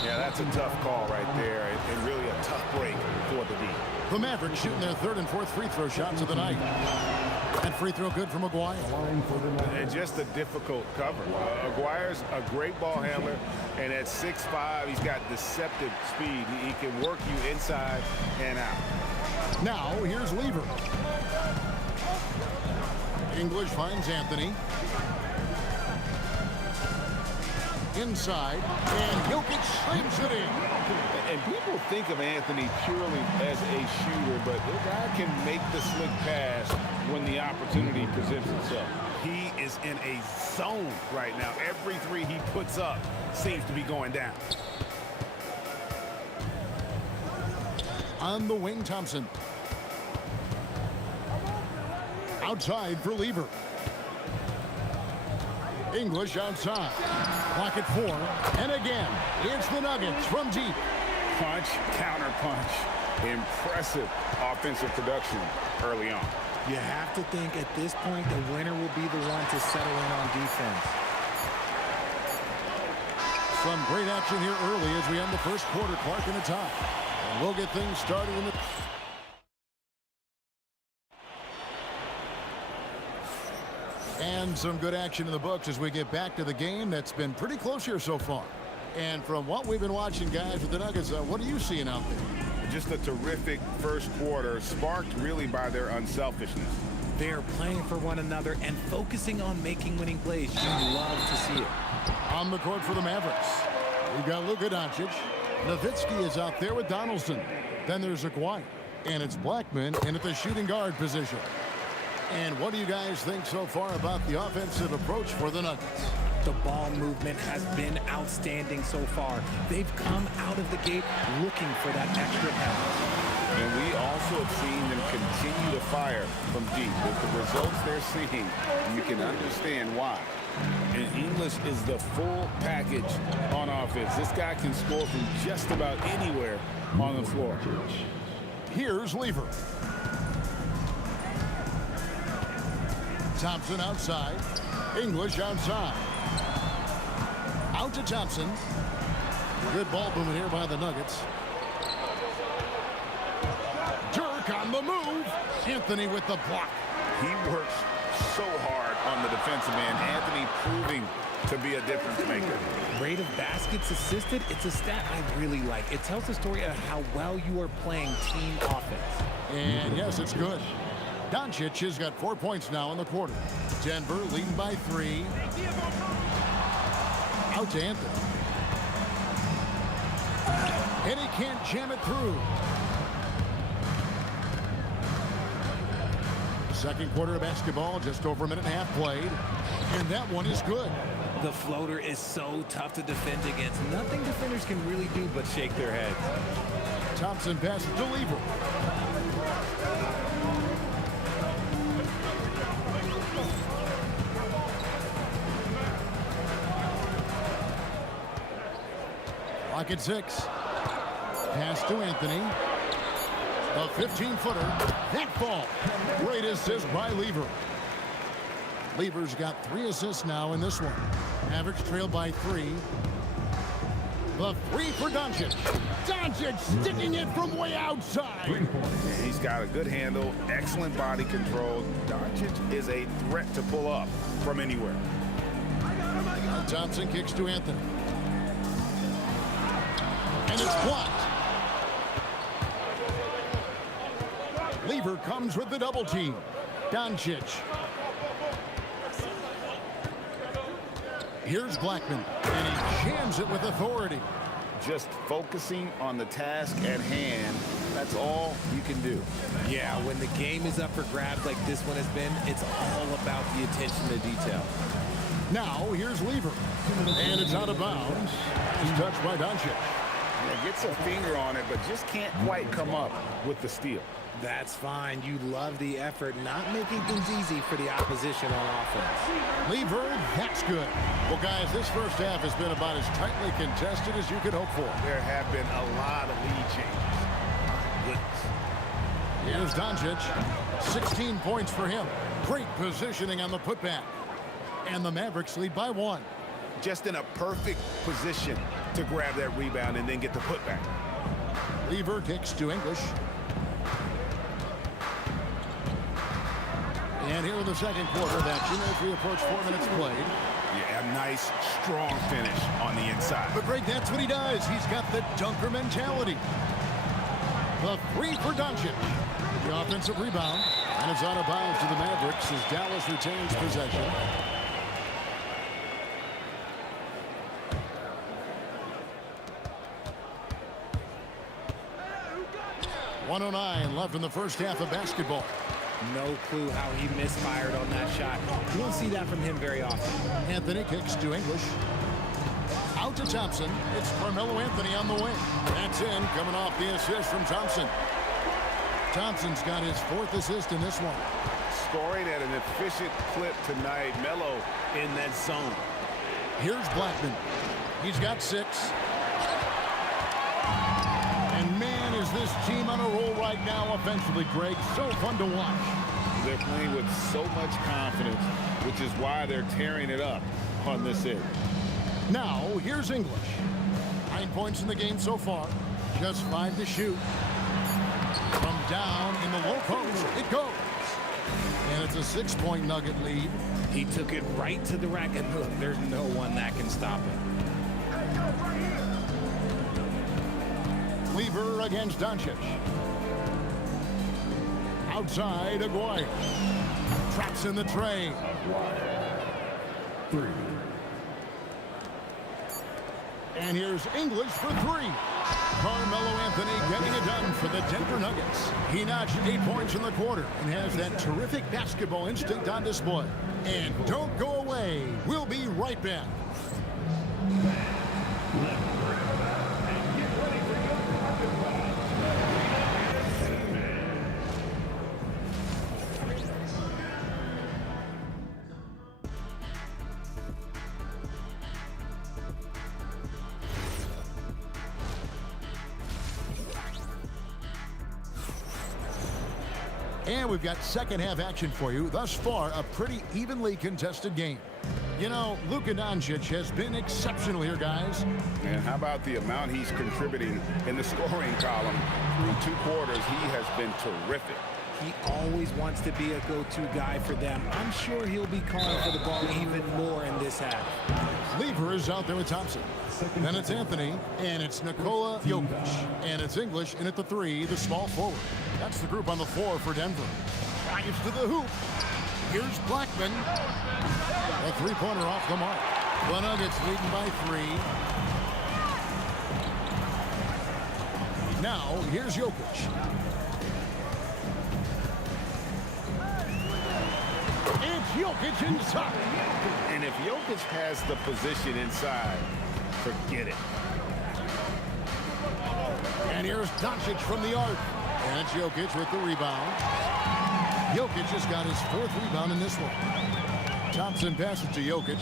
Yeah, that's a tough call right there, and really a tough break for the D. The Mavericks shooting their third and fourth free throw shots of the night. And free throw good from Aguirre. And just a difficult cover. Aguirre's a great ball handler, and at 6'5", he's got deceptive speed. He can work you inside and out. Now, here's Lever. English finds Anthony. Inside, and Jokic slams it in. And people think of Anthony purely as a shooter, but the guy can make the slick pass when the opportunity presents itself. He is in a zone right now. Every three he puts up seems to be going down. On the wing, Thompson. Outside for Lever. English outside. Clock at 4. And again, it's the Nuggets from deep. Punch, counter punch. Impressive offensive production early on. You have to think at this point the winner will be the one to settle in on defense. Some great action here early as we end the first quarter. Clark in the top. And we'll get things started in the... And some good action in the books as we get back to the game that's been pretty close here so far. And from what we've been watching, guys, with the Nuggets, what are you seeing out there? Just a terrific first quarter, sparked really by their unselfishness. They're playing for one another and focusing on making winning plays. You love to see it. On the court for the Mavericks, we've got Luka Doncic. Nowitzki is out there with Donaldson. Then there's Aguirre. And it's Blackman in at the shooting guard position. And what do you guys think so far about the offensive approach for the Nuggets? The ball movement has been outstanding so far. They've come out of the gate looking for that extra pass. And we also have seen them continue to fire from deep. With the results they're seeing, you can understand why. And English is the full package on offense. This guy can score from just about anywhere on the floor. Here's Lever. Thompson outside. English outside. Out to Thompson. Good ball movement here by the Nuggets. Dirk on the move. Anthony with the block. He works so hard on the defensive end. Anthony proving to be a difference maker. Rate of baskets assisted, it's a stat I really like. It tells the story of how well you are playing team offense. And yes, it's good. Doncic has got 4 points now in the quarter. Denver leading by 3. Out to Anthony. And he can't jam it through. Second quarter of basketball, just over a minute and a half played. And that one is good. The floater is so tough to defend against. Nothing defenders can really do but shake their heads. Thompson passes to Lever. Clock at 6. Pass to Anthony. A 15-footer. That ball. Great assist by Lever. Lever's got 3 assists now in this one. Mavericks trailed by 3. The 3 for Doncic. Doncic sticking it from way outside. He's got a good handle, excellent body control. Doncic is a threat to pull up from anywhere. Thompson kicks to Anthony. And it's blocked. Lever comes with the double team. Doncic. Here's Blackman, and he jams it with authority. Just focusing on the task at hand, that's all you can do. Yeah, when the game is up for grabs like this one has been, it's all about the attention to detail. Now, here's Lever, and it's out of bounds. It's touched by Doncic. Yeah, gets a finger on it, but just can't quite come up with the steal. That's fine. You love the effort, not making things easy for the opposition on offense. Lever, that's good. Well, guys, this first half has been about as tightly contested as you could hope for. There have been a lot of lead changes. Here's Doncic. 16 points for him. Great positioning on the putback. And the Mavericks lead by 1. just in a perfect position to grab that rebound and then get the putback. Lever kicks to English. And here in the second quarter, that as we approach 4 minutes played. Yeah, a nice, strong finish on the inside. But Greg, that's what he does. He's got the dunker mentality. The three for Doncic. The offensive rebound. And it's out of bounds to the Mavericks as Dallas retains possession. .109 left in the first half of basketball. No clue how he misfired on that shot. You don't see that from him very often. Anthony kicks to English. Out to Thompson. It's Carmelo Anthony on the wing. That's in, coming off the assist from Thompson. Thompson's got his 4th assist in this one. Scoring at an efficient clip tonight. Melo in that zone. Here's Blackman. He's got 6. And man, is this team on a roll right now offensively, Greg. So fun to watch. They're playing with so much confidence, which is why they're tearing it up on this end. Now, here's English. 9 points in the game so far. Just 5 to shoot. From down in the low post, it goes. And it's a 6-point Nugget lead. He took it right to the rack, and look, there's no one that can stop him. Lever against Doncic. Outside, Aguirre. Traps in the tray. 3. And here's English for 3. Carmelo Anthony getting it done for the Denver Nuggets. He notched 8 points in the quarter and has that terrific basketball instinct on display. And don't go away. We'll be right back. And we've got second half action for you. Thus far, a pretty evenly contested game. You know, Luka Doncic has been exceptional here, guys. And how about the amount he's contributing in the scoring column? Through 2 quarters, he has been terrific. He always wants to be a go-to guy for them. I'm sure he'll be calling for the ball even more in this half. Lever is out there with Thompson. Then it's Anthony, and it's Nikola Jokic. And it's English in at the 3, the small forward. That's the group on the floor for Denver. Drives to the hoop. Here's Blackman. A 3-pointer off the mark. The Nuggets leading by 3. Now, here's Jokic. It's Jokic inside. And if Jokic has the position inside, forget it. And here's Doncic from the arc. And it's Jokic with the rebound. Jokic has got his 4th rebound in this one. Thompson passes to Jokic.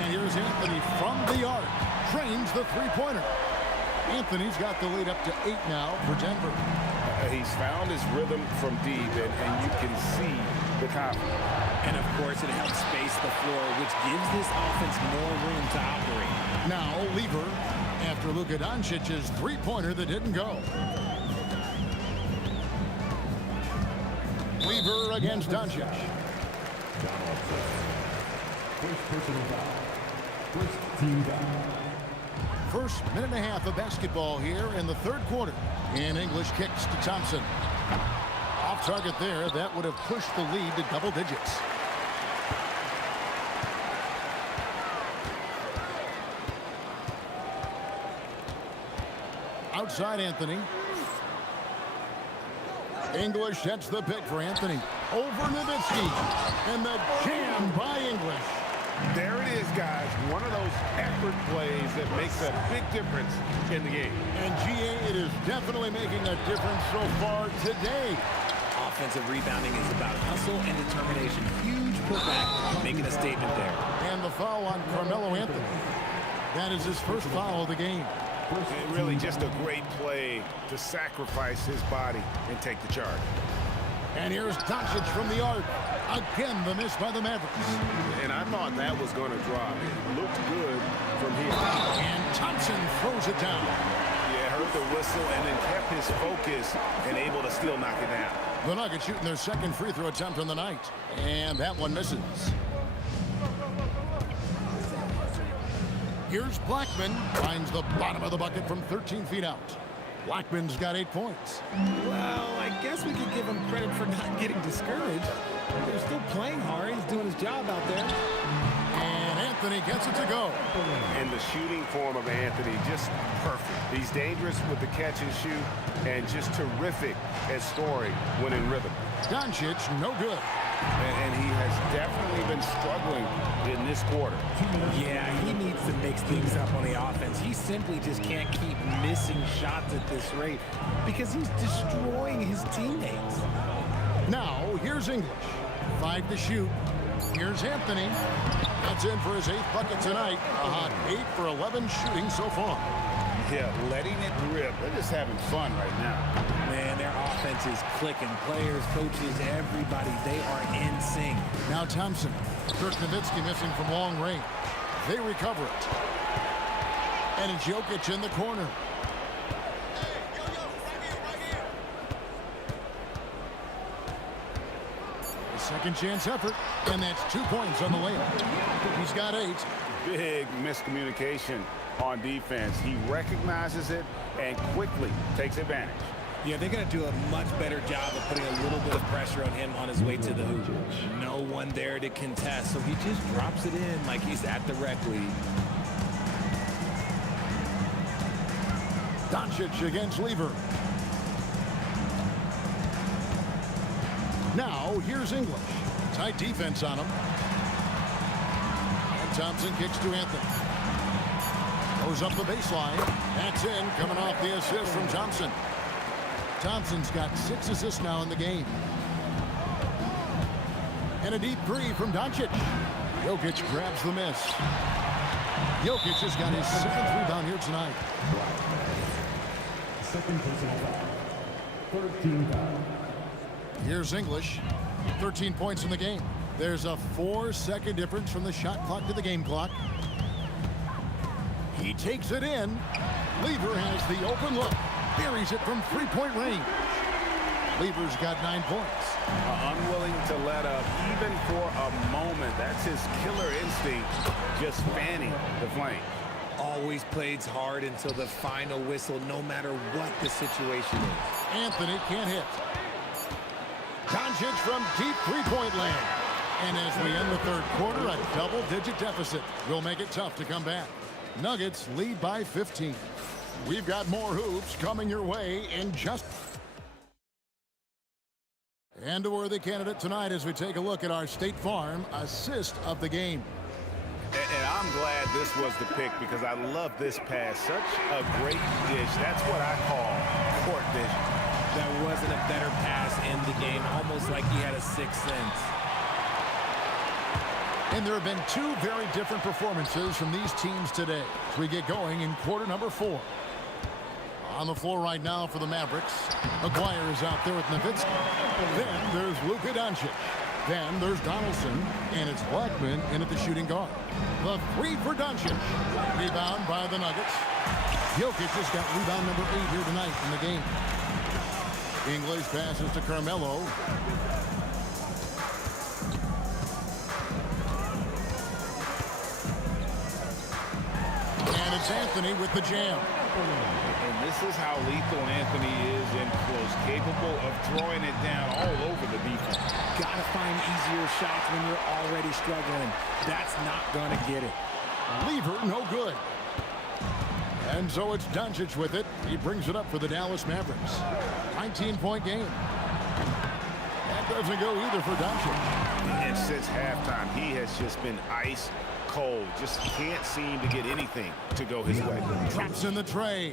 And here's Anthony from the arc. Trains the 3-pointer. Anthony's got the lead up to 8 now for Denver. He's found his rhythm from deep, and you can see the confidence. And of course, it helps space the floor, which gives this offense more room to operate. Now, Lever after Luka Doncic's 3-pointer that didn't go. Lever against Doncic. First personal foul. First team foul. First minute and a half of basketball here in the 3rd quarter. And English kicks to Thompson. Off target there. That would have pushed the lead to double digits. Outside Anthony. English sets the pick for Anthony. Over Nowitzki. And the jam by English. There it is, guys. One of those effort plays that makes a big difference in the game. And GA, it is definitely making a difference so far today. Offensive rebounding is about hustle and determination. Huge putback, making a statement there. And the foul on Carmelo Anthony. That is his first foul of the game. And really just a great play to sacrifice his body and take the charge. And here's Doncic from the arc. Again, the miss by the Mavericks. And I thought that was going to drop. It looked good from here. And Thompson throws it down. Yeah, heard the whistle and then kept his focus and able to still knock it down. The Nuggets shooting their second free throw attempt on the night. And that one misses. Here's Blackman. Finds the bottom of the bucket from 13 feet out. Blackman's got 8 points. Well, I guess we could give him credit for not getting discouraged. They're still playing hard. He's doing his job out there. And Anthony gets it to go. And the shooting form of Anthony, just perfect. He's dangerous with the catch and shoot and just terrific at scoring when in rhythm. Doncic, no good. And he has definitely been struggling in this quarter. Yeah, he needs to mix things up on the offense. He simply just can't keep missing shots at this rate because he's destroying his teammates. Now, here's English. 5 to shoot. Here's Anthony. That's in for his 8th bucket tonight. A hot 8 for 11 shooting so far. Yeah, letting it rip. They're just having fun right now. Man, their offense is clicking. Players, coaches, everybody, they are in sync. Now Thompson. Dirk Nowitzki missing from long range. They recover it. And it's Jokic in the corner. A second chance effort. And that's 2 points on the layup. He's got 8. Big miscommunication on defense. He recognizes it and quickly takes advantage. Yeah, they're going to do a much better job of putting a little bit of pressure on him on his way to the hoop. No one there to contest, so he just drops it in like he's at the rec league. Doncic against Lever. Now, here's English. Tight defense on him. And Thompson kicks to Anthony. Goes up the baseline. That's in, coming off the assist from Thompson. Thompson's got 6 assists now in the game. And a deep 3 from Doncic. Jokic grabs the miss. Jokic has got his 7th rebound here tonight. Second personal foul. 13 foul. Here's English. 13 points in the game. There's a 4-second difference from the shot clock to the game clock. He takes it in. Lever has the open look. Buries it from 3-point range. Lever's got 9 points. Unwilling to let up even for a moment. That's his killer instinct, just fanning the flame. Always plays hard until the final whistle, no matter what the situation is. Anthony can't hit. Doncic from deep 3-point land. And as we end the third quarter, a double-digit deficit will make it tough to come back. Nuggets lead by 15. We've got more hoops coming your way in just... And a worthy candidate tonight as we take a look at our State Farm assist of the game. And I'm glad this was the pick because I love this pass. Such a great dish. That's what I call court vision. There wasn't a better pass in the game, almost like he had a sixth sense. And there have been 2 very different performances from these teams today as we get going in quarter number 4. On the floor right now for the Mavericks, McGuire is out there with Nowitzki. Then there's Luka Doncic. Then there's Donaldson, and it's Blackman in at the shooting guard. The 3 for Doncic. Rebound by the Nuggets. Jokic has got rebound number 8 here tonight in the game. English passes to Carmelo. And it's Anthony with the jam. And this is how lethal Anthony is in close, capable of throwing it down all over the defense. Gotta find easier shots when you're already struggling. That's not gonna get it. Lever, no good. And so it's Doncic with it. He brings it up for the Dallas Mavericks. 19-point game. That doesn't go either for Doncic. And since halftime, he has just been ice cold. Just can't seem to get anything to go his way. Drops in the tray.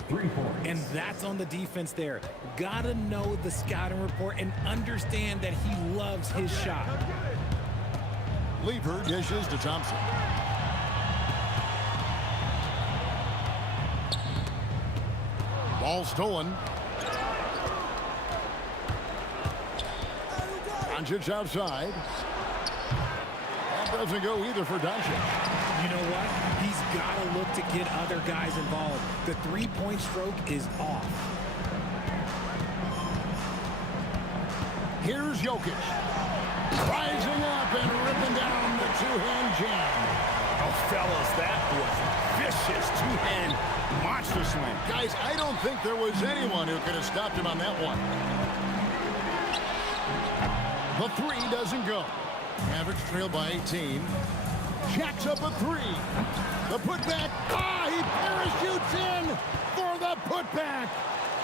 And that's on the defense there. Gotta know the scouting report and understand that he loves his shot. Lever dishes to Thompson. Ball stolen. Doncic outside. That doesn't go either for Doncic. You know what? He's got to look to get other guys involved. The three-point stroke is off. Here's Jokic. Rising up and ripping down the two-hand jam. Oh, fellas, that was vicious two-hand monster slam. Guys, I don't think there was anyone who could have stopped him on that one. The three doesn't go. Mavericks trail by 18. Jacks up a three. The putback. He parachutes in for the putback.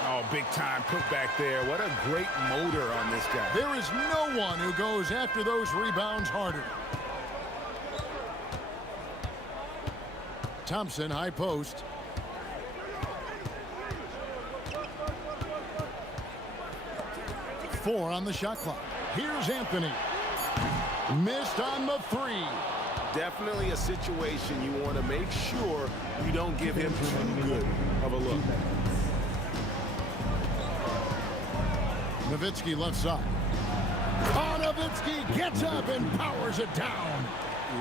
Oh, big time putback there. What a great motor on this guy. There is no one who goes after those rebounds harder. Thompson, high post. Four on the shot clock. Here's Anthony. Missed on the three. Definitely a situation you want to make sure you don't give him too good of a look. Nowitzki left side. Nowitzki gets up and powers it down.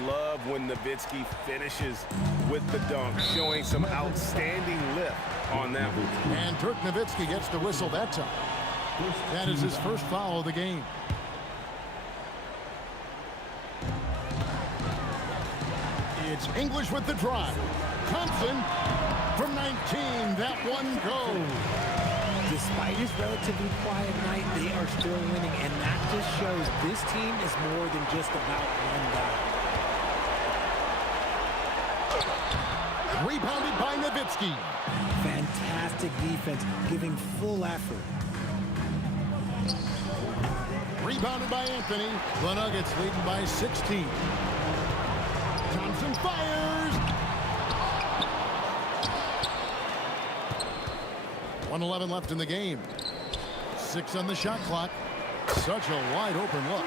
Love when Nowitzki finishes with the dunk, showing some outstanding lift on that one. And Dirk Nowitzki gets the whistle that time. That is his first foul of the game. It's English with the drive. Thompson from 19. That one goes. Despite his relatively quiet night, they are still winning, and that just shows this team is more than just about one guy. Rebounded by Nowitzki. Fantastic defense, giving full effort. Rebounded by Anthony. The Nuggets leading by 16. Thompson fires. 1:11 left in the game. 6 on the shot clock. Such a wide open look.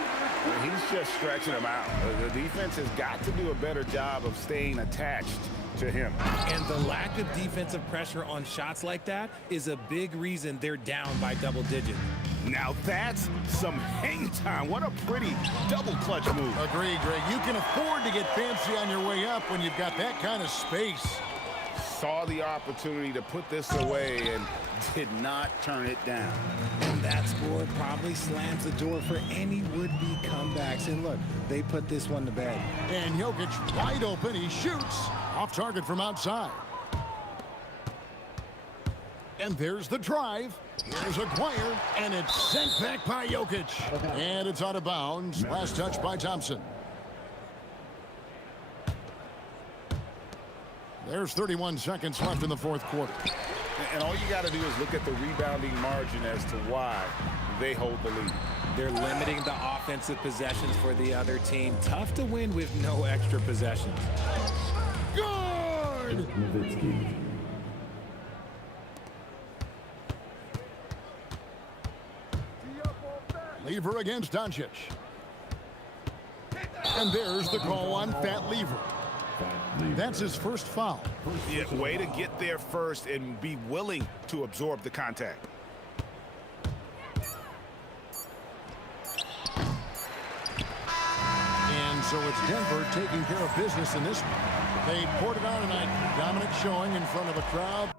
He's just stretching him out. The defense has got to do a better job of staying attached to him. And the lack of defensive pressure on shots like that is a big reason they're down by double digits. Now that's some hang time. What a pretty double clutch move. Agree, Greg. You can afford to get fancy on your way up when you've got that kind of space. Saw the opportunity to put this away and did not turn it down. And that score probably slams the door for any would-be comebacks. And look, they put this one to bed. And Jokic wide open. He shoots. Off target from outside. And there's the drive. Here's Aguirre, and it's sent back by Jokic. And it's out of bounds. Last touch by Thompson. There's 31 seconds left in the fourth quarter. And all you got to do is look at the rebounding margin as to why they hold the lead. They're limiting the offensive possessions for the other team. Tough to win with no extra possessions. Good! Lever against Doncic. And there's the call on Fat Lever. That's his first foul. Yeah, way to get there first and be willing to absorb the contact. And so it's Denver taking care of business in this one. They poured it on tonight. Dominant showing in front of a crowd